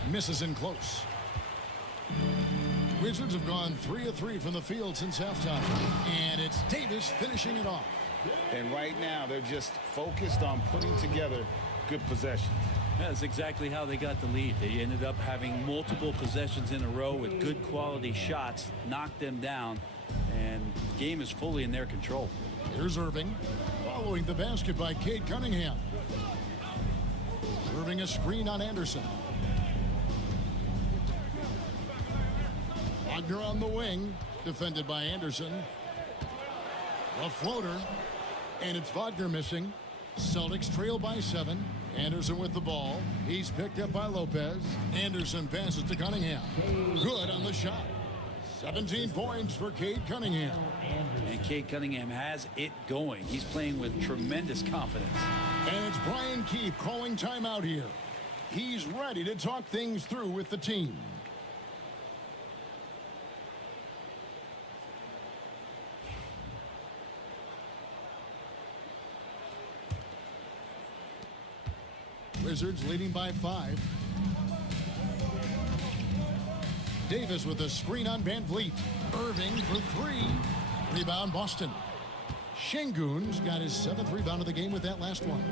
Misses in close. Wizards have gone 3 of 3 from the field since halftime. And it's Davis finishing it off. And right now, they're just focused on putting together good possessions. That's exactly how they got the lead. They ended up having multiple possessions in a row with good quality shots, knocked them down, and the game is fully in their control. Here's Irving, following the basket by Cade Cunningham. Irving a screen on Anderson. Wagner on the wing, defended by Anderson. A floater, and it's Wagner missing. Celtics trail by 7. Anderson with the ball. He's picked up by Lopez. Anderson passes to Cunningham. Good on the shot. 17 points for Cade Cunningham. And Cade Cunningham has it going. He's playing with tremendous confidence. And it's Brian Keefe calling timeout here. He's ready to talk things through with the team. Wizards leading by 5. Davis with a screen on Van Vliet. Irving for three. Rebound, Boston. Şengün's got his 7th rebound of the game with that last one.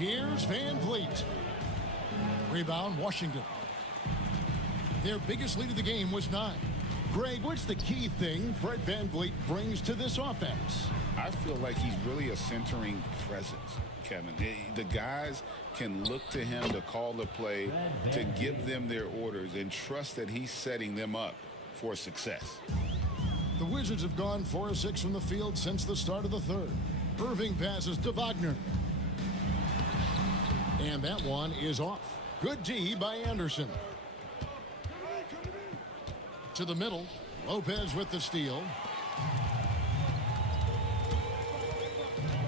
Here's Van Vliet. Rebound, Washington. Their biggest lead of the game was 9. Greg, what's the key thing Fred Van Vliet brings to this offense? I feel like he's really a centering presence, Kevin. The guys can look to him to call the play, to give them their orders, and trust that he's setting them up for success. The Wizards have gone 4 of 6 from the field since the start of the third. Irving passes to Wagner. And that one is off. Good D by Anderson. To the middle. Lopez with the steal.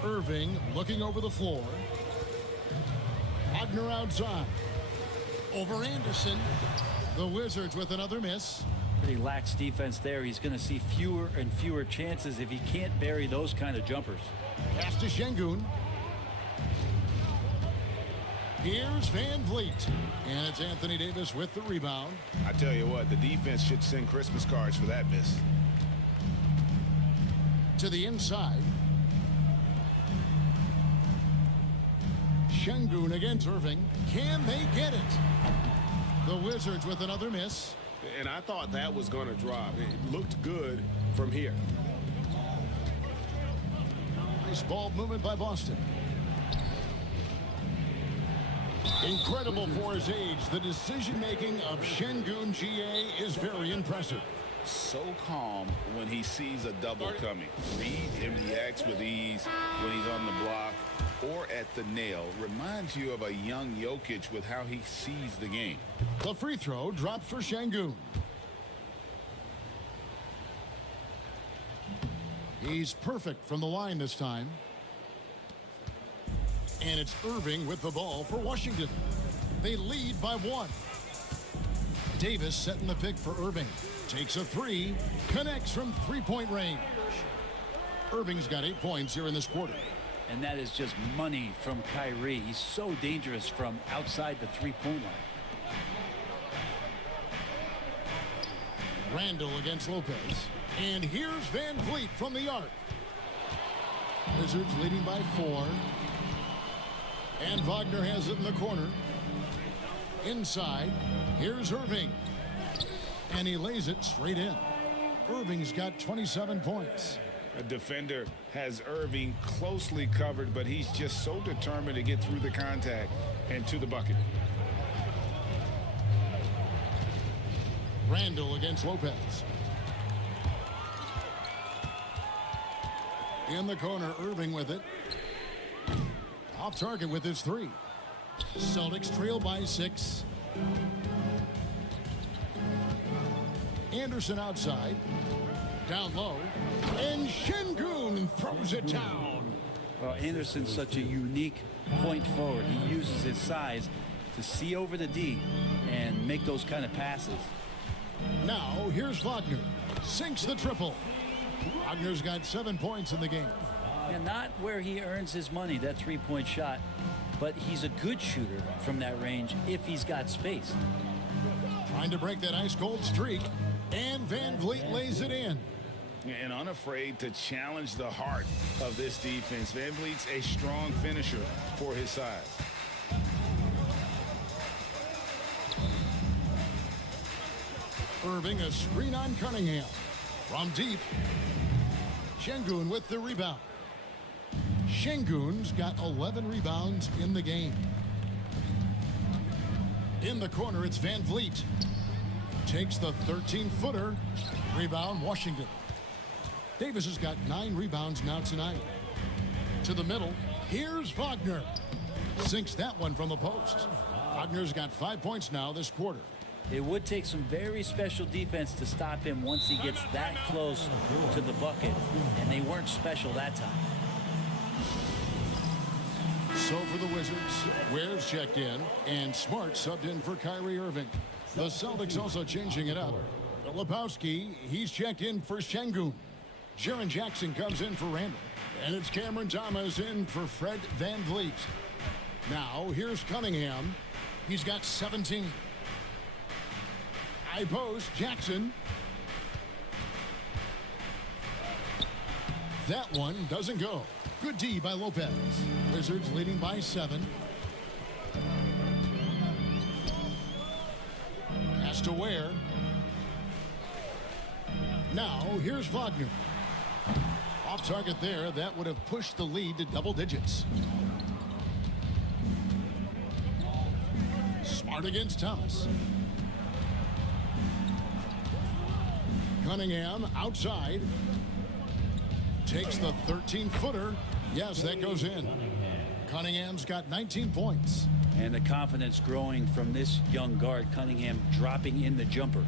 Irving looking over the floor. Wagner outside. Over Anderson. The Wizards with another miss. Pretty lax defense there. He's going to see fewer and fewer chances if he can't bury those kind of jumpers. Pass to Şengün. Here's Van Vliet. And it's Anthony Davis with the rebound. I tell you what, the defense should send Christmas cards for that miss. To the inside. Şengün against Irving. Can they get it? The Wizards with another miss. And I thought that was going to drop. It looked good from here. Nice ball movement by Boston. Incredible for his age. The decision-making of Şengün GA is very impressive. So calm when he sees a double coming. Reads and reacts with ease when he's on the block or at the nail. Reminds you of a young Jokic with how he sees the game. The free throw dropped for Şengün. He's perfect from the line this time. And it's Irving with the ball for Washington. They lead by 1. Davis setting the pick for Irving. Takes a 3. Connects from 3-point range. Irving's got 8 points here in this quarter. And that is just money from Kyrie. He's so dangerous from outside the 3-point line. Randall against Lopez. And here's Van Vliet from the arc. Wizards leading by 4. And Wagner has it in the corner. Inside, here's Irving. And he lays it straight in. Irving's got 27 points. A defender has Irving closely covered, but he's just so determined to get through the contact and to the bucket. Randall against Lopez. In the corner, Irving with it. Off target with his 3. Celtics trail by 6. Anderson outside. Down low. And Şengün throws it down. Well, Anderson's such a unique point forward. He uses his size to see over the D and make those kind of passes. Now, here's Wagner. Sinks the triple. Wagner's got 7 points in the game. Yeah, not where he earns his money, that 3-point shot, but he's a good shooter from that range if he's got space. Trying to break that ice-cold streak, and Van Vliet lays it in. And unafraid to challenge the heart of this defense. Van Vliet's a strong finisher for his size. Irving, a screen on Cunningham. From deep. Şengün with the rebound. Şengün's got 11 rebounds in the game. In the corner, it's Van Vliet. Takes the 13-footer. Rebound, Washington. Davis has got 9 rebounds now tonight. To the middle, here's Wagner. Sinks that one from the post. Wagner's got 5 points now this quarter. It would take some very special defense to stop him once he gets that close to the bucket, and they weren't special that time. So for the Wizards, Ware's checked in, and Smart subbed in for Kyrie Irving. The Celtics also changing it up. Lepowski, he's checked in for Şengün. Jaren Jackson comes in for Randall. And it's Cameron Thomas in for Fred Van Vliet. Now, here's Cunningham. He's got 17. High post, Jackson. That one doesn't go. Good D by Lopez. Wizards leading by 7. Pass to Ware. Now, here's Wagner. Off target there. That would have pushed the lead to double digits. Smart against Thomas. Cunningham outside. Takes the 13-footer. Yes, that goes in. Cunningham's got 19 points. And the confidence growing from this young guard. Cunningham dropping in the jumper.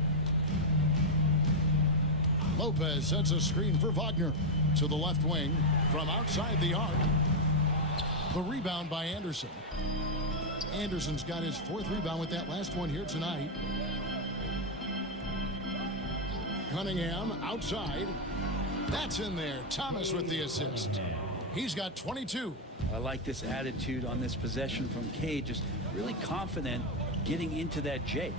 Lopez sets a screen for Wagner to the left wing from outside the arc. The rebound by Anderson. Anderson's got his 4th rebound with that last one here tonight. Cunningham outside. That's in there. Thomas with the assist. He's got 22. I like this attitude on this possession from Cade. Just really confident getting into that J.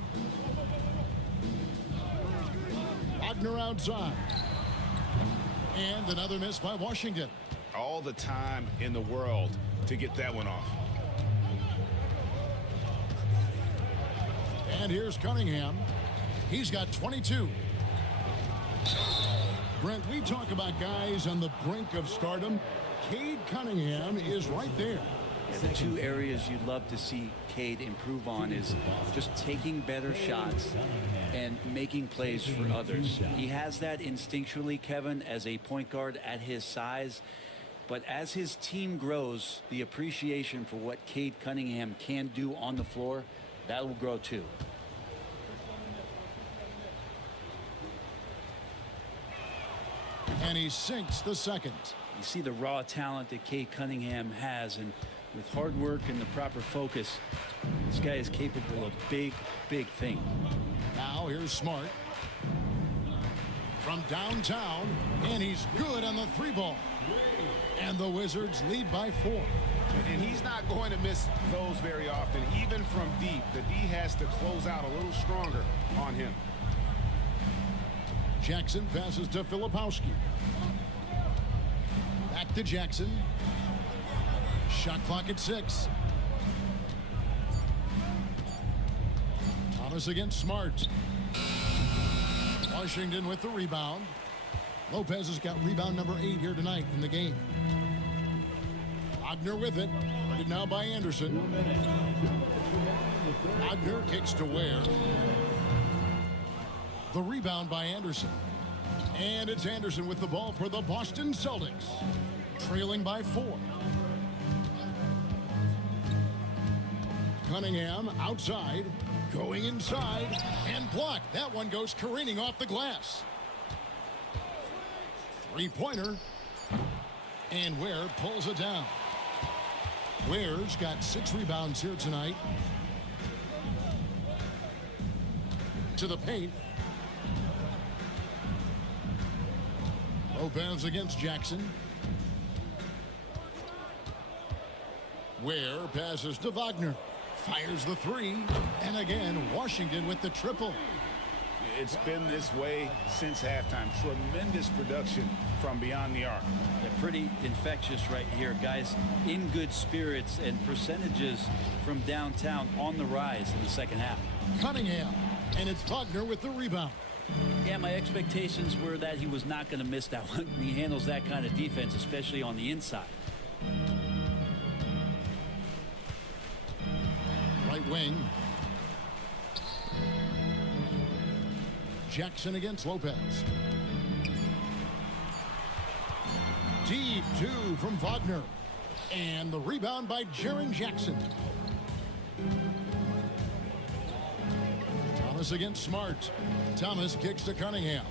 Wagner outside. And another miss by Washington. All the time in the world to get that one off. And here's Cunningham. He's got 22. Brent, we talk about guys on the brink of stardom. Cade Cunningham is right there. Yeah, the two areas you'd love to see Cade improve on is just taking better shots and making plays for others. He has that instinctually, Kevin, as a point guard at his size. But as his team grows, the appreciation for what Cade Cunningham can do on the floor, that will grow too. And he sinks the second. You see the raw talent that Cade Cunningham has, and with hard work and the proper focus, this guy is capable of big, big things. Now here's Smart. From downtown, and he's good on the 3-ball. And the Wizards lead by 4. And he's not going to miss those very often, even from deep. The D has to close out a little stronger on him. Jackson passes to Filipowski. Back to Jackson. Shot clock at 6. Thomas against Smart. Washington with the rebound. Lopez has got rebound number 8 here tonight in the game. Wagner with it. Guarded now by Anderson. Wagner kicks to Ware. The rebound by Anderson. And it's Anderson with the ball for the Boston Celtics. Trailing by 4. Cunningham outside. Going inside. And blocked. That one goes careening off the glass. 3-pointer. And Ware pulls it down. Ware's got 6 rebounds here tonight. To the paint. Lopez against Jackson. Ware passes to Wagner. Fires the 3. And again, Washington with the triple. It's been this way since halftime. Tremendous production from beyond the arc. They're pretty infectious right here. Guys in good spirits, and percentages from downtown on the rise in the second half. Cunningham. And it's Wagner with the rebound. Yeah, my expectations were that he was not going to miss that one. He handles that kind of defense, especially on the inside. Right wing. Jackson against Lopez. Deep 2 from Wagner. And the rebound by Jaren Jackson. Thomas against Smart. Thomas kicks to Cunningham.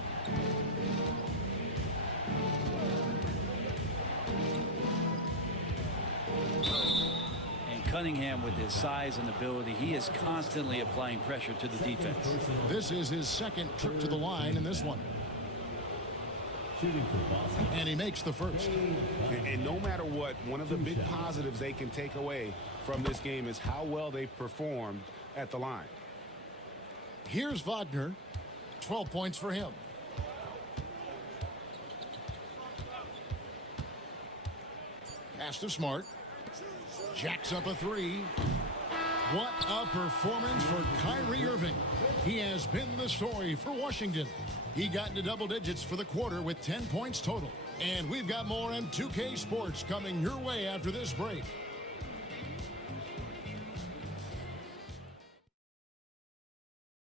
And Cunningham, with his size and ability, he is constantly applying pressure to the defense. This is his second trip to the line in this one. And he makes the first. And no matter what, one of the big positives they can take away from this game is how well they performed at the line. Here's Wagner. 12 points for him. Pass to Smart. Jacks up a three. What a performance for Kyrie Irving. He has been the story for Washington. He got into double digits for the quarter with 10 points total. And we've got more on 2K Sports coming your way after this break.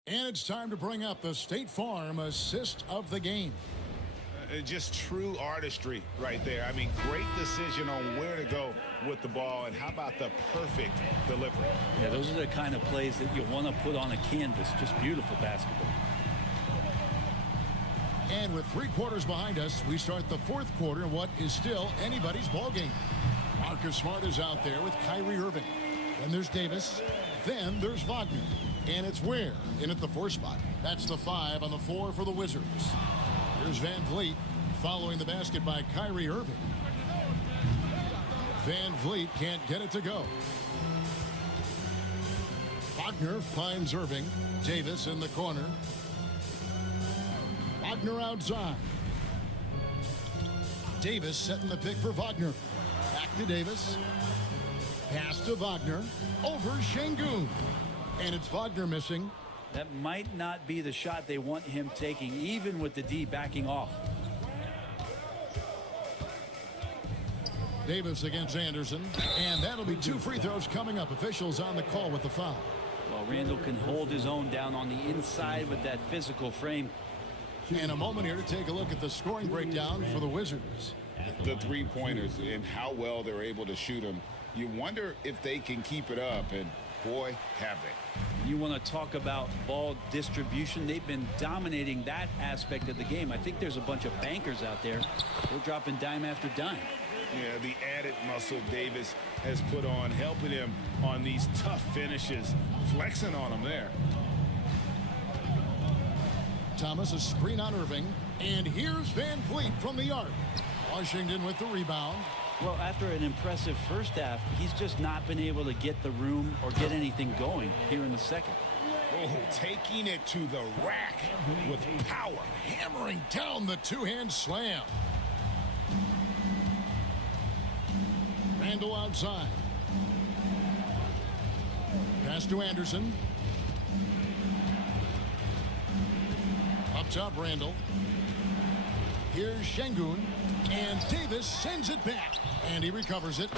And it's time to bring up the State Farm assist of the game. Just true artistry right there. I mean, great decision on where to go with the ball, and how about the perfect delivery? Yeah, those are the kind of plays that you want to put on a canvas. Just beautiful basketball. And with 3 quarters behind us, we start the 4th quarter in what is still anybody's ball game. Marcus Smart is out there with Kyrie Irving. Then there's Davis. Then there's Wagner. And it's Ware in at the 4 spot. That's the 5 on the 4 for the Wizards. Here's Van Vliet following the basket by Kyrie Irving. Van Vliet can't get it to go. Wagner finds Irving. Davis in the corner. Wagner outside. Davis setting the pick for Wagner. Back to Davis. Pass to Wagner. Over Şengün. And it's Wagner missing. That might not be the shot they want him taking, even with the D backing off. Davis against Anderson. And that'll be 2 free throws coming up. Officials on the call with the foul. Well, Randall can hold his own down on the inside with that physical frame. And a moment here to take a look at the scoring breakdown for the Wizards. The 3-pointers and how well they're able to shoot them. You wonder if they can keep it up, and boy, have they. You want to talk about ball distribution. They've been dominating that aspect of the game. I think there's a bunch of bankers out there. They're dropping dime after dime. Yeah, the added muscle Davis has put on, helping him on these tough finishes, flexing on him there. Thomas, a screen on Irving. And here's Van Vliet from the arc. Washington with the rebound. Well, after an impressive first half, he's just not been able to get the room or get anything going here in the second. Oh, taking it to the rack with power. Hammering down the 2-hand slam. Randall outside. Pass to Anderson. Up top, Randall. Here's Şengün. And Davis sends it back. And he recovers it.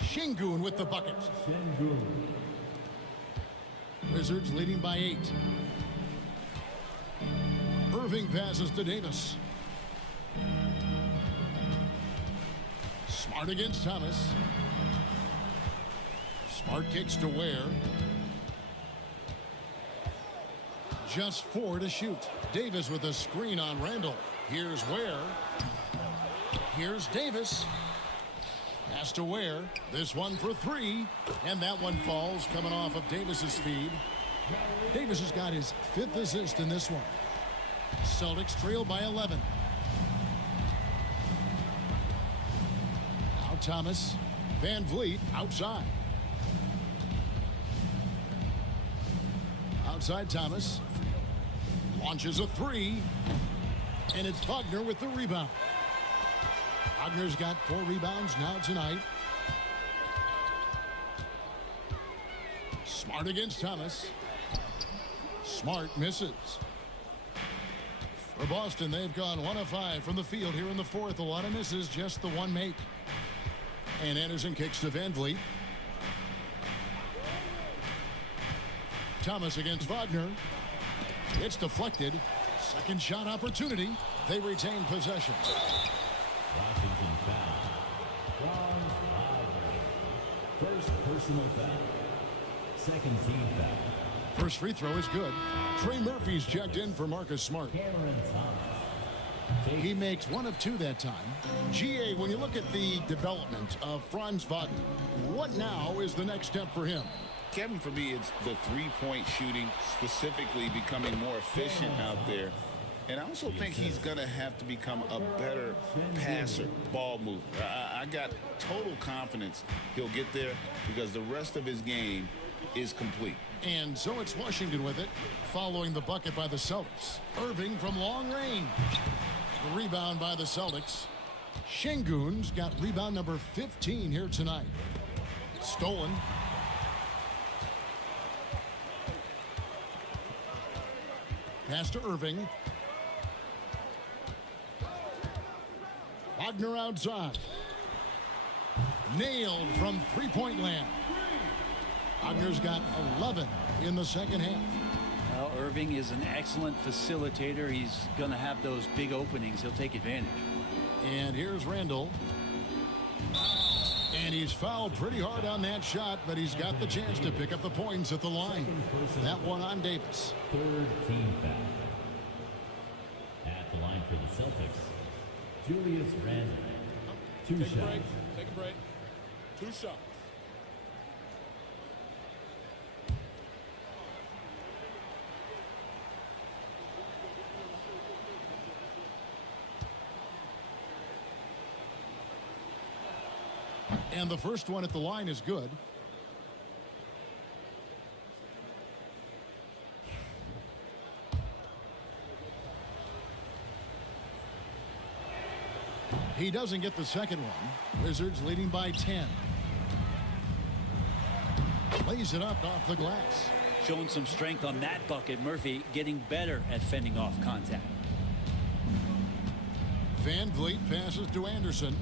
Şengün with the bucket. Wizards leading by 8. Irving passes to Davis. Smart against Thomas. Smart kicks to Ware. Just 4 to shoot. Davis with a screen on Randall. Here's Ware. Here's Davis. Pass to Ware. This one for 3. And that one falls coming off of Davis's feed. Davis has got his 5th assist in this one. Celtics trail by 11. Now Thomas. Van Vliet outside. Outside Thomas. Launches a 3. And it's Wagner with the rebound. Wagner's got 4 rebounds now tonight. Smart against Thomas. Smart misses. For Boston, they've gone 1 of 5 from the field here in the 4th. A lot of misses, just the 1 make. And Anderson kicks to Van Vliet. Thomas against Wagner. It's deflected. Second shot opportunity. They retain possession. Washington foul. First personal foul. Second team foul. First free throw is good. Trey Murphy's checked in for Marcus Smart. He makes 1 of 2 that time. GA, when you look at the development of Franz Wagner, what now is the next step for him? Kevin, for me, it's the 3-point shooting, specifically becoming more efficient out there. And I also think he's going to have to become a better passer, ball mover. I got total confidence he'll get there because the rest of his game is complete. And so it's Washington with it, following the bucket by the Celtics. Irving from long range. The rebound by the Celtics. Şengün's got rebound number 15 here tonight. Stolen. Pass to Irving. Wagner outside. Nailed from three-point land. Wagner's got 11 in the second half. Well, Irving is an excellent facilitator. He's going to have those big openings. He'll take advantage. And here's Randall. And he's fouled pretty hard on that shot, but he's got the chance to pick up the points at the line. That one on Davis. Third team foul. At the line for the Celtics, Julius Randle. Two shots. Take a break. 2 shots. And the first one at the line is good. He doesn't get the second one. Wizards leading by 10. Lays it up off the glass. Showing some strength on that bucket. Murphy getting better at fending off contact. Van Vliet passes to Anderson.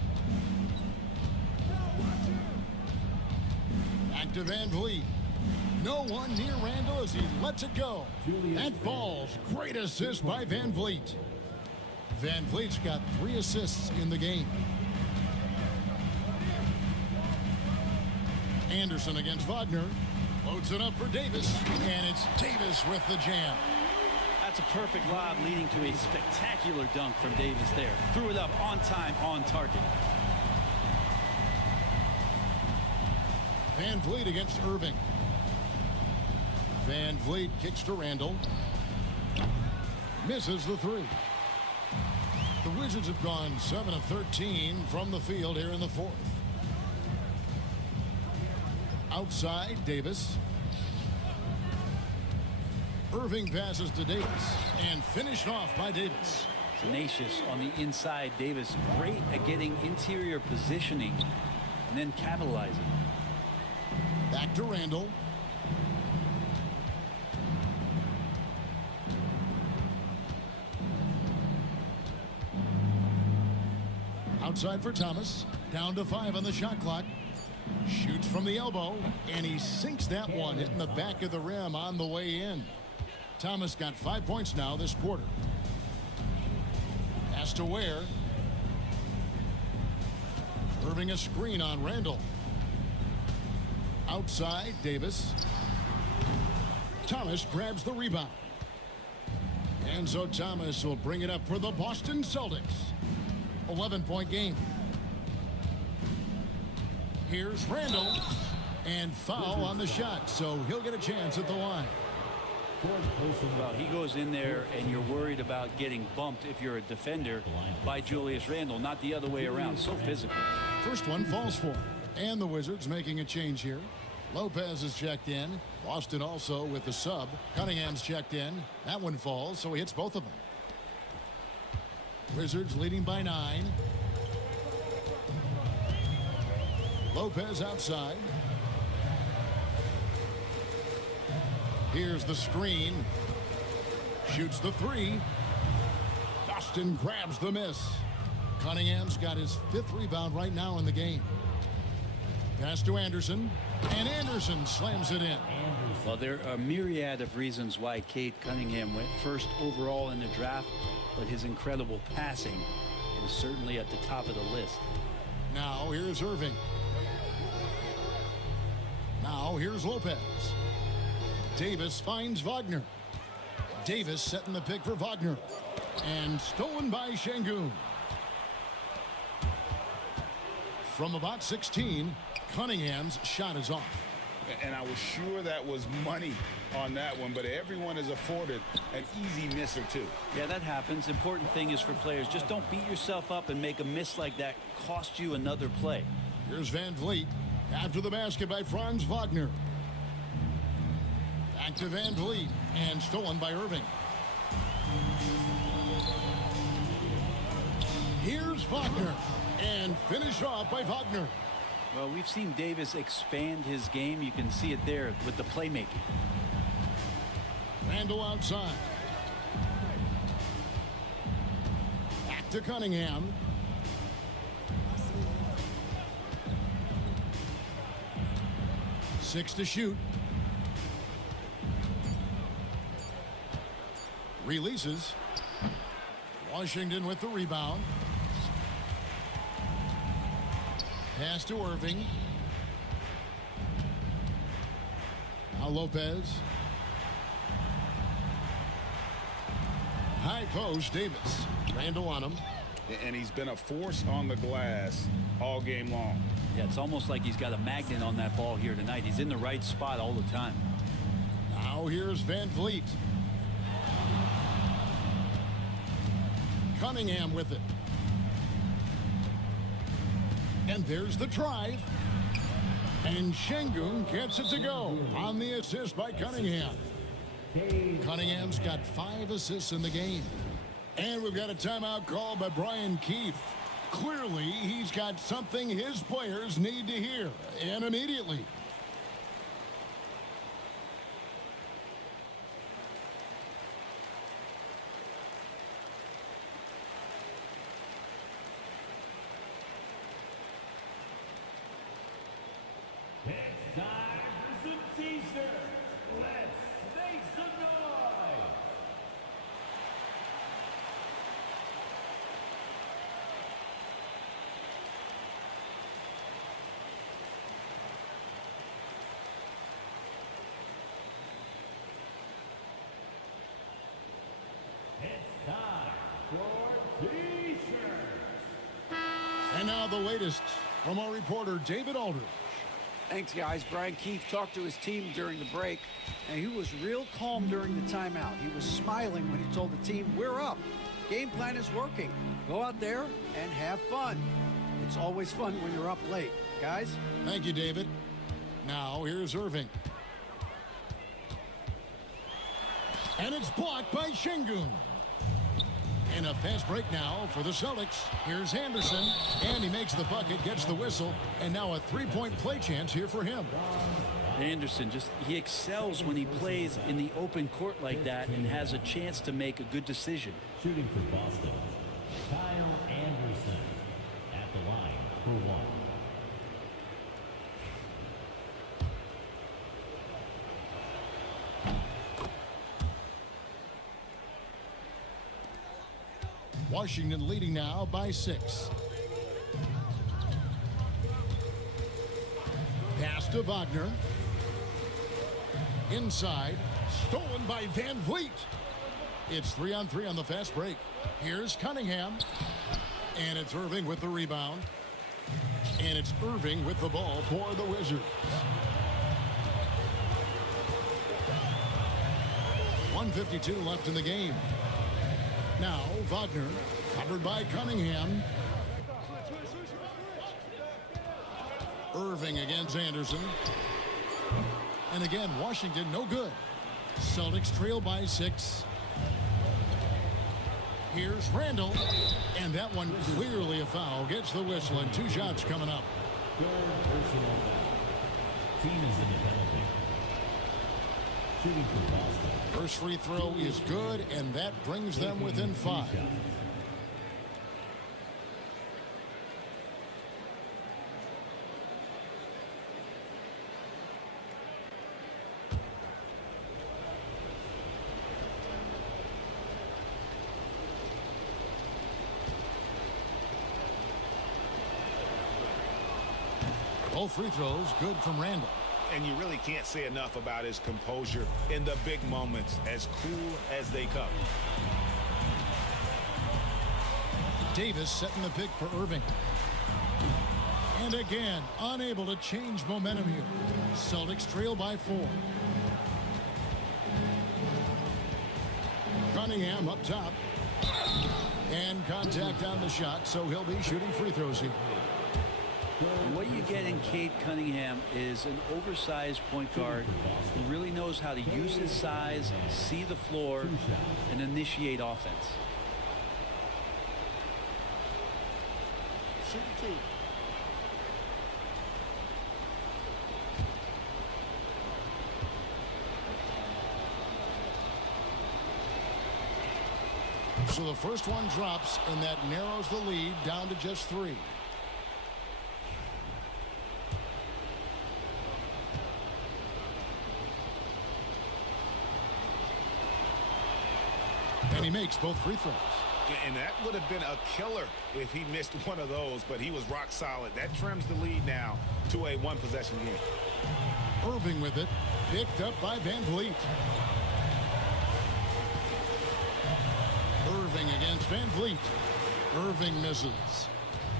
Back to Van Vliet. No one near Randall as he lets it go. That falls. Great assist by Van Vliet. Van Vliet's got 3 assists in the game. Anderson against Wagner. Loads it up for Davis. And it's Davis with the jam. That's a perfect lob leading to a spectacular dunk from Davis there. Threw it up on time, on target. Van Vliet against Irving. Van Vliet kicks to Randall. Misses the 3. The Wizards have gone 7 of 13 from the field here in the 4th. Outside, Davis. Irving passes to Davis and finished off by Davis. Tenacious on the inside. Davis great at getting interior positioning and then capitalizing. Back to Randall. Outside for Thomas. Down to 5 on the shot clock. Shoots from the elbow, and he sinks that one, hitting the back of the rim on the way in. Thomas got 5 points now this quarter. Pass to Ware. Irving a screen on Randall. Outside, Davis. Thomas grabs the rebound. And so Thomas will bring it up for the Boston Celtics. 11-point game. Here's Randall. And foul on the shot, so he'll get a chance at the line. Well, he goes in there and you're worried about getting bumped if you're a defender by Julius Randle, not the other way around. So physical. First one falls for him. And the Wizards making a change here. Lopez is checked in. Boston also with the sub. Cunningham's checked in. That one falls, so he hits both of them. Wizards leading by 9. Lopez outside. Here's the screen. Shoots the 3. Boston grabs the miss. Cunningham's got his 5th rebound right now in the game. Pass to Anderson. And Anderson slams it in. Well, there are a myriad of reasons why Cade Cunningham went first overall in the draft, but his incredible passing is certainly at the top of the list. Now here's Irving. Now here's Lopez. Davis finds Wagner. Davis setting the pick for Wagner. And stolen by Şengün. From about 16, Cunningham's shot is off. And I was sure that was money on that one, but everyone is afforded an easy miss or two. Yeah, that happens. Important thing is for players, just don't beat yourself up and make a miss like that cost you another play. Here's Van Vliet. After the basket by Franz Wagner. Back to Van Vliet, and stolen by Irving. Here's Wagner, and finished off by Wagner. Well, we've seen Davis expand his game. You can see it there with the playmaking. Randall outside. Back to Cunningham. Six to shoot. Releases. Washington with the rebound. Pass to Irving. Now Lopez. High post, Davis. Randall on him. And he's been a force on the glass all game long. Yeah, it's almost like he's got a magnet on that ball here tonight. He's in the right spot all the time. Now here's Van Vliet. Cunningham with it. And there's the drive. And Şengün gets it to go on the assist by Cunningham. Cunningham's got 5 assists in the game. And we've got a timeout called by Brian Keefe. Clearly, he's got something his players need to hear, and immediately. It's time for some t-shirts. Let's make some noise. It's time for t-shirts. And now the latest from our reporter, David Aldridge. Thanks, guys. Brian Keefe talked to his team during the break, and he was real calm during the timeout. He was smiling when he told the team, we're up. Game plan is working. Go out there and have fun. It's always fun when you're up late. Guys? Thank you, David. Now, here's Irving. And it's blocked by Şengün. And a fast break now for the Celtics. Here's Anderson, and he makes the bucket, gets the whistle, and now a three-point play chance here for him. Anderson, he excels when he plays in the open court like that and has a chance to make a good decision. Shooting for Boston, Kyle Anderson at the line for one. Washington leading now by 6. Pass to Wagner. Inside. Stolen by Van Vliet. It's 3-on-3 on the fast break. Here's Cunningham. And it's Irving with the rebound. And it's Irving with the ball for the Wizards. 1:52 left in the game. Now Wagner, covered by Cunningham. Irving against Anderson. And again, Washington no good. Celtics trail by 6. Here's Randall. And that one clearly a foul. Gets the whistle, and 2 shots coming up. Third personal foul. Team is in the penalty. Shooting for Boston. First free throw is good, and that brings them within 5. Both free throws good from Randall. And you really can't say enough about his composure in the big moments, as cool as they come. Davis setting the pick for Irving. And again, unable to change momentum here. Celtics trail by 4. Cunningham up top. And contact on the shot, so he'll be shooting free throws here. And what you get in Cade Cunningham is an oversized point guard who really knows how to use his size, see the floor, and initiate offense. Shoot two. So the first one drops, and that narrows the lead down to just 3. And he makes both free throws. And that would have been a killer if he missed one of those, but he was rock solid. That trims the lead now to a one-possession game. Irving with it, picked up by Van Vliet. Irving against Van Vliet. Irving misses.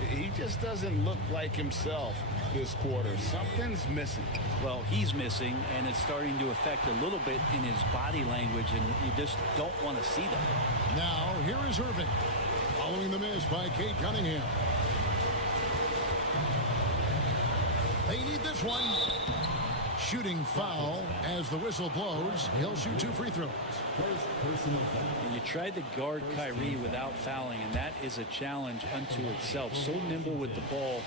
He just doesn't look like himself this quarter. Something's missing. Well, he's missing, and it's starting to affect a little bit in his body language, and you just don't want to see that. Now, here is Irving, following the miss by Cade Cunningham. They need this one. Shooting foul as the whistle blows. He'll shoot 2 free throws. And you tried to guard Kyrie without fouling, and that is a challenge unto itself. So nimble with the ball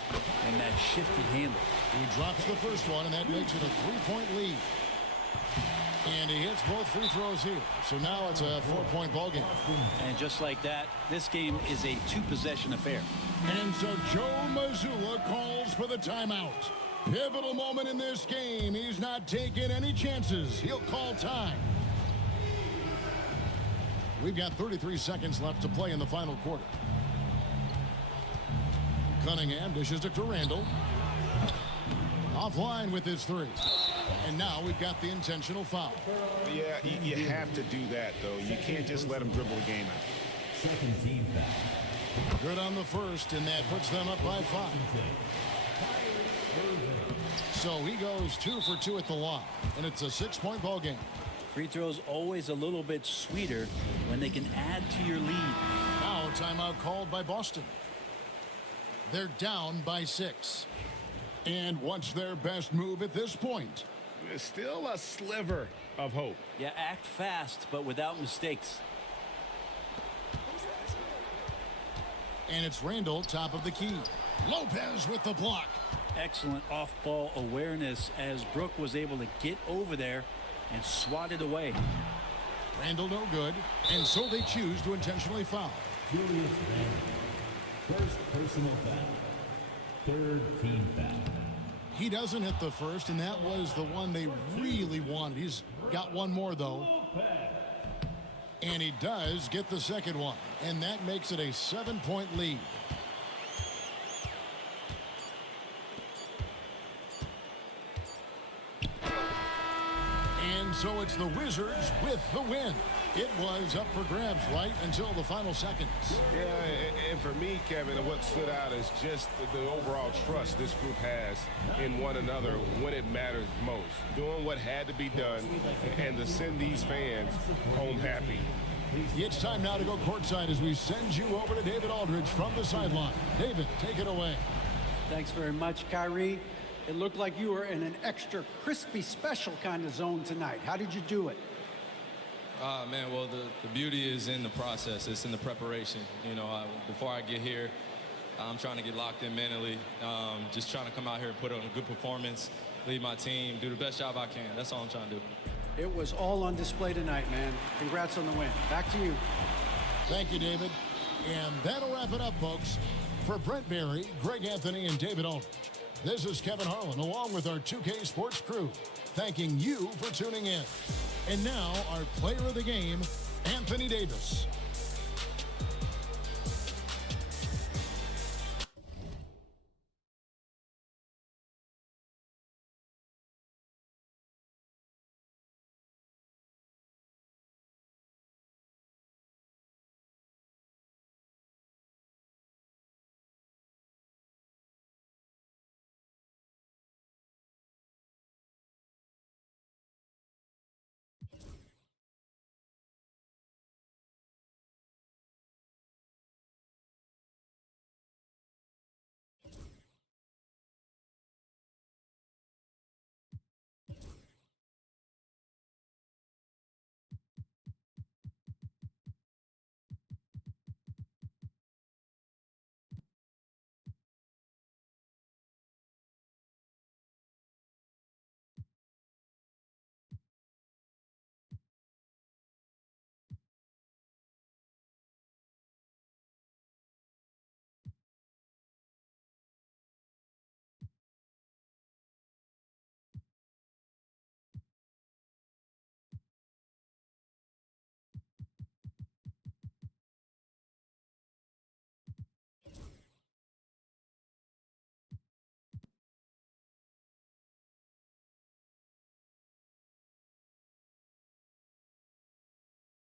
and that shifty handle. He drops the first one, and that makes it a 3-point lead. And he hits both free throws here. So now it's a 4-point ball game. And just like that, this game is a 2-possession affair. And so Joe Mazzulla calls for the timeout. Pivotal moment in this game. He's not taking any chances. He'll call time. We've got 33 seconds left to play in the final quarter. Cunningham dishes it to Randall. Offline with his 3. And now we've got the intentional foul. Yeah, you have to do that, though. You can't just let him dribble the game out. Second team foul. Good on the first, and that puts them up by 5. So he goes 2 for 2 at the line, and it's a 6-point ball game. Free throws always a little bit sweeter when they can add to your lead. Now timeout called by Boston. They're down by 6. And what's their best move at this point? There's still a sliver of hope. Yeah, act fast, but without mistakes. And it's Randall, top of the key. Lopez with the block. Excellent off-ball awareness as Brook was able to get over there and swat it away. Randall no good, and so they choose to intentionally foul. Julius Randle. First personal foul. Third team foul. He doesn't hit the first, and that was the one they really wanted. He's got one more, though. And he does get the second one, and that makes it a 7-point lead. And so it's the Wizards with the win. It was up for grabs right until the final seconds. Yeah, and for me, Kevin, what stood out is just the overall trust this group has in one another when it matters most. Doing what had to be done and to send these fans home happy. It's time now to go courtside as we send you over to David Aldridge from the sideline. David, take it away. Thanks very much, Kyrie. It looked like you were in an extra crispy special kind of zone tonight. How did you do it? Man, well, the beauty is in the process. It's in the preparation. You know, before I get here, I'm trying to get locked in mentally. Just trying to come out here and put on a good performance, lead my team, do the best job I can. That's all I'm trying to do. It was all on display tonight, man. Congrats on the win. Back to you. Thank you, David. And that'll wrap it up, folks. For Brent Barry, Greg Anthony, and David Aldridge, this is Kevin Harlan, along with our 2K Sports crew, thanking you for tuning in. And now, our player of the game, Anthony Davis.